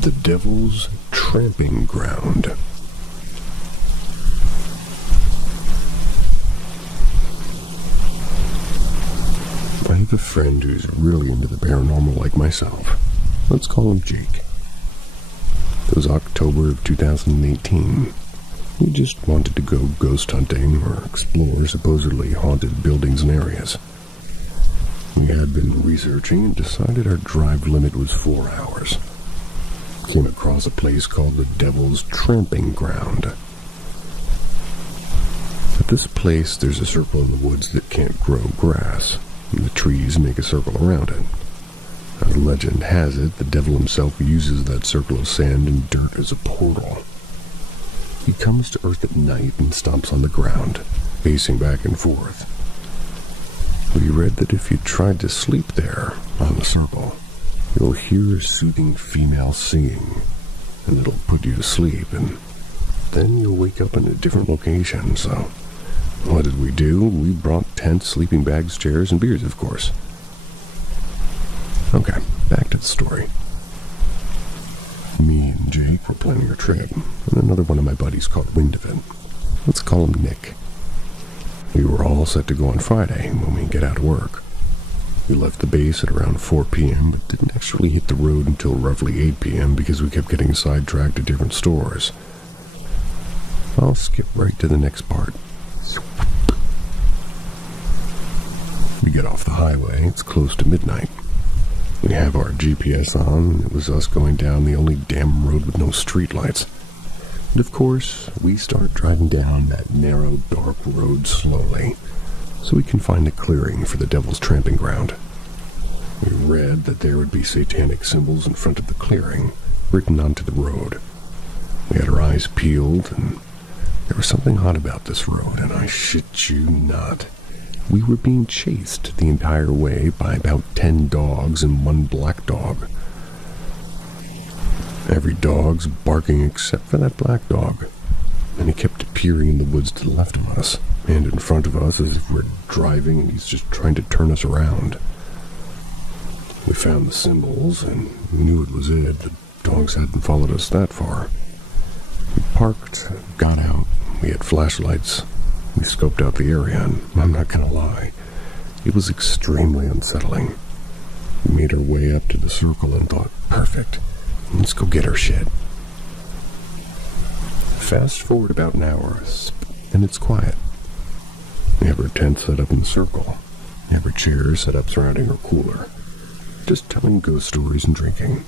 The Devil's Tramping Ground. I had with a friend who's really into the paranormal like myself. Let's call him Jake. It was October of 2018. We just wanted to go ghost hunting or explore supposedly haunted buildings and areas. We had been researching and decided our drive limit was 4 hours. Came across a place called the Devil's Tramping Ground. At this place, there's a circle in the woods that can't grow grass, and the trees make a circle around it. As legend has it, the devil himself uses that circle of sand and dirt as a portal. He comes to Earth at night and stomps on the ground, pacing back and forth. We read that if you tried to sleep there, on the circle, you'll hear a soothing female singing, and it'll put you to sleep, and then you'll wake up in a different location. So what did we do? We brought tents, sleeping bags, chairs, and beers, of course. Okay, back to the story. Me and Jake were planning a trip, and another one of my buddies caught wind of it. Let's call him Nick. We were all set to go on Friday when we get out of work. We left the base at around 4 p.m., but didn't actually hit the road until roughly 8 p.m. because we kept getting sidetracked at different stores. I'll skip right to the next part. We get off the highway. It's close to midnight. We have our GPS on, and it was us going down the only damn road with no streetlights. And of course, we start driving down that narrow, dark road slowly, so we can find a clearing for the Devil's Tramping Ground. We read that there would be satanic symbols in front of the clearing, written onto the road. We had our eyes peeled, and there was something odd about this road, and I shit you not. We were being chased the entire way by about 10 dogs and one black dog. Every dog's barking except for that black dog, and he kept appearing in the woods to the left of us and in front of us as if we're driving and he's just trying to turn us around. We found the symbols and knew it was it. The dogs hadn't followed us that far. We parked, got out, we had flashlights. We scoped out the area, and I'm not gonna lie, it was extremely unsettling. We made our way up to the circle and thought, perfect, let's go get our shit. Fast forward about an hour, and it's quiet. We have our tent set up in the circle. We have our chairs set up surrounding our cooler, just telling ghost stories and drinking.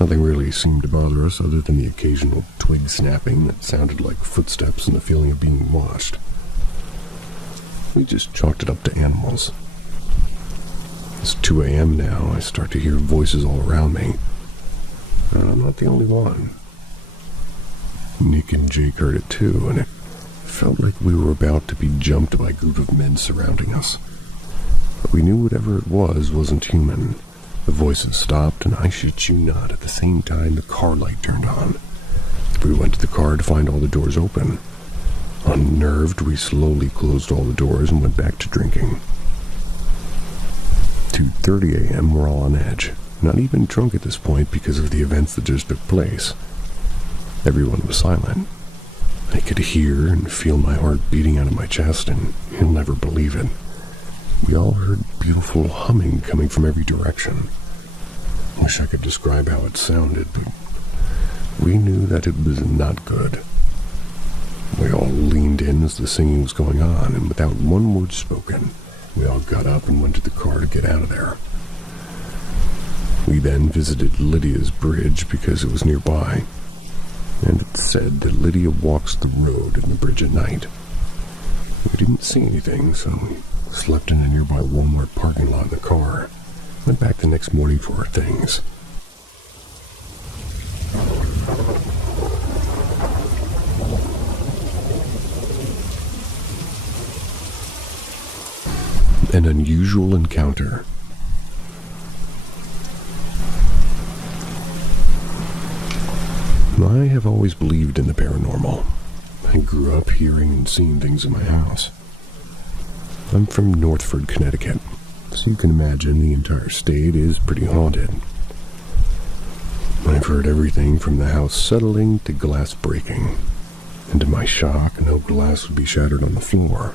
Nothing really seemed to bother us other than the occasional twig snapping that sounded like footsteps and the feeling of being watched. We just chalked it up to animals. It's 2 a.m. now. I start to hear voices all around me. I'm not the only one. Nick and Jake heard it too, and it felt like we were about to be jumped by a group of men surrounding us. But we knew whatever it was wasn't human. The voices stopped, and I shit you not, at the same time the car light turned on. We went to the car to find all the doors open. Unnerved, we slowly closed all the doors and went back to drinking. 2:30 a.m., we're all on edge. Not even drunk at this point because of the events that just took place. Everyone was silent. I could hear and feel my heart beating out of my chest, and you'll never believe it. We all heard beautiful humming coming from every direction. Wish I could describe how it sounded, but we knew that it was not good. We all leaned in as the singing was going on, and without one word spoken, we all got up and went to the car to get out of there. We then visited Lydia's bridge because it was nearby, and it said that Lydia walks the road and the bridge at night. We didn't see anything, so we slept in a nearby Walmart parking lot in the car. Went back the next morning for our things. An unusual encounter. I have always believed in the paranormal. I grew up hearing and seeing things in my house. I'm from Northford, Connecticut, so you can imagine the entire state is pretty haunted. I've heard everything from the house settling to glass breaking, and to my shock, no glass would be shattered on the floor.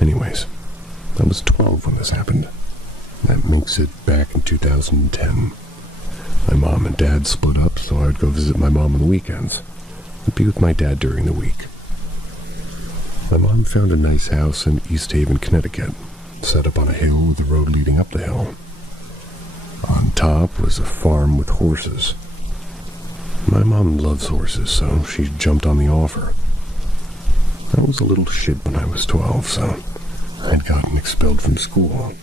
Anyways, I was 12 when this happened. That makes it back in 2010. My mom and dad split up, so I would go visit my mom on the weekends. I'd be with my dad during the week. My mom found a nice house in East Haven, Connecticut, set up on a hill with a road leading up the hill. On top was a farm with horses. My mom loves horses, so she jumped on the offer. I was a little shit when I was 12, so I'd gotten expelled from school.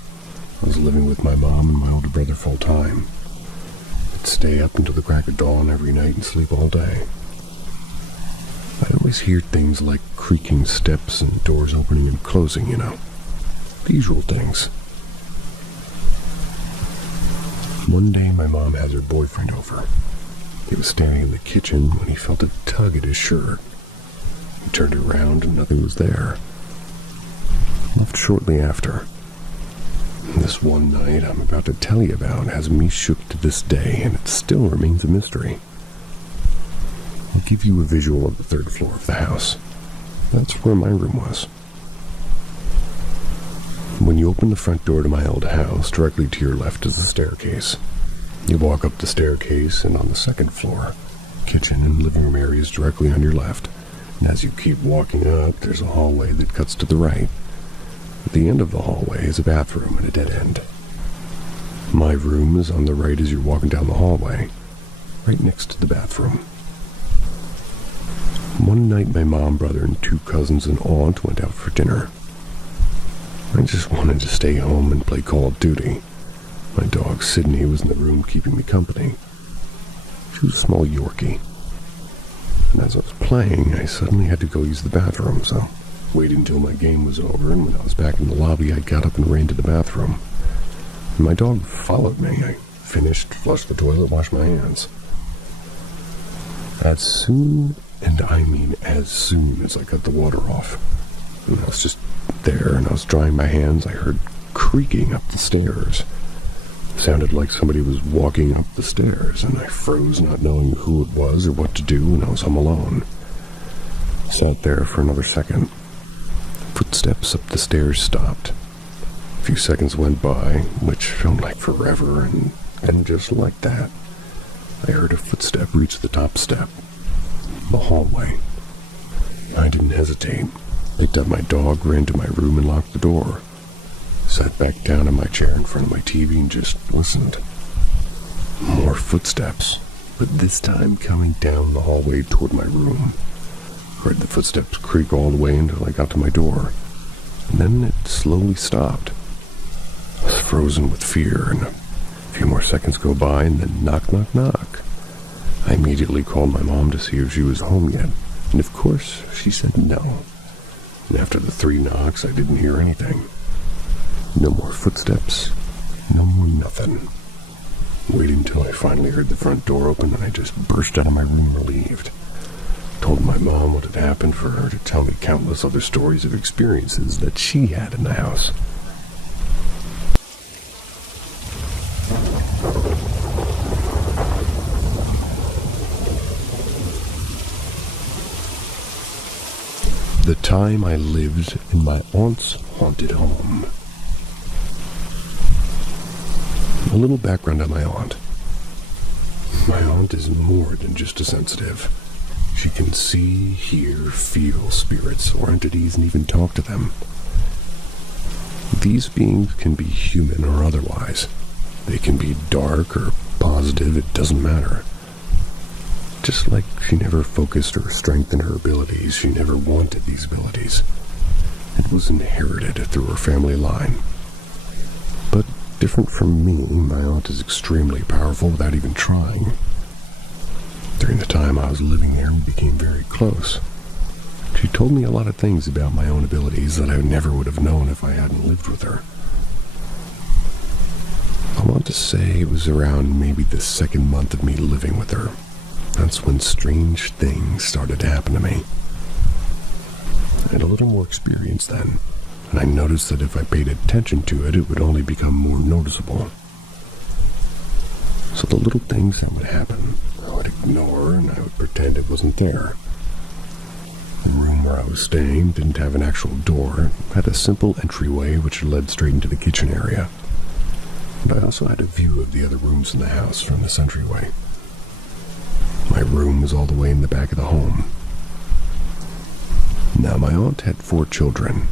I was living with my mom and my older brother full time. I'd stay up until the crack of dawn every night and sleep all day. I'd always hear things like creaking steps and doors opening and closing, you know. The usual things. One day my mom has her boyfriend over. He was standing in the kitchen when he felt a tug at his shirt. He turned around and nothing was there. Left shortly after. This one night I'm about to tell you about has me shook to this day, and it still remains a mystery. I'll give you a visual of the third floor of the house. That's where my room was. When you open the front door to my old house, directly to your left is the staircase. You walk up the staircase, and on the second floor, kitchen and living room areas directly on your left. And as you keep walking up, there's a hallway that cuts to the right. At the end of the hallway is a bathroom and a dead end. My room is on the right as you're walking down the hallway, right next to the bathroom. One night my mom, brother, and 2 cousins and aunt went out for dinner. I just wanted to stay home and play Call of Duty. My dog Sydney was in the room keeping me company. She was a small Yorkie. And as I was playing, I suddenly had to go use the bathroom, so waited until my game was over, and when I was back in the lobby, I got up and ran to the bathroom. And my dog followed me. I finished, flushed the toilet, washed my hands. As soon, and I mean as soon as I cut the water off, and I was just there, and I was drying my hands, I heard creaking up the stairs. It sounded like somebody was walking up the stairs, and I froze, not knowing who it was or what to do, and I was home alone. Sat there for another second. Footsteps up the stairs stopped. A few seconds went by, which felt like forever, and then just like that, I heard a footstep reach the top step. The hallway. I didn't hesitate. Picked up my dog, ran to my room, and locked the door. Sat back down in my chair in front of my TV and just listened. More footsteps, but this time coming down the hallway toward my room. Heard the footsteps creak all the way until I got to my door, and then it slowly stopped. I was frozen with fear, and a few more seconds go by, and then knock, knock, knock. I immediately called my mom to see if she was home yet, and of course, she said no. And after the 3 knocks, I didn't hear anything. No more footsteps, no more nothing. Waited until I finally heard the front door open, and I just burst out of my room relieved. Told my mom what had happened for her to tell me countless other stories of experiences that she had in the house. The time I lived in my aunt's haunted home. A little background on my aunt. My aunt is more than just a sensitive. She can see, hear, feel spirits or entities and even talk to them. These beings can be human or otherwise. They can be dark or positive, it doesn't matter. Just like she never focused or strengthened her abilities, she never wanted these abilities. It was inherited through her family line. But different from me, my aunt is extremely powerful without even trying. During the time I was living there, we became very close. She told me a lot of things about my own abilities that I never would have known if I hadn't lived with her. I want to say it was around maybe the 2nd month of me living with her. That's when strange things started to happen to me. I had a little more experience then, and I noticed that if I paid attention to it, it would only become more noticeable. So the little things that would happen, I would ignore and I would pretend it wasn't there. The room where I was staying didn't have an actual door. It had a simple entryway which led straight into the kitchen area. And I also had a view of the other rooms in the house from this entryway. My room was all the way in the back of the home. Now, my aunt had 4 children.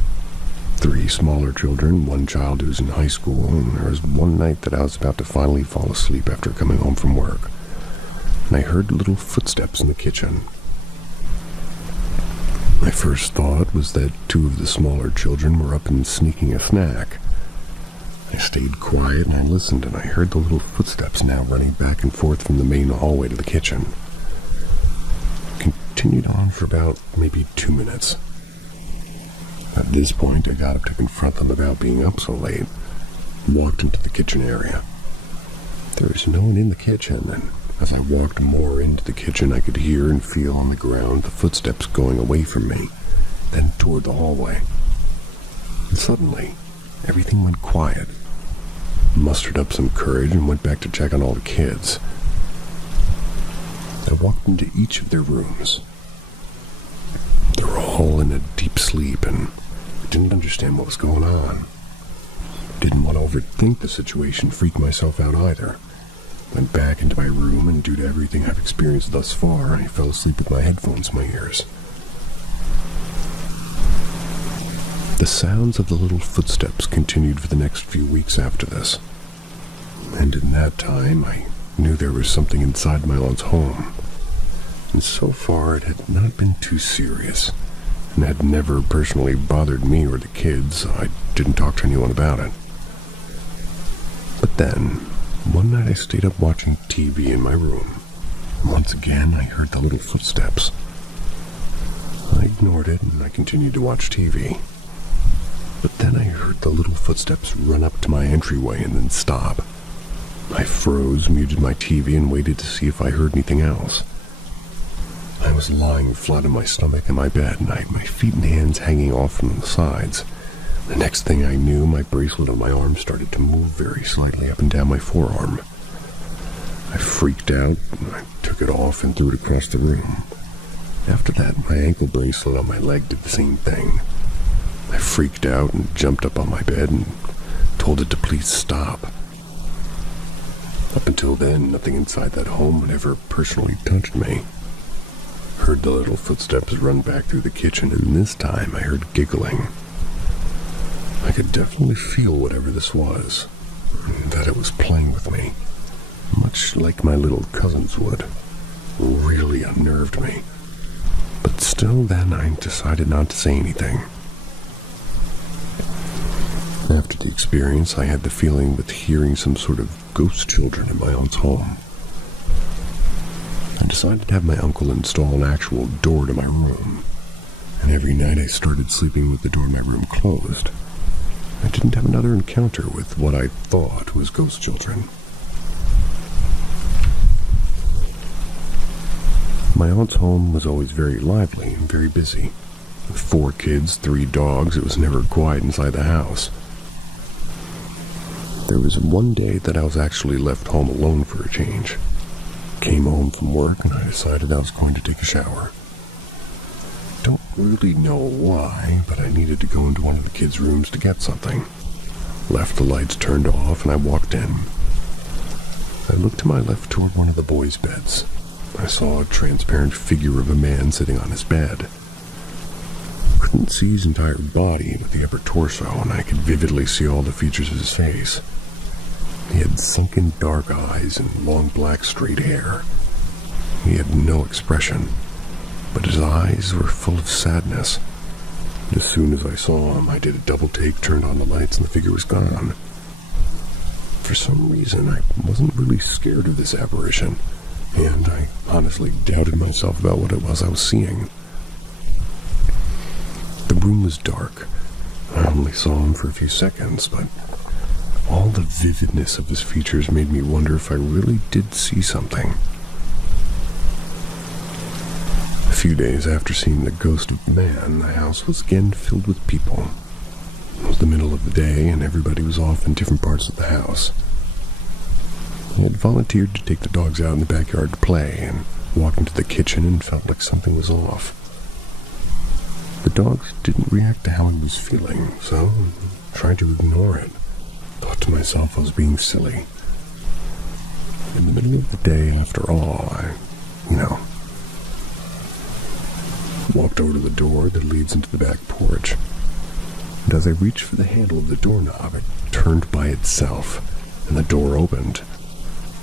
3 smaller children, 1 child who was in high school, and there was one night that I was about to finally fall asleep after coming home from work, and I heard little footsteps in the kitchen. My first thought was that 2 of the smaller children were up and sneaking a snack. I stayed quiet and I listened, and I heard the little footsteps now running back and forth from the main hallway to the kitchen. It continued on for about maybe 2 minutes. At this point, I got up to confront them about being up so late, and walked into the kitchen area. There was no one in the kitchen, and as I walked more into the kitchen, I could hear and feel on the ground the footsteps going away from me, then toward the hallway. And suddenly, everything went quiet. I mustered up some courage and went back to check on all the kids. I walked into each of their rooms. They were all in a deep sleep, and I didn't understand what was going on. I didn't want to overthink the situation, freak myself out either. Went back into my room, and due to everything I've experienced thus far, I fell asleep with my headphones in my ears. The sounds of the little footsteps continued for the next few weeks after this. And in that time, I knew there was something inside my aunt's home. And so far, it had not been too serious, and had never personally bothered me or the kids, so I didn't talk to anyone about it. But then, one night I stayed up watching TV in my room. Once again, I heard the little footsteps. I ignored it, and I continued to watch TV. But then I heard the little footsteps run up to my entryway and then stop. I froze, muted my TV, and waited to see if I heard anything else. I was lying flat on my stomach in my bed, and I had my feet and hands hanging off from the sides. The next thing I knew, my bracelet on my arm started to move very slightly up and down my forearm. I freaked out, and I took it off and threw it across the room. After that, my ankle bracelet on my leg did the same thing. I freaked out and jumped up on my bed and told it to please stop. Up until then, nothing inside that home had ever personally touched me. Heard the little footsteps run back through the kitchen, and this time I heard giggling. I could definitely feel whatever this was, and that it was playing with me, much like my little cousins would. It really unnerved me. But still then, I decided not to say anything. After the experience, I had the feeling with hearing some sort of ghost children in my aunt's home. I decided to have my uncle install an actual door to my room, and every night I started sleeping with the door of my room closed. I didn't have another encounter with what I thought was ghost children. My aunt's home was always very lively and very busy. With 4 kids, 3 dogs, it was never quiet inside the house. There was one day that I was actually left home alone for a change. Came home from work and I decided I was going to take a shower. Don't really know why, but I needed to go into one of the kids' rooms to get something. Left the lights turned off and I walked in. I looked to my left toward one of the boys' beds. I saw a transparent figure of a man sitting on his bed. Couldn't see his entire body but the upper torso, and I could vividly see all the features of his face. He had sunken dark eyes and long black straight hair. He had no expression, but his eyes were full of sadness. And as soon as I saw him, I did a double take, turned on the lights, and the figure was gone. For some reason, I wasn't really scared of this apparition, and I honestly doubted myself about what it was I was seeing. The room was dark. I only saw him for a few seconds, but all the vividness of his features made me wonder if I really did see something. A few days after seeing the ghost of the man, the house was again filled with people. It was the middle of the day, and everybody was off in different parts of the house. I had volunteered to take the dogs out in the backyard to play, and walked into the kitchen and felt like something was off. The dogs didn't react to how I was feeling, so I tried to ignore it. Thought to myself I was being silly. In the middle of the day, after all, I walked over to the door that leads into the back porch. And as I reached for the handle of the doorknob, it turned by itself, and the door opened.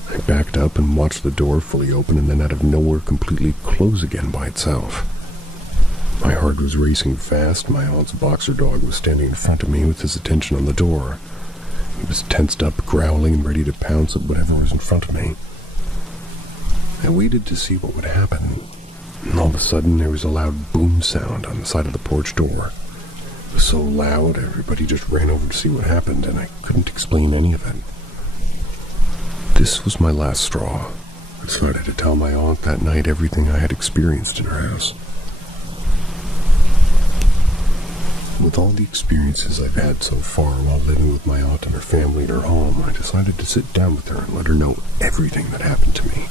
I backed up and watched the door fully open and then out of nowhere completely close again by itself. My heart was racing fast. My aunt's boxer dog was standing in front of me with his attention on the door. He was tensed up, growling, and ready to pounce at whatever was in front of me. I waited to see what would happen, and all of a sudden there was a loud boom sound on the side of the porch door. It was so loud, everybody just ran over to see what happened, and I couldn't explain any of it. This was my last straw. I decided to tell my aunt that night everything I had experienced in her house. With all the experiences I've had so far while living with my aunt and her family at her home, I decided to sit down with her and let her know everything that happened to me.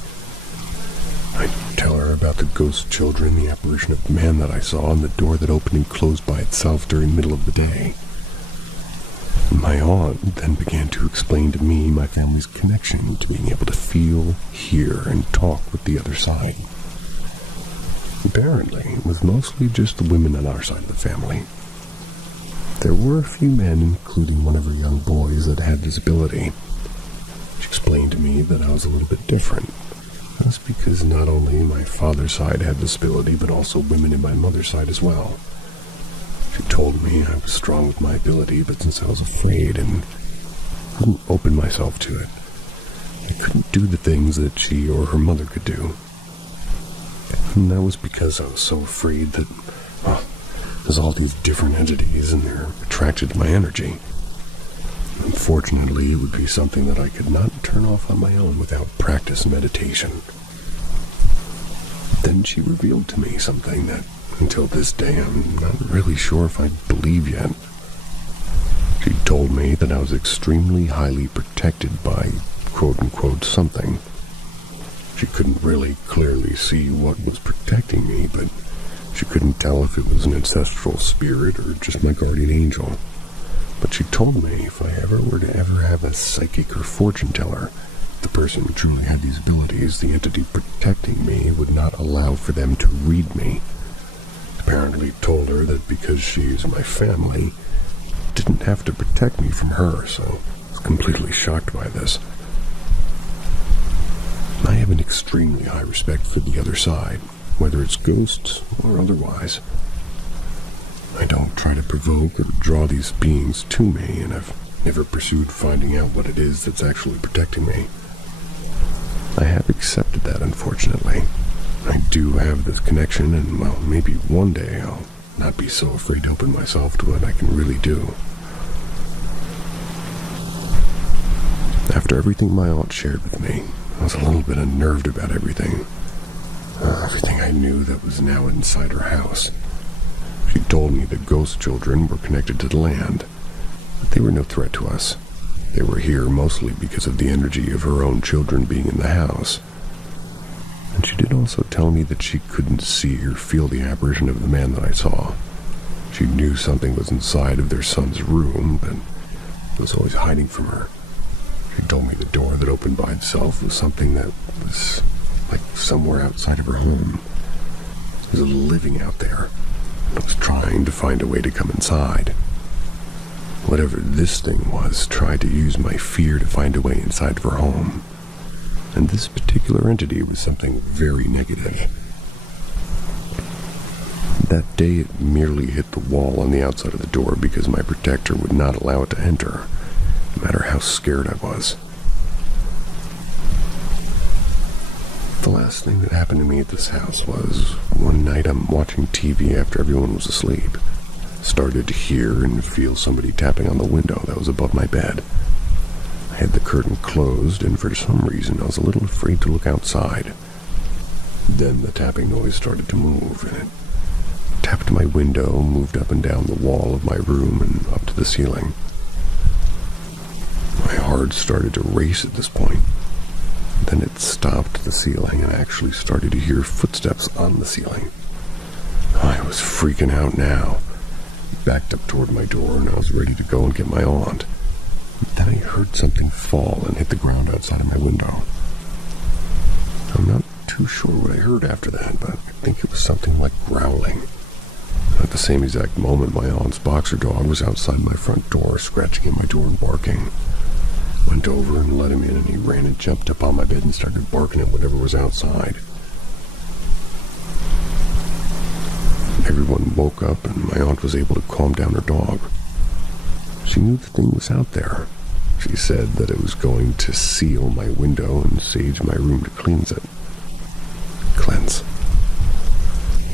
I'd tell her about the ghost children, the apparition of the man that I saw, and the door that opened and closed by itself during the middle of the day. My aunt then began to explain to me my family's connection to being able to feel, hear, and talk with the other side. Apparently, it was mostly just the women on our side of the family. There were a few men, including one of her young boys, that had this ability. She explained to me that I was a little bit different. That's because not only my father's side had this ability, but also women in my mother's side as well. She told me I was strong with my ability, but since I was afraid and couldn't open myself to it, I couldn't do the things that she or her mother could do. And that was because I was so afraid that, there's all these different entities and they're attracted to my energy. Unfortunately, it would be something that I could not turn off on my own without practice and meditation. Then she revealed to me something that, until this day, I'm not really sure if I believe yet. She told me that I was extremely highly protected by quote-unquote something. She couldn't really clearly see what was protecting me, but she couldn't tell if it was an ancestral spirit or just my guardian angel. But she told me if I ever were to have a psychic or fortune teller, the person who truly had these abilities, the entity protecting me would not allow for them to read me. Apparently told her that because she is my family, didn't have to protect me from her, so I was completely shocked by this. I have an extremely high respect for the other side, whether it's ghosts or otherwise. I don't try to provoke or draw these beings to me, and I've never pursued finding out what it is that's actually protecting me. I have accepted that, unfortunately. I do have this connection, and, well, maybe one day I'll not be so afraid to open myself to what I can really do. After everything my aunt shared with me, I was a little bit unnerved about everything. Everything I knew that was now inside her house. She told me the ghost children were connected to the land, but they were no threat to us. They were here mostly because of the energy of her own children being in the house. And she did also tell me that she couldn't see or feel the apparition of the man that I saw. She knew something was inside of their son's room, but it was always hiding from her. She told me the door that opened by itself was something that was like somewhere outside of her home. It was living out there. I was trying to find a way to come inside. Whatever this thing was tried to use my fear to find a way inside of her home. And this particular entity was something very negative. That day it merely hit the wall on the outside of the door because my protector would not allow it to enter, no matter how scared I was. The last thing that happened to me at this house was one night I'm watching TV after everyone was asleep. Started to hear and feel somebody tapping on the window that was above my bed. I had the curtain closed, and for some reason I was a little afraid to look outside. Then the tapping noise started to move, and it tapped my window, moved up and down the wall of my room and up to the ceiling. My heart started to race at this point. Then it stopped at the ceiling and I actually started to hear footsteps on the ceiling. I was was freaking out now. He backed up toward my door, and I was ready to go and get my aunt. Then I heard something fall and hit the ground outside of my window. I'm not too sure what I heard after that, but I think it was something like growling. At the same exact moment, my aunt's boxer dog was outside my front door, scratching at my door and barking. Went over and let him in, and he ran and jumped up on my bed and started barking at whatever was outside. Everyone woke up, and my aunt was able to calm down her dog. She knew the thing was out there. She said that it was going to seal my window and sage my room to cleanse.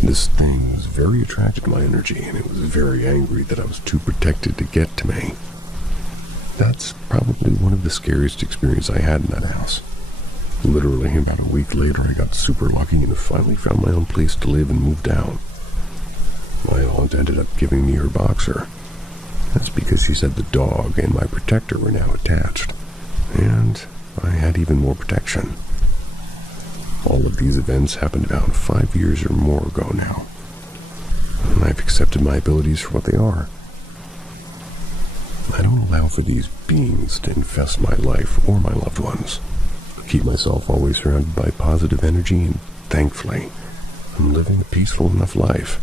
This thing was very attracted to my energy, and it was very angry that I was too protected to get to me. That's probably one of the scariest experiences I had in that house. Literally, about a week later, I got super lucky and finally found my own place to live and moved out. My aunt ended up giving me her boxer. That's because she said the dog and my protector were now attached, and I had even more protection. All of these events happened about 5 years or more ago now, and I've accepted my abilities for what they are. I don't allow for these beings to infest my life or my loved ones. I keep myself always surrounded by positive energy, and thankfully, I'm living a peaceful enough life.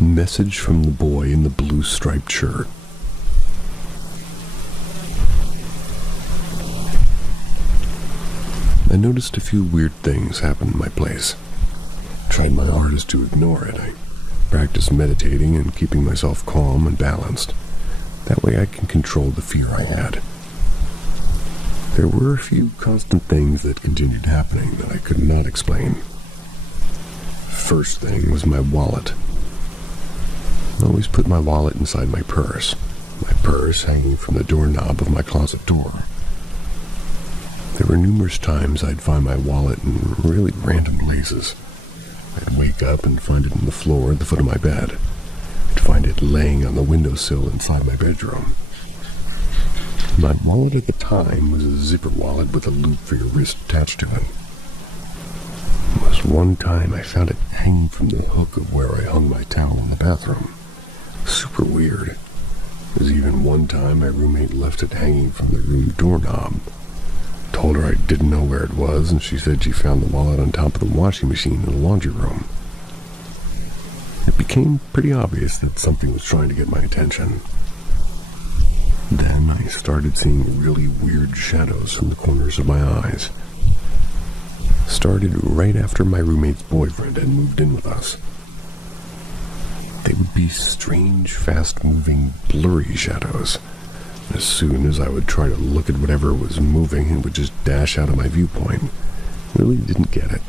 Message from the boy in the blue striped shirt. I noticed a few weird things happen in my place. Tried my hardest to ignore it. I practiced meditating and keeping myself calm and balanced. That way I can control the fear I had. There were a few constant things that continued happening that I could not explain. First thing was my wallet. I always put my wallet inside my purse hanging from the doorknob of my closet door. There were numerous times I'd find my wallet in really random places. I'd wake up and find it on the floor at the foot of my bed. I'd find it laying on the windowsill inside my bedroom. My wallet at the time was a zipper wallet with a loop for your wrist attached to it. There was one time I found it hanging from the hook of where I hung my towel in the bathroom. Super weird. There's even one time my roommate left it hanging from the room doorknob. Told her I didn't know where it was, and she said she found the wallet on top of the washing machine in the laundry room. It became pretty obvious that something was trying to get my attention. Then I started seeing really weird shadows from the corners of my eyes. Started right after my roommate's boyfriend had moved in with us. They would be strange, fast-moving, blurry shadows. As soon as I would try to look at whatever was moving, it would just dash out of my viewpoint. Really didn't get it.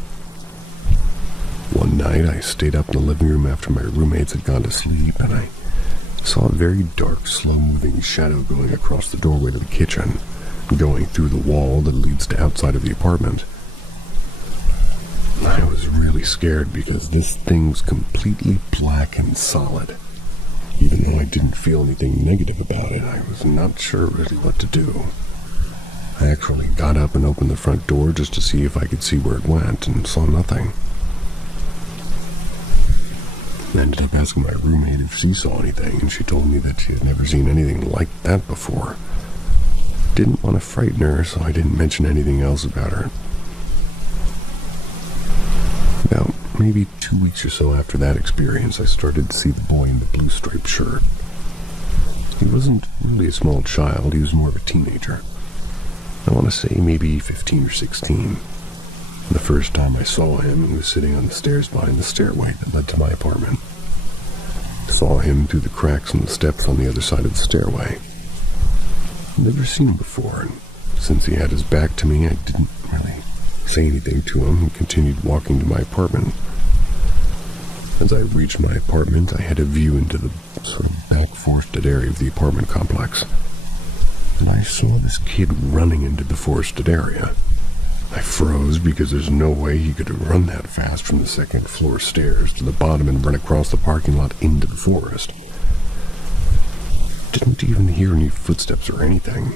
One night, I stayed up in the living room after my roommates had gone to sleep, and I saw a very dark, slow-moving shadow going across the doorway to the kitchen, going through the wall that leads to outside of the apartment. I was really scared because this thing was completely black and solid. Even though I didn't feel anything negative about it, I was not sure really what to do. I actually got up and opened the front door just to see if I could see where it went, and saw nothing. I ended up asking my roommate if she saw anything, and she told me that she had never seen anything like that before. Didn't want to frighten her, so I didn't mention anything else about her. About maybe 2 weeks or so after that experience, I started to see the boy in the blue striped shirt. He wasn't really a small child, he was more of a teenager. I want to say maybe 15 or 16. The first time I saw him, he was sitting on the stairs behind the stairway that led to my apartment. Saw him through the cracks in the steps on the other side of the stairway. Never seen him before, and since he had his back to me, I didn't really say anything to him and continued walking to my apartment. As I reached my apartment, I had a view into the sort of back forested area of the apartment complex. And I saw this kid running into the forested area. I froze because there's no way he could have run that fast from the second floor stairs to the bottom and run across the parking lot into the forest. Didn't even hear any footsteps or anything,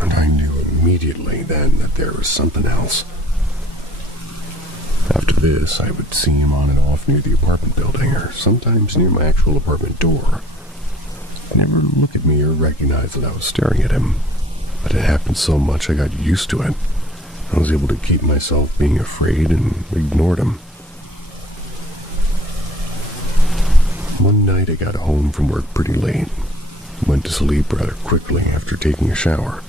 and I knew immediately then that there was something else. After this, I would see him on and off near the apartment building, or sometimes near my actual apartment door. He'd never look at me or recognize that I was staring at him, but it happened so much I got used to it. I was able to keep myself being afraid and ignored him. One night I got home from work pretty late. Went to sleep rather quickly after taking a shower.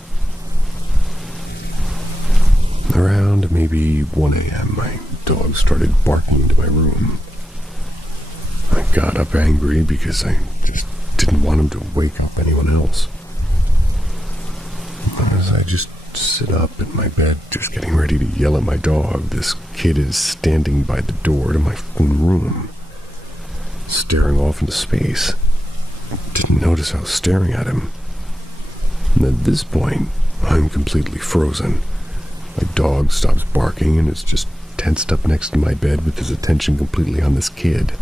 Around maybe 1 a.m., my dog started barking into my room. I got up angry because I just didn't want him to wake up anyone else. As I just sit up in my bed, just getting ready to yell at my dog, this kid is standing by the door to my own room, staring off into space. Didn't notice I was staring at him. And at this point, I'm completely frozen. My dog stops barking and is just tensed up next to my bed with his attention completely on this kid.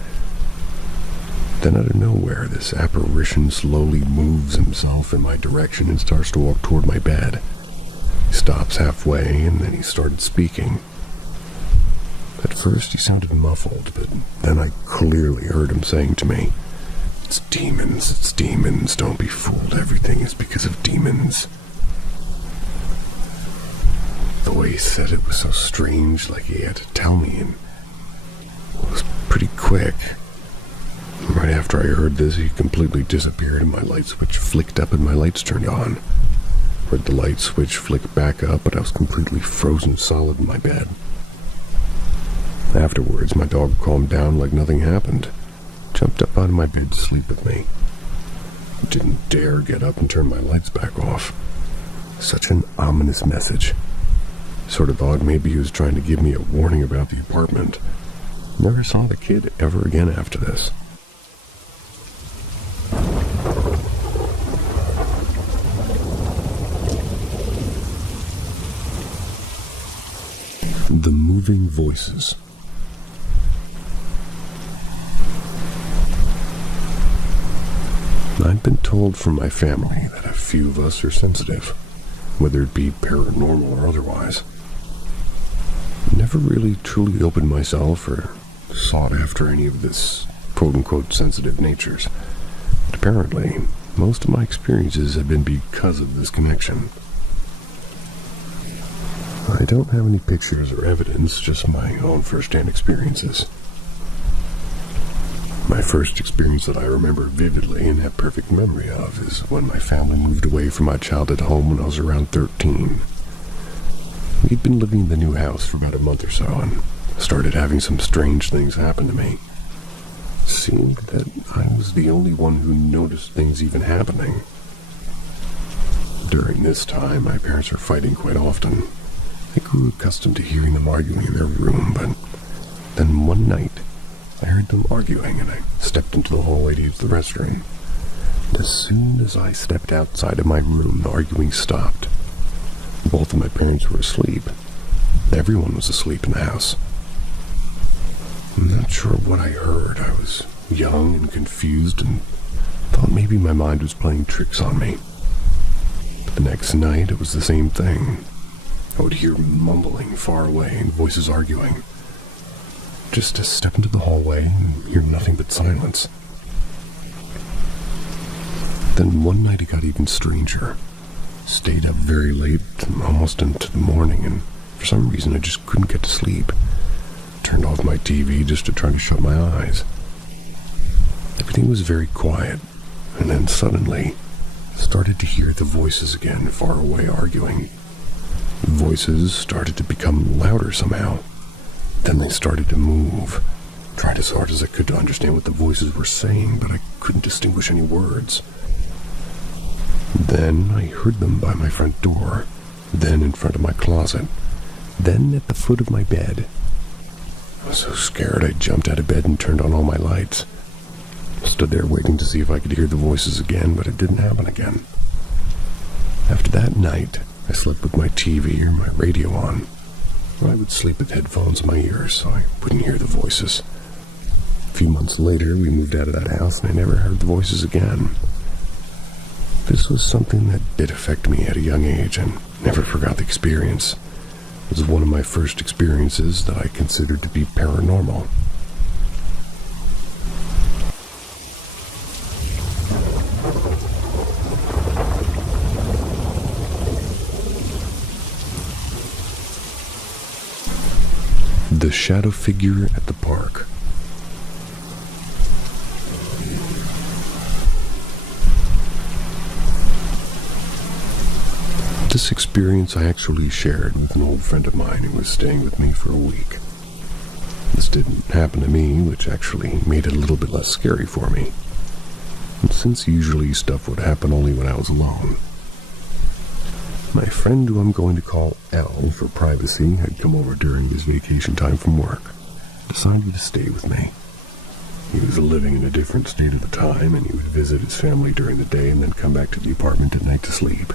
Then out of nowhere, this apparition slowly moves himself in my direction and starts to walk toward my bed. He stops halfway and then he started speaking. At first he sounded muffled, but then I clearly heard him saying to me, it's demons, don't be fooled, everything is because of demons." The way he said it was so strange, like he had to tell me, and it was pretty quick. Right after I heard this, he completely disappeared and my light switch flicked up and my lights turned on. Heard the light switch flick back up, but I was completely frozen solid in my bed. Afterwards, my dog calmed down like nothing happened, jumped up out of my bed to sleep with me. Didn't dare get up and turn my lights back off. Such an ominous message. Sort of thought maybe he was trying to give me a warning about the apartment. Never saw the kid ever again after this. The moving voices. I've been told from my family that a few of us are sensitive, whether it be paranormal or otherwise. Never really truly opened myself or sought after any of this quote-unquote sensitive natures, but apparently most of my experiences have been because of this connection. I don't have any pictures or evidence, just my own first-hand experiences. My first experience that I remember vividly and have perfect memory of is when my family moved away from my childhood home when I was around 13. We'd been living in the new house for about a month or so and started having some strange things happen to me. It seemed that I was the only one who noticed things even happening. During this time, my parents were fighting quite often. I grew accustomed to hearing them arguing in their room, but then one night, I heard them arguing and I stepped into the hallway to use the restroom. And as soon as I stepped outside of my room, the arguing stopped. Both of my parents were asleep. Everyone was asleep in the house. I'm not sure what I heard. I was young and confused and thought maybe my mind was playing tricks on me. But the next night, it was the same thing. I would hear mumbling far away and voices arguing. Just to step into the hallway and hear nothing but silence. Then one night it got even stranger. Stayed up very late, almost into the morning, and for some reason I just couldn't get to sleep. Turned off my TV just to try to shut my eyes. Everything was very quiet, and then suddenly started to hear the voices again far away arguing. The voices started to become louder somehow. Then they started to move. Tried as hard as I could to understand what the voices were saying, but I couldn't distinguish any words. Then I heard them by my front door, then in front of my closet, then at the foot of my bed. I was so scared I jumped out of bed and turned on all my lights. Stood there waiting to see if I could hear the voices again, but it didn't happen again. After that night, I slept with my TV or my radio on. I would sleep with headphones in my ears so I wouldn't hear the voices. A few months later, we moved out of that house and I never heard the voices again. This This was something that did affect me at a young age, and never forgot the experience. It was one of my first experiences that I considered to be paranormal. The shadow figure at the park. This experience I actually shared with an old friend of mine who was staying with me for a week. This didn't happen to me, which actually made it a little bit less scary for me. And since usually stuff would happen only when I was alone, my friend, who I'm going to call L for privacy, had come over during his vacation time from work, decided to stay with me. He was living in a different state at the time, and he would visit his family during the day and then come back to the apartment at night to sleep.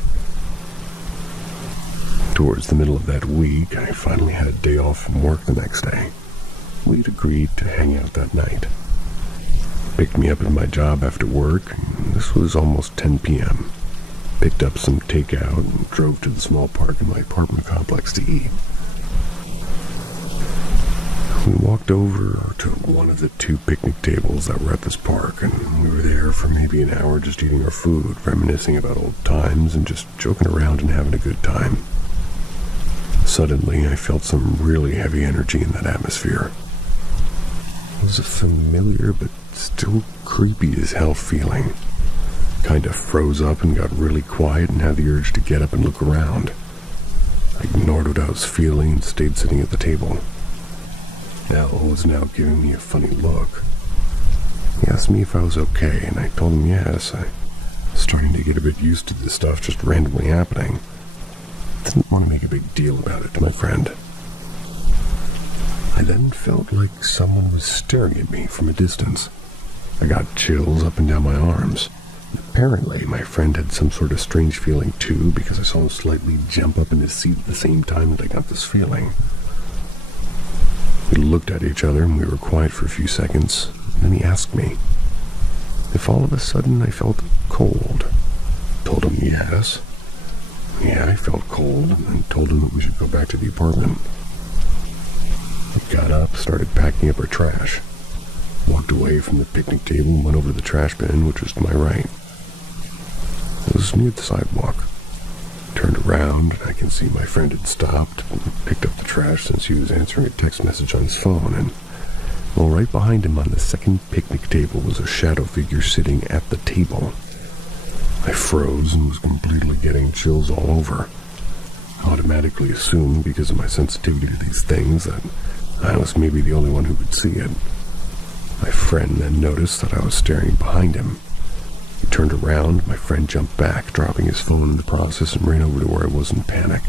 Towards the middle of that week, I finally had a day off from work the next day. We'd agreed to hang out that night. Picked me up at my job after work, and this was almost 10 p.m. Picked up some takeout and drove to the small park in my apartment complex to eat. We walked over to one of the 2 picnic tables that were at this park, and we were there for maybe an hour just eating our food, reminiscing about old times and just joking around and having a good time. Suddenly, I felt some really heavy energy in that atmosphere. It was a familiar but still creepy as hell feeling. Kind of froze up and got really quiet and had the urge to get up and look around. I ignored what I was feeling and stayed sitting at the table. Al was now giving me a funny look. He asked me if I was okay, and I told him yes. I was starting to get a bit used to this stuff just randomly happening. Didn't want to make a big deal about it to my friend. I then felt like someone was staring at me from a distance. I got chills up and down my arms. Apparently, my friend had some sort of strange feeling too, because I saw him slightly jump up in his seat at the same time that I got this feeling. We looked at each other and we were quiet for a few seconds, and then he asked me if all of a sudden I felt cold. Told him yes. Yeah, I felt cold, and then told him that we should go back to the apartment. I got up, started packing up our trash. Walked away from the picnic table and went over to the trash bin, which was to my right. It was near the sidewalk. Turned around, and I can see my friend had stopped and picked up the trash since he was answering a text message on his phone, and well, right behind him on the second picnic table was a shadow figure sitting at the table. I froze and was completely getting chills all over. I automatically assumed, because of my sensitivity to these things, that I was maybe the only one who could see it. My friend then noticed that I was staring behind him. He turned around, my friend jumped back, dropping his phone in the process, and ran over to where I was in panic.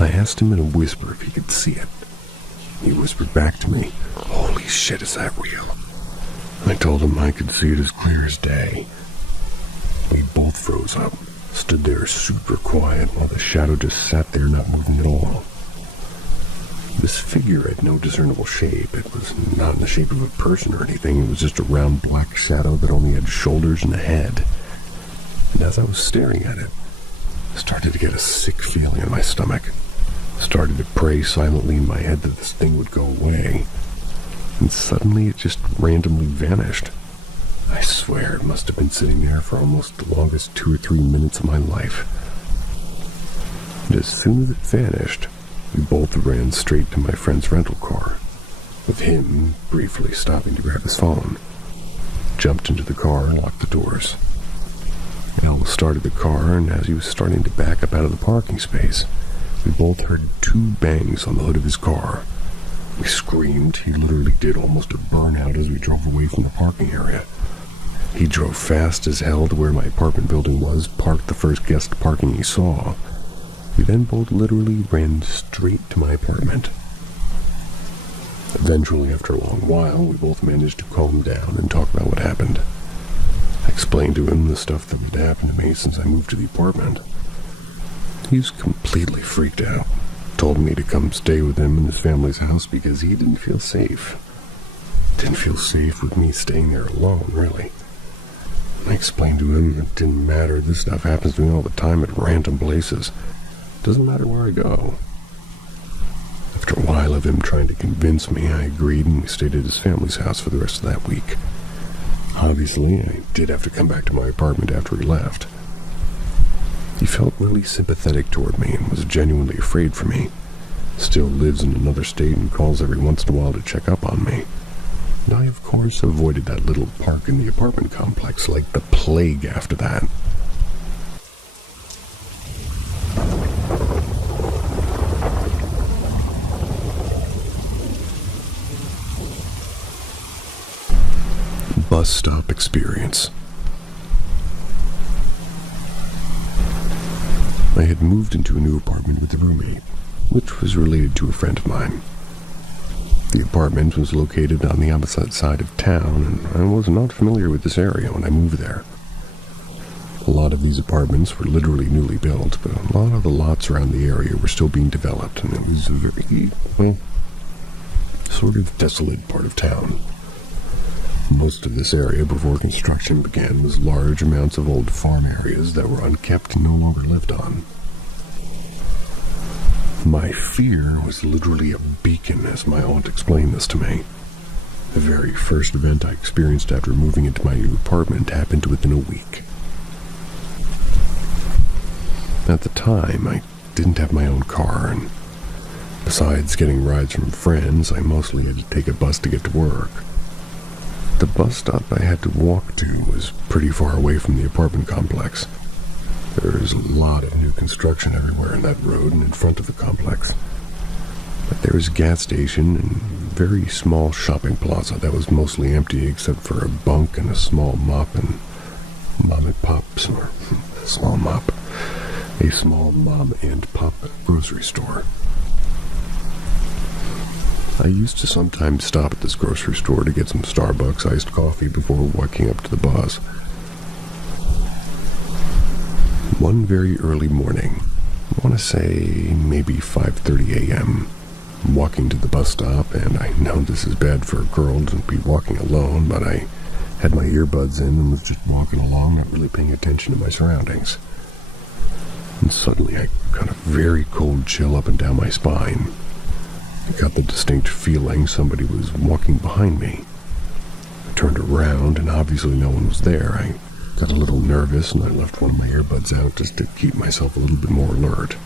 I asked him in a whisper if he could see it. He whispered back to me, "Holy shit, is that real?" I told him I could see it as clear as day. We both froze up, stood there super quiet while the shadow just sat there not moving at all. This figure had no discernible shape. It was not in the shape of a person or anything. It was just a round black shadow that only had shoulders and a head. And as I was staring at it, I started to get a sick feeling in my stomach. Started to pray silently in my head that this thing would go away. And suddenly it just randomly vanished. I swear it must have been sitting there for almost the longest 2 or 3 minutes of my life. And as soon as it vanished, we both ran straight to my friend's rental car, with him briefly stopping to grab his phone. Jumped into the car and locked the doors. Al started the car, and as he was starting to back up out of the parking space, we both heard 2 bangs on the hood of his car. We screamed. He literally did almost a burnout as we drove away from the parking area. He drove fast as hell to where my apartment building was, parked the first guest parking he saw. We then both literally ran straight to my apartment. Eventually, after a long while, we both managed to calm down and talk about what happened. I explained to him the stuff that had happened to me since I moved to the apartment. He was completely freaked out. Told me to come stay with him in his family's house because he didn't feel safe. Didn't feel safe with me staying there alone, really. I explained to him it didn't matter. This stuff happens to me all the time at random places. Doesn't matter where I go. After a while of him trying to convince me, I agreed, and we stayed at his family's house for the rest of that week. Obviously, I did have to come back to my apartment after he left. He felt really sympathetic toward me and was genuinely afraid for me. Still lives in another state and calls every once in a while to check up on me. And I, of course, avoided that little park in the apartment complex like the plague after that. Bus stop experience. I had moved into a new apartment with a roommate, which was related to a friend of mine. The apartment was located on the opposite side of town, and I was not familiar with this area when I moved there. A lot of these apartments were literally newly built, but a lot of the lots around the area were still being developed, and it was a very, sort of desolate part of town. Most of this area before construction began was large amounts of old farm areas that were unkept and no longer lived on. My fear was literally a beacon as my aunt explained this to me. The very first event I experienced after moving into my new apartment happened within a week. At the time, I didn't have my own car, and besides getting rides from friends, I mostly had to take a bus to get to work. The bus stop I had to walk to was pretty far away from the apartment complex. There is a lot of new construction everywhere in that road and in front of the complex. But there was a gas station and a very small shopping plaza that was mostly empty except for a bunk and a small mop and mom and pop's, or small mop, a small mom and pop grocery store. I used to sometimes stop at this grocery store to get some Starbucks iced coffee before walking up to the bus. One very early morning, I want to say maybe 5:30 a.m., I'm walking to the bus stop, and I know this is bad for a girl to be walking alone, but I had my earbuds in and was just walking along, not really paying attention to my surroundings. And suddenly I got a very cold chill up and down my spine. I got the distinct feeling somebody was walking behind me. I turned around, and obviously no one was there. I got a little nervous, and I left one of my earbuds out just to keep myself a little bit more alert.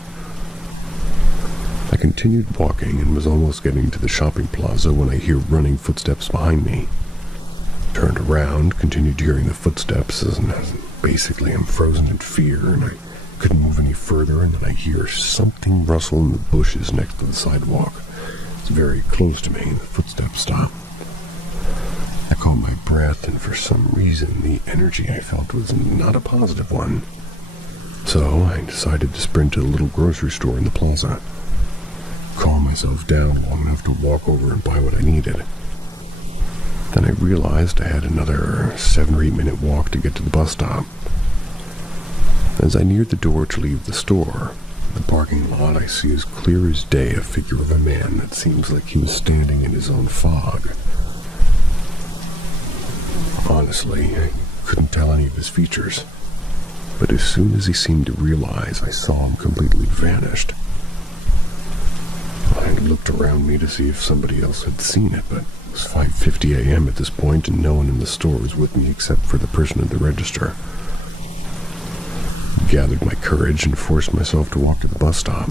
I continued walking and was almost getting to the shopping plaza when I hear running footsteps behind me. Turned around, continued hearing the footsteps, and basically I'm frozen in fear, and I couldn't move any further, and then I hear something rustle in the bushes next to the sidewalk. It's very close to me, and the footsteps stop. I caught my breath, and for some reason, the energy I felt was not a positive one. So I decided to sprint to the little grocery store in the plaza. Calm myself down long enough to walk over and buy what I needed. Then I realized I had another 7 or 8 minute walk to get to the bus stop. As I neared the door to leave the store, in the parking lot, I see as clear as day a figure of a man that seems like he was standing in his own fog. Honestly, I couldn't tell any of his features, but as soon as he seemed to realize, I saw him completely vanished. I looked around me to see if somebody else had seen it, but it was 5:50 a.m. at this point, and no one in the store was with me except for the person at the register. I gathered my courage and forced myself to walk to the bus stop.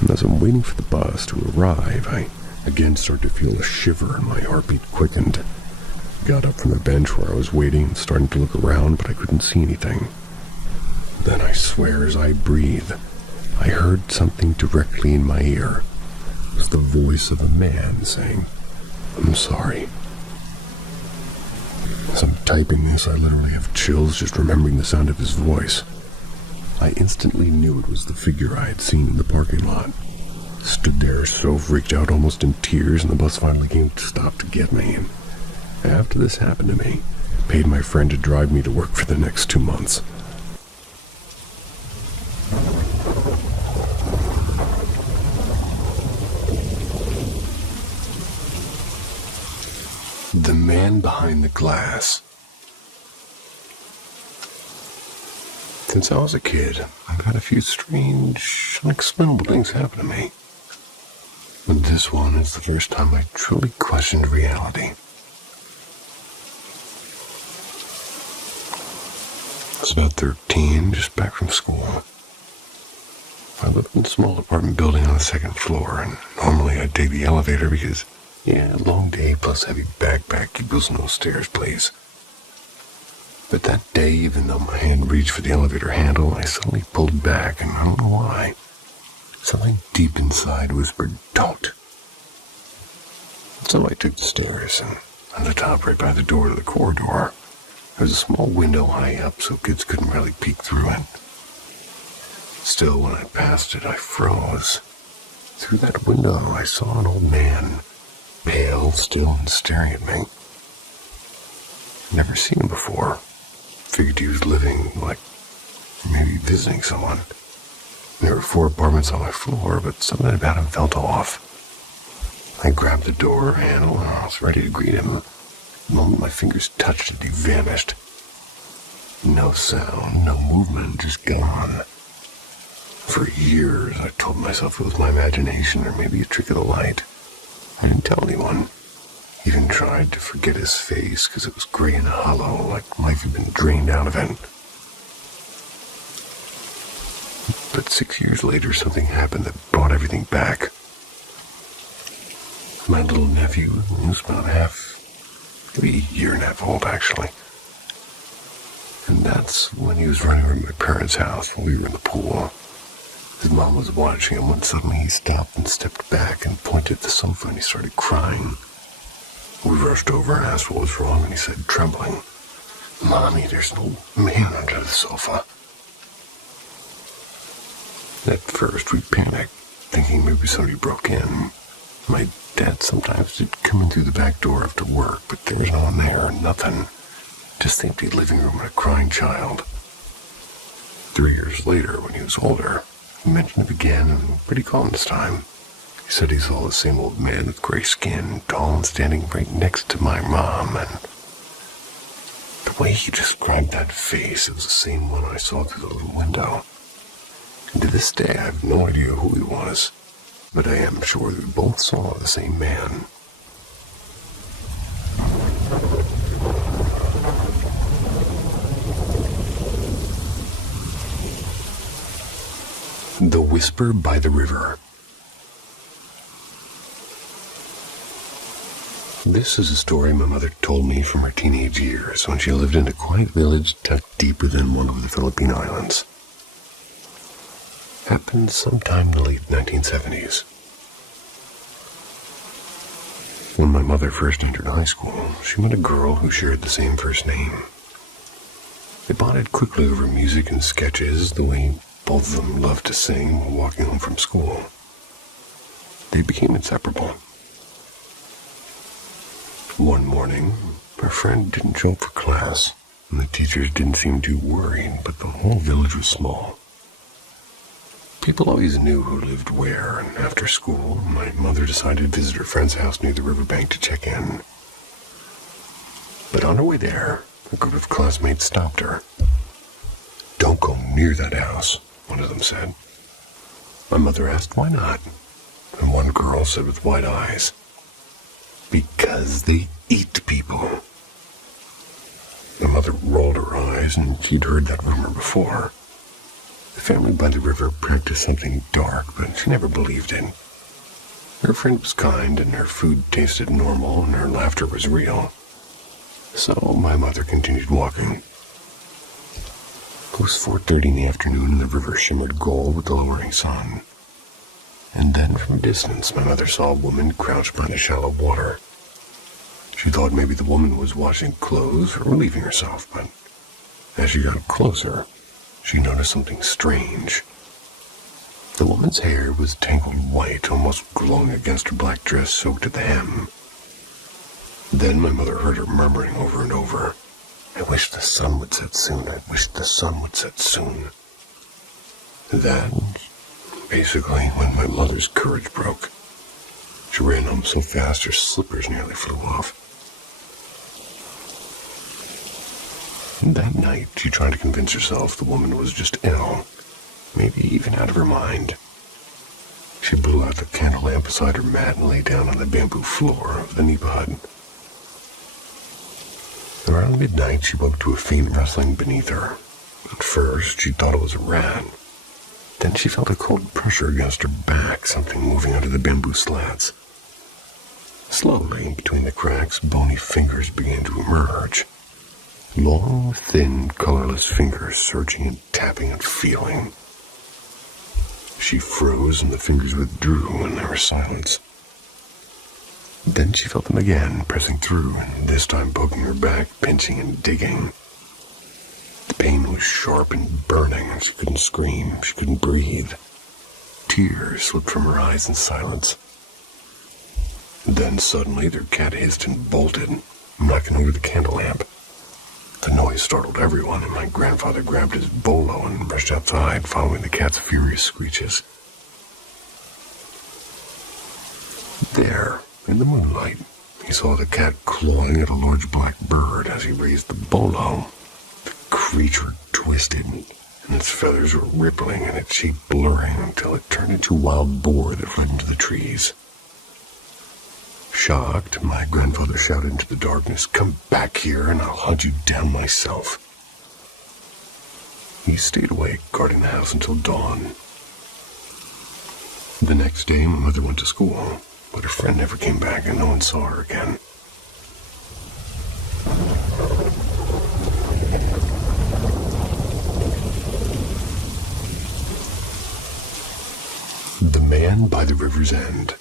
And as I'm waiting for the bus to arrive, I again started to feel a shiver and my heartbeat quickened. I got up from the bench where I was waiting and started to look around, but I couldn't see anything. Then I swear as I breathed, I heard something directly in my ear. It was the voice of a man saying, "I'm sorry." As I'm typing this, I literally have chills just remembering the sound of his voice. I instantly knew it was the figure I had seen in the parking lot. Stood there so freaked out, almost in tears, and the bus finally came to stop to get me. And after this happened to me, I paid my friend to drive me to work for the next 2 months. The man behind the glass. Since I was a kid, I've had a few strange, unexplainable things happen to me. But this one is the first time I truly questioned reality. I was about 13, just back from school. I lived in a small apartment building on the second floor, and normally I'd take the elevator because, long day plus heavy backpack equals no stairs, please. But that day, even though my hand reached for the elevator handle, I suddenly pulled back, and I don't know why. Something deep inside whispered, "Don't." So I took the stairs, and on the top, right by the door to the corridor, there was a small window high up so kids couldn't really peek through it. Still, when I passed it, I froze. Through that window, I saw an old man, pale, still, and staring at me. Never seen him before. Figured he was living, maybe visiting someone. There were 4 apartments on my floor, but something about him felt off. I grabbed the door handle and I was ready to greet him. The moment my fingers touched it, he vanished. No sound, no movement, just gone. For years, I told myself it was my imagination or maybe a trick of the light. I didn't tell anyone. Even tried to forget his face because it was gray and hollow, like life had been drained out of it. But 6 years later, something happened that brought everything back. My little nephew, he was about maybe a year and a half old, actually. And that's when he was running around my parents' house while we were in the pool. His mom was watching him when suddenly he stopped and stepped back and pointed at the sofa and he started crying. We rushed over and asked what was wrong, and he said, trembling, "Mommy, there's no man under the sofa." At first, we panicked, thinking maybe somebody broke in. My dad sometimes did come in through the back door after work, but there was no one there, nothing. Just the empty living room and a crying child. 3 years later, when he was older, he mentioned it again, and pretty calm this time. He said he saw the same old man with gray skin, tall and standing right next to my mom, and the way he described that face, it was the same one I saw through the little window. And to this day, I have no idea who he was, but I am sure that we both saw the same man. The Whisper by the River. This is a story my mother told me from her teenage years when she lived in a quiet village tucked deeper than one of the Philippine Islands. Happened sometime in the late 1970s. When my mother first entered high school, she met a girl who shared the same first name. They bonded quickly over music and sketches, the way both of them loved to sing while walking home from school. They became inseparable. One morning, her friend didn't show up for class, and the teachers didn't seem too worried, but the whole village was small. People always knew who lived where, and after school, my mother decided to visit her friend's house near the riverbank to check in. But on her way there, a group of classmates stopped her. "Don't go near that house," one of them said. My mother asked why not, and one girl said with wide eyes, "Because they eat people." My mother rolled her eyes, and she'd heard that rumor before. The family by the river practiced something dark, but she never believed it. Her friend was kind, and her food tasted normal, and her laughter was real. So my mother continued walking. It was 4:30 in the afternoon, and the river shimmered gold with the lowering sun. And then, from a distance, my mother saw a woman crouched by the shallow water. She thought maybe the woman was washing clothes or relieving herself, but as she got closer, she noticed something strange. The woman's hair was tangled white, almost glowing against her black dress soaked to the hem. Then my mother heard her murmuring over and over, "I wish the sun would set soon, I wish the sun would set soon." That basically when my mother's courage broke. She ran home so fast her slippers nearly flew off. That night, she tried to convince herself the woman was just ill, maybe even out of her mind. She blew out the candle lamp beside her mat and lay down on the bamboo floor of the nipa hut. Around midnight, she woke to a faint rustling beneath her. At first, she thought it was a rat. Then she felt a cold pressure against her back, something moving under the bamboo slats. Slowly, between the cracks, bony fingers began to emerge. Long, thin, colorless fingers searching and tapping and feeling. She froze and the fingers withdrew and there was silence. Then she felt them again, pressing through, and this time poking her back, pinching and digging. The pain was sharp and burning, and she couldn't scream, she couldn't breathe. Tears slipped from her eyes in silence. Then suddenly their cat hissed and bolted, knocking over the candle lamp. The noise startled everyone, and my grandfather grabbed his bolo and rushed outside, following the cat's furious screeches. There, in the moonlight, he saw the cat clawing at a large black bird as he raised the bolo. The creature twisted, and its feathers were rippling and its shape blurring until it turned into a wild boar that fled into the trees. Shocked, my grandfather shouted into the darkness, "Come back here and I'll hunt you down myself." He stayed awake, guarding the house until dawn. The next day, my mother went to school, but her friend never came back and no one saw her again. The Man by the River's End.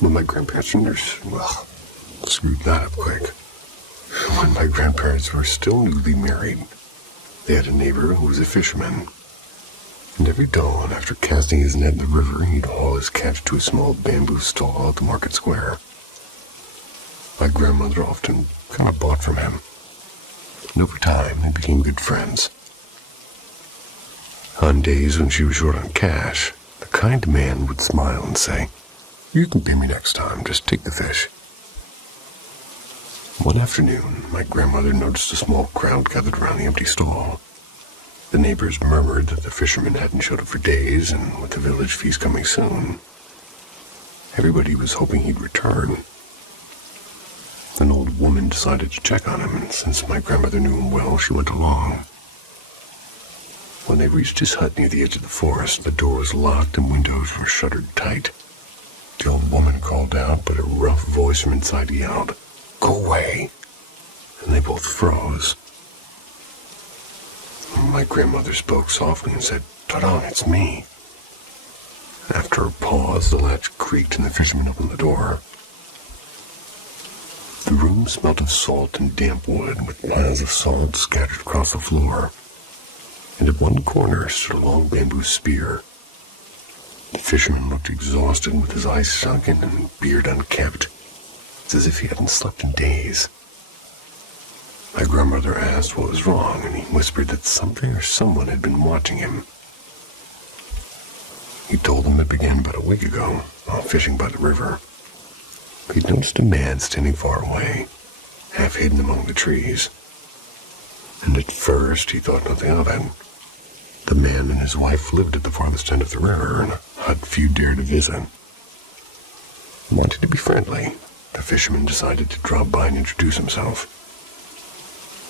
When my grandparents screwed that up quick. When my grandparents were still newly married, they had a neighbor who was a fisherman. And every dawn, after casting his net in the river, he'd haul his catch to a small bamboo stall at the market square. My grandmother often kind of bought from him. And over time, they became good friends. On days when she was short on cash, the kind man would smile and say, "You can pay me next time, just take the fish." One afternoon, my grandmother noticed a small crowd gathered around the empty stall. The neighbors murmured that the fisherman hadn't showed up for days, and with the village feast coming soon, everybody was hoping he'd return. An old woman decided to check on him, and since my grandmother knew him well, she went along. When they reached his hut near the edge of the forest, the door was locked and windows were shuttered tight. The old woman called out, but a rough voice from inside yelled, "Go away!" And they both froze. My grandmother spoke softly and said, "Ta-da, it's me." After a pause, the latch creaked and the fisherman opened the door. The room smelt of salt and damp wood, with piles of salt scattered across the floor. And at one corner stood a long bamboo spear. The fisherman looked exhausted with his eyes sunken and beard unkempt. It's as if he hadn't slept in days. My grandmother asked what was wrong, and he whispered that something or someone had been watching him. He told them it began about a week ago, while fishing by the river. He'd noticed a man standing far away, half hidden among the trees. And at first he thought nothing of it. The man and his wife lived at the farthest end of the river, in a hut few dared to visit. Wanting to be friendly, the fisherman decided to drop by and introduce himself.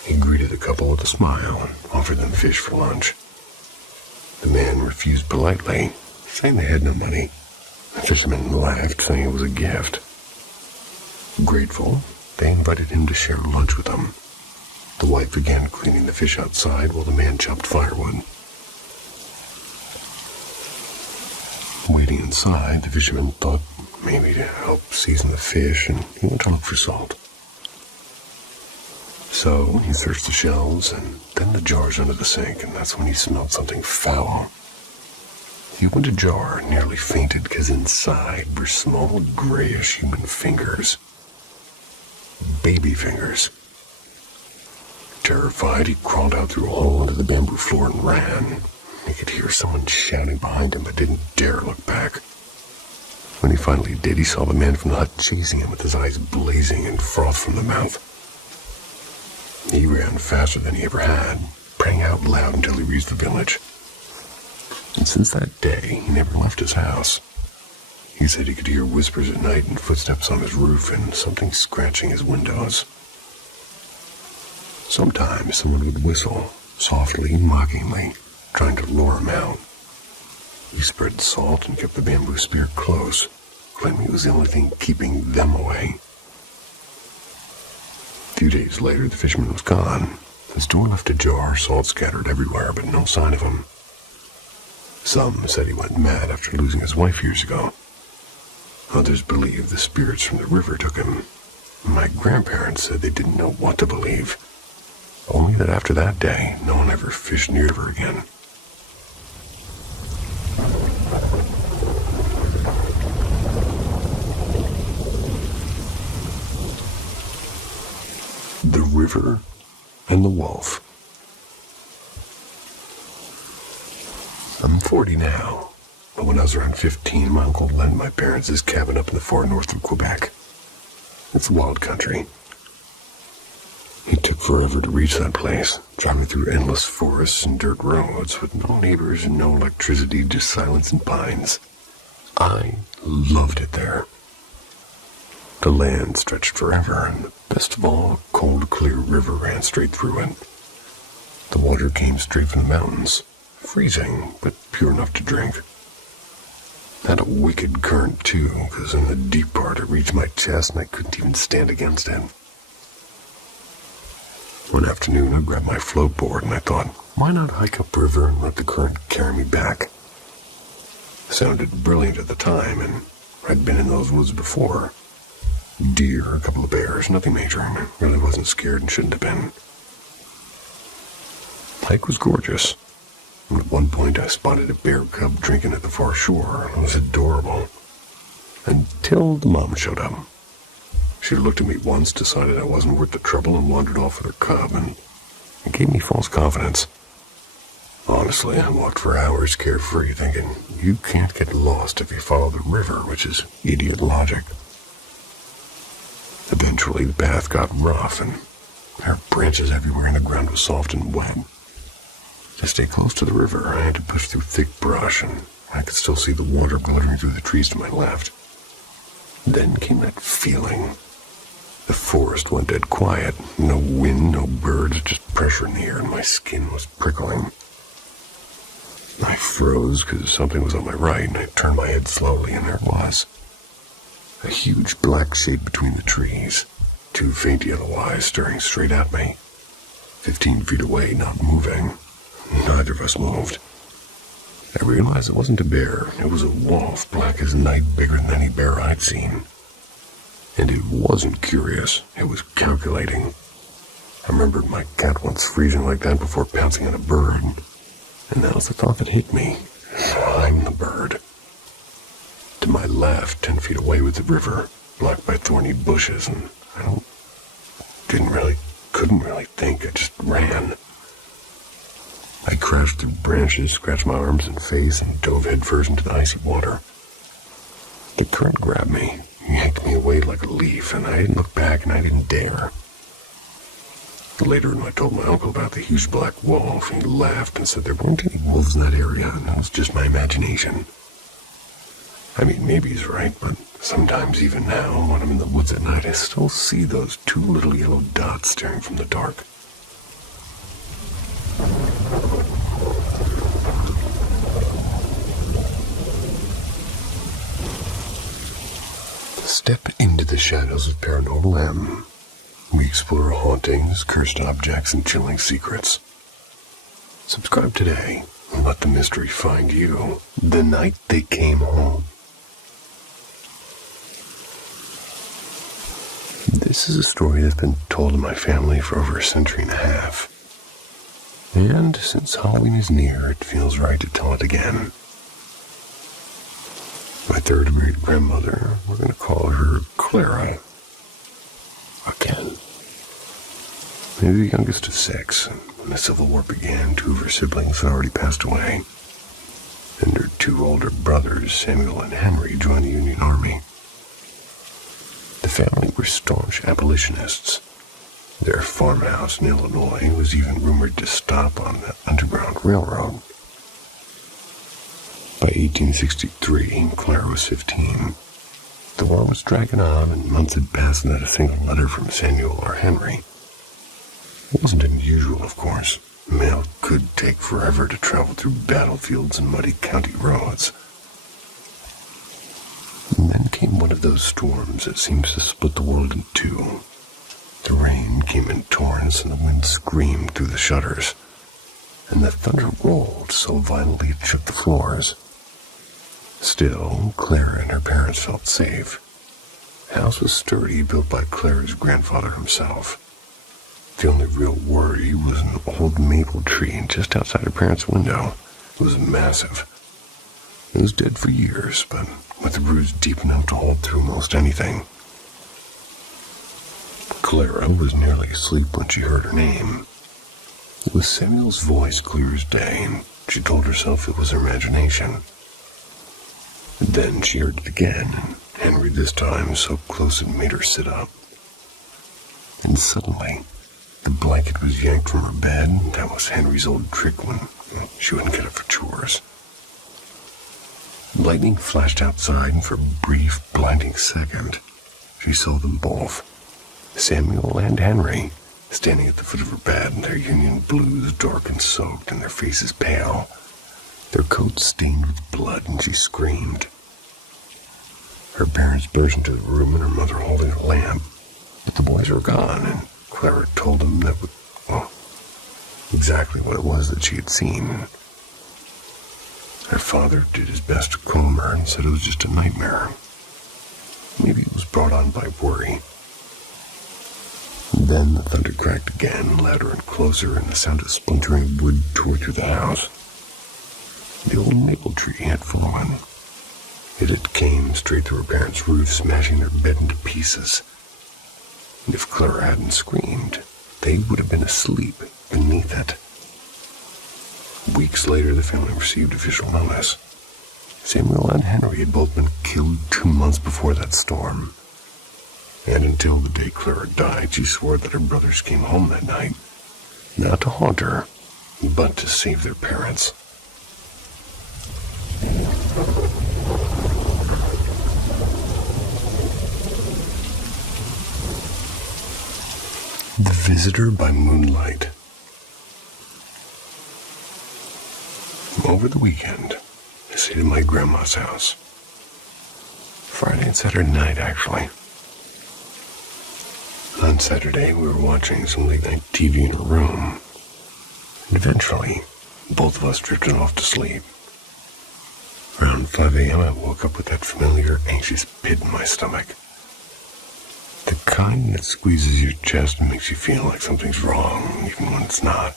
He greeted the couple with a smile and offered them fish for lunch. The man refused politely, saying they had no money. The fisherman laughed, saying it was a gift. Grateful, they invited him to share lunch with them. The wife began cleaning the fish outside while the man chopped firewood. Waiting inside, the fisherman thought maybe to help season the fish, and he went to look for salt. So he searched the shelves and then the jars under the sink, and that's when he smelled something foul. He opened a jar and nearly fainted because inside were small grayish human fingers. Baby fingers. Terrified, he crawled out through a hole into the bamboo floor and ran. He could hear someone shouting behind him but didn't dare look back. When he finally did, he saw the man from the hut chasing him with his eyes blazing and froth from the mouth. He ran faster than he ever had, praying out loud until he reached the village. And since that day, he never left his house. He said he could hear whispers at night and footsteps on his roof and something scratching his windows. Sometimes someone would whistle, softly, mockingly, trying to lure him out. He spread salt and kept the bamboo spear close, claiming it was the only thing keeping them away. A few days later, the fisherman was gone. His door left ajar, salt scattered everywhere, but no sign of him. Some said he went mad after losing his wife years ago. Others believed the spirits from the river took him. My grandparents said they didn't know what to believe, only that after that day, no one ever fished near the river again. The River and the Wolf. I'm 40 now, but when I was around 15, my uncle lent my parents his cabin up in the far north of Quebec. It's wild country. It took forever to reach that place, driving through endless forests and dirt roads with no neighbors and no electricity, just silence and pines. I loved it there. The land stretched forever, and best of all, a cold, clear river ran straight through it. The water came straight from the mountains, freezing, but pure enough to drink. Had a wicked current, too, because in the deep part it reached my chest and I couldn't even stand against it. One afternoon, I grabbed my float board and I thought, why not hike upriver and let the current carry me back? It sounded brilliant at the time, and I'd been in those woods before. Deer, a couple of bears, nothing major. I really wasn't scared and shouldn't have been. The hike was gorgeous. And at one point, I spotted a bear cub drinking at the far shore. It was adorable. Until the mom showed up. She looked at me once, decided I wasn't worth the trouble, and wandered off with her cub, and it gave me false confidence. Honestly, I walked for hours carefree, thinking, you can't get lost if you follow the river, which is idiot logic. Eventually, the path got rough, and there were branches everywhere, and the ground was soft and wet. To stay close to the river, I had to push through thick brush, and I could still see the water glittering through the trees to my left. Then came that feeling. The forest went dead quiet. No wind, no birds, just pressure in the air, and my skin was prickling. I froze because something was on my right, and I turned my head slowly, and there it was. A huge black shape between the trees, two faint yellow eyes staring straight at me. 15 feet away, not moving. Neither of us moved. I realized it wasn't a bear. It was a wolf, black as night, bigger than any bear I'd seen. And it wasn't curious. It was calculating. I remembered my cat once freezing like that before pouncing on a bird. And that was the thought that hit me. I'm the bird. To my left, 10 feet away was the river, blocked by thorny bushes, and I couldn't really think. I just ran. I crashed through branches, scratched my arms and face, and dove headfirst into the icy water. The current grabbed me, yanked me away like a leaf, and I didn't look back and I didn't dare. Later, when I told my uncle about the huge black wolf, he laughed and said there weren't any wolves in that area, and it was just my imagination. I mean, maybe he's right, but sometimes even now, when I'm in the woods at night, I still see those two little yellow dots staring from the dark. Step into the shadows of Paranormal M. We explore hauntings, cursed objects, and chilling secrets. Subscribe today and let the mystery find you the night they came home. This is a story that's been told in my family for over a century and a half. And since Halloween is near, it feels right to tell it again. My third great-grandmother, we're going to call her Clara. Again. Maybe the youngest of 6, and when the Civil War began, 2 of her siblings had already passed away. and her 2 older brothers, Samuel and Henry, joined the Union Army. The family were staunch abolitionists. Their farmhouse in Illinois was even rumored to stop on the Underground Railroad. By 1863, Clara was 15. The war was dragging on, and months had passed without a single letter from Samuel or Henry. It wasn't unusual, of course. Mail could take forever to travel through battlefields and muddy county roads. And then came one of those storms that seems to split the world in two. The rain came in torrents, and the wind screamed through the shutters, and the thunder rolled so violently it shook the floors. Still, Clara and her parents felt safe. The house was sturdy, built by Clara's grandfather himself. The only real worry was an old maple tree just outside her parents' window. It was massive. It was dead for years, but with the roots deep enough to hold through most anything. Clara was nearly asleep when she heard her name. It was Samuel's voice clear as day, and she told herself it was her imagination. Then she heard it again, and Henry this time so close it made her sit up. And suddenly, the blanket was yanked from her bed. That was Henry's old trick when she wouldn't get up for chores. Lightning flashed outside, and for a brief, blinding second, she saw them both, Samuel and Henry, standing at the foot of her bed, their Union blues dark and soaked, and their faces pale, their coats stained with blood, and she screamed. Her parents burst into the room, and her mother holding a lamp. But the boys were gone, and Clara told them that, exactly what it was that she had seen. Her father did his best to calm her and said it was just a nightmare. Maybe it was brought on by worry. Then the thunder cracked again, louder and closer, and the sound of splintering wood tore through the house. The old maple tree had fallen. It had came straight through her parents' roof, smashing their bed into pieces. And if Clara hadn't screamed, they would have been asleep beneath it. Weeks later, the family received official notice. Samuel and Henry had both been killed 2 months before that storm. And until the day Clara died, she swore that her brothers came home that night, not to haunt her, but to save their parents. The Visitor by Moonlight. Over the weekend, I stayed at my grandma's house. Friday and Saturday night, actually. On Saturday, we were watching some late-night TV in her room. And eventually, both of us drifted off to sleep. Around 5 a.m., I woke up with that familiar, anxious pit in my stomach. The kind that squeezes your chest and makes you feel like something's wrong, even when it's not.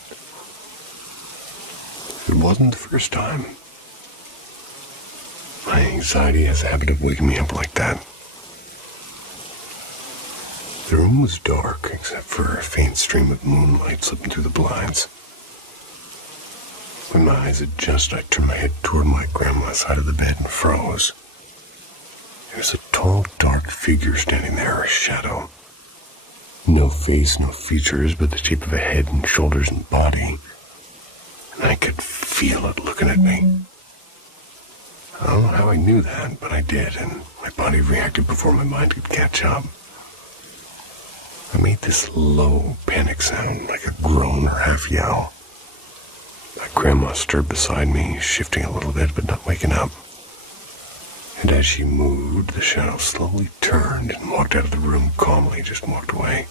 It wasn't the first time. My anxiety has a habit of waking me up like that. The room was dark, except for a faint stream of moonlight slipping through the blinds. When my eyes adjusted, I turned my head toward my grandma's side of the bed and froze. There was a tall, dark figure standing there, a shadow. No face, no features, but the shape of a head and shoulders and body. And I could feel it looking at me. I don't know how I knew that, but I did, and my body reacted before my mind could catch up. I made this low, panic sound, like a groan or half yell. My grandma stirred beside me, shifting a little bit, but not waking up. And as she moved, the shadow slowly turned and walked out of the room calmly, just walked away.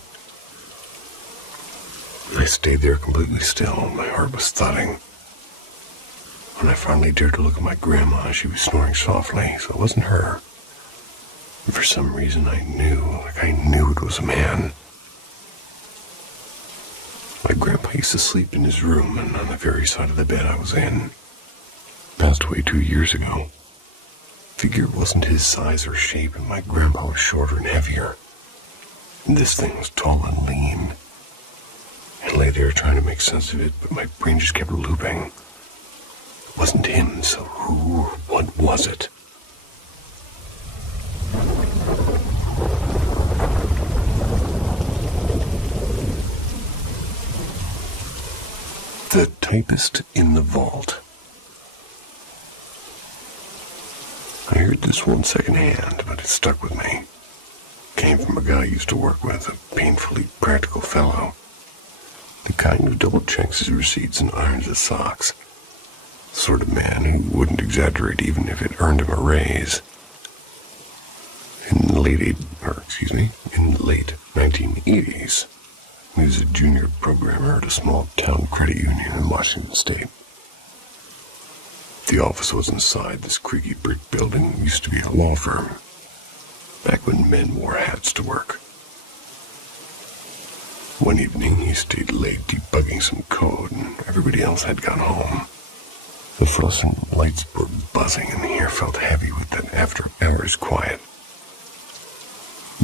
I stayed there completely still. My heart was thudding. When I finally dared to look at my grandma, she was snoring softly, so it wasn't her. And for some reason, I knew it was a man. My grandpa used to sleep in his room, and on the very side of the bed I was in. Passed away 2 years ago. Figure wasn't his size or shape, and my grandpa was shorter and heavier. And this thing was tall and lean. I lay there trying to make sense of it, but my brain just kept looping. wasn't him, so who or what was it? The typist in the vault. I heard this one secondhand, but it stuck with me. Came from a guy I used to work with, a painfully practical fellow. The kind who double-checks his receipts and irons his socks. The sort of man who wouldn't exaggerate even if it earned him a raise. In the late 1980s, he was a junior programmer at a small town credit union in Washington State. The office was inside this creaky brick building that used to be a law firm, back when men wore hats to work. One evening, he stayed late debugging some code, and everybody else had gone home. The fluorescent lights were buzzing, and the air felt heavy with that after-hours quiet.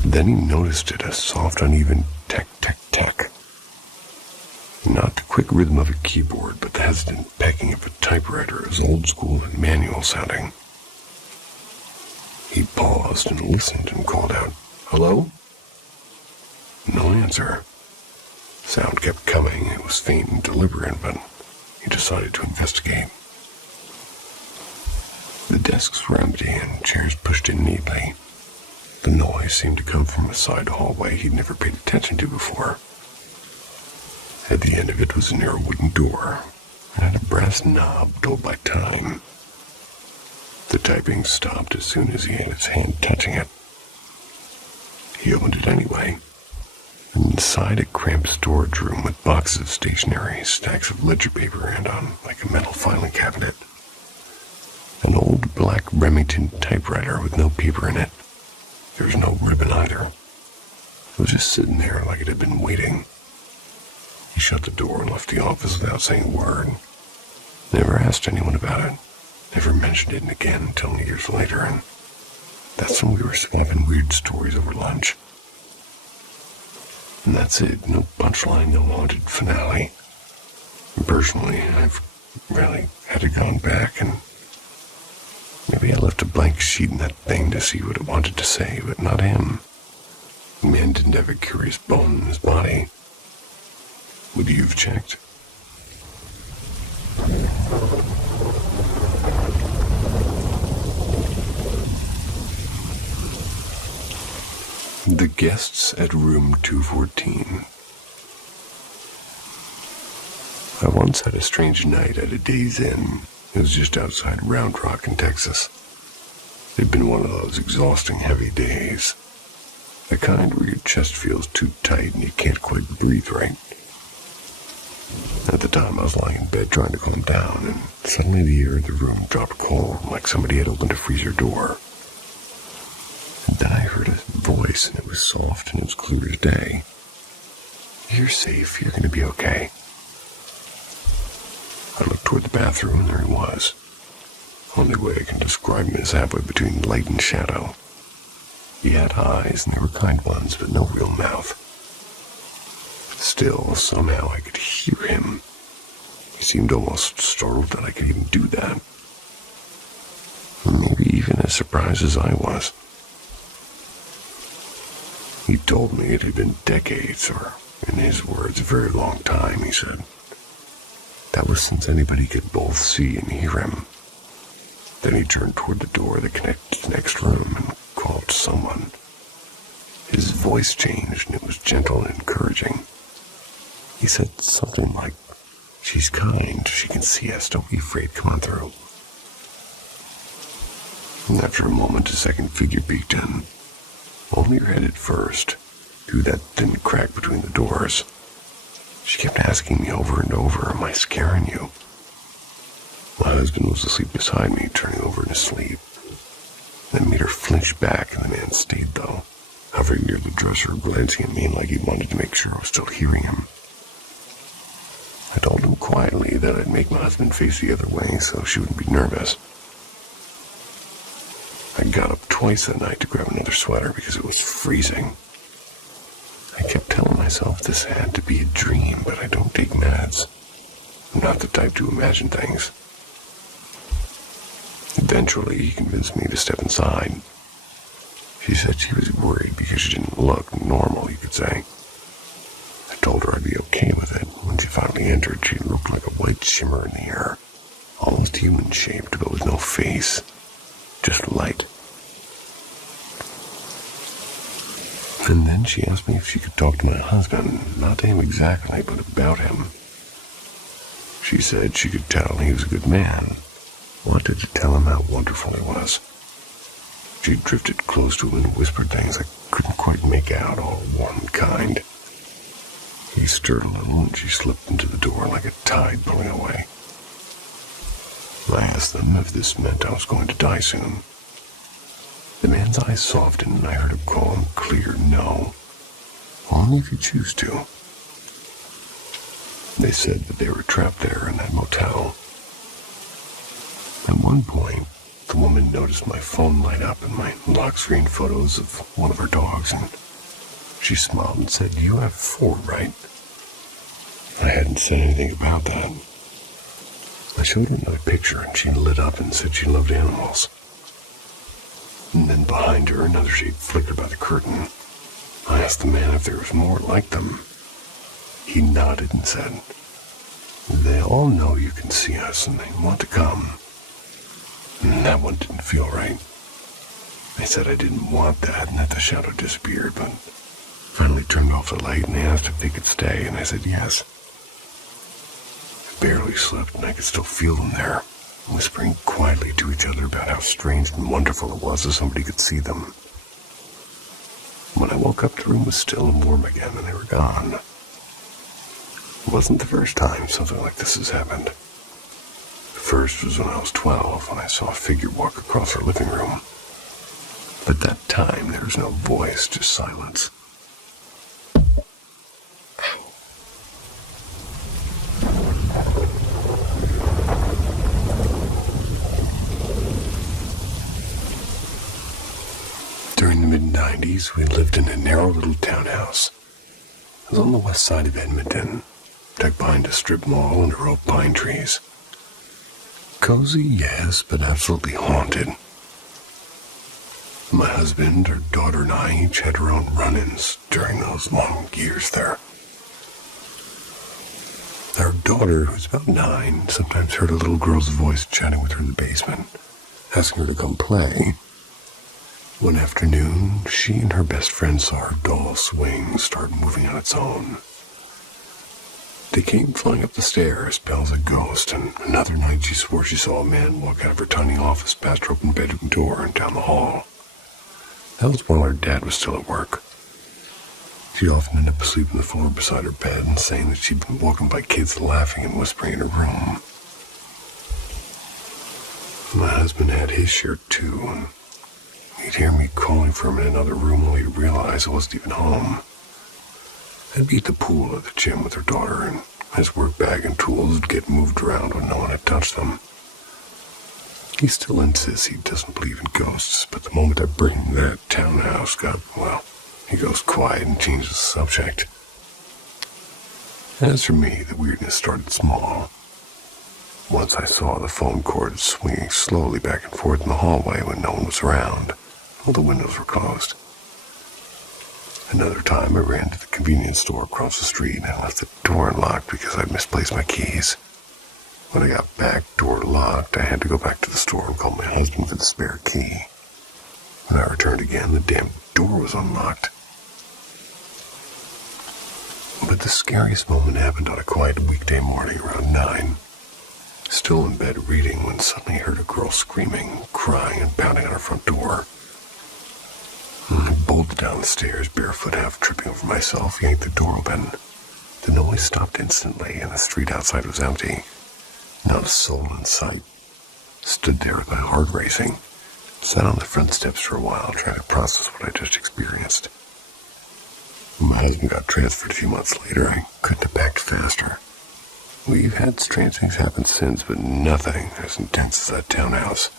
Then he noticed it, a soft, uneven tech. Not the quick rhythm of a keyboard, but the hesitant pecking of a typewriter, as old school and manual sounding. He paused and listened and called out, "Hello?" No answer. Sound kept coming. It was faint and deliberate, but he decided to investigate. The desks were empty and chairs pushed in neatly. The noise seemed to come from a side hallway he'd never paid attention to before. At the end of it was a narrow wooden door. It had a brass knob dulled by time. The typing stopped as soon as he had his hand touching it. He opened it anyway. Inside a cramped storage room with boxes of stationery, stacks of ledger paper, and on like a metal filing cabinet, an old black Remington typewriter with no paper in it. There was no ribbon either. It was just sitting there like it had been waiting. He shut the door and left the office without saying a word. Never asked anyone about it. Never mentioned it again until years later, and that's when we were swapping weird stories over lunch. And that's it. No punchline, no haunted finale. Personally, I've really had to gone back, and maybe I left a blank sheet in that thing to see what it wanted to say, but not him. The man didn't have a curious bone in his body. Would you have checked? The guests at room 214. I once had a strange night at a Days Inn. It was just outside Round Rock in Texas. It had been one of those exhausting heavy days. The kind where your chest feels too tight and you can't quite breathe right. At the time, I was lying in bed trying to calm down, and suddenly the air in the room dropped cold, like somebody had opened a freezer door. And then I heard a voice, and it was soft and it was clear as day. "You're safe. You're going to be okay." I looked toward the bathroom, and there he was. Only way I can describe him is halfway between light and shadow. He had eyes, and they were kind ones, but no real mouth. Still, somehow I could hear him. He seemed almost startled that I could even do that. Maybe even as surprised as I was. He told me it had been decades, or, in his words, a very long time, he said. That was since anybody could both see and hear him. Then he turned toward the door that connected to the next room and called someone. His voice changed, and it was gentle and encouraging. He said something like, "She's kind, she can see us, don't be afraid, come on through." And after a moment, a second figure peeked in. Only her head at first, through that thin crack between the doors. She kept asking me over and over, "Am I scaring you?" My husband was asleep beside me, turning over in his sleep. That made her flinch back, and the man stayed, though, hovering near the dresser, glancing at me like he wanted to make sure I was still hearing him. I told him quietly that I'd make my husband face the other way so she wouldn't be nervous. I got up twice that night to grab another sweater because it was freezing. I kept telling myself this had to be a dream, but I don't take meds. I'm not the type to imagine things. Eventually, he convinced me to step inside. She said she was worried because she didn't look normal, you could say. I told her I'd be okay with it. When she finally entered, she looked like a white shimmer in the air, almost human-shaped, but with no face, just light. And then she asked me if she could talk to my husband, not to him exactly, but about him. She said she could tell he was a good man, wanted to tell him how wonderful he was. She drifted close to him and whispered things I couldn't quite make out, all warm and kind. He stirred a little and she slipped into the door like a tide pulling away. I asked them if this meant I was going to die soon. The man's eyes softened and I heard him call him clear no. Only if you choose to. They said that they were trapped there in that motel. At one point, the woman noticed my phone light up and my lock screen photos of one of her dogs, and she smiled and said, "You have 4, right?" I hadn't said anything about that. I showed her another picture and she lit up and said she loved animals. And then behind her, another shape flickered by the curtain. I asked the man if there was more like them. He nodded and said, "They all know you can see us and they want to come." And that one didn't feel right. I said I didn't want that and that the shadow disappeared, but finally turned off the light and they asked if they could stay, and I said yes. I barely slept and I could still feel them there, whispering quietly to each other about how strange and wonderful it was that somebody could see them. When I woke up, the room was still and warm again and they were gone. It wasn't the first time something like this has happened. The first was when I was 12, when I saw a figure walk across our living room. But that time, there was no voice, just silence. During the mid-90s, we lived in a narrow little townhouse. It was on the west side of Edmonton, tucked behind a strip mall and a row of pine trees. Cozy, yes, but absolutely haunted. My husband, her daughter, and I each had our own run-ins during those long years there. Our daughter, who's about 9, sometimes heard a little girl's voice chatting with her in the basement, asking her to come play. One afternoon, she and her best friend saw her doll swing start moving on its own. They came flying up the stairs, pale as a ghost, and another night she swore she saw a man walk out of her tiny office past her open bedroom door and down the hall. That was while her dad was still at work. She'd often end up asleep on the floor beside her bed and saying that she'd been woken by kids laughing and whispering in her room. My husband had his share too, and he'd hear me calling for him in another room only to realize I wasn't even home. I'd be at the pool or the gym with her daughter, and his work bag and tools would get moved around when no one had touched them. He still insists he doesn't believe in ghosts, but the moment I bring him that townhouse he goes quiet and changes the subject. As for me, the weirdness started small. Once I saw the phone cord swinging slowly back and forth in the hallway when no one was around. All the windows were closed. Another time I ran to the convenience store across the street and I left the door unlocked because I'd misplaced my keys. When I got back, door locked, I had to go back to the store and call my husband for the spare key. When I returned again, the damn door was unlocked. But the scariest moment happened on a quiet weekday morning around 9. Still in bed reading when suddenly I heard a girl screaming, crying, and pounding on her front door. I bolted down the stairs, barefoot, half tripping over myself, yanked the door open. The noise stopped instantly, and the street outside was empty. Not a soul in sight. Stood there with my heart racing. Sat on the front steps for a while, trying to process what I just experienced. When my husband got transferred a few months later, I couldn't have packed faster. We've had strange things happen since, but nothing as intense as that townhouse.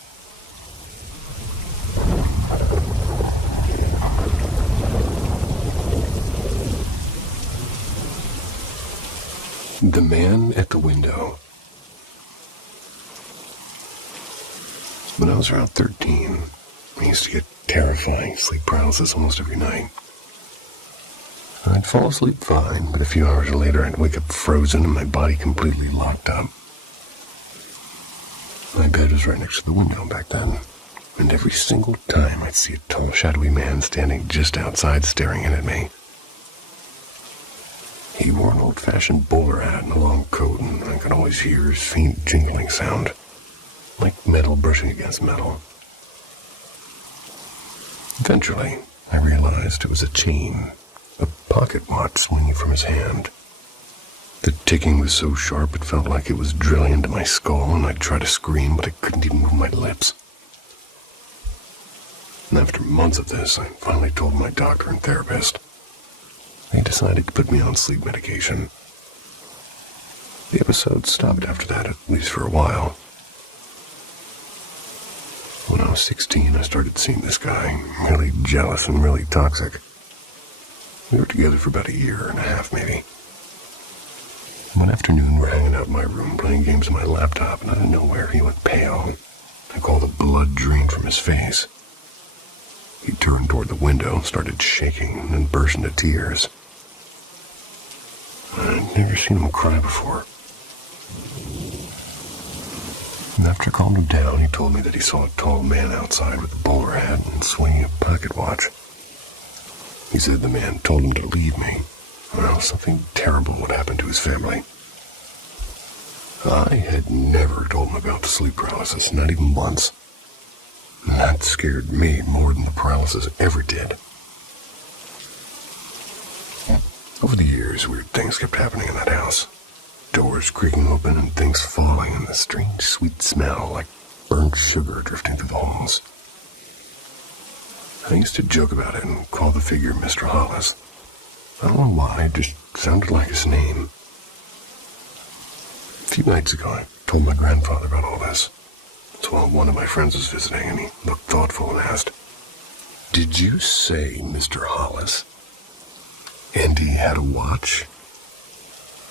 The man at the window. When I was around 13, I used to get terrifying sleep paralysis almost every night. I'd fall asleep fine, but a few hours later I'd wake up frozen and my body completely locked up. My bed was right next to the window back then, and every single time I'd see a tall, shadowy man standing just outside staring in at me. He wore an old-fashioned bowler hat and a long coat, and I could always hear his faint jingling sound, like metal brushing against metal. Eventually, I realized it was a chain, a pocket watch swinging from his hand. The ticking was so sharp it felt like it was drilling into my skull, and I'd try to scream, but I couldn't even move my lips. And after months of this, I finally told my doctor and therapist. They decided to put me on sleep medication. The episode stopped after that, at least for a while. When I was 16, I started seeing this guy, really jealous and really toxic. We were together for about a year and a half, maybe. One afternoon, we're hanging out in my room, playing games on my laptop, and out of nowhere, he went pale. I called the blood drained from his face. He turned toward the window, started shaking, and then burst into tears. I'd never seen him cry before. And after I calmed him down, he told me that he saw a tall man outside with a bowler hat and swinging a pocket watch. He said the man told him to leave me. Well, something terrible would happen to his family. I had never told him about the sleep paralysis, not even once. And that scared me more than the paralysis ever did. Over the years, weird things kept happening in that house. Doors creaking open and things falling, and the strange sweet smell like burnt sugar drifting through the halls. I used to joke about it and call the figure Mr. Hollis. I don't know why, it just sounded like his name. A few nights ago, I told my grandfather about all this. So while one of my friends was visiting, and he looked thoughtful and asked, "Did you say Mr. Hollis? And he had a watch?"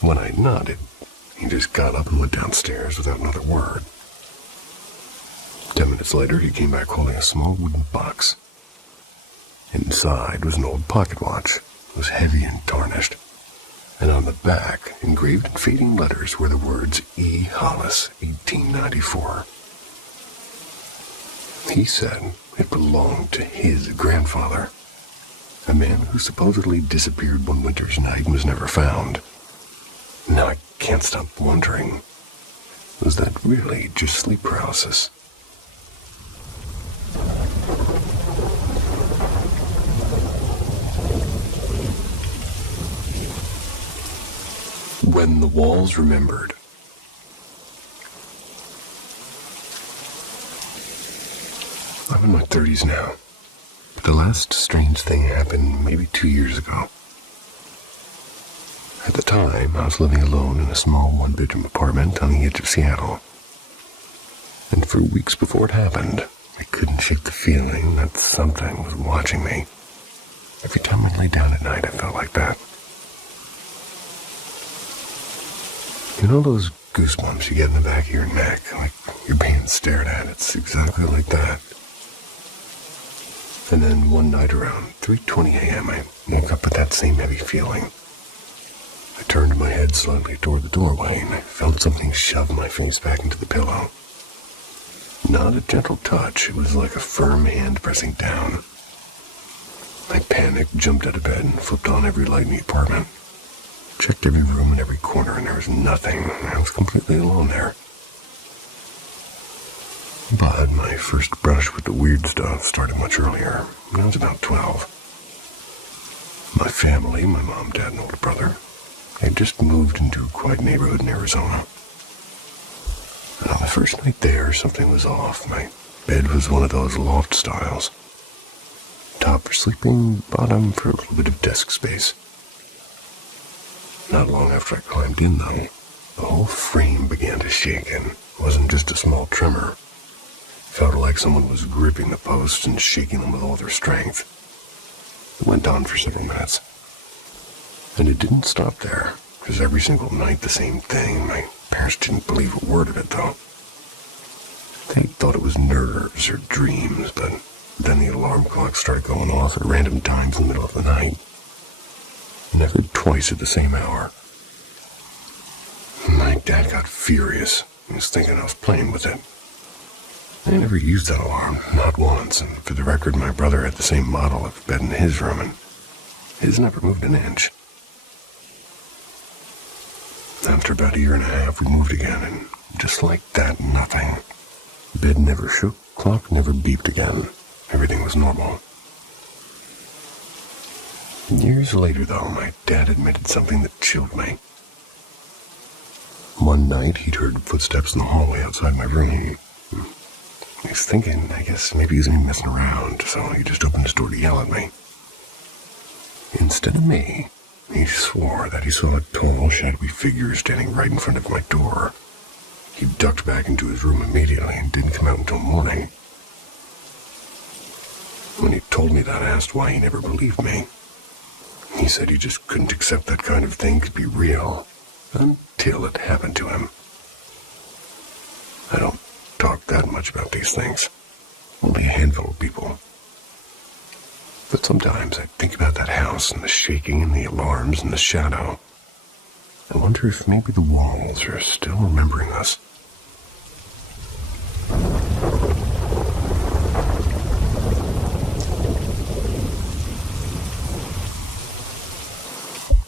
When I nodded, he just got up and went downstairs without another word. 10 minutes later, he came back holding a small wooden box. Inside was an old pocket watch. It was heavy and tarnished. And on the back, engraved in fading letters, were the words E. Hollis, 1894. He said it belonged to his grandfather, a man who supposedly disappeared one winter's night and was never found. Now I can't stop wondering, was that really just sleep paralysis? When the Walls Remembered. I'm in my 30s now, but the last strange thing happened maybe 2 years ago. At the time, I was living alone in a small one-bedroom apartment on the edge of Seattle. And for weeks before it happened, I couldn't shake the feeling that something was watching me. Every time I lay down at night, I felt like that. You know those goosebumps you get in the back of your neck, like you're being stared at? It's exactly like that. And then one night around 3:20 a.m., I woke up with that same heavy feeling. I turned my head slightly toward the doorway, and I felt something shove my face back into the pillow. Not a gentle touch, it was like a firm hand pressing down. I panicked, jumped out of bed, and flipped on every light in the apartment. Checked every room and every corner, and there was nothing. I was completely alone there. But my first brush with the weird stuff started much earlier, when I was about 12. My family, my mom, dad, and older brother, had just moved into a quiet neighborhood in Arizona. And on the first night there, something was off. My bed was one of those loft styles. Top for sleeping, bottom for a little bit of desk space. Not long after I climbed in, though, the whole frame began to shake, and it wasn't just a small tremor. It felt like someone was gripping the posts and shaking them with all their strength. It went on for several minutes. And it didn't stop there, because every single night the same thing. My parents didn't believe a word of it, though. I thought it was nerves or dreams, but then the alarm clock started going off at random times in the middle of the night. Never twice at the same hour. My dad got furious. He was thinking I was playing with it. I never used that alarm, not once, and for the record, my brother had the same model of bed in his room, and his never moved an inch. After about a year and a half, we moved again, and just like that, nothing. Bed never shook, clock never beeped again. Everything was normal. Years later, though, my dad admitted something that chilled me. One night, he'd heard footsteps in the hallway outside my room. He was thinking, I guess maybe he was messing around, so he just opened his door to yell at me. Instead of me, he swore that he saw a tall, shadowy figure standing right in front of my door. He ducked back into his room immediately and didn't come out until morning. When he told me that, I asked why he never believed me. He said he just couldn't accept that kind of thing could be real, until it happened to him. I don't talk that much about these things. Only a handful of people. But sometimes I think about that house and the shaking and the alarms and the shadow. I wonder if maybe the walls are still remembering us.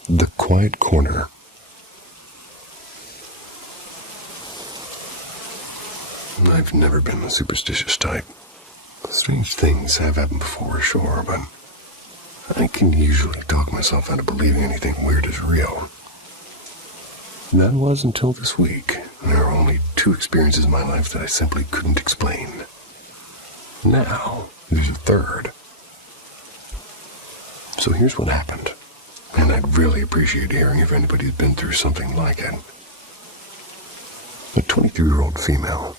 The Quiet Corner. I've never been the superstitious type. Strange things have happened before, sure, but I can usually talk myself out of believing anything weird is real. That was until this week. There are only 2 experiences in my life that I simply couldn't explain. Now, there's a 3rd. So here's what happened, and I'd really appreciate hearing if anybody's been through something like it. A 23-year-old female.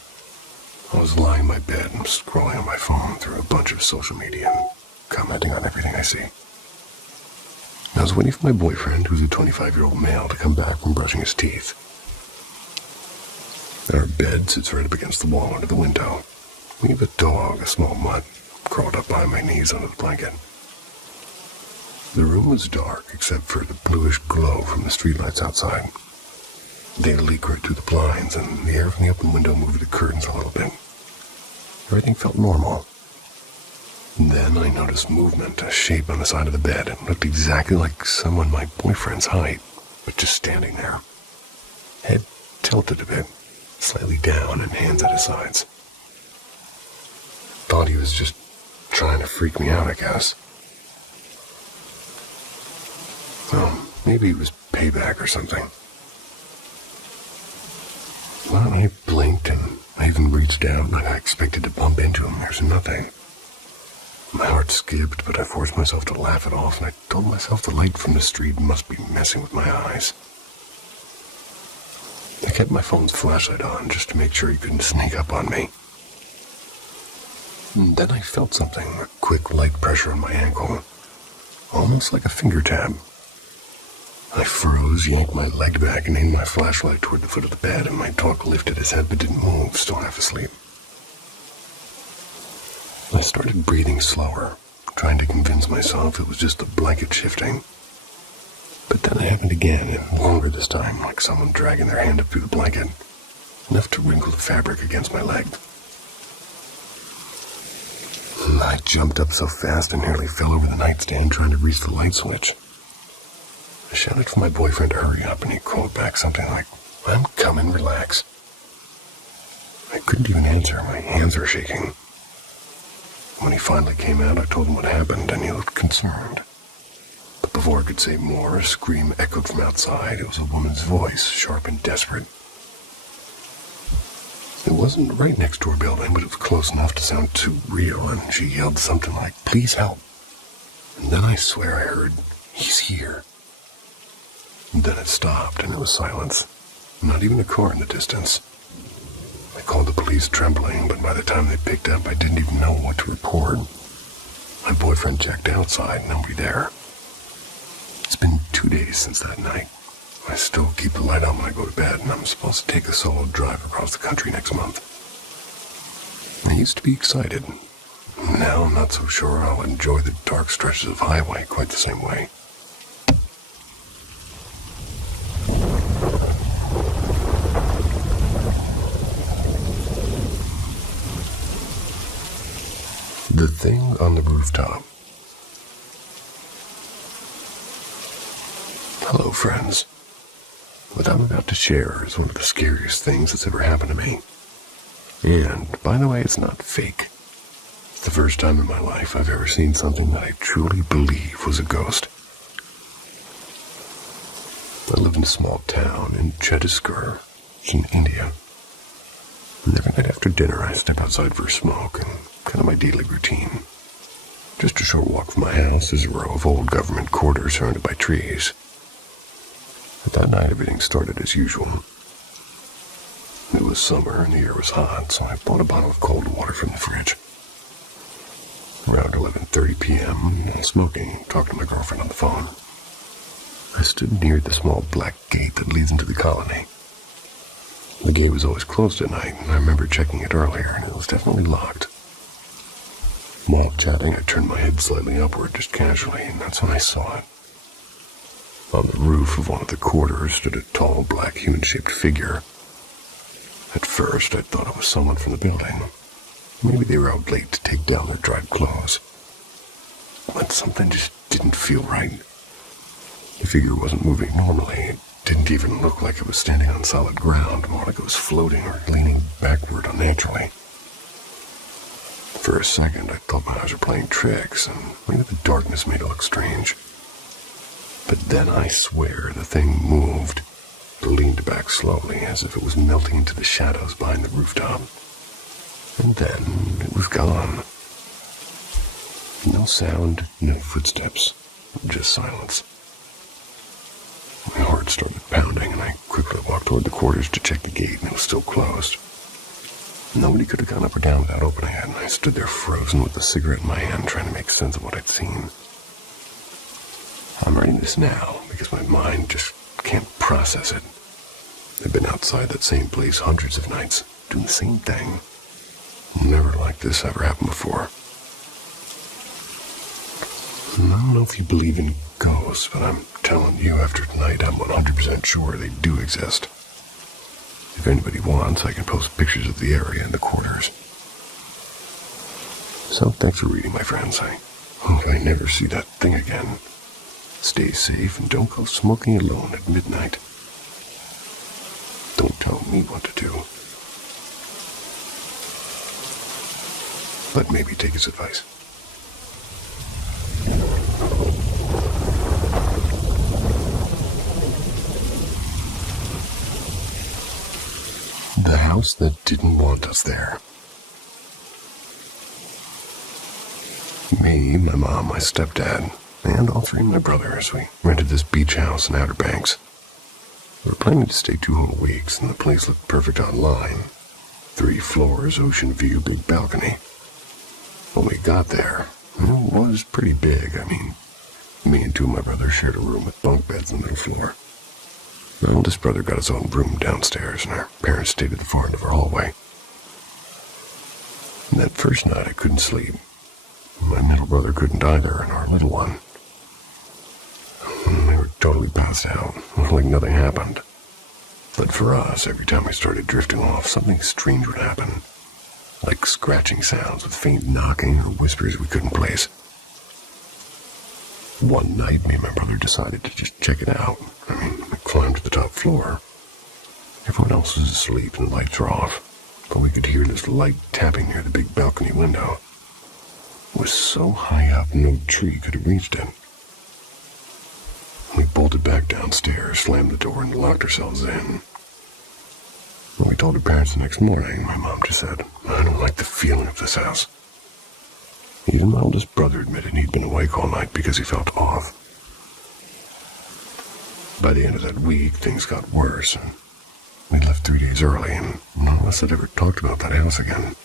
I was lying in my bed and scrolling on my phone through a bunch of social media and commenting on everything I see. I was waiting for my boyfriend, who's a 25-year-old male, to come back from brushing his teeth. Our bed sits right up against the wall under the window. We have a dog, a small mutt, crawled up behind my knees under the blanket. The room was dark except for the bluish glow from the streetlights outside. They leaked right through the blinds, and the air from the open window moved the curtains a little bit. Everything felt normal. Then I noticed movement, a shape on the side of the bed. It looked exactly like someone my boyfriend's height, but just standing there. Head tilted a bit, slightly down, and hands at his sides. Thought he was just trying to freak me out, I guess. Well, maybe it was payback or something. Well, I blinked, and I even reached out like I expected to bump into him. There's nothing. My heart skipped, but I forced myself to laugh it off, and I told myself the light from the street must be messing with my eyes. I kept my phone's flashlight on just to make sure he couldn't sneak up on me. And then I felt something, a quick light pressure on my ankle, almost like a finger tab. I froze, yanked my leg back, and aimed my flashlight toward the foot of the bed, and my dog lifted his head but didn't move, still half asleep. I started breathing slower, trying to convince myself it was just the blanket shifting. But then it happened again, and longer this time, like someone dragging their hand up through the blanket, enough to wrinkle the fabric against my leg. I jumped up so fast I nearly fell over the nightstand trying to reach the light switch. I shouted for my boyfriend to hurry up, and he called back something like, "I'm coming, relax." I couldn't even answer, my hands were shaking. When he finally came out, I told him what happened, and he looked concerned. But before I could say more, a scream echoed from outside. It was a woman's voice, sharp and desperate. It wasn't right next to our building, but it was close enough to sound too real, and she yelled something like, "Please help." And then I swear I heard, "He's here." And then it stopped, and there was silence. Not even a car in the distance. I called the police trembling, but by the time they picked up, I didn't even know what to report. My boyfriend checked outside, nobody there. It's been 2 days since that night. I still keep the light on when I go to bed, and I'm supposed to take a solo drive across the country next month. I used to be excited. Now I'm not so sure I'll enjoy the dark stretches of highway quite the same way. The thing on the rooftop. Hello, friends. What I'm about to share is one of the scariest things that's ever happened to me. And, by the way, it's not fake. It's the first time in my life I've ever seen something that I truly believe was a ghost. I live in a small town in Chhattisgarh, in India. And every night after dinner I step outside for a smoke, and kind of my daily routine. Just a short walk from my house is a row of old government quarters surrounded by trees. But that night everything started as usual. It was summer and the air was hot, so I bought a bottle of cold water from the fridge. Around 11:30 p.m., while smoking, talking to my girlfriend on the phone, I stood near the small black gate that leads into the colony. The gate was always closed at night, and I remember checking it earlier, and it was definitely locked. While chatting, I turned my head slightly upward, just casually, and that's when I saw it. On the roof of one of the quarters stood a tall, black, human-shaped figure. At first, I thought it was someone from the building. Maybe they were out late to take down their dried clothes. But something just didn't feel right. The figure wasn't moving normally. It didn't even look like it was standing on solid ground, more like it was floating or leaning backward unnaturally. For a second, I thought my eyes were playing tricks, and maybe the darkness made it look strange. But then I swear the thing moved, leaned back slowly as if it was melting into the shadows behind the rooftop. And then it was gone. No sound, no footsteps, just silence. My heart started pounding, and I quickly walked toward the quarters to check the gate, and it was still closed. Nobody could have gone up or down without opening it, and I stood there frozen with a cigarette in my hand, trying to make sense of what I'd seen. I'm writing this now because my mind just can't process it. I've been outside that same place hundreds of nights, doing the same thing. Never like this ever happened before. I don't know if you believe in ghosts, but I'm telling you after tonight I'm 100% sure they do exist. If anybody wants, I can post pictures of the area and the quarters. So thanks for reading, my friends. I hope I never see that thing again. Stay safe and don't go smoking alone at midnight. Don't tell me what to do. But maybe take his advice. The house that didn't want us there. Me, my mom, my stepdad, and all three of my brothers, we rented this beach house in Outer Banks. We were planning to stay 2 whole weeks, and the place looked perfect online. 3 floors, ocean view, big balcony. When we got there, it was pretty big. I mean, me and 2 of my brothers shared a room with bunk beds on the middle floor. My oldest brother got his own room downstairs, and our parents stayed at the far end of our hallway. And that first night, I couldn't sleep. My middle brother couldn't either, and our little one. They were totally passed out, like nothing happened. But for us, every time we started drifting off, something strange would happen. Like scratching sounds with faint knocking or whispers we couldn't place. One night, me and my brother decided to just check it out. We climbed to the top floor. Everyone else was asleep and the lights were off, but we could hear this light tapping near the big balcony window. It was so high up, no tree could have reached it. We bolted back downstairs, slammed the door, and locked ourselves in. When we told our parents the next morning, my mom just said, "I don't like the feeling of this house." Even my oldest brother admitted he'd been awake all night because he felt off. By the end of that week, things got worse, and we left 3 days early, and none of us had ever talked about that house again.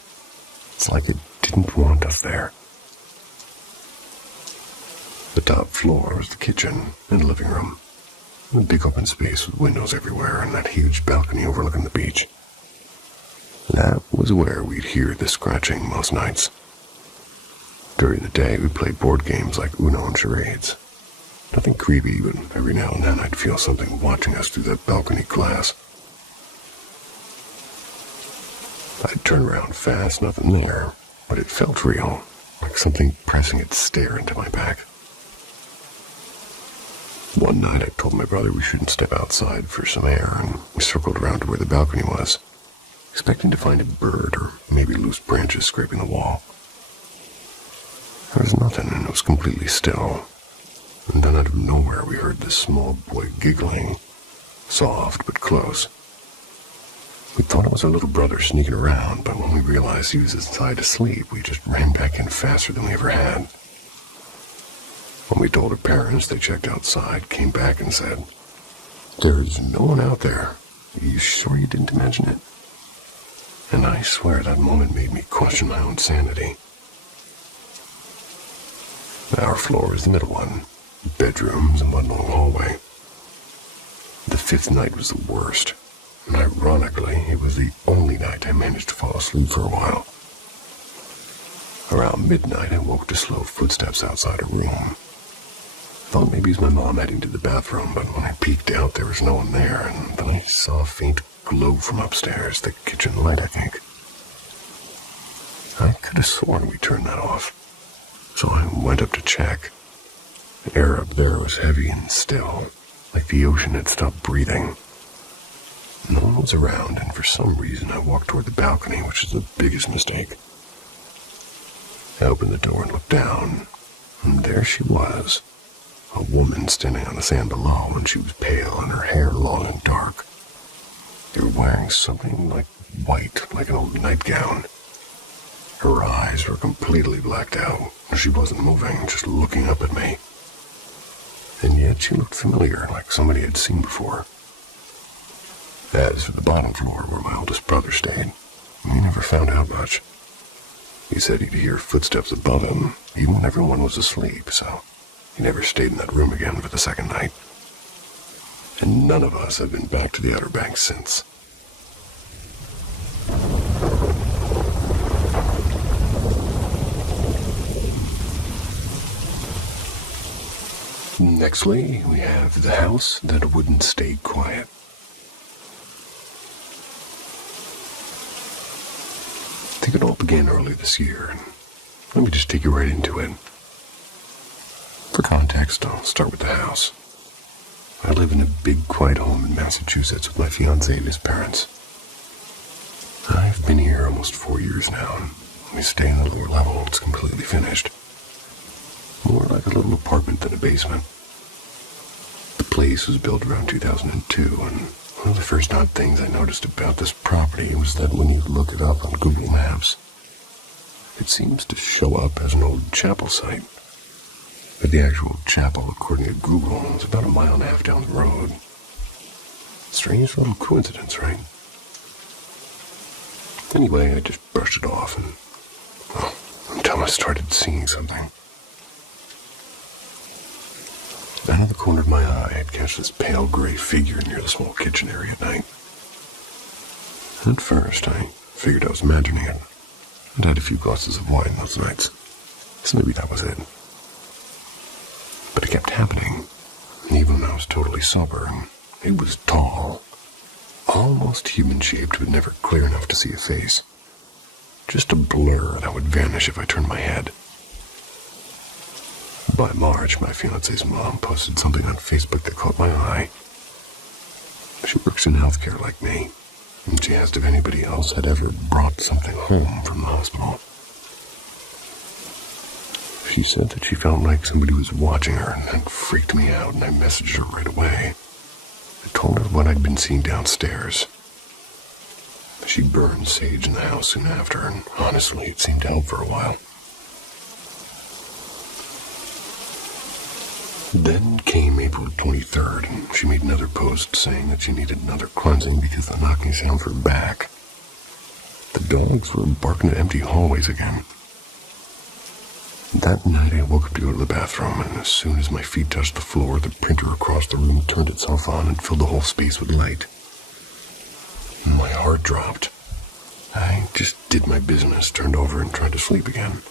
It's like it didn't want us there. The top floor was the kitchen and living room. A big open space with windows everywhere and that huge balcony overlooking the beach. That was where we'd hear the scratching most nights. During the day, we'd play board games like Uno and charades. Nothing creepy, but every now and then I'd feel something watching us through that balcony glass. I'd turn around fast, nothing there, but it felt real, like something pressing its stare into my back. One night I told my brother we shouldn't step outside for some air, and we circled around to where the balcony was, expecting to find a bird or maybe loose branches scraping the wall. There was nothing, and it was completely still. And then out of nowhere we heard this small boy giggling, soft but close. We thought it was our little brother sneaking around, but when we realized he was inside asleep, we just ran back in faster than we ever had. When we told our parents, they checked outside, came back and said, "There's no one out there. Are you sure you didn't imagine it?" And I swear that moment made me question my own sanity. Our floor is the middle one, bedrooms and one long hallway. The fifth night was the worst, and ironically, it was the only night I managed to fall asleep for a while. Around midnight, I woke to slow footsteps outside a room. Thought maybe it was my mom heading to the bathroom, but when I peeked out, there was no one there, and then I saw a faint glow from upstairs, the kitchen light, I think. I could have sworn we turned that off, so I went up to check. The air up there was heavy and still, like the ocean had stopped breathing. No one was around, and for some reason I walked toward the balcony, which is the biggest mistake. I opened the door and looked down, and there she was, a woman standing on the sand below, and she was pale and her hair long and dark. They were wearing something like white, like an old nightgown. Her eyes were completely blacked out. She wasn't moving, just looking up at me. And yet she looked familiar, like somebody I'd seen before. As for the bottom floor, where my oldest brother stayed, we never found out much. He said he'd hear footsteps above him, even when everyone was asleep, so he never stayed in that room again for the second night. And none of us have been back to the Outer Banks since. Nextly, we have the house that wouldn't stay quiet. I think it all began early this year, and let me just take you right into it. For context, I'll start with the house. I live in a big, quiet home in Massachusetts with my fiancé and his parents. I've been here almost 4 years now, and we stay in the lower level. It's completely finished. More like a little apartment than a basement. The place was built around 2002, and one of the first odd things I noticed about this property was that when you look it up on Google Maps, it seems to show up as an old chapel site. But the actual chapel, according to Google, is about 1.5 miles down the road. Strange little coincidence, right? Anyway, I just brushed it off, and, well, until I started seeing something. Out of the corner of my eye, I'd catch this pale gray figure near the small kitchen area at night. At first, I figured I was imagining it. I'd had a few glasses of wine those nights, so maybe that was it. But it kept happening, and even when I was totally sober, and it was tall, almost human-shaped, but never clear enough to see a face. Just a blur that would vanish if I turned my head. By March, my fiancé's mom posted something on Facebook that caught my eye. She works in healthcare like me, and she asked if anybody else had ever brought something home from the hospital. She said that she felt like somebody was watching her, and that freaked me out, and I messaged her right away. I told her what I'd been seeing downstairs. She burned sage in the house soon after, and honestly, it seemed to help for a while. Then came April 23rd, and she made another post saying that she needed another cleansing because the knocking sounds were back. The dogs were barking at empty hallways again. That night I woke up to go to the bathroom, and as soon as my feet touched the floor, the printer across the room turned itself on and filled the whole space with light. My heart dropped. I just did my business, turned over, and tried to sleep again.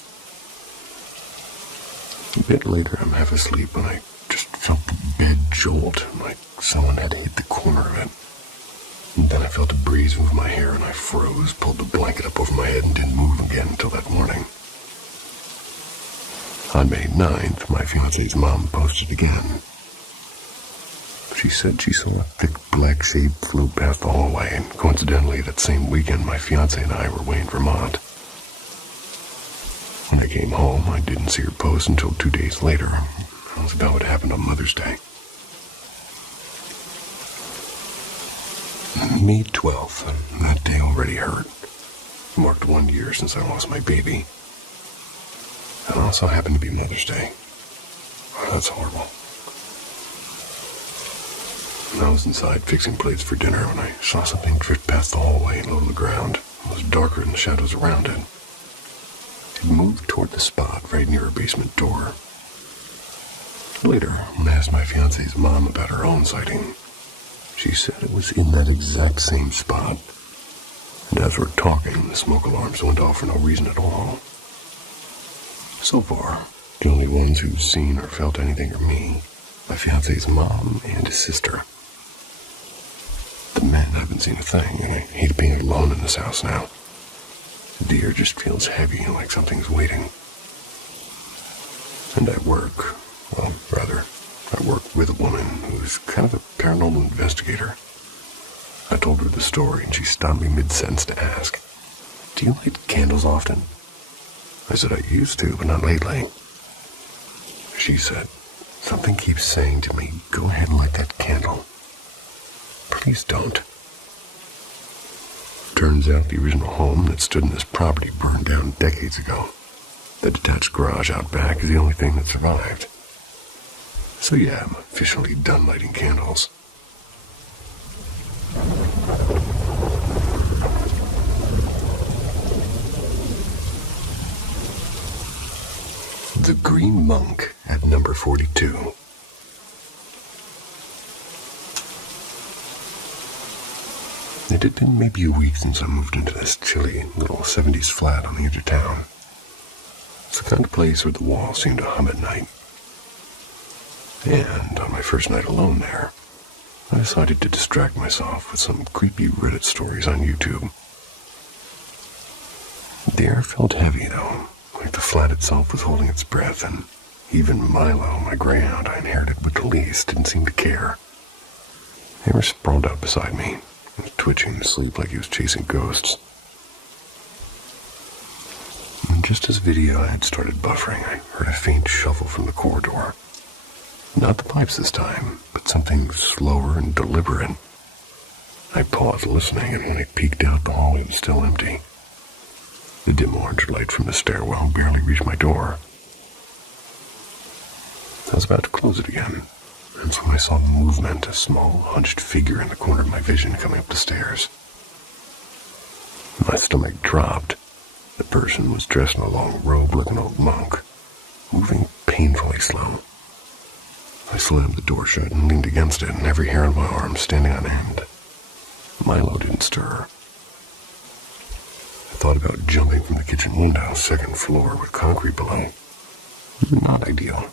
A bit later, I'm half asleep when I just felt the bed jolt, like someone had hit the corner of it. And then I felt a breeze move my hair, and I froze, pulled the blanket up over my head, and didn't move again until that morning. On May 9th, my fiancé's mom posted again. She said she saw a thick black shape float past the hallway, and coincidentally, that same weekend, my fiancé and I were away in Vermont. When I came home, I didn't see her post until 2 days later. That was about what happened on Mother's Day. May 12th, that day already hurt. It marked 1 year since I lost my baby. It also happened to be Mother's Day. Oh, that's horrible. I was inside fixing plates for dinner when I saw something drift past the hallway and low to the ground. It was darker than the shadows around it. It moved toward the spot right near her basement door. Later, when I asked my fiancé's mom about her own sighting, she said it was in that exact same spot. And as we're talking, the smoke alarms went off for no reason at all. So far, the only ones who've seen or felt anything are me, my fiancé's mom, and his sister. The men haven't seen a thing, and I hate being alone in this house now. The air just feels heavy, like something's waiting. And I work with a woman who's kind of a paranormal investigator. I told her the story, and she stopped me mid-sentence to ask, "Do you light candles often?" I said I used to, but not lately. She said, "Something keeps saying to me, go ahead and light that candle. Please don't." Turns out the original home that stood in this property burned down decades ago. The detached garage out back is the only thing that survived. So yeah, I'm officially done lighting candles. The Green Monk at number 42. It had been maybe a week since I moved into this chilly little 70s flat on the edge of town. It's the kind of place where the walls seem to hum at night. And on my first night alone there, I decided to distract myself with some creepy Reddit stories on YouTube. The air felt heavy, though, like the flat itself was holding its breath, and even Milo, my greyhound I inherited with the lease, didn't seem to care. He was sprawled out beside me, twitching in sleep like he was chasing ghosts. And just as video had started buffering, I heard a faint shuffle from the corridor. Not the pipes this time, but something slower and deliberate. I paused listening, and when I peeked out, the hallway was still empty. The dim orange light from the stairwell barely reached my door. I was about to close it again, and so I saw movement, a small, hunched figure in the corner of my vision coming up the stairs. My stomach dropped. The person was dressed in a long robe like an old monk, moving painfully slow. I slammed the door shut and leaned against it, and every hair on my arm standing on end. Milo didn't stir. I thought about jumping from the kitchen window, second floor with concrete below. Not ideal.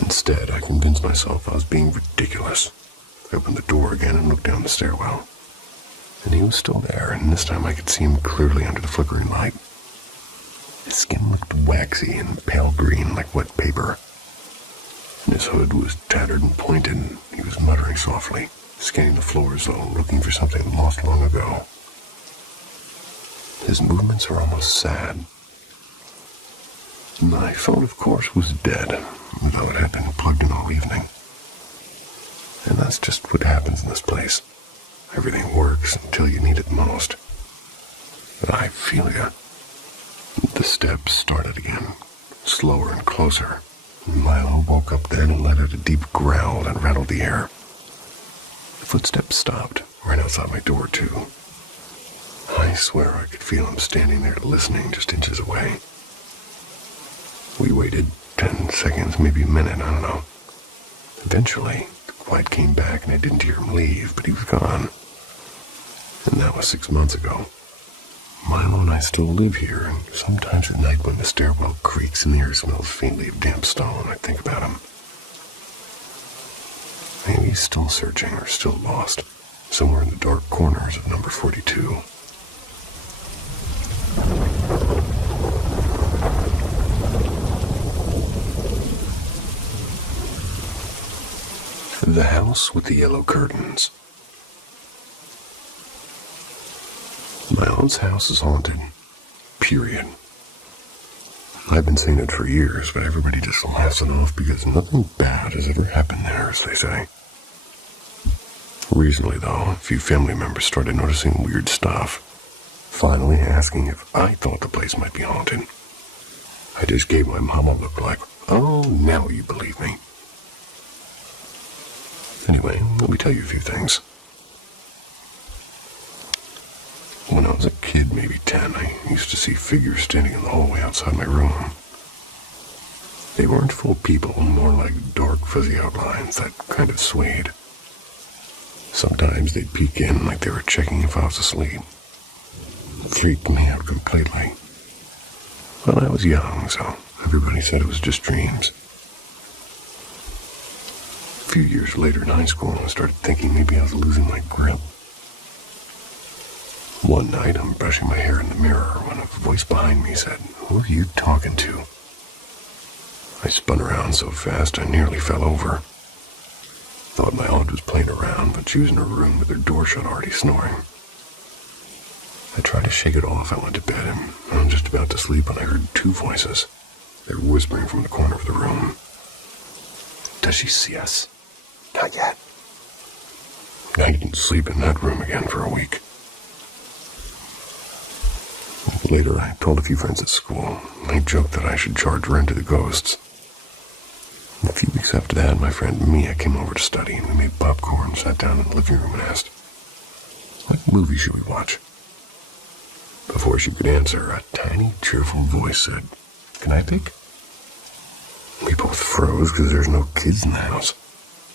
Instead, I convinced myself I was being ridiculous. I opened the door again and looked down the stairwell. And he was still there, and this time I could see him clearly under the flickering light. His skin looked waxy and pale green like wet paper. And his hood was tattered and pointed, and he was muttering softly, scanning the floor as though looking for something lost long ago. His movements were almost sad. My phone, of course, was dead, though it had been plugged in all evening. And that's just what happens in this place. Everything works until you need it most. But I feel ya. The steps started again, slower and closer. Milo woke up then and let out a deep growl that rattled the air. The footsteps stopped right outside my door, too. I swear I could feel him standing there listening just inches away. We waited 10 seconds, maybe a minute, I don't know. Eventually, the quiet came back and I didn't hear him leave, but he was gone. And that was 6 months ago. Milo and I still live here, and sometimes at night when the stairwell creaks and the air smells faintly of damp stone, I think about him. Maybe he's still searching or still lost, somewhere in the dark corners of number 42. The House with the Yellow Curtains. My aunt's house is haunted. Period. I've been saying it for years, but everybody just laughs it off because nothing bad has ever happened there, as they say. Recently, though, a few family members started noticing weird stuff, finally asking if I thought the place might be haunted. I just gave my mom a look like, oh, now you believe me. Anyway, let me tell you a few things. When I was a kid, maybe 10, I used to see figures standing in the hallway outside my room. They weren't full people, more like dark, fuzzy outlines that kind of swayed. Sometimes they'd peek in like they were checking if I was asleep. It freaked me out completely. But I was young, so everybody said it was just dreams. A few years later in high school, I started thinking maybe I was losing my grip. One night, I'm brushing my hair in the mirror when a voice behind me said, "Who are you talking to?" I spun around so fast I nearly fell over. Thought my aunt was playing around, but she was in her room with her door shut, already snoring. I tried to shake it off. I went to bed, and I was just about to sleep when I heard two voices. They were whispering from the corner of the room. "Does she see us?" "Not yet." I didn't sleep in that room again for a week. Later, I told a few friends at school. They joked that I should charge rent to the ghosts. A few weeks after that, my friend Mia came over to study, and we made popcorn, sat down in the living room, and asked, "What movie should we watch?" Before she could answer, a tiny, cheerful voice said, "Can I pick?" We both froze because there's no kids in the house.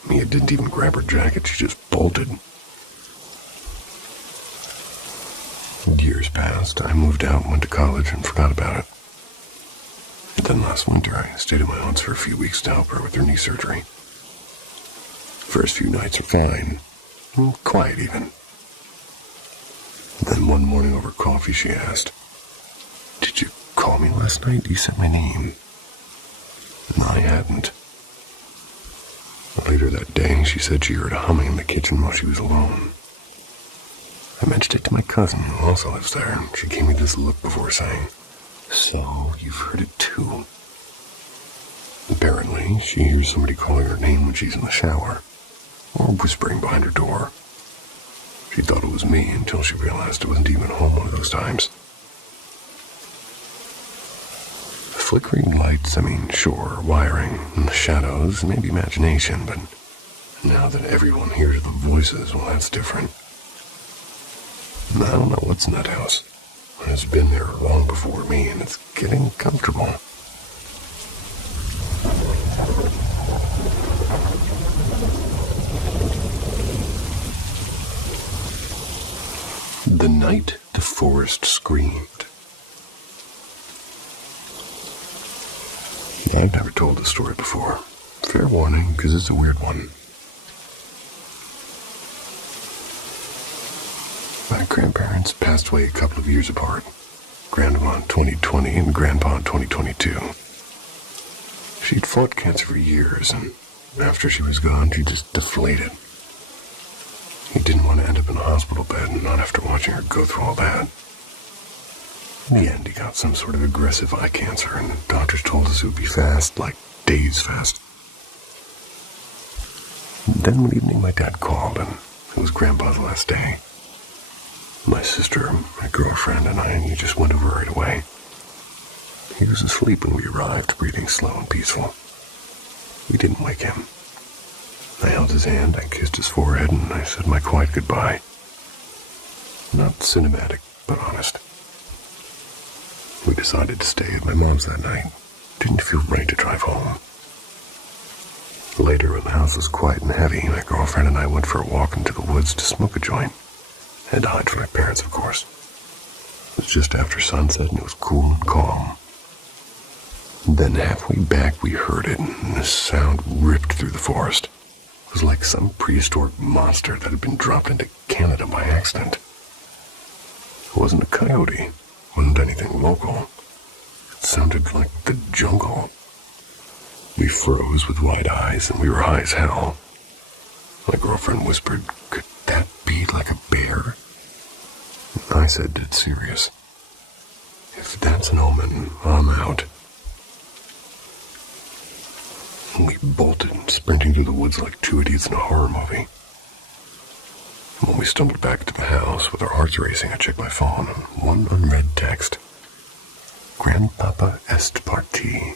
Mia didn't even grab her jacket, she just bolted. Years passed. I moved out and went to college and forgot about it. Then last winter, I stayed at my aunt's for a few weeks to help her with her knee surgery. First few nights were fine. Quiet, even. Then one morning over coffee, she asked, "Did you call me last night? You said my name." And I hadn't. Later that day, she said she heard humming in the kitchen while she was alone. I mentioned it to my cousin, who also lives there, and she gave me this look before saying, "So, you've heard it too." Apparently, she hears somebody calling her name when she's in the shower, or whispering behind her door. She thought it was me until she realized it wasn't even home one of those times. The flickering lights, sure, wiring, and the shadows, maybe imagination, but now that everyone hears the voices, well, that's different. I don't know what's in that house. It's been there long before me, and it's getting comfortable. The night the forest screamed. I've never told this story before. Fair warning, because it's a weird one. My grandparents passed away a couple of years apart. Grandma in 2020 and Grandpa in 2022. She'd fought cancer for years, and after she was gone, she just deflated. He didn't want to end up in a hospital bed, and not after watching her go through all that. In the end, he got some sort of aggressive eye cancer, and the doctors told us it would be fast, like days fast. Then one evening, my dad called, and it was Grandpa's last day. My sister, my girlfriend, and I just went over right away. He was asleep when we arrived, breathing slow and peaceful. We didn't wake him. I held his hand, I kissed his forehead, and I said my quiet goodbye. Not cinematic, but honest. We decided to stay at my mom's that night. Didn't feel right to drive home. Later, when the house was quiet and heavy, my girlfriend and I went for a walk into the woods to smoke a joint. Had to hide from my parents, of course. It was just after sunset and it was cool and calm. Then halfway back we heard it, and this sound ripped through the forest. It was like some prehistoric monster that had been dropped into Canada by accident. It wasn't a coyote. It wasn't anything local. It sounded like the jungle. We froze with wide eyes, and we were high as hell. My girlfriend whispered, "Could that be like a bear?" I said, "Dead serious. If that's an omen, I'm out." We bolted, sprinting through the woods like two idiots in a horror movie. And when we stumbled back to the house with our hearts racing, I checked my phone and one unread text. "Grandpapa est parti,"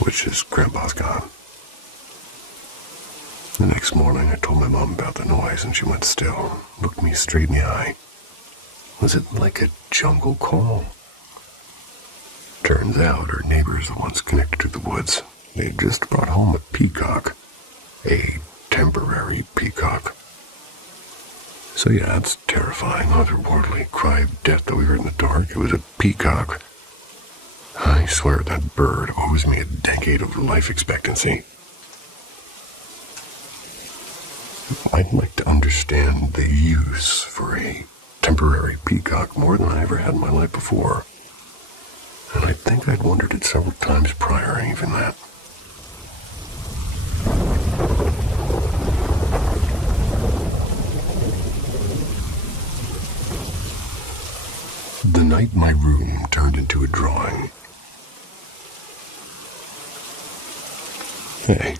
which is Grandpa's gone. The next morning, I told my mom about the noise, and she went still, looked me straight in the eye. Was it like a jungle call? Turns out our neighbors, the ones connected to the woods, they had just brought home a peacock. A temporary peacock. So yeah, it's terrifying, otherworldly cry of death that we heard in the dark. It was a peacock. I swear that bird owes me a decade of life expectancy. I'd like to understand the use for a temporary peacock more than I ever had in my life before. And I think I'd wondered it several times prior, even that. The night my room turned into a drawing. Hey.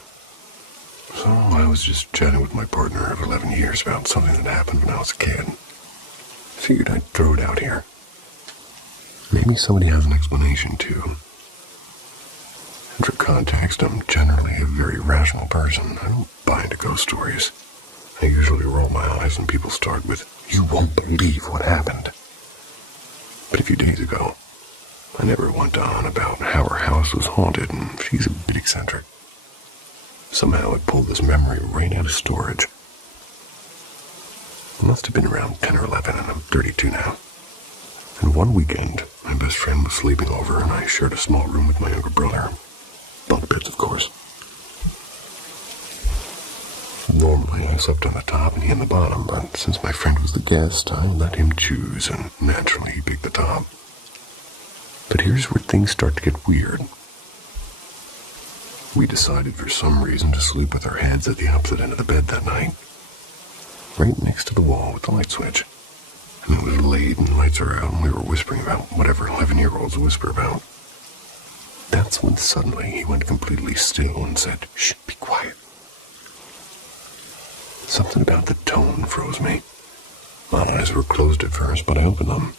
So I was just chatting with my partner of 11 years about something that happened when I was a kid. Figured I'd throw it out here. Maybe somebody has an explanation, too. And for context, I'm generally a very rational person. I don't buy into ghost stories. I usually roll my eyes when people start with, "You won't believe what happened." But a few days ago, I never went on about how her house was haunted, and she's a bit eccentric. Somehow it pulled this memory right out of storage. It must have been around 10 or 11, and I'm 32 now. And one weekend, my best friend was sleeping over, and I shared a small room with my younger brother. Bunk beds, of course. Normally, I slept on the top and he on the bottom, but since my friend was the guest, I let him choose, and naturally he picked the top. But here's where things start to get weird. We decided for some reason to sleep with our heads at the opposite end of the bed that night, right next to the wall with the light switch. And it was late and lights are out, and we were whispering about whatever 11-year-olds whisper about. That's when suddenly he went completely still and said, "Shh, be quiet." Something about the tone froze me. My eyes were closed at first, but I opened them.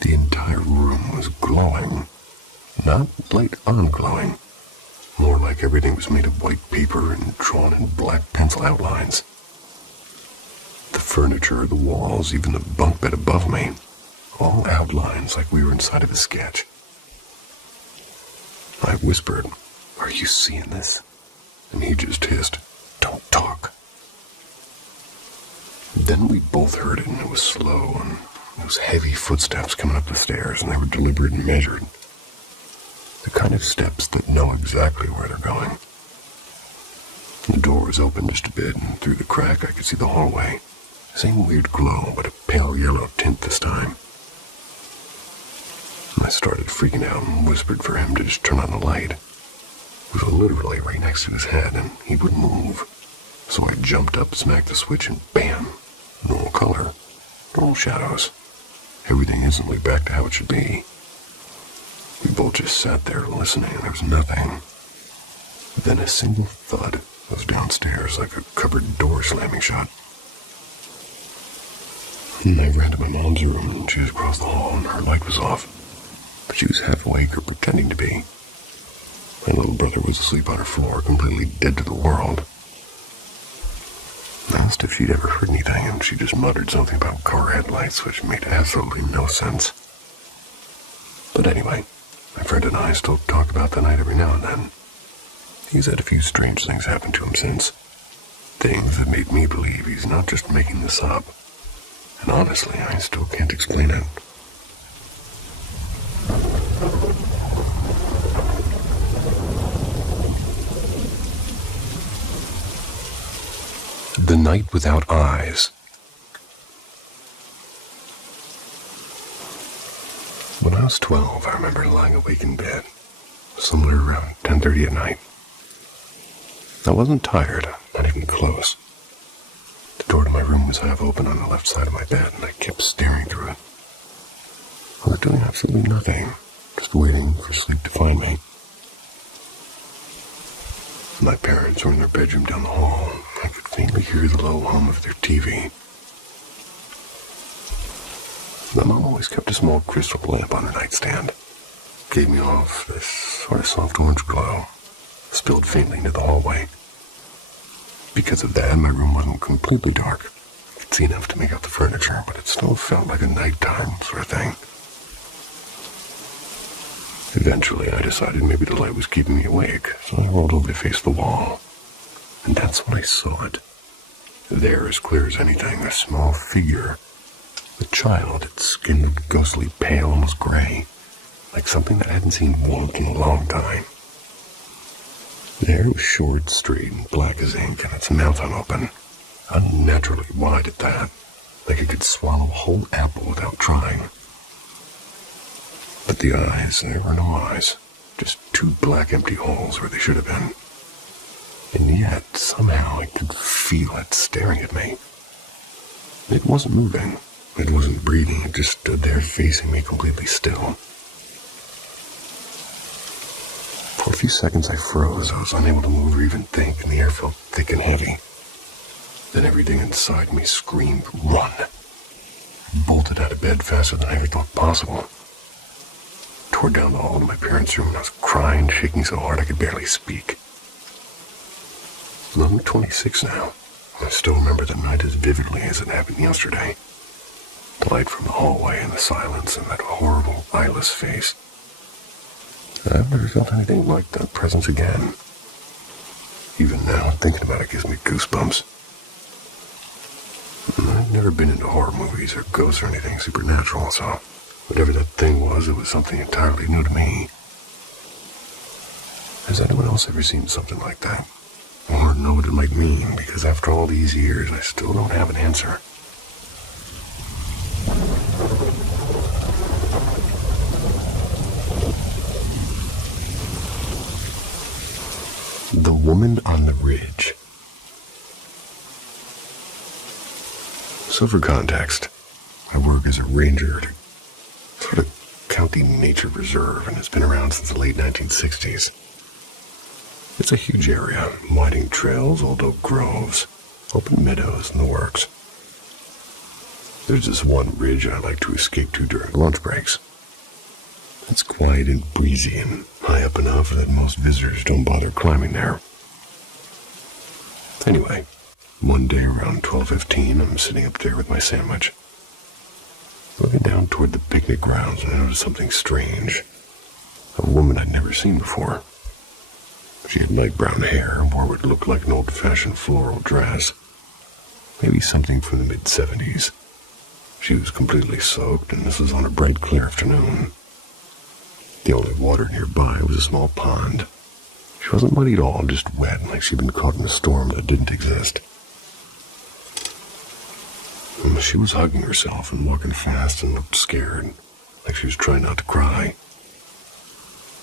The entire room was glowing. Not light on glowing. More like everything was made of white paper and drawn in black pencil outlines. The furniture, the walls, even the bunk bed above me, all outlines like we were inside of a sketch. I whispered, "Are you seeing this?" And he just hissed, "Don't talk." Then we both heard it, and it was slow, and it was heavy footsteps coming up the stairs, and they were deliberate and measured. The kind of steps that know exactly where they're going. The door was open just a bit, and through the crack I could see the hallway. Same weird glow, but a pale yellow tint this time. I started freaking out and whispered for him to just turn on the light. It was literally right next to his head, and he wouldn't move. So I jumped up, smacked the switch, and bam! Normal color. Normal shadows. Everything instantly back to how it should be. We both just sat there listening, and there was nothing. Then a single thud was downstairs, like a cupboard door slamming shut. And I ran to my mom's room, and she was across the hall, and her light was off. But she was half awake, or pretending to be. My little brother was asleep on her floor, completely dead to the world. I asked if she'd ever heard anything, and she just muttered something about car headlights, which made absolutely no sense. But anyway, my friend and I still talk about the night every now and then. He's had a few strange things happen to him since. Things that made me believe he's not just making this up. And honestly, I still can't explain it. The Night Without Eyes. When I was 12, I remember lying awake in bed, somewhere around 10:30 at night. I wasn't tired, not even close. The door to my room was half open on the left side of my bed, and I kept staring through it. I was doing absolutely nothing, just waiting for sleep to find me. My parents were in their bedroom down the hall. I could faintly hear the low hum of their TV. My mom always kept a small crystal lamp on her nightstand. It gave me off this sort of soft orange glow, spilled faintly into the hallway. Because of that, my room wasn't completely dark. I could see enough to make out the furniture, but it still felt like a nighttime sort of thing. Eventually, I decided maybe the light was keeping me awake, so I rolled over to face the wall. And that's when I saw it. There, as clear as anything, a small figure. A child, its skin looked ghostly pale, almost gray, like something that I hadn't seen warmth in a long time. The hair was short, straight, and black as ink, and its mouth unopened, unnaturally wide at that, like it could swallow a whole apple without trying. But the eyes, there were no eyes, just two black empty holes where they should have been. And yet, somehow, I could feel it staring at me. It wasn't moving. It wasn't breathing. It just stood there facing me completely still. For a few seconds I froze. I was unable to move or even think, and the air felt thick and heavy. Then everything inside me screamed, "Run!" I bolted out of bed faster than I ever thought possible. Tore down the hall to my parents' room, and I was crying, shaking so hard I could barely speak. I'm 26 now. I still remember the night as vividly as it happened yesterday. The light from the hallway and the silence and that horrible, eyeless face. I've never felt anything like that presence again. Even now, thinking about it gives me goosebumps. I've never been into horror movies or ghosts or anything supernatural, so whatever that thing was, it was something entirely new to me. Has anyone else ever seen something like that? Or know what it might mean? Because after all these years, I still don't have an answer. The Woman on the Ridge. So for context, I work as a ranger at a sort of county nature reserve, and it's been around since the late 1960s. It's a huge area, winding trails, old oak groves, open meadows, and the works. There's this one ridge I like to escape to during lunch breaks. It's quiet and breezy and high up enough that most visitors don't bother climbing there. Anyway, one day around 12:15, I'm sitting up there with my sandwich, looking down toward the picnic grounds, and I noticed something strange. A woman I'd never seen before. She had light brown hair and wore what looked like an old-fashioned floral dress, maybe something from the mid-70s. She was completely soaked, and this was on a bright, clear afternoon. The only water nearby was a small pond. She wasn't muddy at all, just wet, like she'd been caught in a storm that didn't exist. She was hugging herself and walking fast and looked scared, like she was trying not to cry.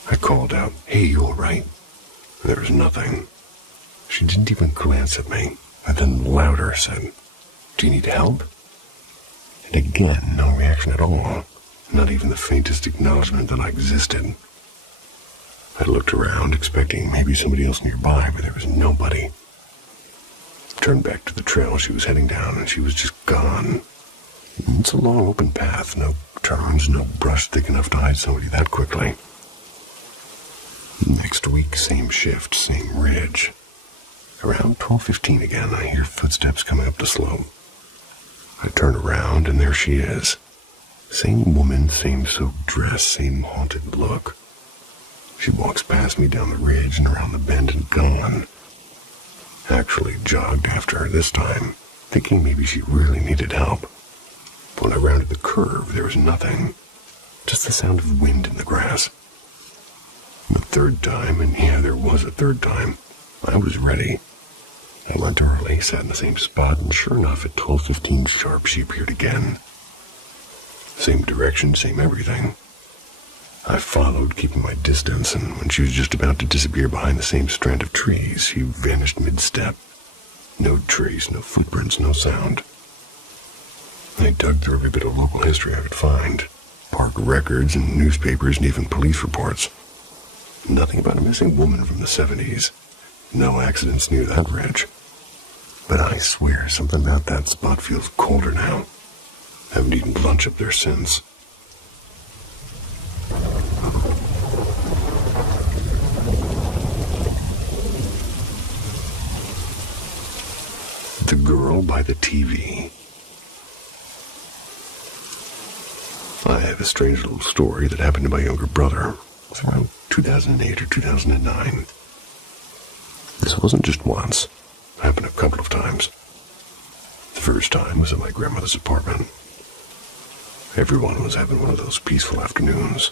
I called out, "Hey, you all right?" There was nothing. She didn't even glance at me, and then louder said, "Do you need help?" And again, no reaction at all, not even the faintest acknowledgement that I existed. I looked around, expecting maybe somebody else nearby, but there was nobody. I turned back to the trail she was heading down, and she was just gone. It's a long open path, no turns, no brush thick enough to hide somebody that quickly. Next week, same shift, same ridge. Around 12:15 again, I hear footsteps coming up the slope. I turn around, and there she is. Same woman, same soaked dress, same haunted look. She walks past me down the ridge and around the bend and gone. Actually jogged after her this time, thinking maybe she really needed help. When I rounded the curve, there was nothing. Just the sound of wind in the grass. The third time, and yeah, there was a third time, I was ready. I went early, sat in the same spot, and sure enough, at 12:15 sharp, she appeared again. Same direction, same everything. I followed, keeping my distance, and when she was just about to disappear behind the same strand of trees, she vanished mid-step. No trace, no footprints, no sound. I dug through every bit of local history I could find. Park records and newspapers and even police reports. Nothing about a missing woman from the 70s. No accidents near that ridge. But I swear something about that spot feels colder now. Haven't eaten lunch up there since. The girl by the TV. I have a strange little story that happened to my younger brother. It was around 2008 or 2009. This wasn't just once. It happened a couple of times. The first time was at my grandmother's apartment. Everyone was having one of those peaceful afternoons.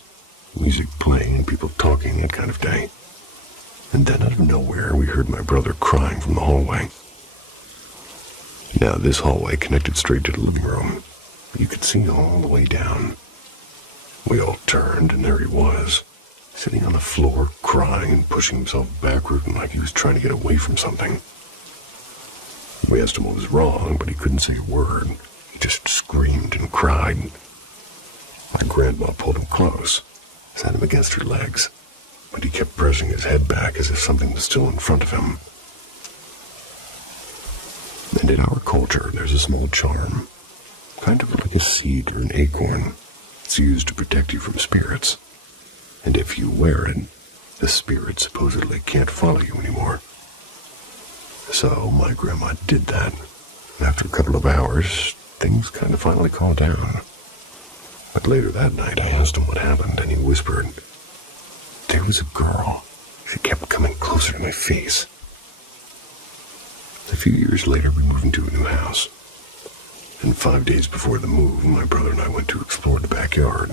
Music playing and people talking, that kind of day. And then out of nowhere, we heard my brother crying from the hallway. Now, this hallway connected straight to the living room. You could see all the way down. We all turned, and there he was, sitting on the floor, crying and pushing himself backward like he was trying to get away from something. We asked him what was wrong, but he couldn't say a word. He just screamed and cried. My grandma pulled him close, sat him against her legs, but he kept pressing his head back as if something was still in front of him. And in our culture, there's a small charm, kind of like a seed or an acorn. It's used to protect you from spirits. And if you wear it, the spirit supposedly can't follow you anymore. So my grandma did that. And after a couple of hours, things kind of finally calmed down. But later that night, I asked him what happened, and he whispered, "There was a girl. She kept coming closer to my face." A few years later, we moved into a new house. And 5 days before the move, my brother and I went to explore the backyard.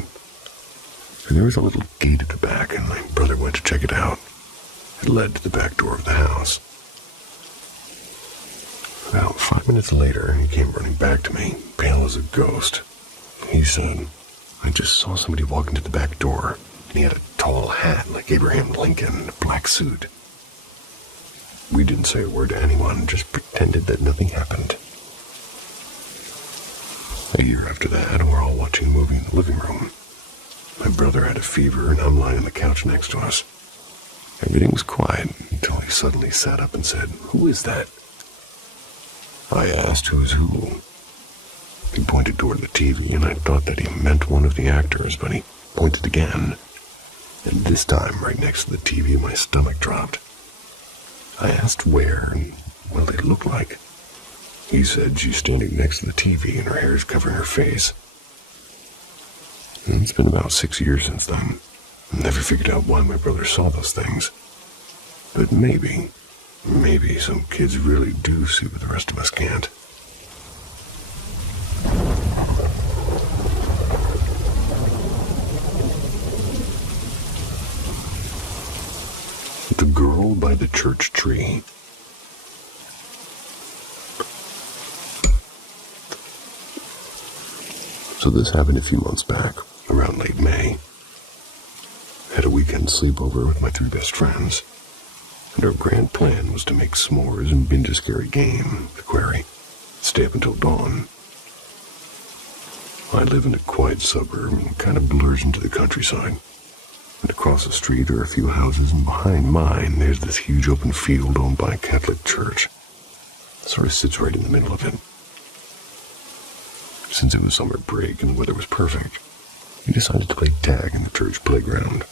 And there was a little gate at the back, and my brother went to check it out. It led to the back door of the house. About 5 minutes later, he came running back to me, pale as a ghost. He said, "I just saw somebody walk into the back door, and he had a tall hat like Abraham Lincoln and a black suit." We didn't say a word to anyone, just pretended that nothing happened. A year after that, we're all watching a movie in the living room. My brother had a fever, and I'm lying on the couch next to us. Everything was quiet until he suddenly sat up and said, "Who is that?" I asked who was who. He pointed toward the TV, and I thought that he meant one of the actors, but he pointed again. And this time, right next to the TV, my stomach dropped. I asked where and what they looked like. He said she's standing next to the TV and her hair is covering her face. And it's been about 6 years since then. I never figured out why my brother saw those things. But maybe some kids really do see what the rest of us can't. The girl by the church tree. So this happened a few months back, around late May. I had a weekend sleepover with my 3 best friends, and our grand plan was to make s'mores and binge a scary game, the quarry, stay up until dawn. I live in a quiet suburb and kind of blurs into the countryside. And across the street are a few houses, and behind mine there's this huge open field owned by a Catholic church. It sort of sits right in the middle of it. Since it was summer break and the weather was perfect, we decided to play tag in the church playground.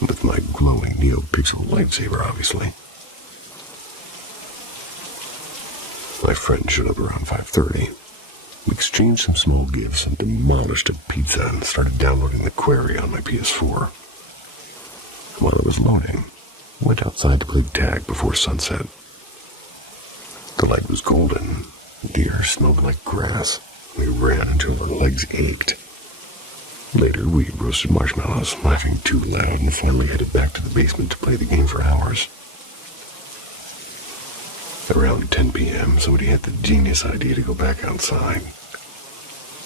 With my glowing NeoPixel lightsaber, obviously. My friend showed up around 5:30. We exchanged some small gifts and demolished a pizza and started downloading the quarry on my PS4. While it was loading, I went outside to play tag before sunset. The light was golden, the air smelled like grass, We ran until our legs ached. Later, we roasted marshmallows, laughing too loud, and finally headed back to the basement to play the game for hours. Around 10 p.m., somebody had the genius idea to go back outside.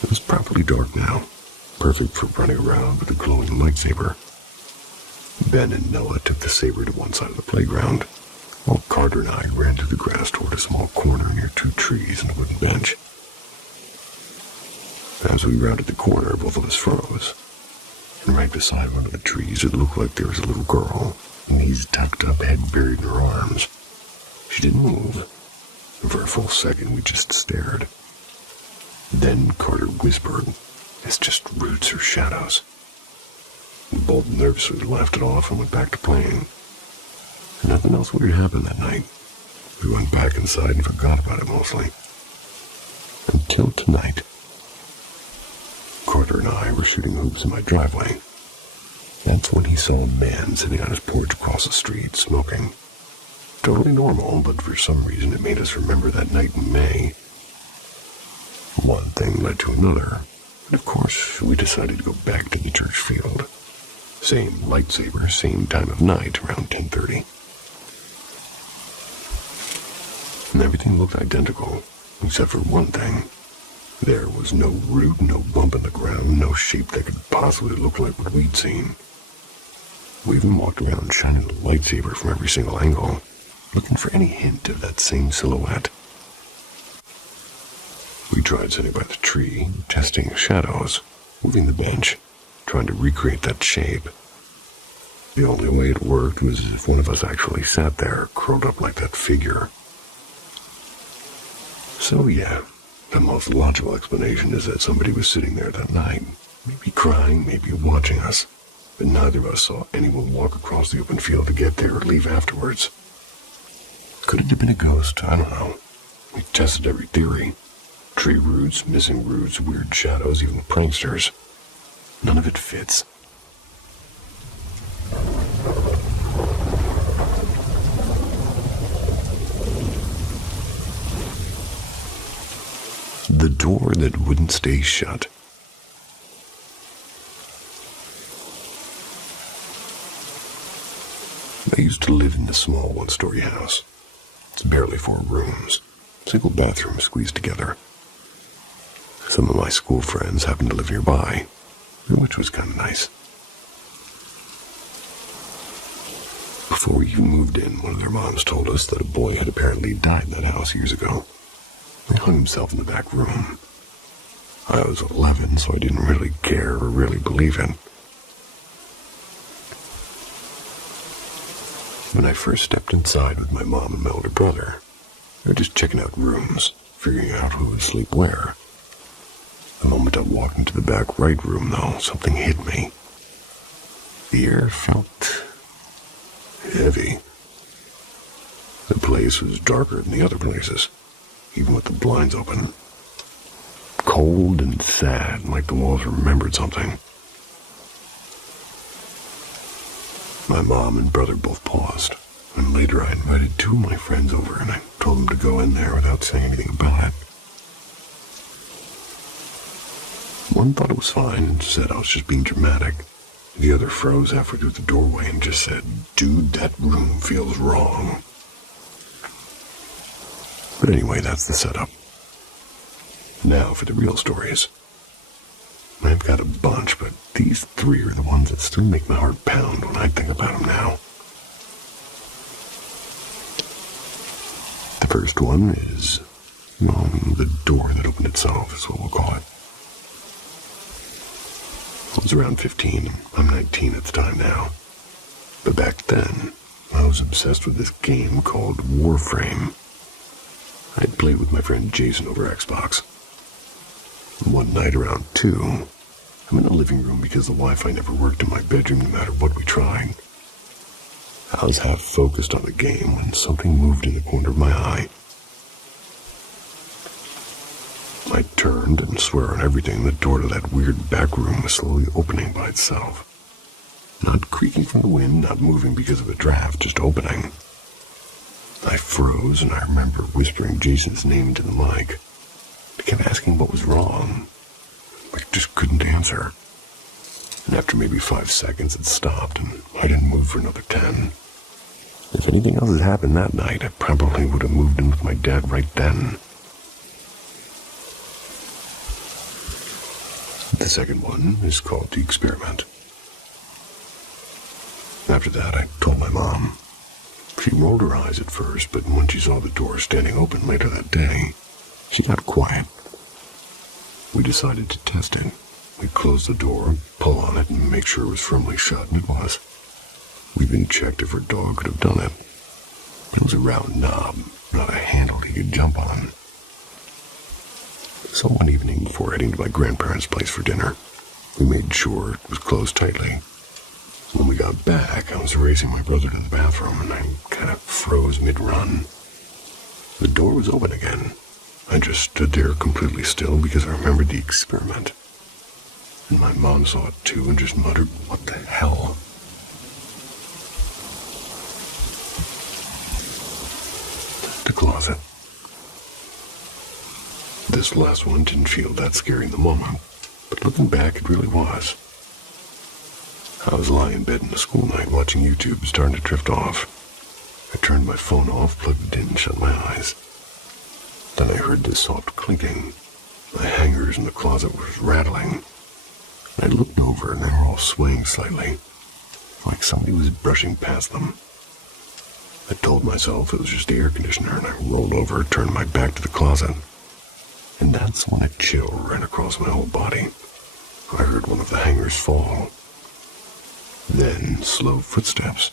It was properly dark now, perfect for running around with a glowing lightsaber. Ben and Noah took the saber to one side of the playground, while Carter and I ran through the grass toward a small corner near 2 trees and a wooden bench. As we rounded the corner, both of us froze. And right beside one of the trees, it looked like there was a little girl, knees tucked up, head buried in her arms. She didn't move, and for a full second we just stared. Then Carter whispered, "It's just roots or shadows." We both nervously laughed it off and went back to playing. And nothing else weird happened that night. We went back inside and forgot about it mostly. Until tonight. Carter and I were shooting hoops in my driveway. That's when he saw a man sitting on his porch across the street, smoking. Totally normal, but for some reason it made us remember that night in May. One thing led to another, and of course we decided to go back to the church field. Same lightsaber, same time of night, around 10:30. And everything looked identical, except for one thing. There was no root, no bump in the ground, no shape that could possibly look like what we'd seen. We even walked around shining the lightsaber from every single angle, looking for any hint of that same silhouette. We tried sitting by the tree, testing shadows, moving the bench, trying to recreate that shape. The only way it worked was if one of us actually sat there, curled up like that figure. So yeah, the most logical explanation is that somebody was sitting there that night, maybe crying, maybe watching us, but neither of us saw anyone walk across the open field to get there or leave afterwards. Could it have been a ghost? I don't know. We tested every theory. Tree roots, missing roots, weird shadows, even pranksters. None of it fits. The door that wouldn't stay shut. I used to live in a small one-story house. It's barely 4 rooms, single bathroom squeezed together. Some of my school friends happened to live nearby, which was kind of nice. Before we even moved in, one of their moms told us that a boy had apparently died in that house years ago. He hung himself in the back room. I was 11, so I didn't really care or really believe it. When I first stepped inside with my mom and my older brother, we were just checking out rooms, figuring out who would sleep where. The moment I walked into the back right room, though, something hit me. The air felt heavy. The place was darker than the other places, even with the blinds open. Cold and sad, like the walls remembered something. My mom and brother both paused, and later I invited 2 of my friends over and I told them to go in there without saying anything about it. One thought it was fine and said I was just being dramatic. The other froze halfway through the doorway and just said, "Dude, that room feels wrong." But anyway, that's the setup. Now for the real stories. I've got a bunch, but these 3 are the ones that still make my heart pound when I think about them now. The first one is, the door that opened itself is what we'll call it. I was around 15. I'm 19 at the time now. But back then, I was obsessed with this game called Warframe. I'd played with my friend Jason over Xbox. One night around 2, I'm in the living room because the Wi-Fi never worked in my bedroom no matter what we tried. I was half focused on the game when something moved in the corner of my eye. I turned and swear on everything the door to that weird back room was slowly opening by itself. Not creaking from the wind, not moving because of a draft, just opening. I froze and I remember whispering Jason's name into the mic. I kept asking what was wrong. I just couldn't answer. And after maybe 5 seconds, it stopped, and I didn't move for another 10. If anything else had happened that night, I probably would have moved in with my dad right then. The second one is called The Experiment. After that, I told my mom. She rolled her eyes at first, but when she saw the door standing open later that day, she got quiet. We decided to test it. We'd close the door, pull on it, and make sure it was firmly shut, and it was. We even checked if her dog could have done it. It was a round knob, not a handle he could jump on. So one evening before heading to my grandparents' place for dinner, we made sure it was closed tightly. When we got back, I was racing my brother to the bathroom, and I kind of froze mid-run. The door was open again. I just stood there completely still because I remembered the experiment. And my mom saw it too and just muttered, "What the hell?" The closet. This last one didn't feel that scary in the moment, but looking back, it really was. I was lying in bed in a school night watching YouTube, starting to drift off. I turned my phone off, plugged it in, and shut my eyes. Then I heard this soft clinking. The hangers in the closet were rattling. I looked over and they were all swaying slightly, like somebody was brushing past them. I told myself it was just the air conditioner, and I rolled over, turned my back to the closet. And that's when a chill ran across my whole body. I heard one of the hangers fall. Then slow footsteps.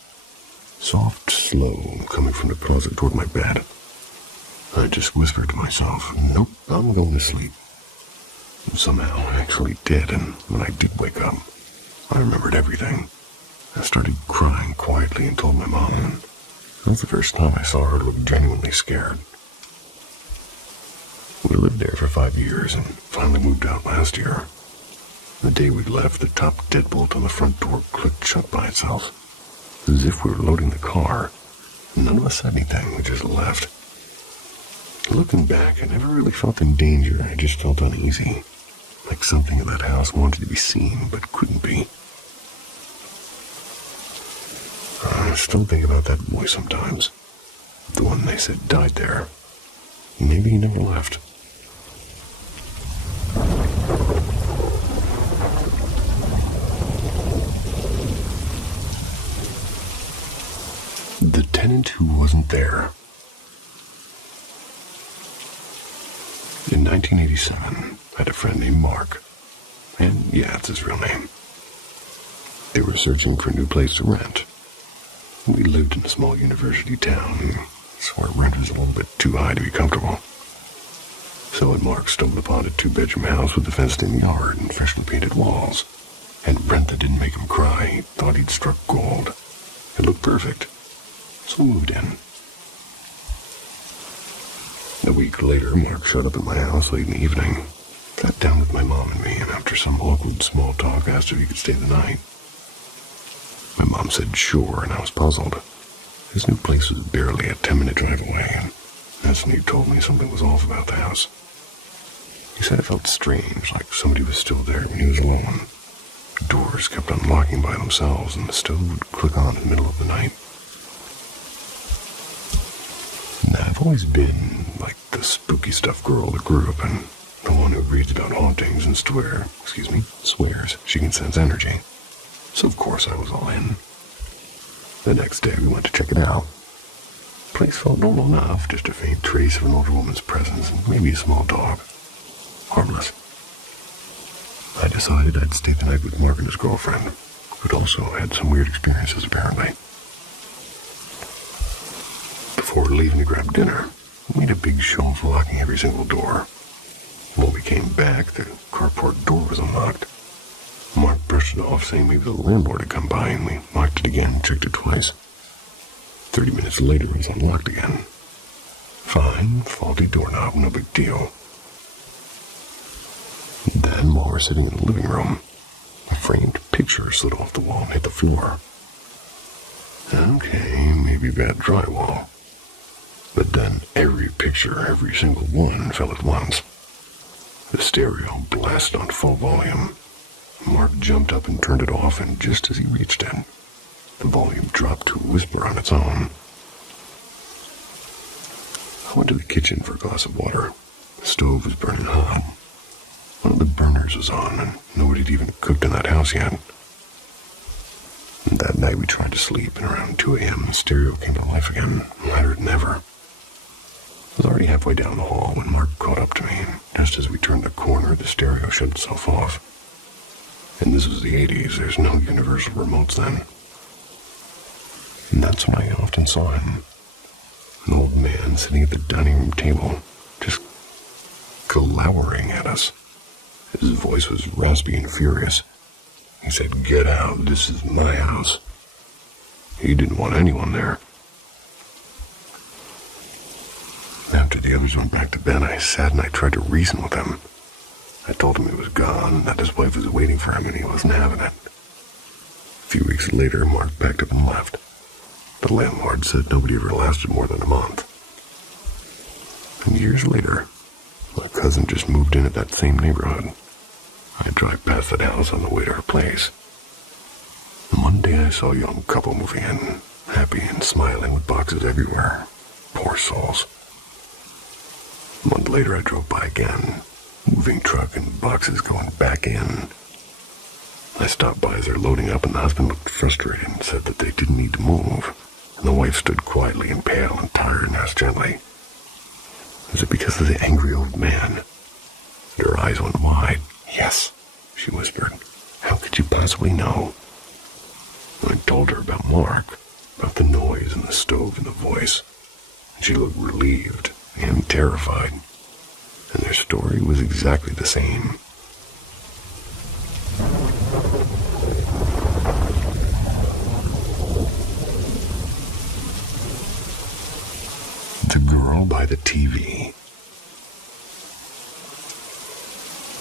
Soft, slow, coming from the closet toward my bed. I just whispered to myself, "Nope, I'm going to sleep." And somehow I actually did, and when I did wake up, I remembered everything. I started crying quietly and told my mom, and that was the first time I saw her look genuinely scared. We lived there for 5 years and finally moved out last year. The day we left, the top deadbolt on the front door clicked shut by itself, as if we were loading the car. None of us said anything, we just left. Looking back, I never really felt in danger, I just felt uneasy. Like something in that house wanted to be seen, but couldn't be. I still think about that boy sometimes. The one they said died there. Maybe he never left. The tenant who wasn't there. In 1987, I had a friend named Mark. And yeah, it's his real name. They were searching for a new place to rent. We lived in a small university town, so our rent was a little bit too high to be comfortable. So when Mark stumbled upon a 2-bedroom house with a fenced-in yard and freshly painted walls, and rent that didn't make him cry, he thought he'd struck gold. It looked perfect. So we moved in. A week later, Mark showed up at my house late in the evening, sat down with my mom and me, and after some awkward small talk, asked if he could stay the night. My mom said sure, and I was puzzled. His new place was barely a 10-minute drive away, and that's when he told me something was off about the house. He said it felt strange, like somebody was still there when he was alone. The doors kept unlocking by themselves, and the stove would click on in the middle of the night. Now, I've always been like the spooky stuff girl that grew up and the one who reads about hauntings and swears she can sense energy. So of course I was all in. The next day we went to check it out. The place felt normal enough, just a faint trace of an older woman's presence and maybe a small dog. Harmless. I decided I'd stay the night with Mark and his girlfriend, who'd also had some weird experiences apparently. Before leaving to grab dinner, we made a big show of locking every single door. When we came back, the carport door was unlocked. Mark brushed it off, saying maybe the landlord had come by, and we locked it again and checked it twice. 30 minutes later, it was unlocked again. Fine, faulty doorknob, no big deal. Then, while we're sitting in the living room, a framed picture slid off the wall and hit the floor. Okay, maybe bad drywall. But then every picture, every single one, fell at once. The stereo blasted on full volume. Mark jumped up and turned it off, and just as he reached it, the volume dropped to a whisper on its own. I went to the kitchen for a glass of water. The stove was burning hot. One of the burners was on, and nobody had even cooked in that house yet. And that night we tried to sleep, and around 2 a.m. the stereo came to life again, louder than ever. I was already halfway down the hall when Mark caught up to me, and just as we turned the corner, the stereo shut itself off. And this was the 80s, there's no universal remotes then. And that's when I often saw him. An old man sitting at the dining room table, just glowering at us. His voice was raspy and furious. He said, "Get out, this is my house." He didn't want anyone there. After the others went back to bed, I sat and I tried to reason with him. I told him he was gone, that his wife was waiting for him and he wasn't having it. A few weeks later, Mark packed up and left. The landlord said nobody ever lasted more than a month. And years later, my cousin just moved in at that same neighborhood. I drive past that house on the way to her place. And one day I saw a young couple moving in, happy and smiling with boxes everywhere. Poor souls. A month later I drove by again, moving truck and boxes going back in. I stopped by as they're loading up and the husband looked frustrated and said that they didn't need to move. And the wife stood quietly and pale and tired and asked gently, "Is it because of the angry old man?" And her eyes went wide. "Yes," she whispered. "How could you possibly know?" I told her about Mark, about the noise and the stove and the voice. And she looked relieved and terrified. And their story was exactly the same. The Girl by the TV.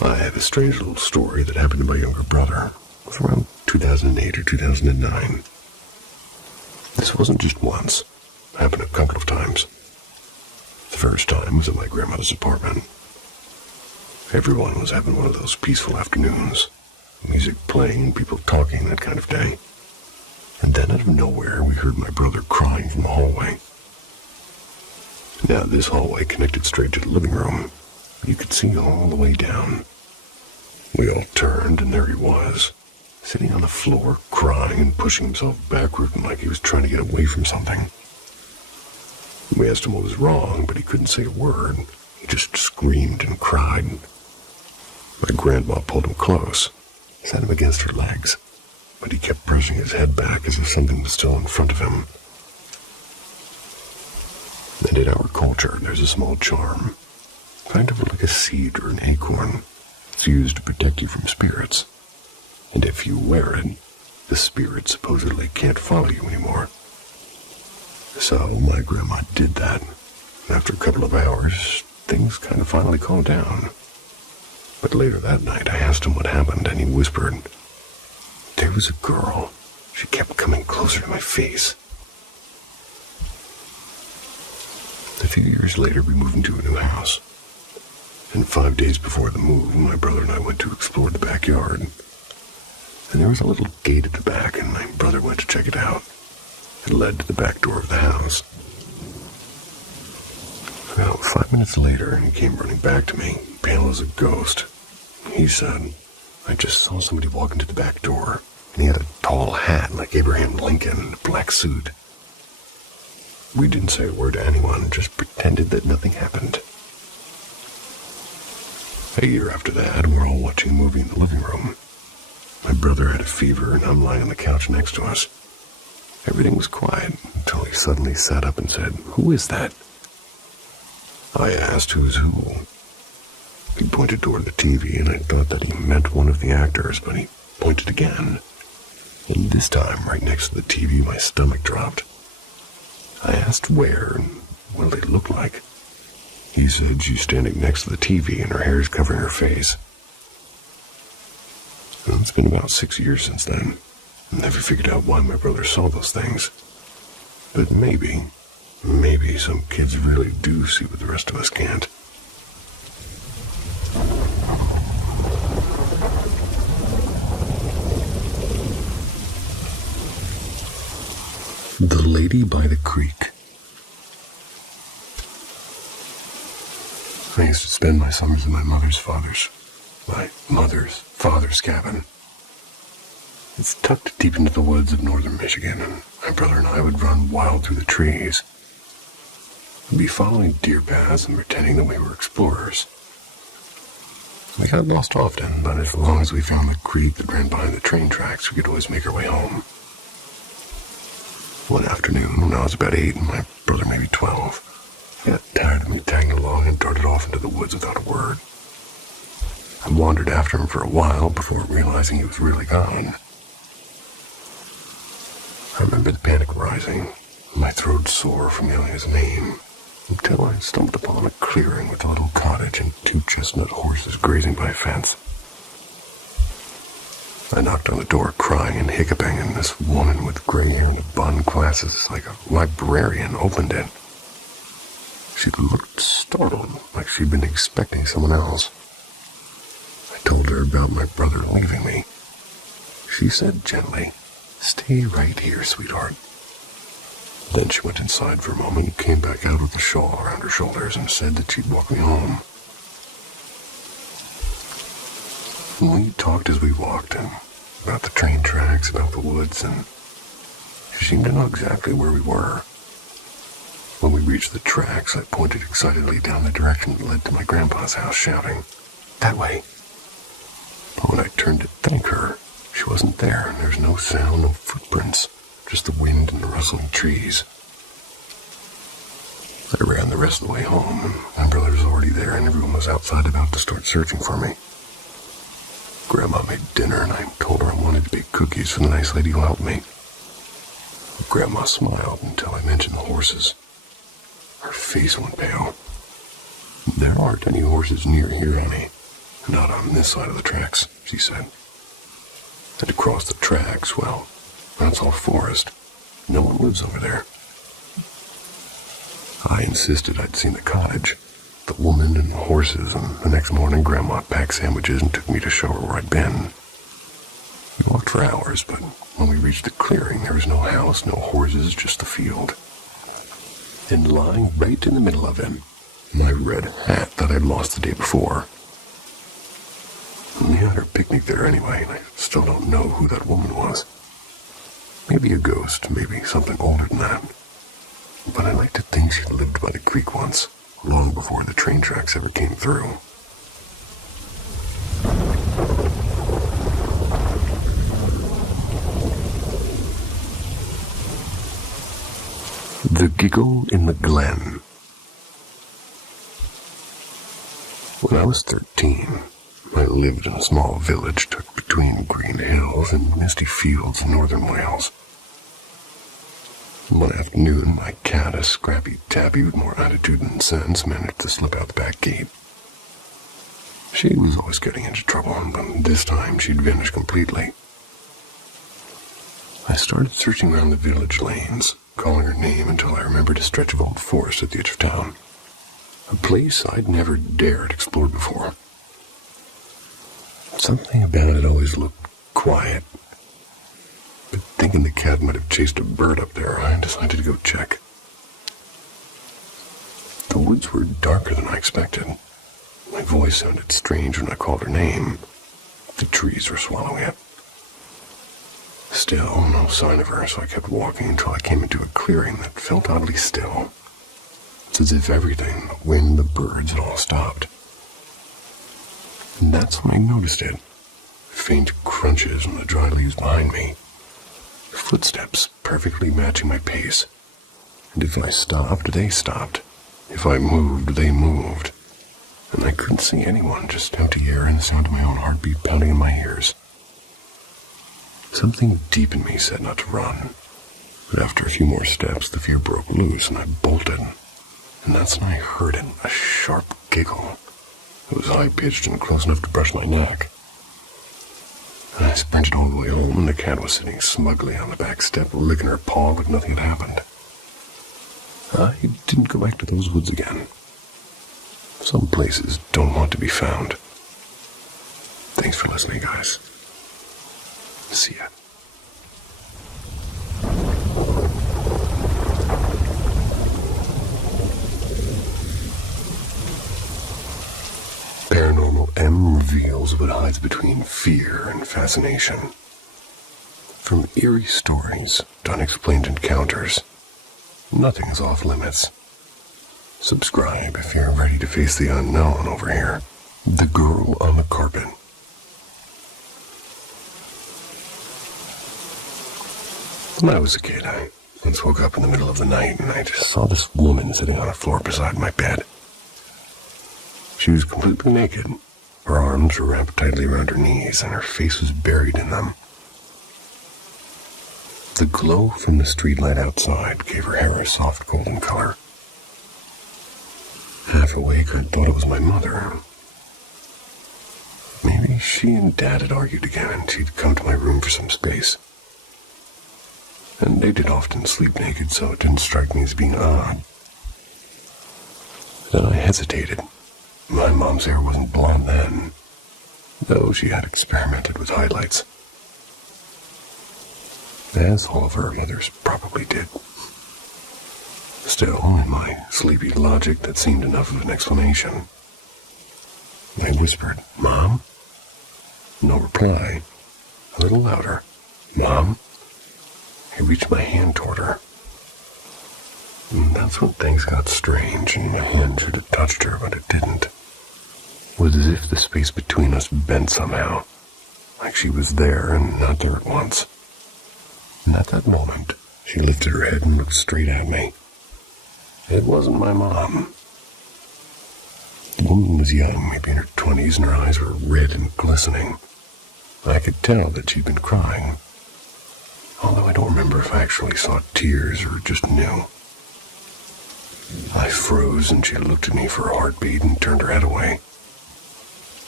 I have a strange little story that happened to my younger brother. It was around 2008 or 2009. This wasn't just once. It happened a couple of times. The first time was at my grandmother's apartment. Everyone was having one of those peaceful afternoons. Music playing, people talking, that kind of day. And then out of nowhere, we heard my brother crying from the hallway. Now, this hallway connected straight to the living room. You could see all the way down. We all turned, and there he was, sitting on the floor, crying and pushing himself backward like he was trying to get away from something. We asked him what was wrong, but he couldn't say a word. He just screamed and cried. My grandma pulled him close, sat him against her legs, but he kept pressing his head back as if something was still in front of him. And in our culture, there's a small charm, kind of like a seed or an acorn. It's used to protect you from spirits. And if you wear it, the spirit supposedly can't follow you anymore. So my grandma did that. And after a couple of hours, things kind of finally calmed down. But later that night, I asked him what happened, and he whispered, "There was a girl. She kept coming closer to my face." A few years later, we moved into a new house. And 5 days before the move, my brother and I went to explore the backyard. And there was a little gate at the back, and my brother went to check it out. It led to the back door of the house. About 5 minutes later, he came running back to me, pale as a ghost. He said, "I just saw somebody walk into the back door, and he had a tall hat like Abraham Lincoln and a black suit." We didn't say a word to anyone, just pretended that nothing happened. A year after that, we're all watching a movie in the living room. My brother had a fever, and I'm lying on the couch next to us. Everything was quiet until he suddenly sat up and said, "Who is that?" I asked who's who. He pointed toward the TV, and I thought that he meant one of the actors, but he pointed again. And this time, right next to the TV, my stomach dropped. I asked where and what they looked like. He said she's standing next to the TV and her hair is covering her face. And it's been about 6 years since then. I never figured out why my brother saw those things. But maybe some kids really do see what the rest of us can't. The Lady by the Creek. I used to spend my summers in my mother's father's cabin. It's tucked deep into the woods of northern Michigan, and my brother and I would run wild through the trees. We'd be following deer paths and pretending that we were explorers. We got lost often, but as long as we found the creek that ran behind the train tracks, we could always make our way home. One afternoon, when I was about 8 and my brother maybe 12, he got tired of me tagging along and darted off into the woods without a word. I wandered after him for a while before realizing he was really gone. I remember the panic rising, my throat sore from yelling his name, until I stumbled upon a clearing with a little cottage and 2 chestnut horses grazing by a fence. I knocked on the door crying and hiccuping, and this woman with gray hair and a bun, glasses like a librarian, opened it. She looked startled, like she'd been expecting someone else. I told her about my brother leaving me. She said gently, "Stay right here, sweetheart." Then she went inside for a moment and came back out with a shawl around her shoulders and said that she'd walk me home. We talked as we walked, and about the train tracks, about the woods, and she seemed to know exactly where we were. When we reached the tracks, I pointed excitedly down the direction that led to my grandpa's house, shouting, "That way." But when I turned to thank her, she wasn't there, and there was no sound, no footprints, just the wind and the rustling trees. I ran the rest of the way home, and my brother was already there, and everyone was outside about to start searching for me. Grandma made dinner, and I told her I wanted to bake cookies for the nice lady who helped me. Grandma smiled until I mentioned the horses. Her face went pale. "There aren't any horses near here, honey. Not on this side of the tracks," she said. And across the tracks, well, that's all forest. No one lives over there. I insisted I'd seen the cottage, the woman and the horses, and the next morning Grandma packed sandwiches and took me to show her where I'd been. We walked for hours, but when we reached the clearing, there was no house, no horses, just the field. And lying right in the middle of it, my red hat that I'd lost the day before. We had her picnic there anyway, and I still don't know who that woman was. Maybe a ghost, maybe something older than that. But I like to think she lived by the creek once, long before the train tracks ever came through. The Giggle in the Glen. When I was 13, I lived in a small village tucked between green hills and misty fields in northern Wales. One afternoon, my cat, a scrappy tabby with more attitude than sense, managed to slip out the back gate. She was always getting into trouble, but this time she'd vanished completely. I started searching around the village lanes, calling her name until I remembered a stretch of old forest at the edge of town. A place I'd never dared explore before. Something about it always looked quiet. But thinking the cat might have chased a bird up there, I decided to go check. The woods were darker than I expected. My voice sounded strange when I called her name. The trees were swallowing it. Still, no sign of her, so I kept walking until I came into a clearing that felt oddly still. It's as if everything, the wind, the birds, had all stopped. And that's when I noticed it. Faint crunches on the dry leaves behind me. Footsteps perfectly matching my pace. And if I stopped, they stopped. If I moved, they moved. And I couldn't see anyone, just empty air and the sound of my own heartbeat pounding in my ears. Something deep in me said not to run. But after a few more steps, the fear broke loose and I bolted. And that's when I heard it, a sharp giggle. It was high-pitched and close enough to brush my neck. And I sprinted all the way home, and the cat was sitting smugly on the back step, licking her paw like nothing had happened. I didn't go back to those woods again. Some places don't want to be found. Thanks for listening, guys. See ya. M reveals what hides between fear and fascination. From eerie stories to unexplained encounters, nothing is off limits. Subscribe if you're ready to face the unknown over here. The Girl on the Carpet. When I was a kid, I once woke up in the middle of the night and I just saw this woman sitting on the floor beside my bed. She was completely naked. Her arms were wrapped tightly around her knees and her face was buried in them. The glow from the streetlight outside gave her hair a soft golden color. Half awake, I thought it was my mother. Maybe she and Dad had argued again and she'd come to my room for some space. And they did often sleep naked, so it didn't strike me as being odd. Then I hesitated. My mom's hair wasn't blonde then, though she had experimented with highlights. As all of her mothers probably did. Still, in my sleepy logic, that seemed enough of an explanation. I whispered, "Mom?" No reply. A little louder, "Mom?" I reached my hand toward her. And that's when things got strange, and my hand should have touched her, but it didn't. It was as if the space between us bent somehow, like she was there and not there at once. And at that moment, she lifted her head and looked straight at me. It wasn't my mom. The woman was young, maybe in her 20s, and her eyes were red and glistening. I could tell that she'd been crying, although I don't remember if I actually saw tears or just knew. I froze and she looked at me for a heartbeat and turned her head away.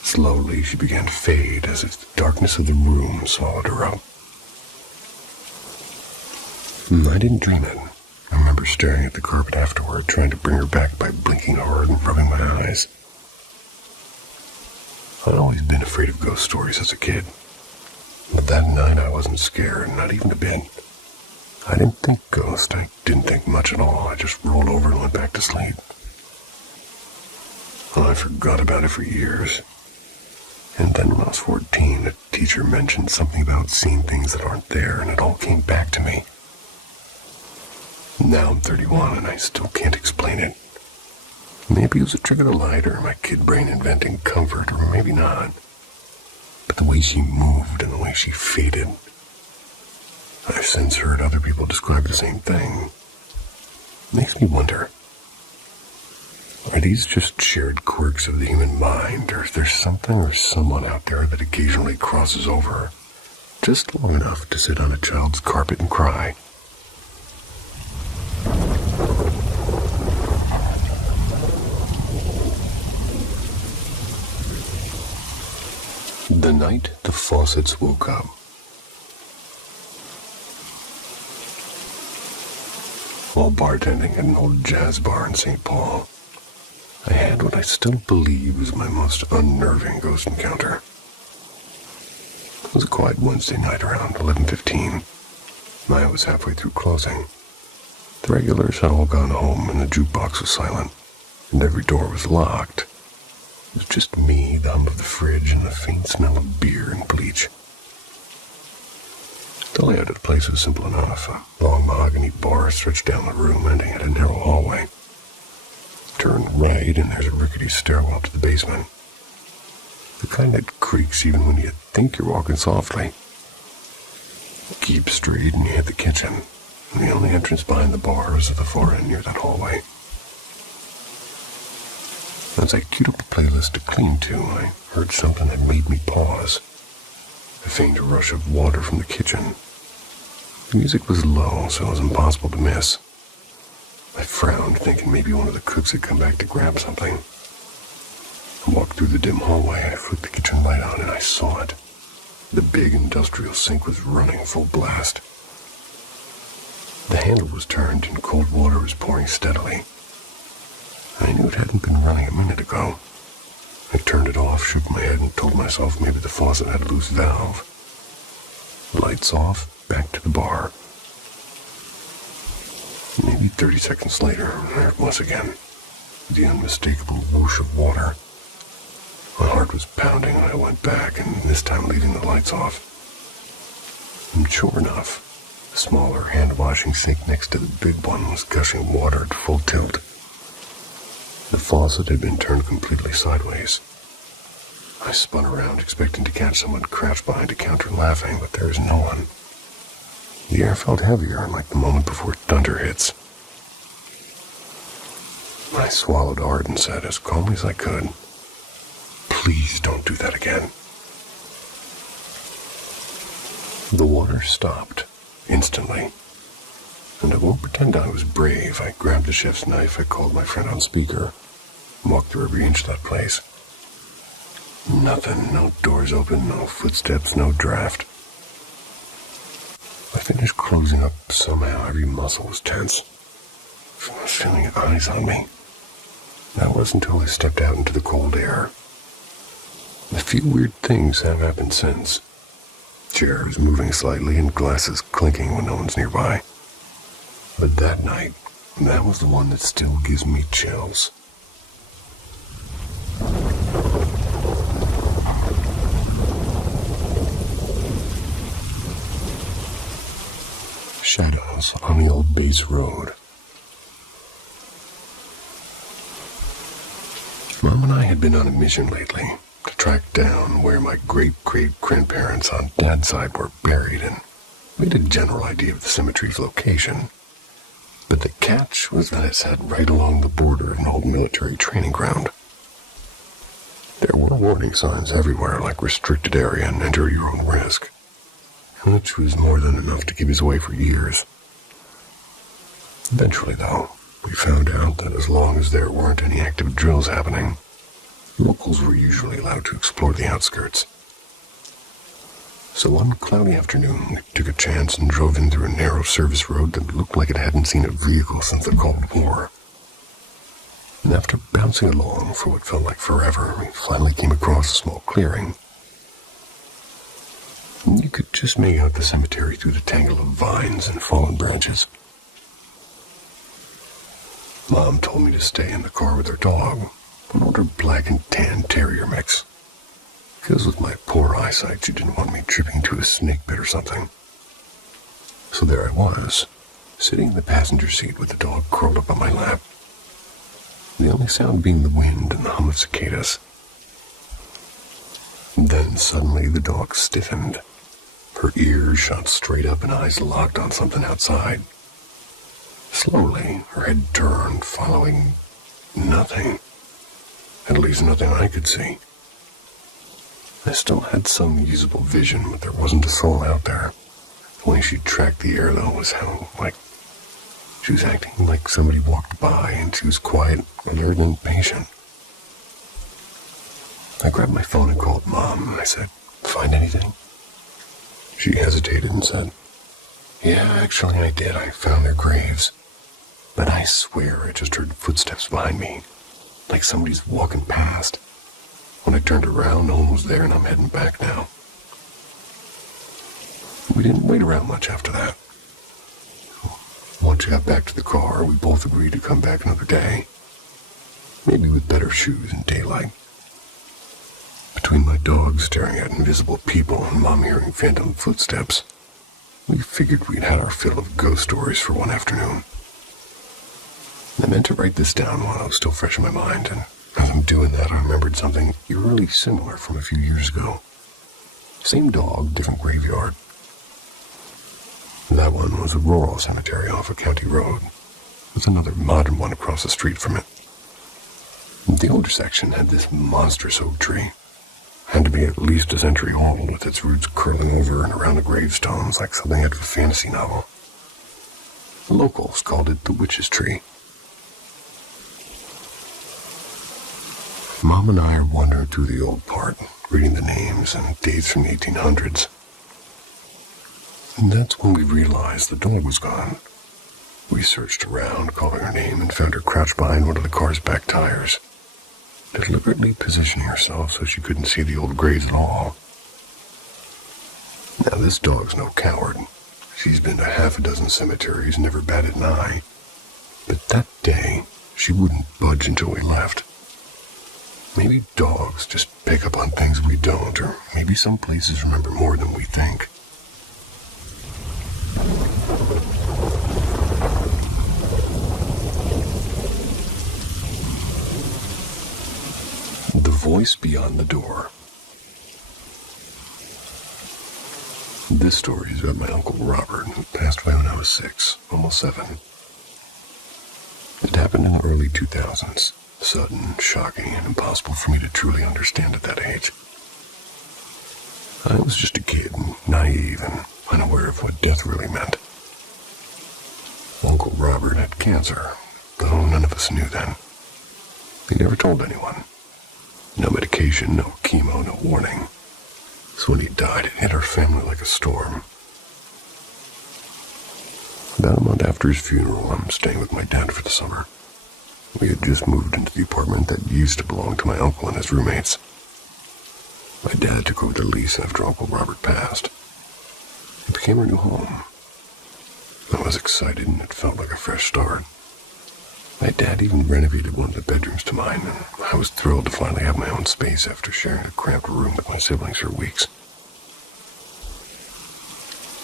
Slowly, she began to fade as if the darkness of the room swallowed her up. I didn't dream it. I remember staring at the carpet afterward, trying to bring her back by blinking hard and rubbing my eyes. I'd always been afraid of ghost stories as a kid, but that night I wasn't scared, not even a bit. I didn't think ghost, I didn't think much at all. I just rolled over and went back to sleep. I forgot about it for years. And then when I was 14, a teacher mentioned something about seeing things that aren't there, and it all came back to me. Now I'm 31 and I still can't explain it. Maybe it was a trick of the light or my kid brain inventing comfort, or maybe not. But the way she moved and the way she faded, I've since heard other people describe the same thing. Makes me wonder, are these just shared quirks of the human mind, or is there something or someone out there that occasionally crosses over, just long enough to sit on a child's carpet and cry? The night the Fawcett's woke up. While bartending at an old jazz bar in St. Paul, I had what I still believe was my most unnerving ghost encounter. It was a quiet Wednesday night around 11:15. I was halfway through closing. The regulars had all gone home and the jukebox was silent, and every door was locked. It was just me, the hum of the fridge, and the faint smell of beer and bleach. The layout of the place was simple enough. A long mahogany bar stretched down the room, ending at a narrow hallway. Turn right, and there's a rickety stairwell to the basement. The kind that creaks even when you think you're walking softly. Keep straight and you hit the kitchen. And the only entrance behind the bar is at the far end near that hallway. As I queued up a playlist to clean to, I heard something that made me pause. A faint rush of water from the kitchen. The music was low, so it was impossible to miss. I frowned, thinking maybe one of the cooks had come back to grab something. I walked through the dim hallway, I flicked the kitchen light on, and I saw it. The big industrial sink was running full blast. The handle was turned and cold water was pouring steadily. I knew it hadn't been running a minute ago. I turned it off, shook my head, and told myself maybe the faucet had a loose valve. Lights off, back to the bar. Maybe 30 seconds later, there it was again. The unmistakable whoosh of water. My heart was pounding when I went back, and this time leaving the lights off. And sure enough, the smaller hand-washing sink next to the big one was gushing water at full tilt. The faucet had been turned completely sideways. I spun around, expecting to catch someone crouched behind a counter laughing, but there was no one. The air felt heavier, like the moment before thunder hits. I swallowed hard and said as calmly as I could, "Please don't do that again." The water stopped instantly, and I won't pretend I was brave. I grabbed the chef's knife, I called my friend on speaker, walked through every inch of that place. Nothing, no doors open, no footsteps, no draft. I finished closing up somehow. Every muscle was tense. I was feeling eyes on me. That wasn't until I stepped out into the cold air. A few weird things have happened since. Chairs moving slightly and glasses clinking when no one's nearby. But that night, that was the one that still gives me chills. Shadows on the old base road. Mom and I had been on a mission lately to track down where my great-great-grandparents on Dad's side were buried, and we had a general idea of the cemetery's location. But the catch was that it sat right along the border of an old military training ground. There were warning signs everywhere, like restricted area and enter at your own risk, which was more than enough to keep us away for years. Eventually, though, we found out that as long as there weren't any active drills happening, locals were usually allowed to explore the outskirts. So one cloudy afternoon, we took a chance and drove in through a narrow service road that looked like it hadn't seen a vehicle since the Cold War. And after bouncing along for what felt like forever, we finally came across a small clearing. You could just make out the cemetery through the tangle of vines and fallen branches. Mom told me to stay in the car with her dog, an older black and tan terrier mix. Because with my poor eyesight, she didn't want me tripping into a snake pit or something. So there I was, sitting in the passenger seat with the dog curled up on my lap. The only sound being the wind and the hum of cicadas. Then suddenly the dog stiffened. Her ears shot straight up and eyes locked on something outside. Slowly, her head turned, following nothing. At least nothing I could see. I still had some usable vision, but there wasn't a soul out there. The way she tracked the air, though, was how, she was acting like somebody walked by, and she was quiet, alert, and patient. I grabbed my phone and called Mom, and I said, "Find anything?" She hesitated and said, "Yeah, actually I did. I found their graves. But I swear I just heard footsteps behind me, like somebody's walking past. When I turned around, no one was there, and I'm heading back now." We didn't wait around much after that. Once we got back to the car, we both agreed to come back another day. Maybe with better shoes and daylight. Between my dog staring at invisible people and Mom hearing phantom footsteps, we figured we'd had our fill of ghost stories for one afternoon. I meant to write this down while it was still fresh in my mind, and as I'm doing that, I remembered something eerily similar from a few years ago. Same dog, different graveyard. That one was a rural cemetery off a county road, with another modern one across the street from it. The older section had this monstrous oak tree. Had to be at least a century old, with its roots curling over and around the gravestones like something out of a fantasy novel. The locals called it the witch's tree. Mom and I are wandering through the old part, reading the names and dates from the 1800s. And that's when we realized the dog was gone. We searched around, calling her name, and found her crouched behind one of the car's back tires, deliberately positioning herself so she couldn't see the old graves at all. Now, this dog's no coward. She's been to half a dozen cemeteries, never batted an eye. But that day, she wouldn't budge until we left. Maybe dogs just pick up on things we don't, or maybe some places remember more than we think. The voice beyond the door. This story is about my Uncle Robert, who passed away when I was 6, almost 7. It happened in the early 2000s. Sudden, shocking, and impossible for me to truly understand at that age. I was just a kid, naive and unaware of what death really meant. Uncle Robert had cancer, though none of us knew then. He never told anyone. No medication, no chemo, no warning. So when he died, it hit our family like a storm. About a month after his funeral, I'm staying with my dad for the summer. We had just moved into the apartment that used to belong to my uncle and his roommates. My dad took over the lease after Uncle Robert passed. It became our new home. I was excited and it felt like a fresh start. My dad even renovated one of the bedrooms to mine, and I was thrilled to finally have my own space after sharing a cramped room with my siblings for weeks.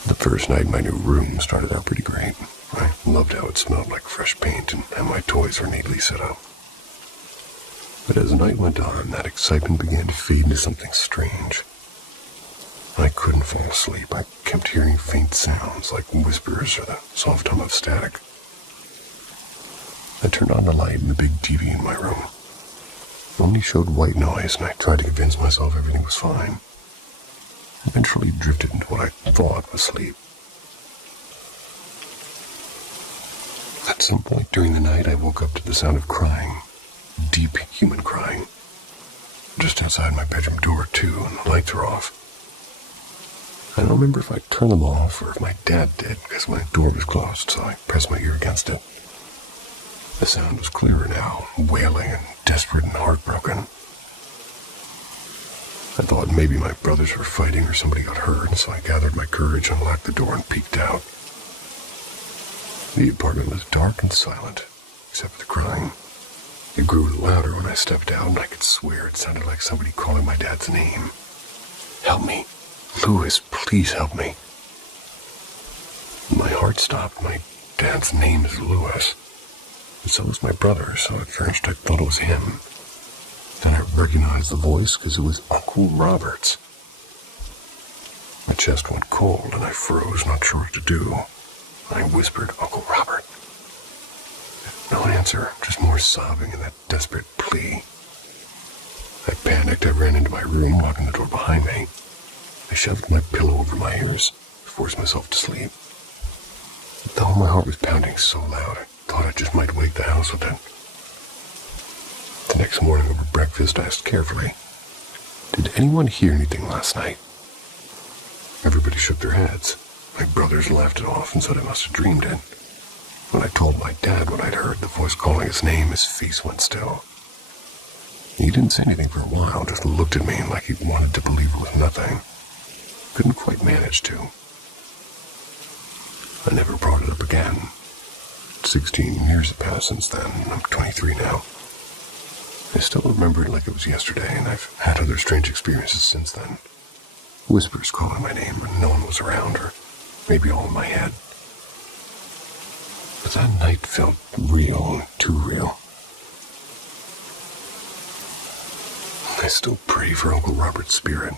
The first night in my new room started out pretty great. I loved how it smelled like fresh paint and how my toys were neatly set up. But as the night went on, that excitement began to fade into something strange. I couldn't fall asleep. I kept hearing faint sounds like whispers or the soft hum of static. I turned on the light in the big TV in my room. It only showed white noise, and I tried to convince myself everything was fine. Eventually drifted into what I thought was sleep. At some point during the night, I woke up to the sound of crying. Deep human crying. Just outside my bedroom door, too, and the lights were off. I don't remember if I turned them off or if my dad did, because my door was closed, so I pressed my ear against it. The sound was clearer now, wailing and desperate and heartbroken. I thought maybe my brothers were fighting or somebody got hurt, so I gathered my courage and locked the door and peeked out. The apartment was dark and silent, except for the crying. It grew louder when I stepped out, and I could swear it sounded like somebody calling my dad's name. Help me. Louis, please help me. My heart stopped. My dad's name is Louis. And so was my brother, so at first I thought it was him. Then I recognized the voice because it was Uncle Robert's. My chest went cold, and I froze, not sure what to do. I whispered, Uncle Robert. No answer, just more sobbing and that desperate plea. I panicked. I ran into my room, locking the door behind me. I shoved my pillow over my ears, forced myself to sleep. Though my heart was pounding so loud, I thought I just might wake the house with it. The next morning over breakfast, I asked carefully, did anyone hear anything last night? Everybody shook their heads. My brothers laughed it off and said I must have dreamed it. When I told my dad what I'd heard, the voice calling his name, his face went still. He didn't say anything for a while, just looked at me like he wanted to believe it was nothing. Couldn't quite manage to. I never brought it up again. 16 years have passed since then, and I'm 23 now. I still remember it like it was yesterday, and I've had other strange experiences since then. Whispers calling my name when no one was around, or maybe all in my head. But that night felt real, too real. I still pray for Uncle Robert's spirit,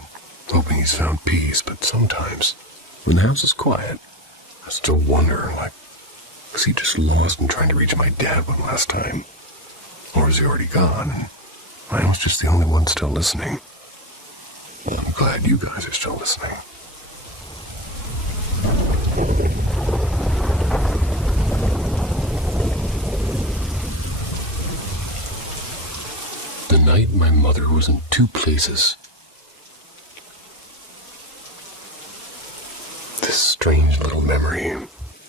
hoping he's found peace, but sometimes, when the house is quiet, I still wonder, like, was he just lost in trying to reach my dad one last time? Or is he already gone, and I was just the only one still listening? Well, I'm glad you guys are still listening. The night my mother was in two places. This strange little memory,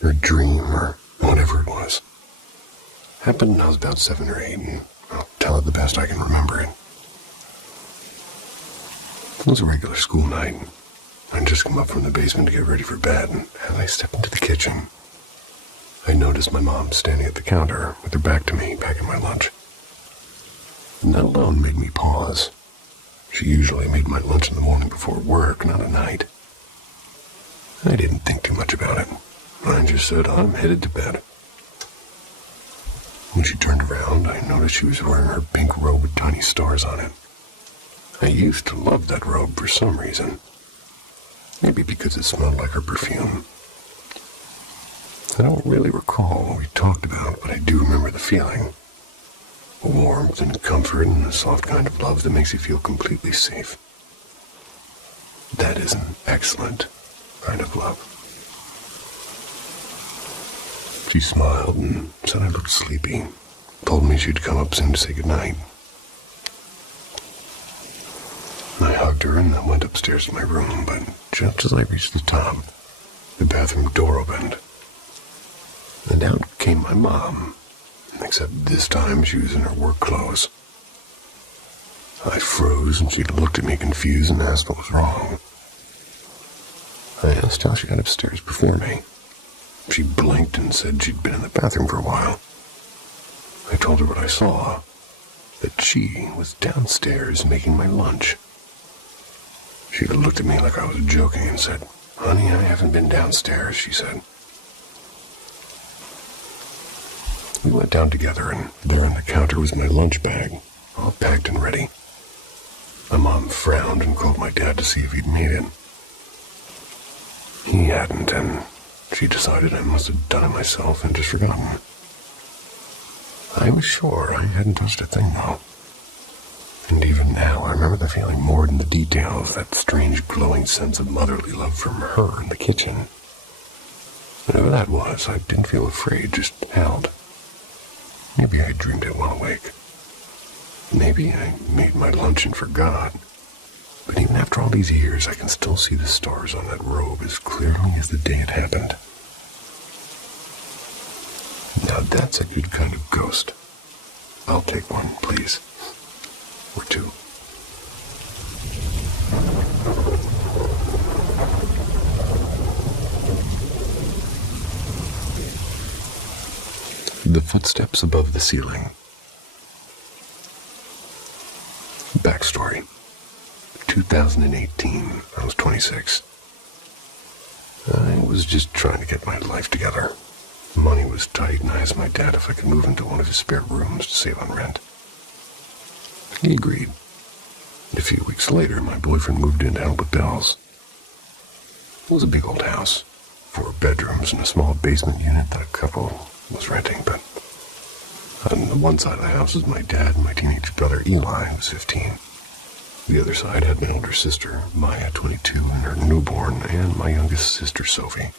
or dream, or whatever it was, happened when I was about 7 or 8, and I'll tell it the best I can remember it. It was a regular school night. I'd just come up from the basement to get ready for bed, and as I stepped into the kitchen, I noticed my mom standing at the counter with her back to me, packing my lunch. And that alone made me pause. She usually made my lunch in the morning before work, not at night. I didn't think too much about it. I just said, I'm headed to bed. When she turned around, I noticed she was wearing her pink robe with tiny stars on it. I used to love that robe for some reason. Maybe because it smelled like her perfume. I don't really recall what we talked about, but I do remember the feeling. Warmth and comfort and a soft kind of love that makes you feel completely safe. That is an excellent kind of love. She smiled and said I looked sleepy. Told me she'd come up soon to say goodnight. I hugged her and then went upstairs to my room, but just as I reached the top, the bathroom door opened. And out came my mom, except this time she was in her work clothes. I froze and she looked at me confused and asked what was wrong. I asked how she got upstairs before me. She blinked and said she'd been in the bathroom for a while. I told her what I saw, that she was downstairs making my lunch. She looked at me like I was joking and said, "Honey, I haven't been downstairs," she said. We went down together, and there on the counter was my lunch bag, all packed and ready. My mom frowned and called my dad to see if he'd made it. He hadn't, and she decided I must have done it myself and just forgotten. I was sure I hadn't touched a thing, though. And even now, I remember the feeling more than the details, that strange glowing sense of motherly love from her in the kitchen. Whatever that was, I didn't feel afraid, just held. Maybe I dreamed it while awake. Maybe I made my lunch and forgot. But even after all these years, I can still see the stars on that robe as clearly as the day it happened. Now that's a good kind of ghost. I'll take one, please. Or two. The footsteps above the ceiling. Backstory. 2018, I was 26. I was just trying to get my life together. Money was tight, and I asked my dad if I could move into one of his spare rooms to save on rent. He agreed. A few weeks later, my boyfriend moved in to help with bills. It was a big old house, 4 bedrooms and a small basement unit that a couple was renting, but on the one side of the house was my dad and my teenage brother Eli, who was 15. The other side had my older sister, Maya, 22, and her newborn, and my youngest sister, Sophie.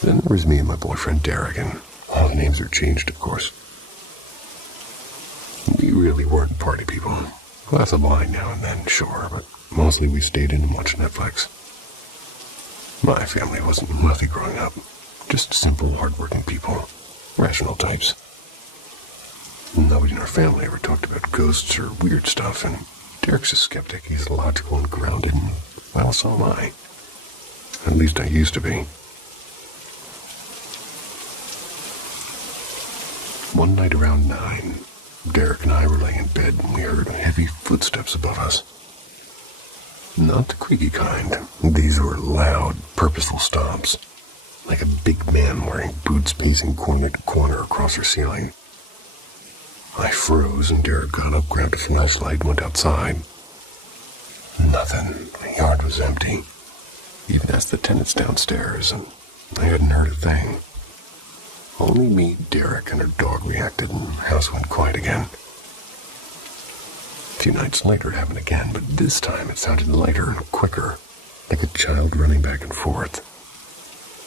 Then there was me and my boyfriend, Derek, and all the names are changed, of course. We really weren't party people. Glass of wine now and then, sure, but mostly we stayed in and watched Netflix. My family wasn't wealthy growing up. Just simple, hardworking people. Rational types. Nobody in our family ever talked about ghosts or weird stuff, and Derek's a skeptic. He's logical and grounded, and well, so am I. At least I used to be. One night around 9, Derek and I were laying in bed when we heard heavy footsteps above us. Not the creaky kind. These were loud, purposeful stomps, like a big man wearing boots pacing corner to corner across our ceiling. I froze and Derek got up, grabbed a flashlight, and went outside. Nothing. The yard was empty. Even asked the tenants downstairs, and I hadn't heard a thing. Only me, Derek, and our dog reacted, and the house went quiet again. A few nights later, it happened again, but this time it sounded lighter and quicker, like a child running back and forth.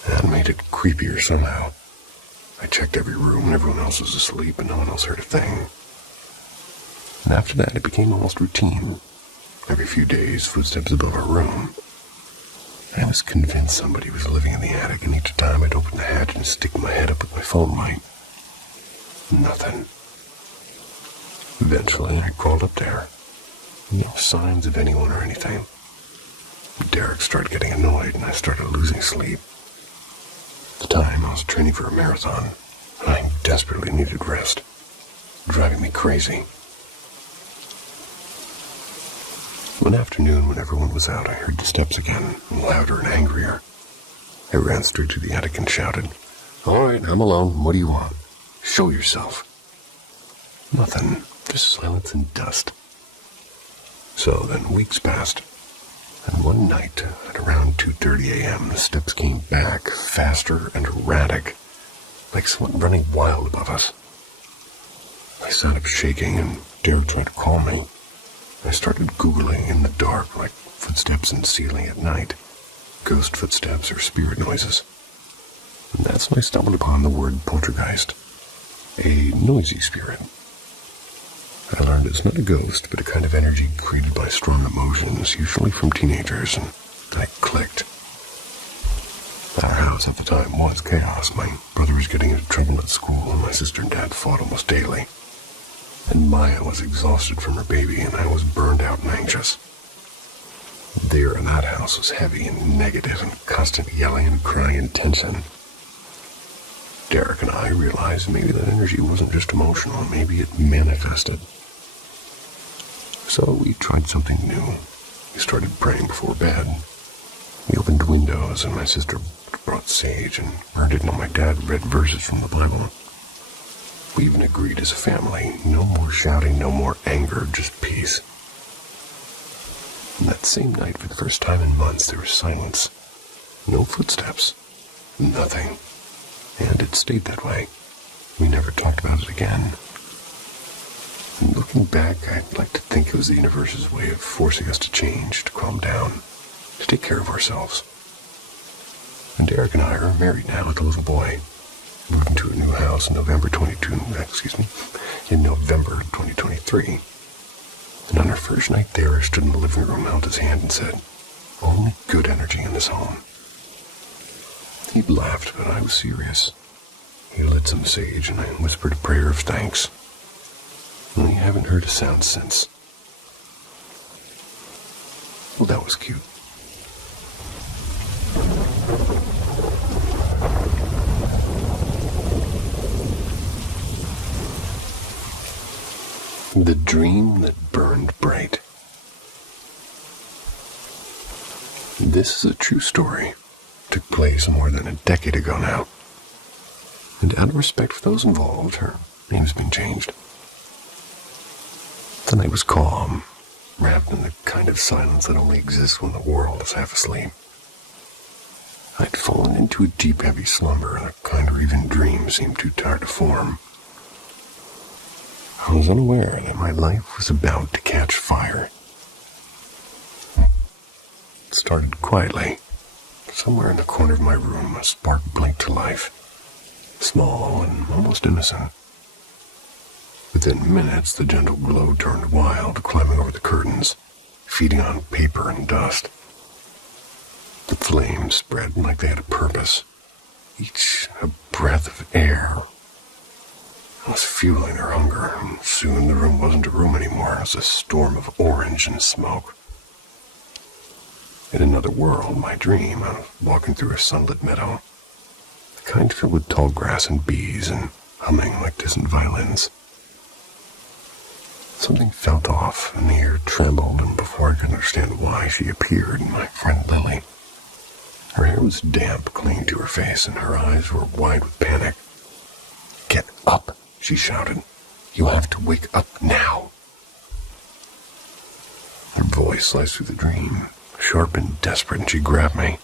That made it creepier somehow. I checked every room, and everyone else was asleep, and no one else heard a thing. And after that, it became almost routine. Every few days, footsteps above our room. I was convinced somebody was living in the attic, and each time I'd open the hatch and stick my head up with my phone light. Nothing. Eventually, I crawled up there. No signs of anyone or anything. Derek started getting annoyed, and I started losing sleep. At the time, I was training for a marathon, and I desperately needed rest. driving me crazy. One afternoon, when everyone was out, I heard the steps again, louder and angrier. I ran straight to the attic and shouted, "All right, I'm alone. What do you want? Show yourself." Nothing, just silence and dust. So then weeks passed, and one night, at around 2:30 a.m., the steps came back, faster and erratic, like someone running wild above us. I sat up shaking, and Derek tried to call me. I started Googling in the dark, like footsteps in the ceiling at night, ghost footsteps or spirit noises. And that's when I stumbled upon the word poltergeist, a noisy spirit. I learned it's not a ghost, but a kind of energy created by strong emotions, usually from teenagers, and I clicked. Our house at the time was chaos. My brother was getting into trouble at school, and my sister and dad fought almost daily. And Maya was exhausted from her baby, and I was burned out and anxious. The air in that house was heavy and negative, and constant yelling and crying and tension. Derek and I realized maybe that energy wasn't just emotional, maybe it manifested. So we tried something new. We started praying before bed. We opened windows, and my sister brought sage and burned it, while my dad read verses from the Bible. We even agreed as a family, no more shouting, no more anger, just peace. And that same night, for the first time in months, there was silence. No footsteps. Nothing. And it stayed that way. We never talked about it again. And looking back, I'd like to think it was the universe's way of forcing us to change, to calm down, to take care of ourselves. And Derek and I are married now with a little boy. Moved into a new house in November 2023. And on our first night there, I stood in the living room, held his hand, and said, "Only good energy in this home." He laughed, but I was serious. He lit some sage, and I whispered a prayer of thanks. And we haven't heard a sound since. Well, that was cute. The dream that burned bright. This is a true story. Took place more than a decade ago now. And out of respect for those involved, her name's been changed. The night was calm, wrapped in the kind of silence that only exists when the world is half asleep. I'd fallen into a deep, heavy slumber, and a kind of even dream seemed too tired to form. I was unaware that my life was about to catch fire. It started quietly. Somewhere in the corner of my room, a spark blinked to life. Small and almost innocent. Within minutes, the gentle glow turned wild, climbing over the curtains, feeding on paper and dust. The flames spread like they had a purpose, each a breath of air. I was fueling their hunger, and soon the room wasn't a room anymore. It was a storm of orange and smoke. In another world, my dream, I was walking through a sunlit meadow, the kind filled with tall grass and bees and humming like distant violins. Something felt off, and the air trembled, and before I could understand why, she appeared, my friend Lily. Her hair was damp, clinging to her face, and her eyes were wide with panic. "Get up," she shouted. "You have to wake up now." Her voice sliced through the dream, sharp and desperate, and she grabbed me,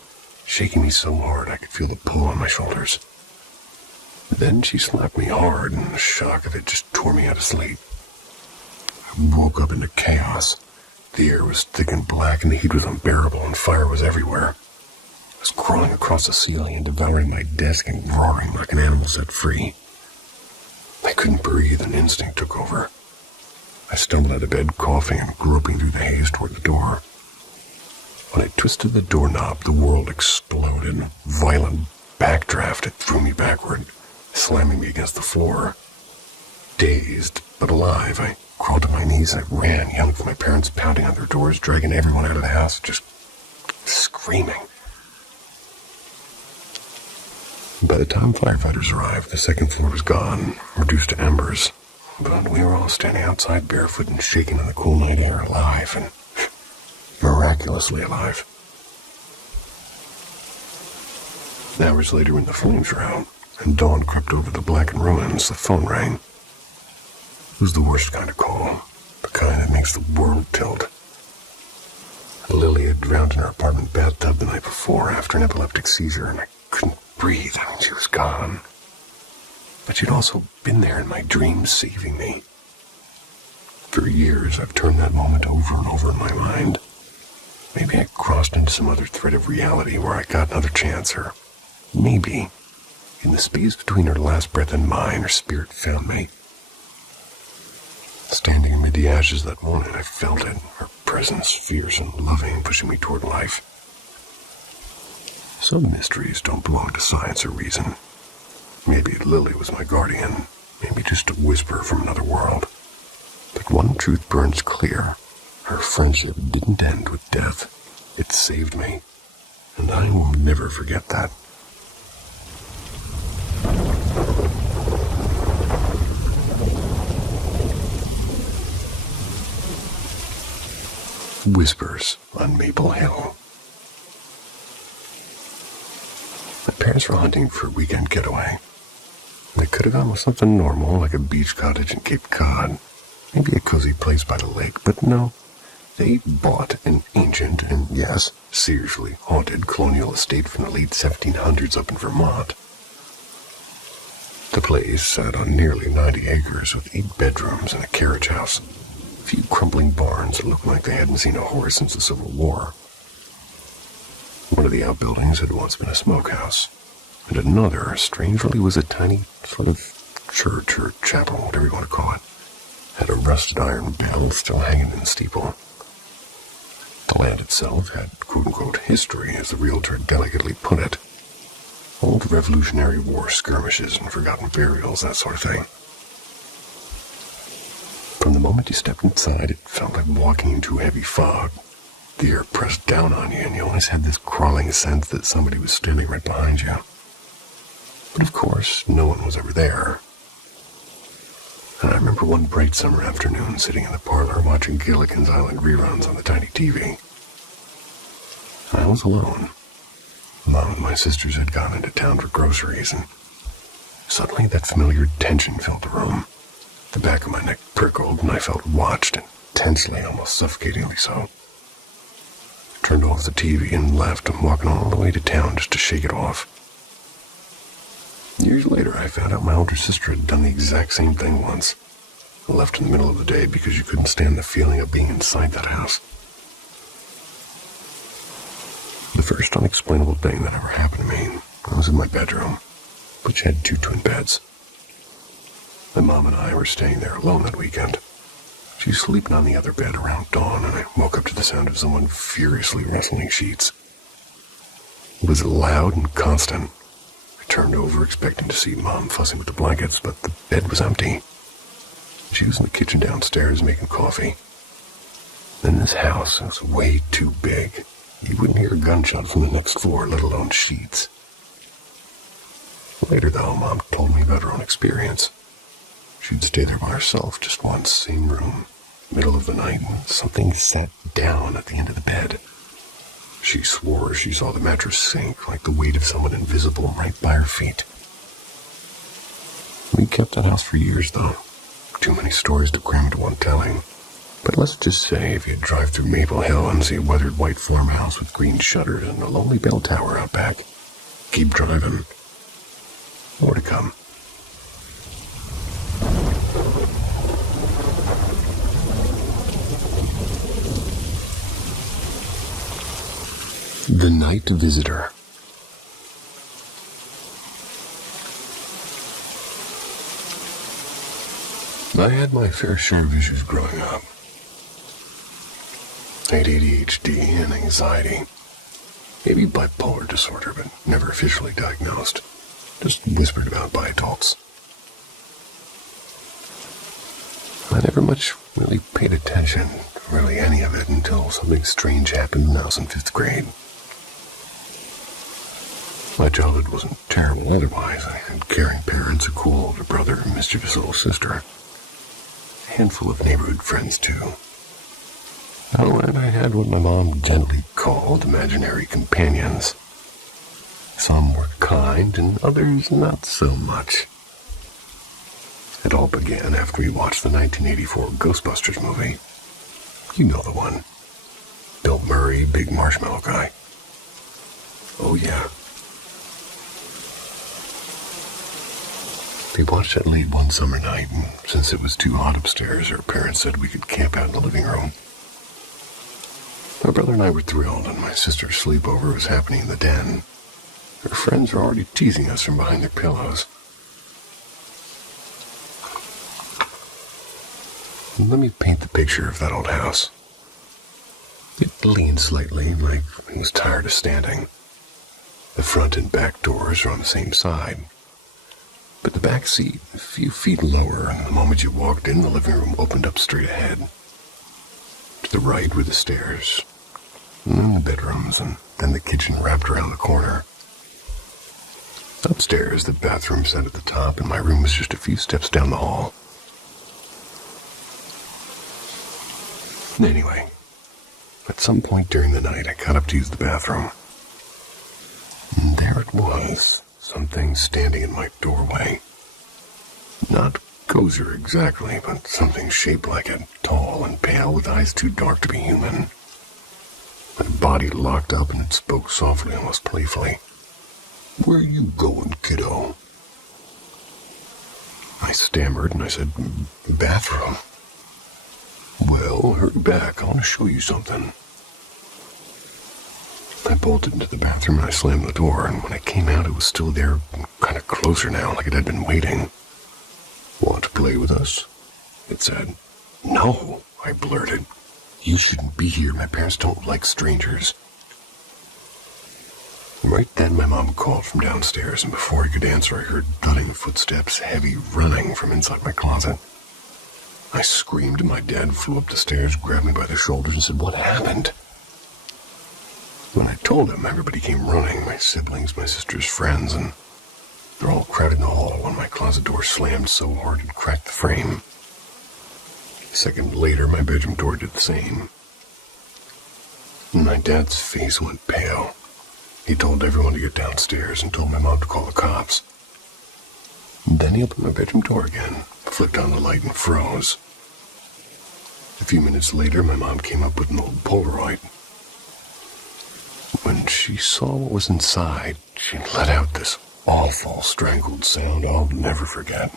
shaking me so hard I could feel the pull on my shoulders. Then she slapped me hard, and the shock of it just tore me out of sleep. I woke up into chaos. The air was thick and black, and the heat was unbearable, and fire was everywhere. I was crawling across the ceiling and devouring my desk and roaring like an animal set free. I couldn't breathe, and instinct took over. I stumbled out of bed, coughing and groping through the haze toward the door. When I twisted the doorknob, the world exploded. A violent backdraft, it threw me backward, slamming me against the floor. Dazed, but alive, I crawled to my knees. I ran, yelling for my parents, pounding on their doors, dragging everyone out of the house, just screaming. By the time firefighters arrived, the second floor was gone, reduced to embers. but we were all standing outside barefoot and shaking in the cool night air, alive and miraculously alive. Hours later, when the flames were out and dawn crept over the blackened ruins, the phone rang. It was the worst kind of call, the kind that makes the world tilt. Lily had drowned in her apartment bathtub the night before after an epileptic seizure, and I couldn't breathe. I mean, she was gone. But she'd also been there in my dreams, saving me. For years, I've turned that moment over and over in my mind. Maybe I crossed into some other thread of reality where I got another chance, or maybe, in the space between her last breath and mine, her spirit found me. Standing amid the ashes that morning, I felt it, her presence, fierce and loving, pushing me toward life. Some mysteries don't belong to science or reason. Maybe Lily was my guardian, maybe just a whisper from another world. But one truth burns clear. Her friendship didn't end with death. It saved me, and I will never forget that. Whispers on Maple Hill. My parents were hunting for a weekend getaway. They could have gone with something normal, like a beach cottage in Cape Cod, maybe a cozy place by the lake, but no. They bought an ancient and, yes, seriously haunted colonial estate from the late 1700s up in Vermont. The place sat on nearly 90 acres with 8 bedrooms and a carriage house. A few crumbling barns that looked like they hadn't seen a horse since the Civil War. One of the outbuildings had once been a smokehouse, and another, strangely, was a tiny sort of church or chapel, whatever you want to call it. Had a rusted iron bell still hanging in the steeple. The land itself had quote-unquote history, as the realtor delicately put it. Old Revolutionary War skirmishes and forgotten burials, that sort of thing. From the moment you stepped inside, it felt like walking into a heavy fog. The air pressed down on you, and you always had this crawling sense that somebody was standing right behind you. But of course, no one was ever there. And I remember one bright summer afternoon sitting in the parlor watching Gilligan's Island reruns on the tiny TV. I was alone. Mom and my sisters had gone into town for groceries, and suddenly that familiar tension filled the room. The back of my neck prickled, and I felt watched, intensely, almost suffocatingly so. I turned off the TV and left, walking all the way to town just to shake it off. Years later, I found out my older sister had done the exact same thing once. Left in the middle of the day because she couldn't stand the feeling of being inside that house. The first unexplainable thing that ever happened to me was in my bedroom, which had 2 twin beds. My mom and I were staying there alone that weekend. She was sleeping on the other bed around dawn, and I woke up to the sound of someone furiously rustling sheets. It was loud and constant. I turned over expecting to see Mom fussing with the blankets, but the bed was empty. She was in the kitchen downstairs making coffee. In this house, it was way too big. You wouldn't hear a gunshot from the next floor, let alone sheets. Later, though, Mom told me about her own experience. She'd stay there by herself just once, same room, middle of the night, and something sat down at the end of the bed. She swore she saw the mattress sink like the weight of someone invisible right by her feet. We kept that house for years, though. Too many stories to cram into one telling. But let's just say if you drive through Maple Hill and see a weathered white farmhouse with green shutters and a lonely bell tower out back, keep driving. More to come. The Night Visitor. I had my fair share of issues growing up. I had ADHD and anxiety. Maybe bipolar disorder, but never officially diagnosed. Just whispered about by adults. I never much really paid attention to really any of it until something strange happened when I was in 5th grade. My childhood wasn't terrible otherwise. I had caring parents, a cool older brother, and a mischievous little sister. A handful of neighborhood friends, too. Oh, and I had what my mom gently called imaginary companions. Some were kind and others not so much. It all began after we watched the 1984 Ghostbusters movie. You know the one. Bill Murray, big marshmallow guy. Oh, yeah. We watched it late one summer night, and since it was too hot upstairs, our parents said we could camp out in the living room. My brother and I were thrilled, and my sister's sleepover was happening in the den. Her friends were already teasing us from behind their pillows. Let me paint the picture of that old house. It leaned slightly, like it was tired of standing. The front and back doors were on the same side. But the back seat, a few feet lower, and the moment you walked in, the living room opened up straight ahead. To the right were the stairs, and the bedrooms, and then the kitchen wrapped around the corner. Upstairs, the bathroom sat at the top, and my room was just a few steps down the hall. Anyway, at some point during the night, I got up to use the bathroom. And there it was, something standing in my doorway. Not Gozer exactly, but something shaped like it, tall and pale with eyes too dark to be human. My body locked up and it spoke softly, almost playfully. "Where you going, kiddo?" I stammered and I said, "Bathroom." "Well, hurry back. I want to show you something." I bolted into the bathroom and I slammed the door, and when I came out, it was still there, kind of closer now, like it had been waiting. "Want to play with us?" it said. "No," I blurted. "You shouldn't be here. My parents don't like strangers." Right then, my mom called from downstairs, and before I could answer, I heard thudding footsteps, heavy running from inside my closet. I screamed, and my dad flew up the stairs, grabbed me by the shoulders, and said, "What happened?" When I told him, everybody came running, my siblings, my sister's friends, and they're all crowded in the hall when my closet door slammed so hard it cracked the frame. A second later, my bedroom door did the same. My dad's face went pale. He told everyone to get downstairs and told my mom to call the cops. Then he opened my bedroom door again, flicked on the light, and froze. A few minutes later, my mom came up with an old Polaroid. When she saw what was inside, she let out this awful strangled sound I'll never forget.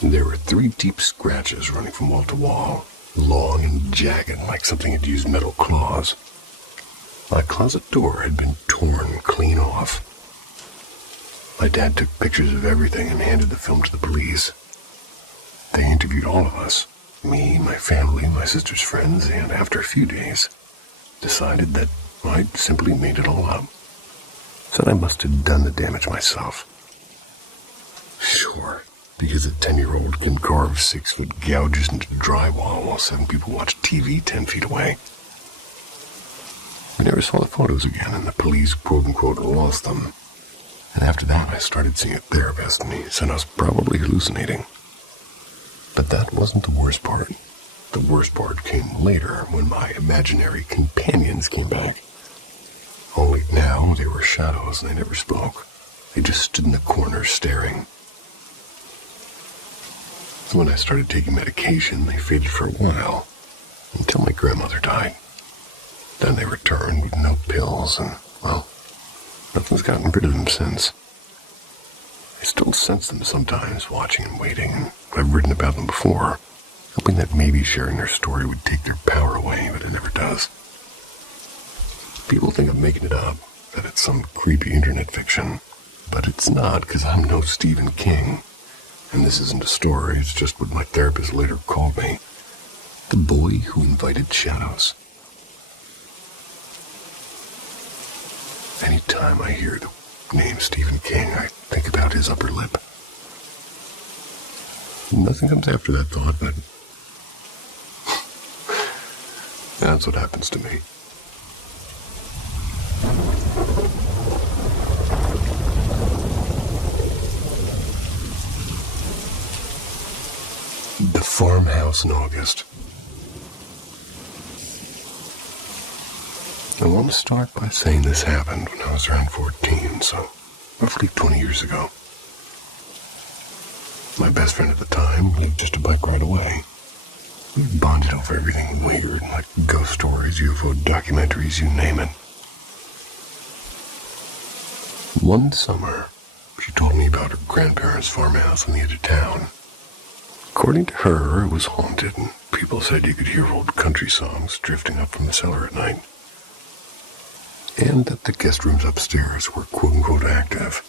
There were 3 deep scratches running from wall to wall, long and jagged like something had used metal claws. My closet door had been torn clean off. My dad took pictures of everything and handed the film to the police. They interviewed all of us, me, my family, my sister's friends, and after a few days, decided that I'd simply made it all up. Said I must have done the damage myself. Sure, because a 10-year-old can carve 6-foot gouges into drywall while 7 people watch TV 10 feet away. We never saw the photos again, and the police, quote-unquote, lost them. And after that, I started seeing a therapist, and he said I was probably hallucinating. But that wasn't the worst part. The worst part came later, when my imaginary companions came back. Only now they were shadows, and they never spoke. They just stood in the corner staring. So when I started taking medication, they faded for a while, until my grandmother died. Then they returned with no pills, and, well, nothing's gotten rid of them since. I still sense them sometimes, watching and waiting, and I've written about them before, hoping that maybe sharing their story would take their power away, but it never does. People think I'm making it up, that it's some creepy internet fiction, but it's not, because I'm no Stephen King, and this isn't a story, it's just what my therapist later called me, the boy who invited shadows. Anytime I hear the name Stephen King, I think about his upper lip. Nothing comes after that thought, but that's what happens to me. The house in August. I want to start by saying this happened when I was around 14, so roughly 20 years ago. My best friend at the time lived just a bike ride away. We bonded over everything weird, like ghost stories, UFO documentaries, you name it. One summer, she told me about her grandparents' farmhouse on the edge of town. According to her, it was haunted, and people said you could hear old country songs drifting up from the cellar at night. And that the guest rooms upstairs were quote-unquote active.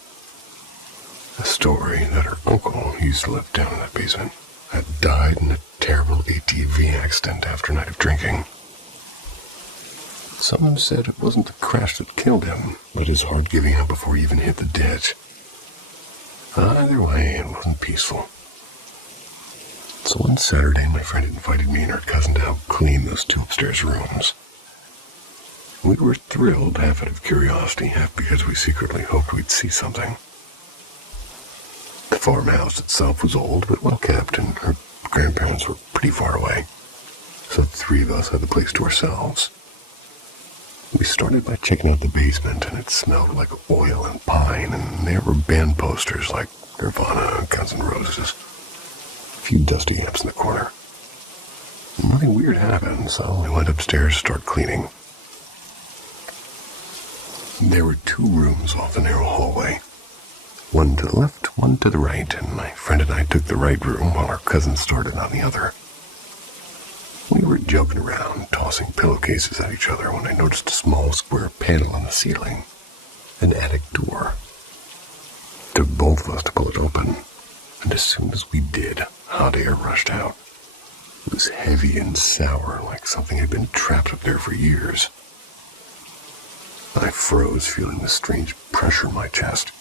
A story that her uncle, who used to live down in that basement, had died in a terrible ATV accident after a night of drinking. Someone said it wasn't the crash that killed him, but his heart giving out before he even hit the ditch. Either way, it wasn't peaceful. So one Saturday, my friend invited me and her cousin to help clean those 2 upstairs rooms. We were thrilled, half out of curiosity, half because we secretly hoped we'd see something. The farmhouse itself was old but well kept, and her grandparents were pretty far away, so the 3 of us had the place to ourselves. We started by checking out the basement, and it smelled like oil and pine, and there were band posters like Nirvana, Guns N' Roses, a few dusty amps in the corner. Nothing weird happened, so we went upstairs to start cleaning. There were 2 rooms off the narrow hallway. One to the left, one to the right, and my friend and I took the right room while our cousin started on the other. We were joking around, tossing pillowcases at each other when I noticed a small square panel on the ceiling, an attic door. It took both of us to pull it open, and as soon as we did, hot air rushed out. It was heavy and sour, like something had been trapped up there for years. I froze, feeling the strange pressure in my chest.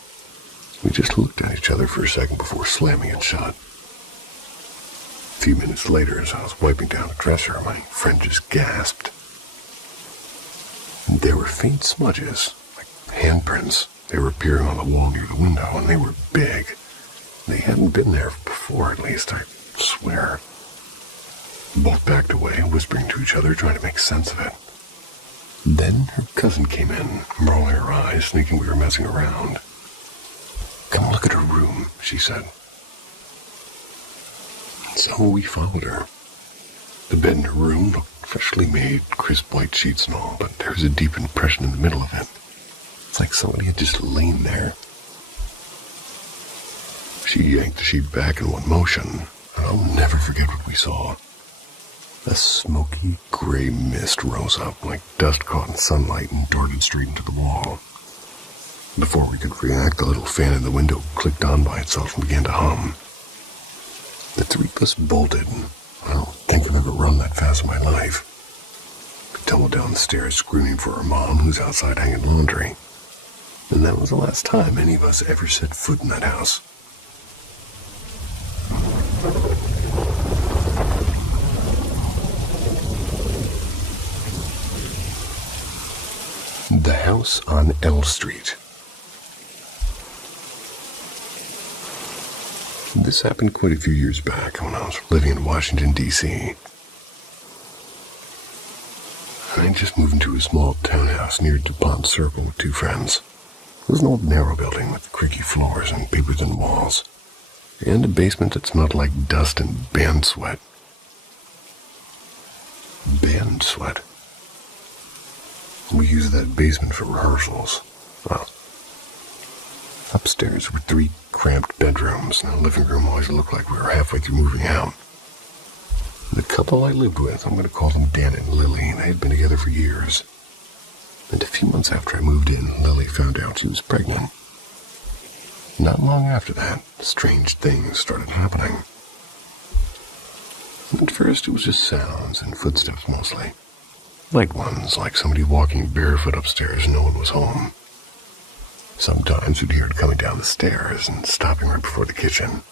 We just looked at each other for a second before slamming it shut. A few minutes later, as I was wiping down the dresser, my friend just gasped. And there were faint smudges, like handprints. They were appearing on the wall near the window, and they were big. They hadn't been there before, at least, I swear. We both backed away, whispering to each other, trying to make sense of it. Then her cousin came in, rolling her eyes, thinking we were messing around. "Come look at her room," she said. So we followed her. The bed in her room looked freshly made, crisp white sheets and all, but there was a deep impression in the middle of it. It's like somebody had just lain there. She yanked the sheet back in one motion, and I'll never forget what we saw. A smoky, gray mist rose up like dust caught in sunlight and darted straight into the wall. Before we could react, the little fan in the window clicked on by itself and began to hum. The 3 of us bolted, and I don't think I've ever run that fast in my life. We tumbled down the stairs screaming for our mom, who's outside hanging laundry. And that was the last time any of us ever set foot in that house. The house on L Street. This happened quite a few years back when I was living in Washington, D.C. I had just moved into a small townhouse near DuPont Circle with 2 friends. It was an old narrow building with creaky floors and paper-thin walls, and a basement that smelled like dust and band sweat. Band sweat? We used that basement for rehearsals. Well, upstairs were 3 cramped bedrooms, and the living room always looked like we were halfway through moving out. The couple I lived with, I'm going to call them Dan and Lily, they had been together for years. And a few months after I moved in, Lily found out she was pregnant. Not long after that, strange things started happening. At first, it was just sounds and footsteps mostly. Light ones, like somebody walking barefoot upstairs and no one was home. Sometimes we'd hear it coming down the stairs and stopping right before the kitchen.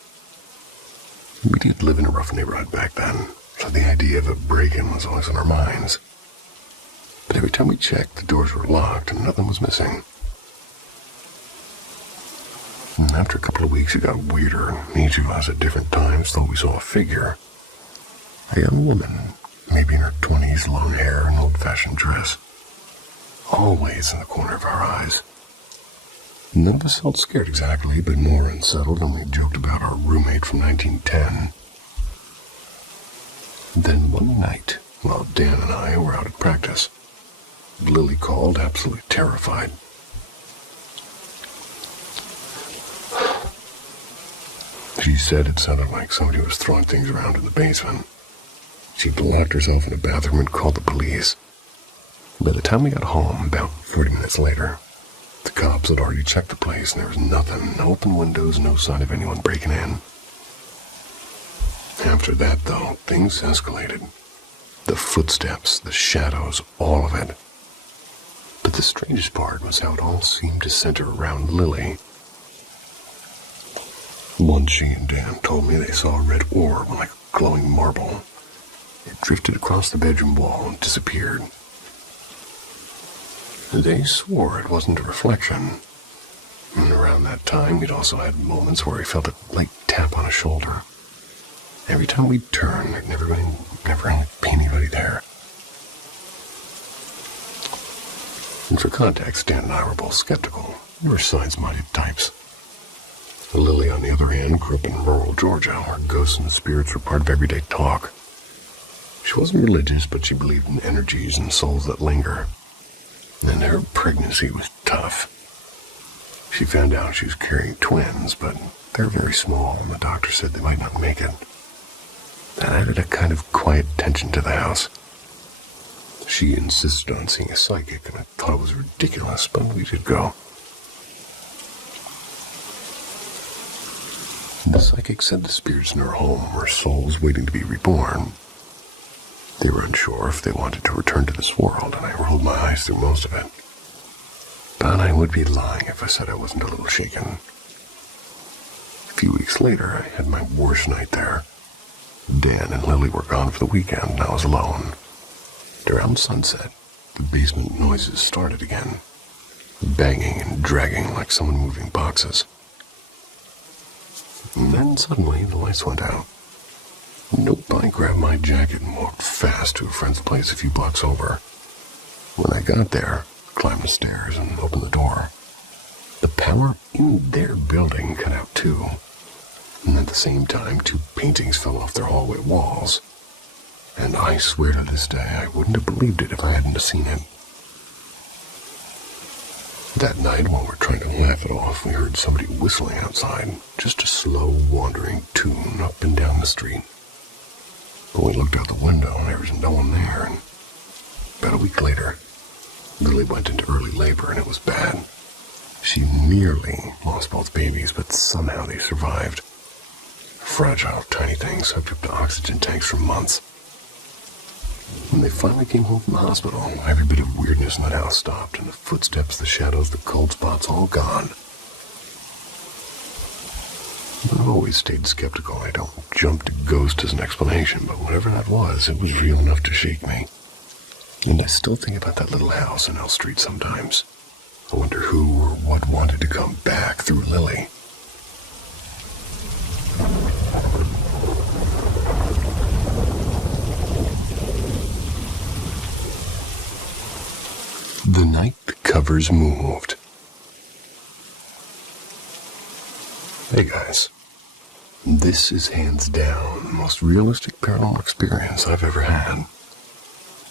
We did live in a rough neighborhood back then, so the idea of a break-in was always on our minds. But every time we checked, the doors were locked and nothing was missing. And after a couple of weeks, it got weirder, and each of us at different times thought we saw a figure. A young woman, maybe in her 20s, long hair, and old-fashioned dress. Always in the corner of our eyes. None of us felt scared exactly, but more unsettled, and we joked about our roommate from 1910. Then one night, while Dan and I were out at practice, Lily called, absolutely terrified. She said it sounded like somebody was throwing things around in the basement. She'd locked herself in a bathroom and called the police. By the time we got home, about 40 minutes later, the cops had already checked the place and there was nothing, no open windows, no sign of anyone breaking in. After that, though, things escalated. The footsteps, the shadows, all of it. But the strangest part was how it all seemed to center around Lily. Once she and Dan told me they saw a red orb like a glowing marble. It drifted across the bedroom wall and disappeared. They swore it wasn't a reflection. And around that time, we'd also had moments where we felt a light tap on a shoulder. Every time we'd turn, there'd never be anybody there. And for context, Dan and I were both skeptical. We were science-minded types. Lily, on the other hand, grew up in rural Georgia, where ghosts and spirits were part of everyday talk. She wasn't religious, but she believed in energies and souls that linger. And her pregnancy was tough. She found out she was carrying twins, but they're very small, and the doctor said they might not make it. That added a kind of quiet tension to the house. She insisted on seeing a psychic, and I thought it was ridiculous, but we did go. The psychic said the spirits in her home were souls waiting to be reborn. They were unsure if they wanted to return to this world, and I rolled my eyes through most of it. But I would be lying if I said I wasn't a little shaken. A few weeks later, I had my worst night there. Dan and Lily were gone for the weekend, and I was alone. Around sunset, the basement noises started again, banging and dragging like someone moving boxes. And then suddenly the lights went out. Nope, I grabbed my jacket and walked fast to a friend's place a few blocks over. When I got there, I climbed the stairs and opened the door. The power in their building cut out too. And at the same time, 2 paintings fell off their hallway walls. And I swear to this day, I wouldn't have believed it if I hadn't seen it. That night, while we were trying to laugh it off, we heard somebody whistling outside, just a slow, wandering tune up and down the street. But we looked out the window, and there was no one there, and about a week later, Lily went into early labor, and it was bad. She nearly lost both babies, but somehow they survived. Fragile, tiny things hooked up to oxygen tanks for months. When they finally came home from the hospital, every bit of weirdness in that house stopped, and the footsteps, the shadows, the cold spots, all gone. I've always stayed skeptical. I don't jump to ghost as an explanation, but whatever that was, it was real enough to shake me. And I still think about that little house in L Street sometimes. I wonder who or what wanted to come back through Lily. The night the covers moved. Hey guys, this is hands down the most realistic paranormal experience I've ever had.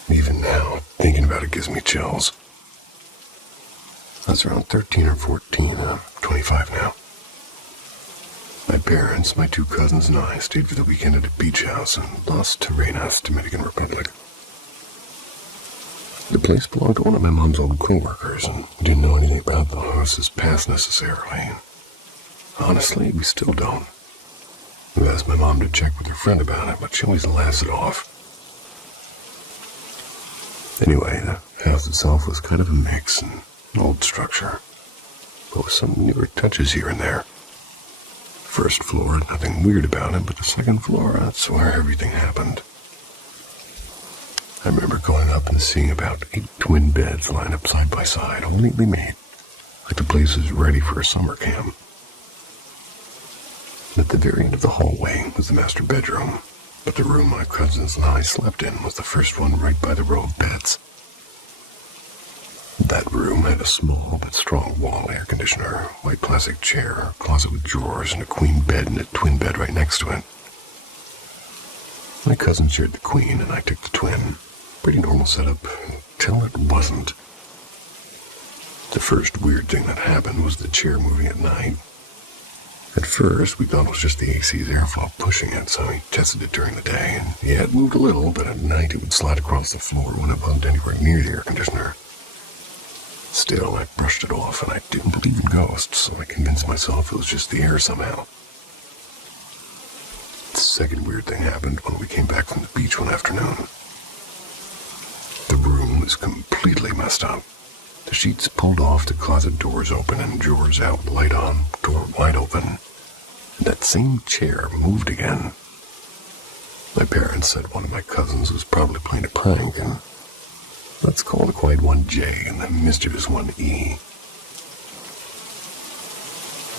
Even now, thinking about it gives me chills. I was around 13 or 14, I'm 25 now. My parents, my 2 cousins, and I stayed for the weekend at a beach house in Las Terrenas, Dominican Republic. The place belonged to one of my mom's old co-workers, and we didn't know anything about the house's past necessarily. Honestly, we still don't. I've asked my mom to check with her friend about it, but she always laughs it off. Anyway, the house itself was kind of a mix, an old structure, but with some newer touches here and there. First floor had nothing weird about it, but the second floor, that's where everything happened. I remember going up and seeing about 8 twin beds lined up side by side, all neatly made, like the place was ready for a summer camp. At the very end of the hallway was the master bedroom, but the room my cousins and I slept in was the first one right by the row of beds. That room had a small but strong wall air conditioner, white plastic chair, a closet with drawers, and a queen bed and a twin bed right next to it. My cousin shared the queen and I took the twin. Pretty normal setup until it wasn't. The first weird thing that happened was the chair moving at night. At first, we thought it was just the AC's airflow pushing it, so we tested it during the day, and yeah, it moved a little, but at night it would slide across the floor when it wasn't anywhere near the air conditioner. Still, I brushed it off, and I didn't believe in ghosts, so I convinced myself it was just the air somehow. The second weird thing happened when we came back from the beach one afternoon. The room was completely messed up. The sheets pulled off, the closet doors open and drawers out, light on, door wide open. And that same chair moved again. My parents said one of my cousins was probably playing a prank, and let's call the quiet one J and the mischievous one E.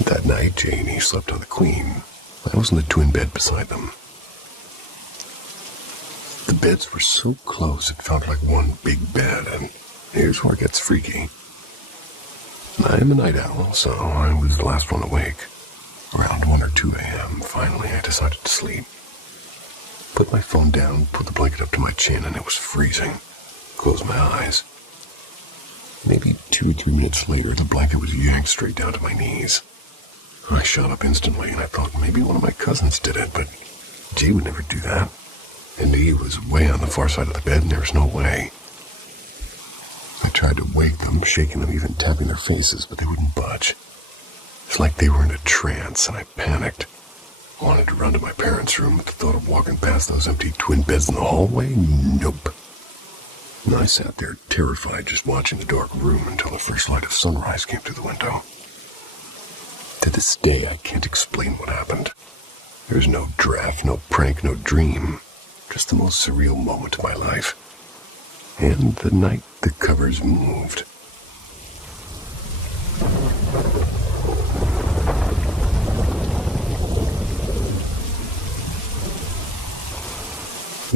That night, J and E slept on the queen. I was in the twin bed beside them. The beds were so close it felt like one big bed, and here's where it gets freaky. I am a night owl, so I was the last one awake. Around 1 or 2 a.m., finally I decided to sleep. Put my phone down, put the blanket up to my chin, and it was freezing. Closed my eyes. Maybe 2 or 3 minutes later, the blanket was yanked straight down to my knees. I shot up instantly, and I thought maybe one of my cousins did it, but Jay would never do that. And he was way on the far side of the bed, and there was no way. I tried to wake them, shaking them, even tapping their faces, but they wouldn't budge. It's like they were in a trance, and I panicked. I wanted to run to my parents' room, but the thought of walking past those empty twin beds in the hallway? Nope. And I sat there terrified, just watching the dark room until the first light of sunrise came through the window. To this day, I can't explain what happened. There's no draft, no prank, no dream. Just the most surreal moment of my life. And the night the covers moved.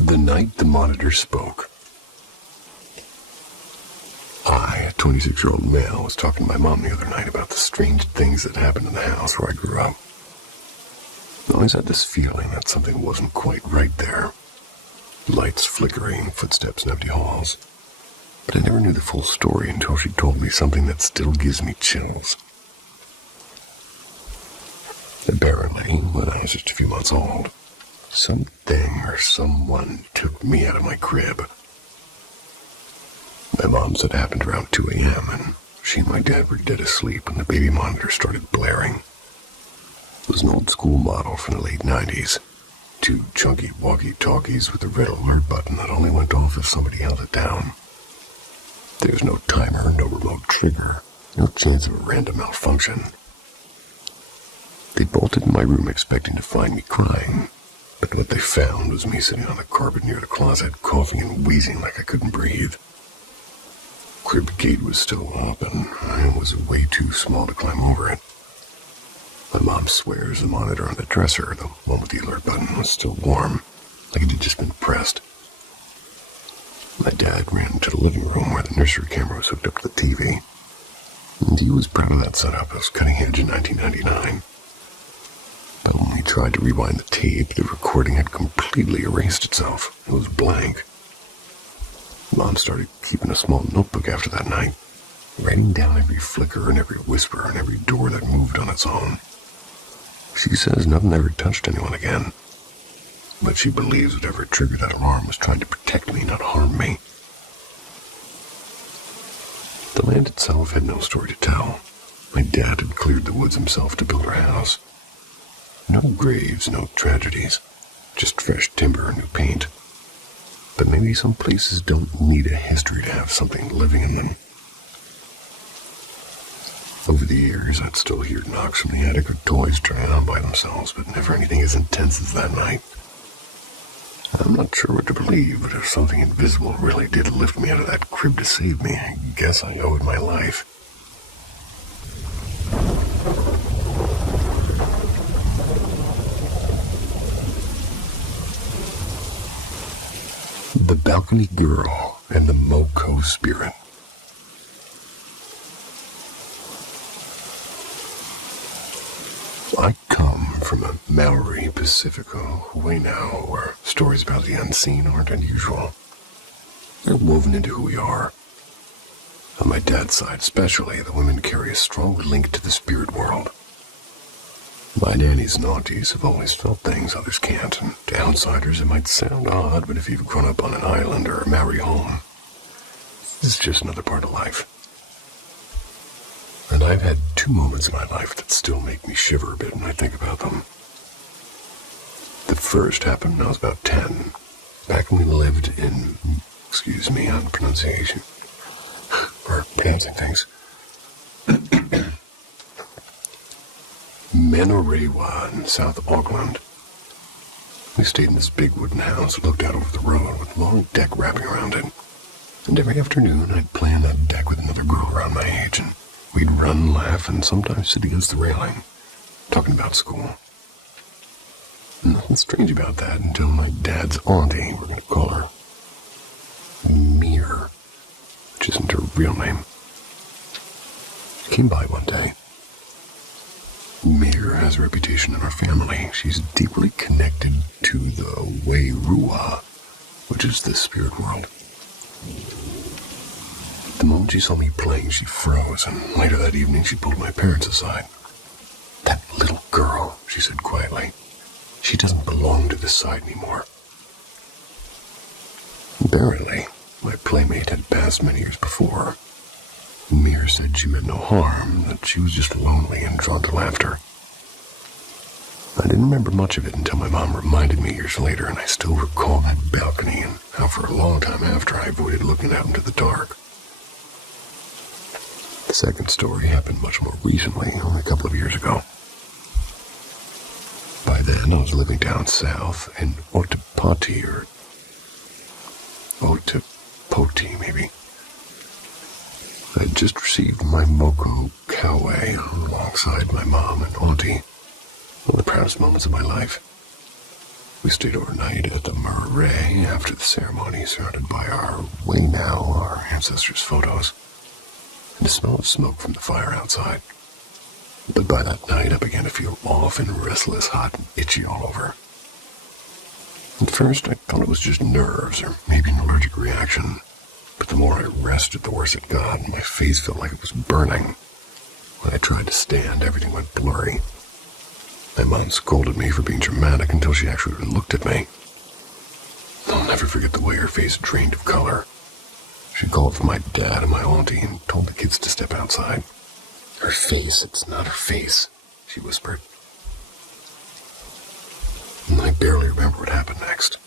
The night the monitor spoke. I, a 26-year-old male, was talking to my mom the other night about the strange things that happened in the house where I grew up. I always had this feeling that something wasn't quite right there. Lights flickering, footsteps in empty halls. But I never knew the full story until she told me something that still gives me chills. Apparently, when I was just a few months old, something or someone took me out of my crib. My mom said it happened around 2 a.m., and she and my dad were dead asleep when the baby monitor started blaring. It was an old-school model from the late 90s. 2 chunky walkie-talkies with a red alert button that only went off if somebody held it down. There was no timer, no remote trigger, no chance of a random malfunction. They bolted in my room expecting to find me crying, but what they found was me sitting on the carpet near the closet, coughing and wheezing like I couldn't breathe. Crib gate was still up, and I was way too small to climb over it. My mom swears the monitor on the dresser, the one with the alert button, was still warm, like it had just been pressed. My dad ran into the living room where the nursery camera was hooked up to the TV, and he was proud of that setup. It was cutting edge in 1999. But when we tried to rewind the tape, the recording had completely erased itself. It was blank. Mom started keeping a small notebook after that night, writing down every flicker and every whisper and every door that moved on its own. She says nothing ever touched anyone again, but she believes whatever triggered that alarm was trying to protect me, not harm me. The land itself had no story to tell. My dad had cleared the woods himself to build our house. No graves, no tragedies, just fresh timber and new paint. But maybe some places don't need a history to have something living in them. Over the years, I'd still hear knocks from the attic or toys turning on by themselves, but never anything as intense as that night. I'm not sure what to believe, but if something invisible really did lift me out of that crib to save me, I guess I owe it my life. The Balcony Girl and the Moko Spirit. I come from a Maori Pacifico way now, where stories about the unseen aren't unusual. They're woven into who we are. On my dad's side especially, the women carry a strong link to the spirit world. My nannies and aunties have always felt things others can't, and to outsiders it might sound odd, but if you've grown up on an island or a Maori home, it's just another part of life. And I've had two moments in my life that still make me shiver a bit when I think about them. The first happened when I was about 10, back when we lived in, excuse me on pronunciation, or pronouncing things, Manorewa in South Auckland. We stayed in this big wooden house that looked out over the road with a long deck wrapping around it. And every afternoon I'd play on that deck with another girl around my age, and we'd run, laugh, and sometimes sit against the railing, talking about school. Nothing strange about that until my dad's auntie, we're going to call her Mir, which isn't her real name, came by one day. Mir has a reputation in our family. She's deeply connected to the Wairua, which is the spirit world. The moment she saw me playing, she froze, and later that evening she pulled my parents aside. "That little girl," she said quietly. "She doesn't belong to this side anymore." Apparently, my playmate had passed many years before. Mir said she meant no harm, that she was just lonely and drawn to laughter. I didn't remember much of it until my mom reminded me years later, and I still recall that balcony and how for a long time after I avoided looking out into the dark. The second story happened much more recently, only a couple of years ago. By then, I was living down south in Otapoti, or Otapoti, maybe. I had just received my Moko Kawe alongside my mom and auntie. One of the proudest moments of my life. We stayed overnight at the marae after the ceremony, surrounded by our ancestors' photos, and the smell of smoke from the fire outside. But by that night, I began to feel off and restless, hot and itchy all over. At first, I thought it was just nerves, or maybe an allergic reaction. But the more I rested, the worse it got, and my face felt like it was burning. When I tried to stand, everything went blurry. My mom scolded me for being dramatic until she actually looked at me. I'll never forget the way her face drained of color. She called for my dad and my auntie and told the kids to step outside. "Her face, it's not her face," she whispered. And I barely remember what happened next.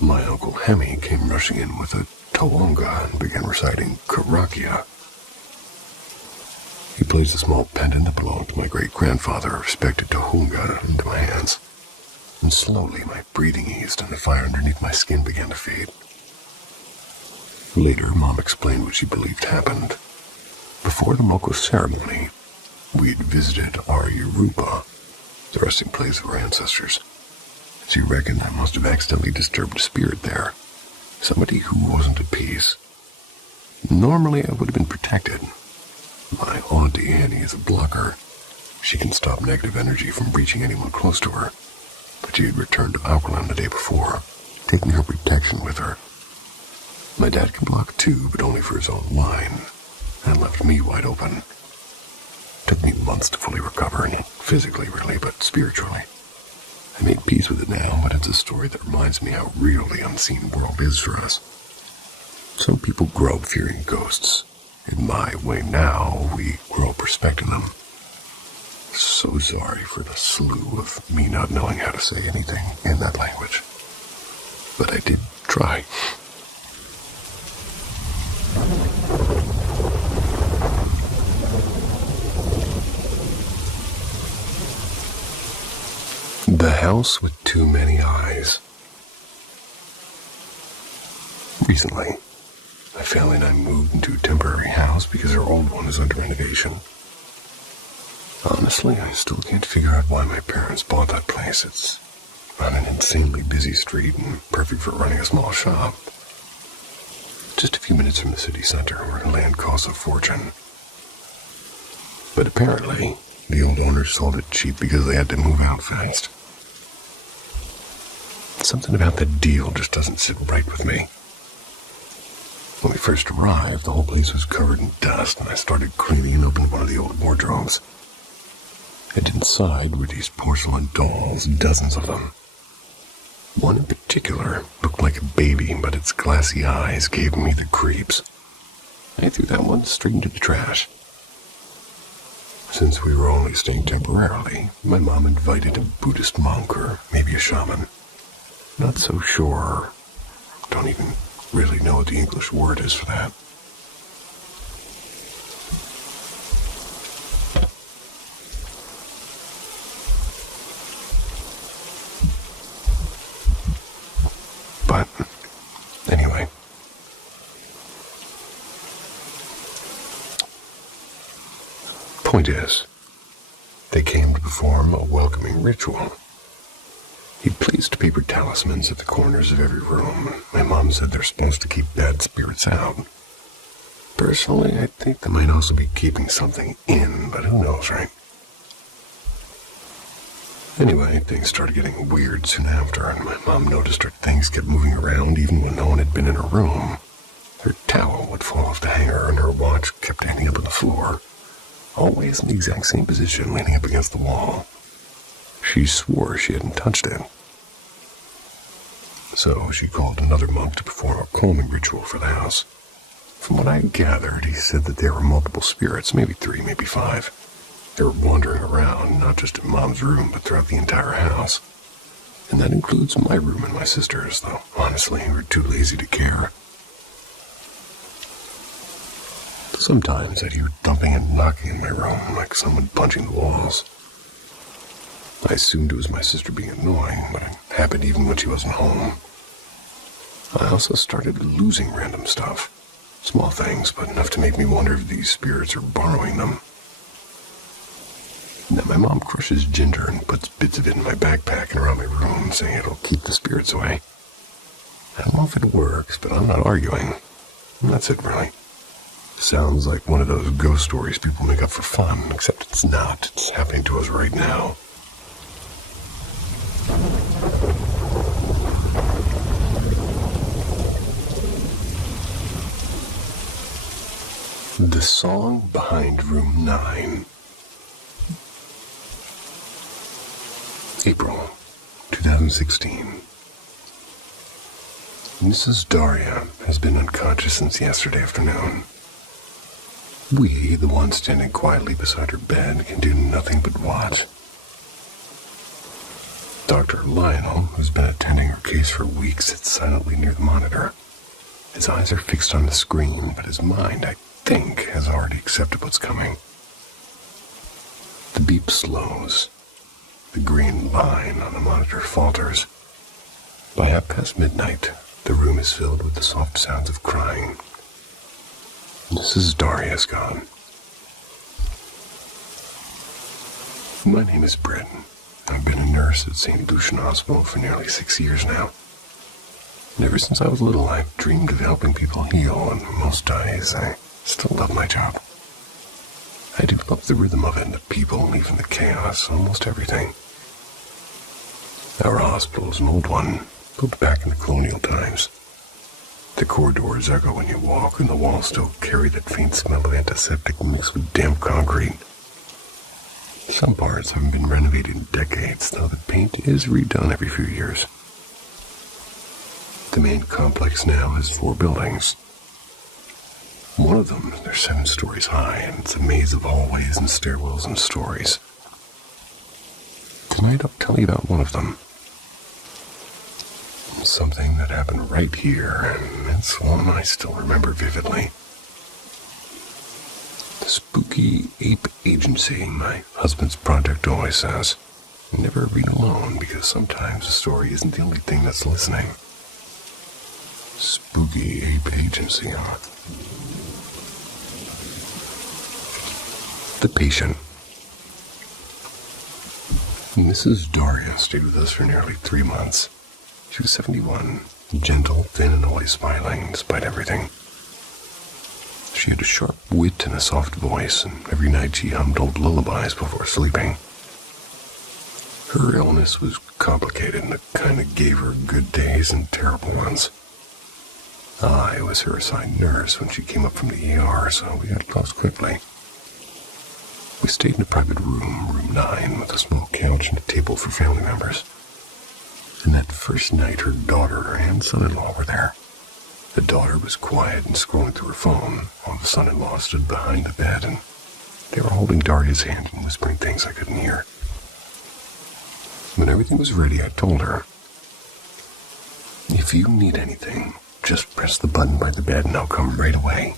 My Uncle Hemi came rushing in with a tawonga and began reciting Karakia. He placed a small pendant that belonged to my great-grandfather, a respected tawonga, into my hands. And slowly my breathing eased and the fire underneath my skin began to fade. Later, Mom explained what she believed happened. Before the Moko ceremony, we'd visited our Yoruba, the resting place of our ancestors. She reckoned I must have accidentally disturbed a spirit there, somebody who wasn't at peace. Normally, I would have been protected. My auntie Annie is a blocker. She can stop negative energy from reaching anyone close to her, but she had returned to Auckland the day before, taking her protection with her. My dad can block too, but only for his own line, and left me wide open. It took me months to fully recover, not physically really, but spiritually. I made peace with it now, but it's a story that reminds me how real the unseen world is for us. Some people grow up fearing ghosts. In my way now, we grow up respecting them. So sorry for the slew of me not knowing how to say anything in that language. But I did try. The house with too many eyes. Recently, my family and I moved into a temporary house because our old one is under renovation. Honestly, I still can't figure out why my parents bought that place. It's on an insanely busy street and perfect for running a small shop. Just a few minutes from the city center where land costs a fortune. But apparently, the old owners sold it cheap because they had to move out fast. Something about that deal just doesn't sit right with me. When we first arrived, the whole place was covered in dust, and I started cleaning and opened one of the old wardrobes. And inside were these porcelain dolls, dozens of them. One in particular looked like a baby, but its glassy eyes gave me the creeps. I threw that one straight into the trash. Since we were only staying temporarily, my mom invited a Buddhist monk or maybe a shaman. Not so sure. Don't even really know what the English word is for that. But anyway, point is, they came to perform a welcoming ritual. He placed paper talismans at the corners of every room. My mom said they're supposed to keep bad spirits out. Personally, I think they might also be keeping something in, but who knows, right? Anyway, things started getting weird soon after, and my mom noticed her things kept moving around even when no one had been in her room. Her towel would fall off the hanger, and her watch kept ending up on the floor, always in the exact same position, leaning up against the wall. She swore she hadn't touched it. So she called another monk to perform a calming ritual for the house. From what I gathered, he said that there were multiple spirits, maybe 3, maybe 5. They were wandering around, not just in Mom's room, but throughout the entire house. And that includes my room and my sister's, though honestly, we were too lazy to care. Sometimes I'd hear thumping and knocking in my room, like someone punching the walls. I assumed it was my sister being annoying, but it happened even when she wasn't home. I also started losing random stuff. Small things, but enough to make me wonder if these spirits are borrowing them. Now, my mom crushes ginger and puts bits of it in my backpack and around my room, saying it'll keep the spirits away. I don't know if it works, but I'm not arguing. And that's it, really. Sounds like one of those ghost stories people make up for fun, except it's not. It's happening to us right now. The song behind room 9. April 2016. Mrs. Daria has been unconscious since yesterday afternoon. We, the ones standing quietly beside her bed, can do nothing but watch. Dr. Lionel, who's been attending her case for weeks, sits silently near the monitor. His eyes are fixed on the screen, but his mind, I think, has already accepted what's coming. The beep slows. The green line on the monitor falters. By midnight, the room is filled with the soft sounds of crying. Mrs. Daria is gone. My name is Britt. I've been a nurse at St. Lucian Hospital for nearly 6 years now. And ever since I was little, I've dreamed of helping people heal, and most days I still love my job. I do love the rhythm of it, and the people, and even the chaos, almost everything. Our hospital is an old one, built back in the colonial times. The corridors echo when you walk, and the walls still carry that faint smell of antiseptic mixed with damp concrete. Some parts haven't been renovated in decades, though the paint is redone every few years. The main complex now has 4 buildings. One of them, they're 7 stories high, and it's a maze of hallways and stairwells and stories. Tonight I'll tell you about one of them. Something that happened right here, and it's one I still remember vividly. The spooky ape agency, my husband's project always says. Never read alone, because sometimes the story isn't the only thing that's listening. Spooky ape agency, huh? The patient. Mrs. Daria stayed with us for nearly 3 months. She was 71, gentle, thin, and always smiling despite everything. She had a sharp wit and a soft voice, and every night she hummed old lullabies before sleeping. Her illness was complicated, and it kind of gave her good days and terrible ones. I was her assigned nurse when she came up from the ER, so we got close quickly. We stayed in a private room, room 9, with a small couch and a table for family members. And that first night, her daughter and son-in-law were there. The daughter was quiet and scrolling through her phone, while the son-in-law stood behind the bed, and they were holding Daria's hand and whispering things I couldn't hear. When everything was ready, I told her, "If you need anything, just press the button by the bed and I'll come right away."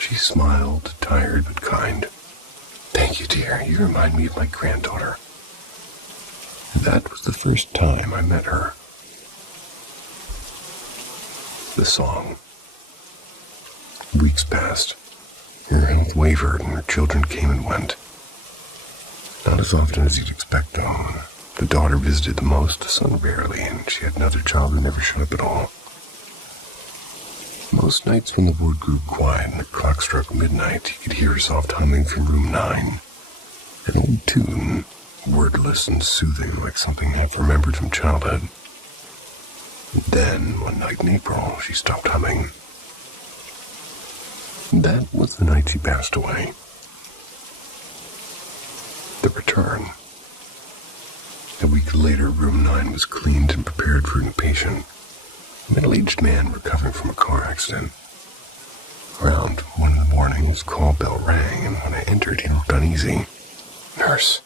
She smiled, tired but kind. "Thank you, dear. You remind me of my granddaughter." That was the first time I met her. The song. Weeks passed. Her health wavered and her children came and went. Not as often as you'd expect, though. The daughter visited the most, the son rarely, and she had another child who never showed up at all. Most nights when the ward grew quiet and the clock struck midnight, you could hear her soft humming from room 9. An old tune, wordless and soothing like something half remembered from childhood. Then, one night in April, she stopped humming. That was the night she passed away. The return. A week later, room 9 was cleaned and prepared for a new patient. A middle-aged man recovering from a car accident. Around 1 in the morning, his call bell rang, and when I entered, he looked uneasy. "Nurse,"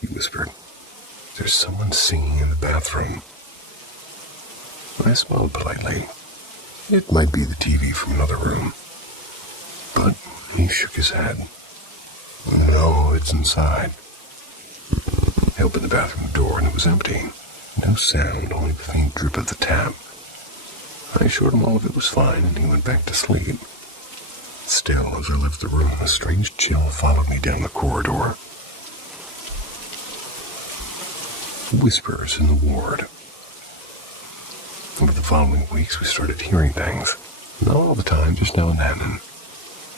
he whispered, "there's someone singing in the bathroom." I smiled politely. It might be the TV from another room. But he shook his head. "No, it's inside." I opened the bathroom door and it was empty. No sound, only the faint drip of the tap. I assured him all of it was fine and he went back to sleep. Still, as I left the room, a strange chill followed me down the corridor. Whispers in the ward. Over the following weeks, we started hearing things. Not all the time, just now and then. And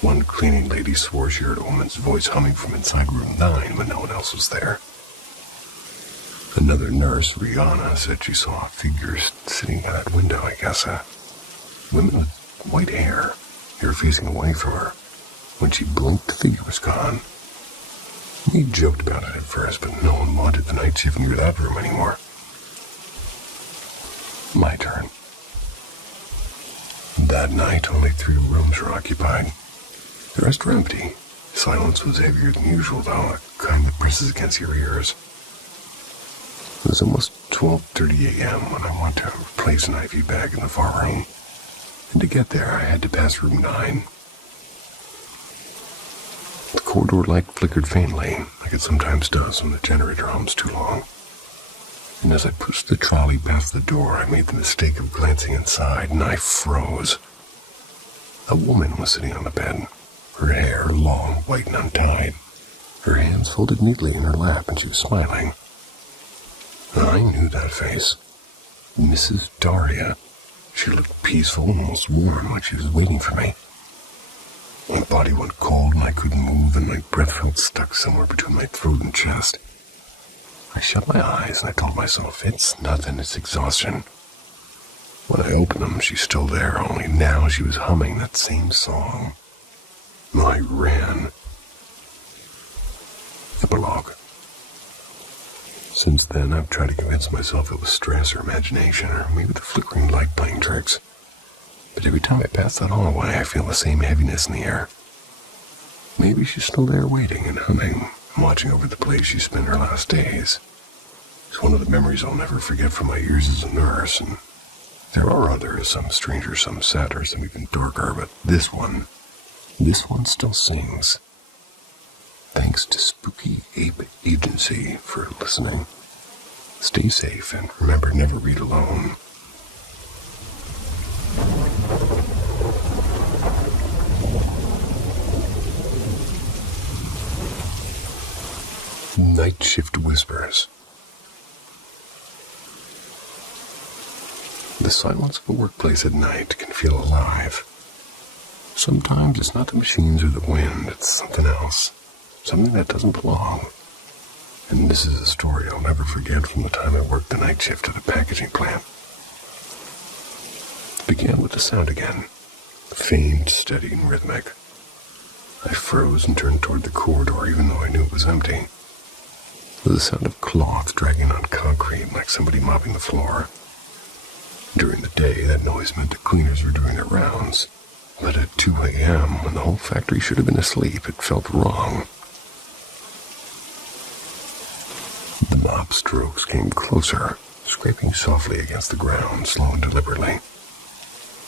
one cleaning lady swore she heard a woman's voice humming from inside room 9 when no one else was there. Another nurse, Rihanna, said she saw a figure sitting by that window, I guess. A woman with white hair facing away from her. When she blinked, the figure was gone. We joked about it at first, but no one wanted the night shift near that room anymore. My turn. That night, only 3 rooms were occupied. The rest were empty. Silence was heavier than usual, though, a kind that presses against your ears. It was almost 12:30 a.m. when I went to replace an IV bag in the far room. And to get there, I had to pass room 9. The corridor light flickered faintly, like it sometimes does when the generator hums too long. And as I pushed the trolley past the door, I made the mistake of glancing inside, and I froze. A woman was sitting on the bed, her hair long, white, and untied, her hands folded neatly in her lap, and she was smiling. I knew that face. Mrs. Daria. She looked peaceful and almost warm like she was waiting for me. My body went cold and I couldn't move, and my breath felt stuck somewhere between my throat and chest. I shut my eyes and I told myself, it's nothing, it's exhaustion. When I opened them, she's still there, only now she was humming that same song. I ran. Epilogue. Since then, I've tried to convince myself it was stress or imagination, or maybe the flickering light playing tricks. But every time I pass that hallway, I feel the same heaviness in the air. Maybe she's still there waiting and humming, watching over the place she spent her last days. It's one of the memories I'll never forget from my years as a nurse, and there are others, some stranger, some sadder, some even darker, but this one still sings. Thanks to Spooky Ape Agency for listening. Stay safe and remember, never read alone. Night Night Shift Whispers. The silence of a workplace at night can feel alive. Sometimes it's not the machines or the wind, it's something else. Something that doesn't belong. And this is a story I'll never forget from the time I worked the night shift at a packaging plant. It began with the sound again. Faint, steady, and rhythmic. I froze and turned toward the corridor even though I knew it was empty. With the sound of cloth dragging on concrete like somebody mopping the floor. During the day, that noise meant the cleaners were doing their rounds. But at 2 a.m., when the whole factory should have been asleep, it felt wrong. The mop strokes came closer, scraping softly against the ground, slow and deliberately.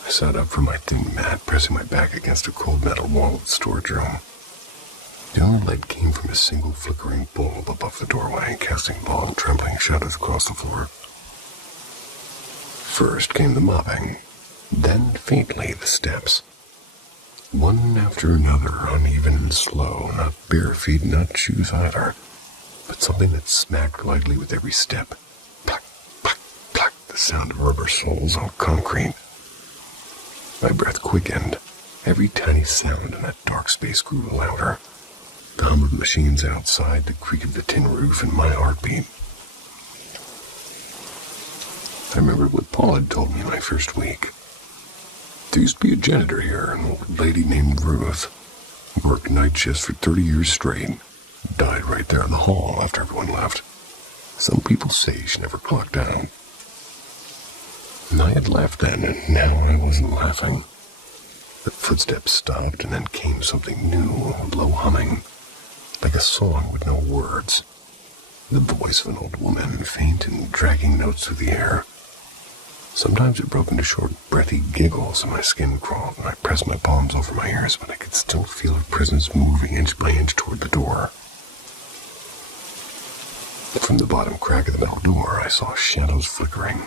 I sat up from my thin mat, pressing my back against a cold metal wall of the storage room. The only light came from a single flickering bulb above the doorway, casting long, trembling shadows across the floor. First came the mopping, then faintly the steps. One after another, uneven and slow, not bare feet, not shoes either, but something that smacked lightly with every step. Plack, plack, plack, the sound of rubber soles on concrete. My breath quickened. Every tiny sound in that dark space grew louder. The hum of machines outside, the creak of the tin roof, and my heartbeat. I remembered what Paul had told me my first week. There used to be a janitor here, an old lady named Ruth, who worked night shifts for 30 years straight. Died right there in the hall after everyone left. Some people say she never clocked out. And I had laughed then, and now I wasn't laughing. The footsteps stopped, and then came something new, low humming, like a song with no words. The voice of an old woman, faint and dragging notes through the air. Sometimes it broke into short, breathy giggles, and my skin crawled, and I pressed my palms over my ears, but I could still feel her presence moving inch by inch toward the door. From the bottom crack of the metal door, I saw shadows flickering.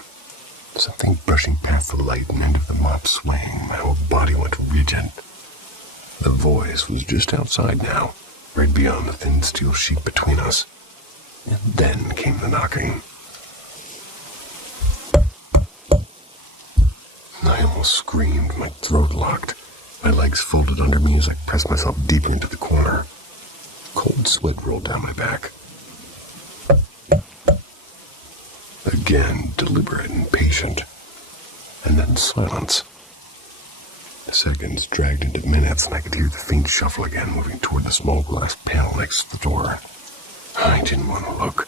Something brushing past the light and end of the mop swaying. My whole body went rigid. The voice was just outside now, right beyond the thin steel sheet between us. And then came the knocking. I almost screamed, my throat locked, my legs folded under me as I pressed myself deeper into the corner. Cold sweat rolled down my back. Again, deliberate and patient. And then silence. The seconds dragged into minutes, and I could hear the faint shuffle again, moving toward the small glass panel next to the door. I didn't want to look.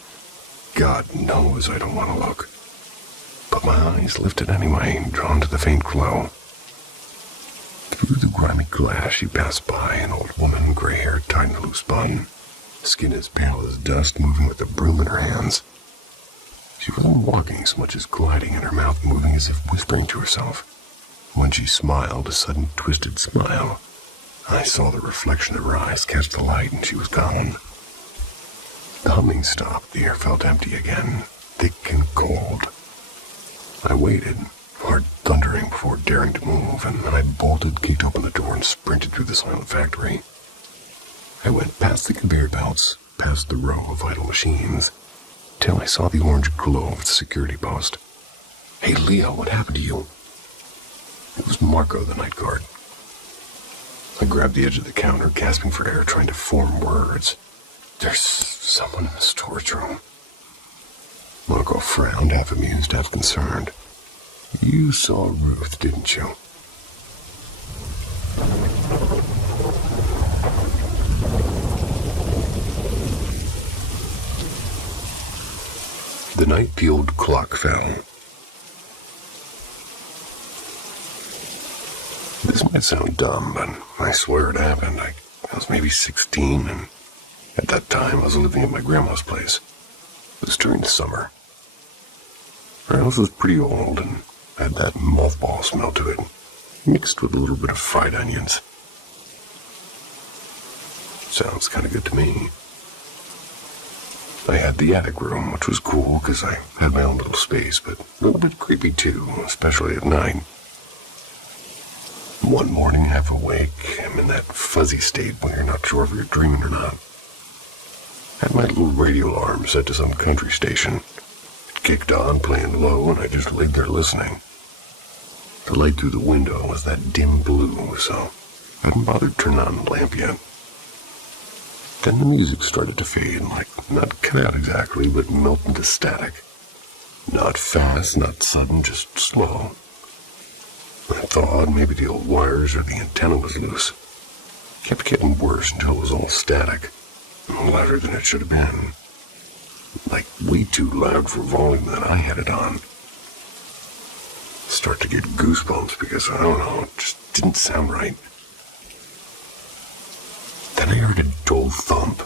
God knows I don't want to look. But my eyes lifted anyway, drawn to the faint glow. Through the grimy glass she passed by, an old woman, gray hair tied in a loose bun, skin as pale as dust, moving with a broom in her hands. She wasn't walking so much as gliding, in her mouth moving as if whispering to herself. When she smiled, a sudden twisted smile, I saw the reflection of her eyes catch the light, and she was gone. The humming stopped, the air felt empty again, thick and cold. I waited, heart thundering before daring to move, and then I bolted, kicked open the door, and sprinted through the silent factory. I went past the conveyor belts, past the row of idle machines, till I saw the orange glow of the security post. "Hey, Leo, what happened to you?" It was Marco, the night guard. I grabbed the edge of the counter, gasping for air, trying to form words. "There's someone in the storage room." Marco frowned, half amused, half concerned. "You saw Ruth, didn't you?" The night the old clock fell. This might sound dumb, but I swear it happened. I was maybe 16, and at that time I was living at my grandma's place. It was during the summer. Our house was pretty old and had that mothball smell to it, mixed with a little bit of fried onions. Sounds kind of good to me. I had the attic room, which was cool because I had my own little space, but a little bit creepy too, especially at night. One morning, half awake, I'm in that fuzzy state when you're not sure if you're dreaming or not. Had my little radio alarm set to some country station. It kicked on, playing low, and I just laid there listening. The light through the window was that dim blue, so I hadn't bothered turning on the lamp yet. Then the music started to fade, like not cut out exactly, but melt into static. Not fast, not sudden, just slow. I thought maybe the old wires or the antenna was loose. Kept getting worse until it was all static, louder than it should have been. Like way too loud for volume that I had it on. Start to get goosebumps because, I don't know, it just didn't sound right. Then I heard a dull thump.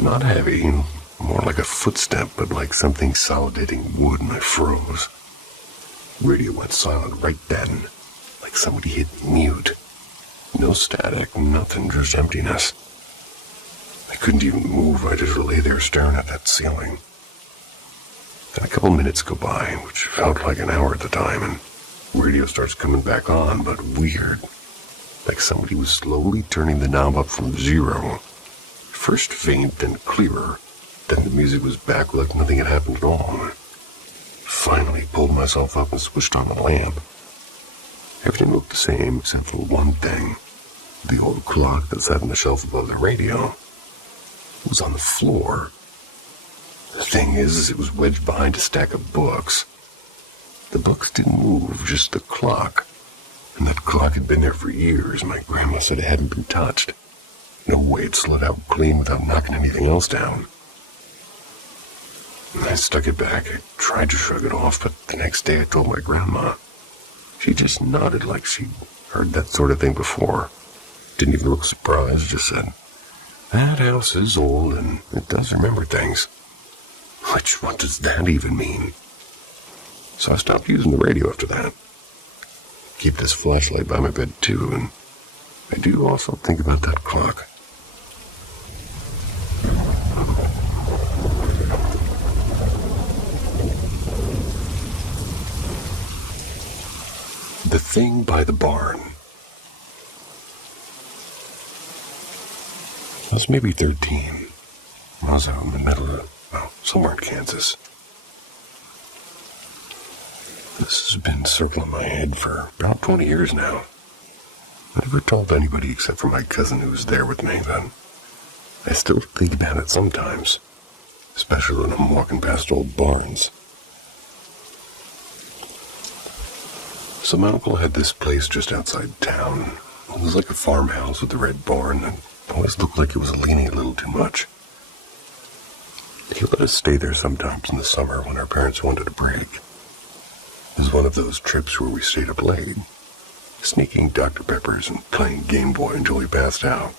Not heavy, more like a footstep, but like something solid hitting wood, and I froze. Radio went silent right then, like somebody hit mute. No static, nothing, just emptiness. I couldn't even move, I just lay there staring at that ceiling. Then a couple minutes go by, which felt like an hour at the time, and radio starts coming back on, but weird. Like somebody was slowly turning the knob up from 0. First faint, then clearer. Then the music was back like nothing had happened at all. Finally pulled myself up and switched on the lamp. Everything looked the same except for one thing. The old clock that sat on the shelf above the radio was on the floor. The thing is, it was wedged behind a stack of books. The books didn't move, just the clock. And that clock had been there for years. My grandma said it hadn't been touched. No way it slid out clean without knocking anything else down. I stuck it back. I tried to shrug it off, but the next day I told my grandma. She just nodded like she'd heard that sort of thing before. Didn't even look surprised, just said, "That house is old and it does remember things." Which, what does that even mean? So I stopped using the radio after that. Keep this flashlight by my bed too, and I do also think about that clock. The thing by the barn. I was maybe 13. I was out in the middle of, somewhere in Kansas. This has been circling my head for about 20 years now. I never told anybody except for my cousin who was there with me, but I still think about it sometimes, especially when I'm walking past old barns. So my uncle had this place just outside town. It was like a farmhouse with a red barn that always looked like it was leaning a little too much. He let us stay there sometimes in the summer when our parents wanted a break. It was one of those trips where we stayed up late, sneaking Dr. Peppers and playing Game Boy until we passed out.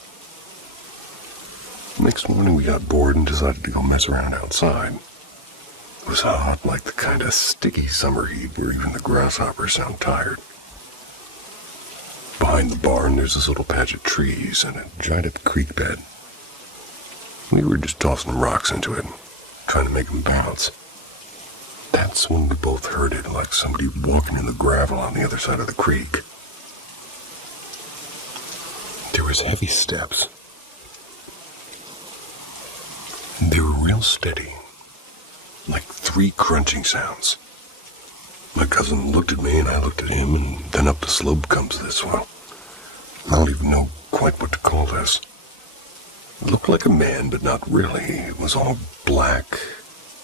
Next morning we got bored and decided to go mess around outside. It was hot, like the kind of sticky summer heat where even the grasshoppers sound tired. Behind the barn there's this little patch of trees and a giant creek bed. We were just tossing rocks into it, trying to make them bounce. That's when we both heard it, like somebody walking in the gravel on the other side of the creek. There was heavy steps. They were real steady, like 3 crunching sounds. My cousin looked at me and I looked at him, and then up the slope comes this one. I don't even know quite what to call this. It looked like a man, but not really. It was all black.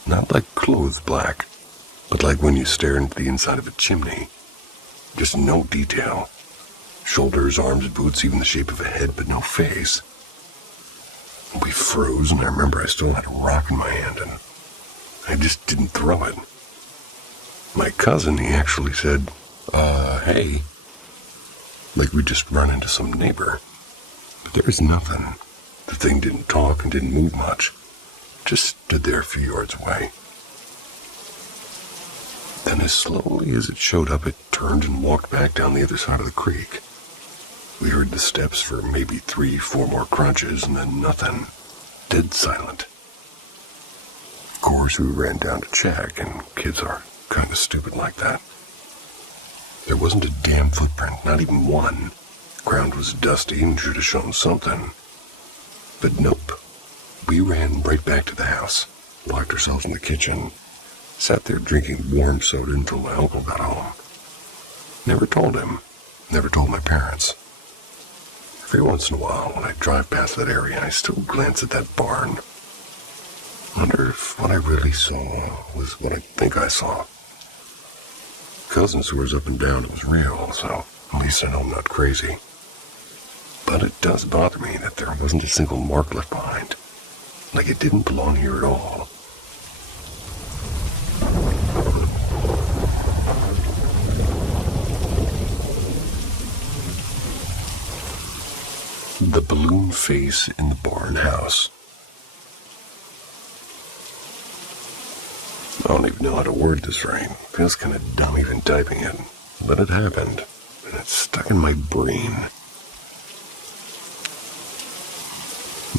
Not like clothes black, but like when you stare into the inside of a chimney. Just no detail. Shoulders, arms, boots, even the shape of a head, but no face. We froze, and I remember I still had a rock in my hand, and I just didn't throw it. My cousin, he actually said, hey. Like we'd just run into some neighbor. But there was nothing. The thing didn't talk and didn't move much. Just stood there a few yards away. Then as slowly as it showed up, it turned and walked back down the other side of the creek. We heard the steps for maybe 3-4 more crunches, and then nothing. Dead silent. Of course, we ran down to check, and kids are kind of stupid like that. There wasn't a damn footprint, not even one. Ground was dusty and should have shown something. But nope. We ran right back to the house, locked ourselves in the kitchen, sat there drinking warm soda until my uncle got home. Never told him, never told my parents. Every once in a while, when I drive past that area, I still glance at that barn. Wonder if what I really saw was what I think I saw. Cousin swears up and down it was real, so at least I know I'm not crazy. But it does bother me that there wasn't a single mark left behind. Like it didn't belong here at all. The balloon face in the barn house. I don't even know how to word this right. Feels kind of dumb even typing it. But it happened, and it's stuck in my brain.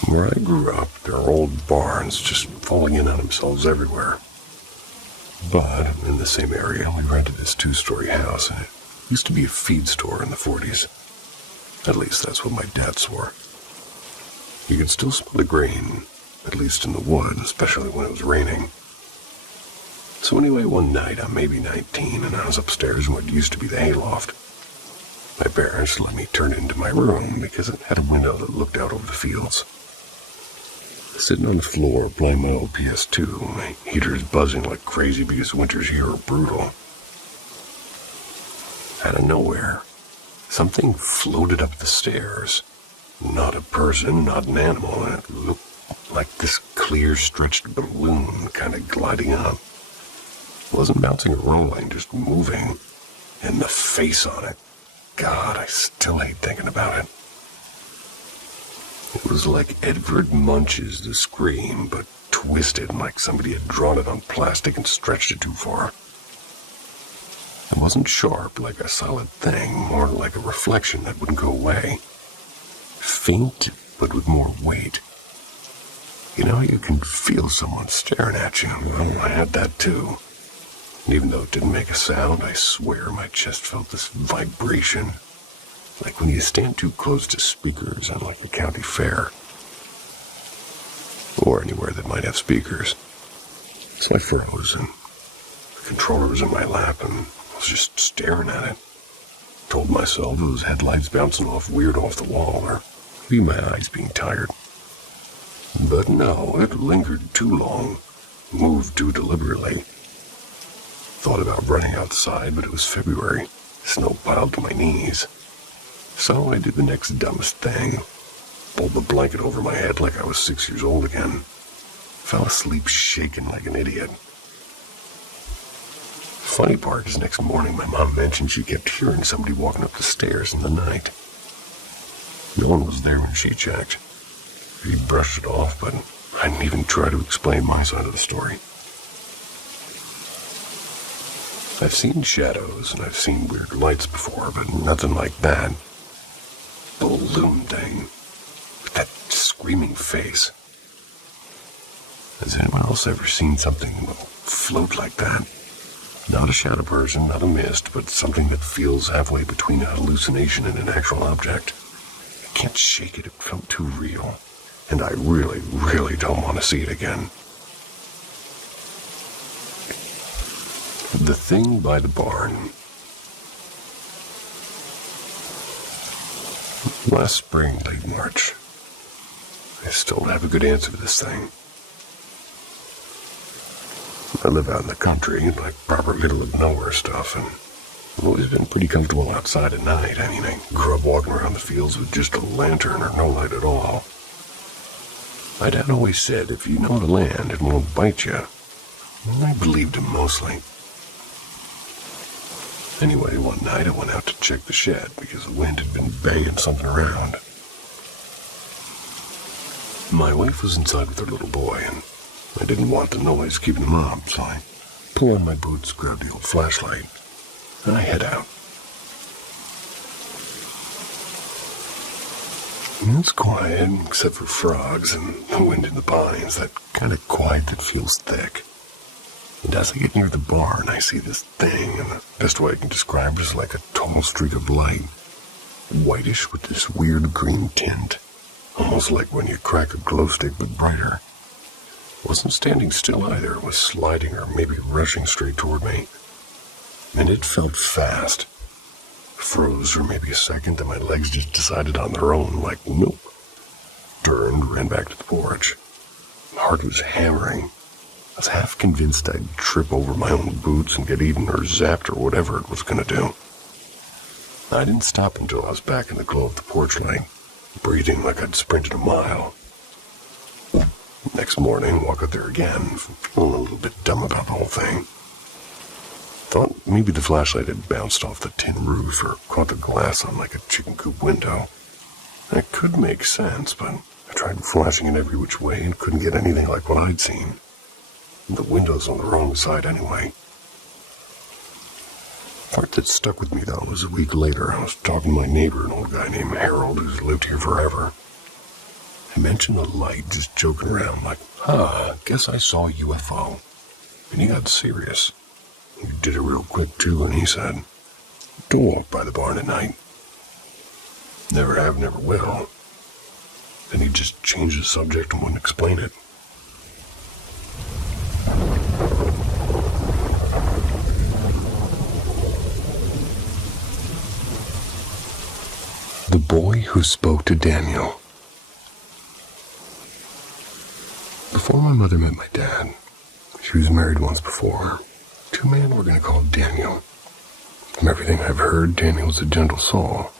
Where I grew up, there are old barns just falling in on themselves everywhere. But in the same area, we rented this 2-story house, and it used to be a feed store in the 40s. At least that's what my dad swore. You could still smell the grain, at least in the wood, especially when it was raining. So anyway, one night, I'm maybe 19, and I was upstairs in what used to be the hayloft. My parents let me turn it into my room because it had a window that looked out over the fields. Sitting on the floor playing my old PS2, my heater is buzzing like crazy because winters here are brutal. Out of nowhere, something floated up the stairs. Not a person, not an animal, and it looked like this clear, stretched balloon kind of gliding up. It wasn't bouncing or rolling, just moving. And the face on it. God, I still hate thinking about it. It was like Edvard Munch's The Scream, but twisted like somebody had drawn it on plastic and stretched it too far. It wasn't sharp like a solid thing, more like a reflection that wouldn't go away. Faint, but with more weight. You know, you can feel someone staring at you. Well, I had that too. And even though it didn't make a sound, I swear my chest felt this vibration. Like when you stand too close to speakers at like a county fair. Or anywhere that might have speakers. So I froze, and the controller was in my lap, and I was just staring at it. Told myself it was headlights bouncing off weird off the wall, or maybe my eyes being tired. But no, it lingered too long. Moved too deliberately. Thought about running outside, but it was February. Snow piled to my knees. So I did the next dumbest thing. Pulled the blanket over my head like I was 6 years old again. Fell asleep shaking like an idiot. Funny part is next morning my mom mentioned she kept hearing somebody walking up the stairs in the night. No one was there when she checked. He brushed it off, but I didn't even try to explain my side of the story. I've seen shadows and I've seen weird lights before, but nothing like that. Balloon thing. With that screaming face. Has anyone else ever seen something float like that? Not a shadow person, not a mist, but something that feels halfway between a hallucination and an actual object. I can't shake it, it felt too real. And I really, really don't want to see it again. The thing by the barn. Last spring, late March. I still don't have a good answer for this thing. I live out in the country, like proper middle of nowhere stuff, and I've always been pretty comfortable outside at night. I mean, I grew up walking around the fields with just a lantern or no light at all. My dad always said, if you know the land, it won't bite you. And I believed him mostly. Anyway, one night I went out to check the shed because the wind had been banging something around. My wife was inside with her little boy, and I didn't want the noise keeping him up, so I pull on my boots, grab the old flashlight, and I head out. It's quiet, except for frogs and the wind in the pines, that kind of quiet that feels thick. And as I get near the barn, I see this thing, and the best way I can describe it is like a tall streak of light. Whitish with this weird green tint, almost like when you crack a glow stick but brighter. It wasn't standing still either, it was sliding or maybe rushing straight toward me. And it felt fast. Froze for maybe a second, then my legs just decided on their own, like, nope. Turned, ran back to the porch. My heart was hammering. I was half convinced I'd trip over my own boots and get eaten or zapped or whatever it was going to do. I didn't stop until I was back in the glow of the porch light, breathing like I'd sprinted a mile. Next morning, walk out there again, feeling a little bit dumb about the whole thing. Thought maybe the flashlight had bounced off the tin roof or caught the glass on like a chicken coop window. That could make sense, but I tried flashing it every which way and couldn't get anything like what I'd seen. The window's on the wrong side anyway. The part that stuck with me, though, was a week later. I was talking to my neighbor, an old guy named Harold, who's lived here forever. I mentioned the light, just joking around, like, guess I saw a UFO. And he got serious. He did it real quick, too, and he said, don't walk by the barn at night. Never have, never will. Then he just changed the subject and wouldn't explain it. The boy who spoke to Daniel. Before my mother met my dad, she was married once before, to a man we're going to call Daniel. From everything I've heard, Daniel's a gentle soul.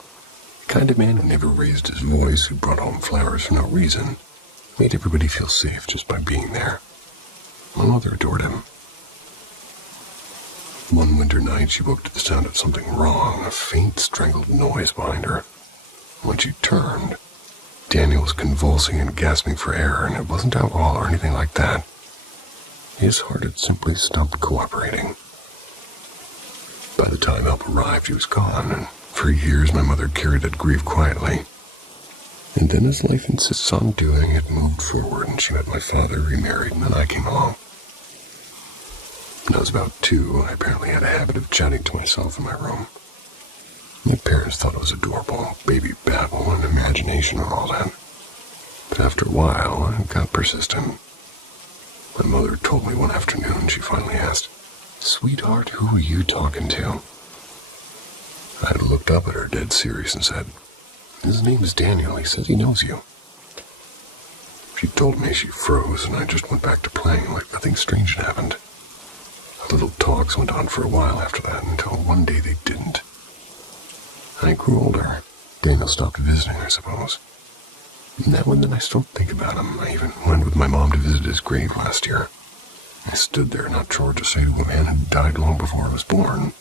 The kind of man who never raised his voice, who brought home flowers for no reason, made everybody feel safe just by being there. My mother adored him. One winter night, she woke to the sound of something wrong, a faint, strangled noise behind her. When she turned, Daniel was convulsing and gasping for air, and it wasn't alcohol or anything like that. His heart had simply stopped cooperating. By the time help arrived, he was gone, and for years my mother carried that grief quietly. And then as life insists on doing, it moved forward, and she met my father, remarried, and then I came along. When I was about 2, I apparently had a habit of chatting to myself in my room. My parents thought it was adorable, baby babble and imagination and all that. But after a while, it got persistent. My mother told me one afternoon, she finally asked, "Sweetheart, who are you talking to?" I looked up at her dead serious and said, "His name is Daniel, he says he knows you." She told me, she froze, and I just went back to playing like nothing strange had happened. Our little talks went on for a while after that, until one day they didn't. I grew older. Daniel stopped visiting, I suppose. Now and then I still think about him. I even went with my mom to visit his grave last year. I stood there not sure what to say to a man who died long before I was born.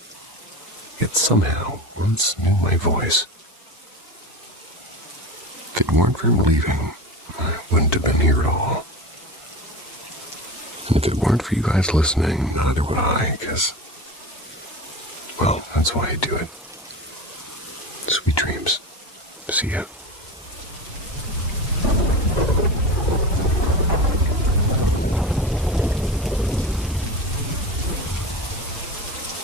Yet somehow, once knew my voice. If it weren't for him leaving, I wouldn't have been here at all. And if it weren't for you guys listening, neither would I, because, well, that's why I do it. Sweet dreams. See ya.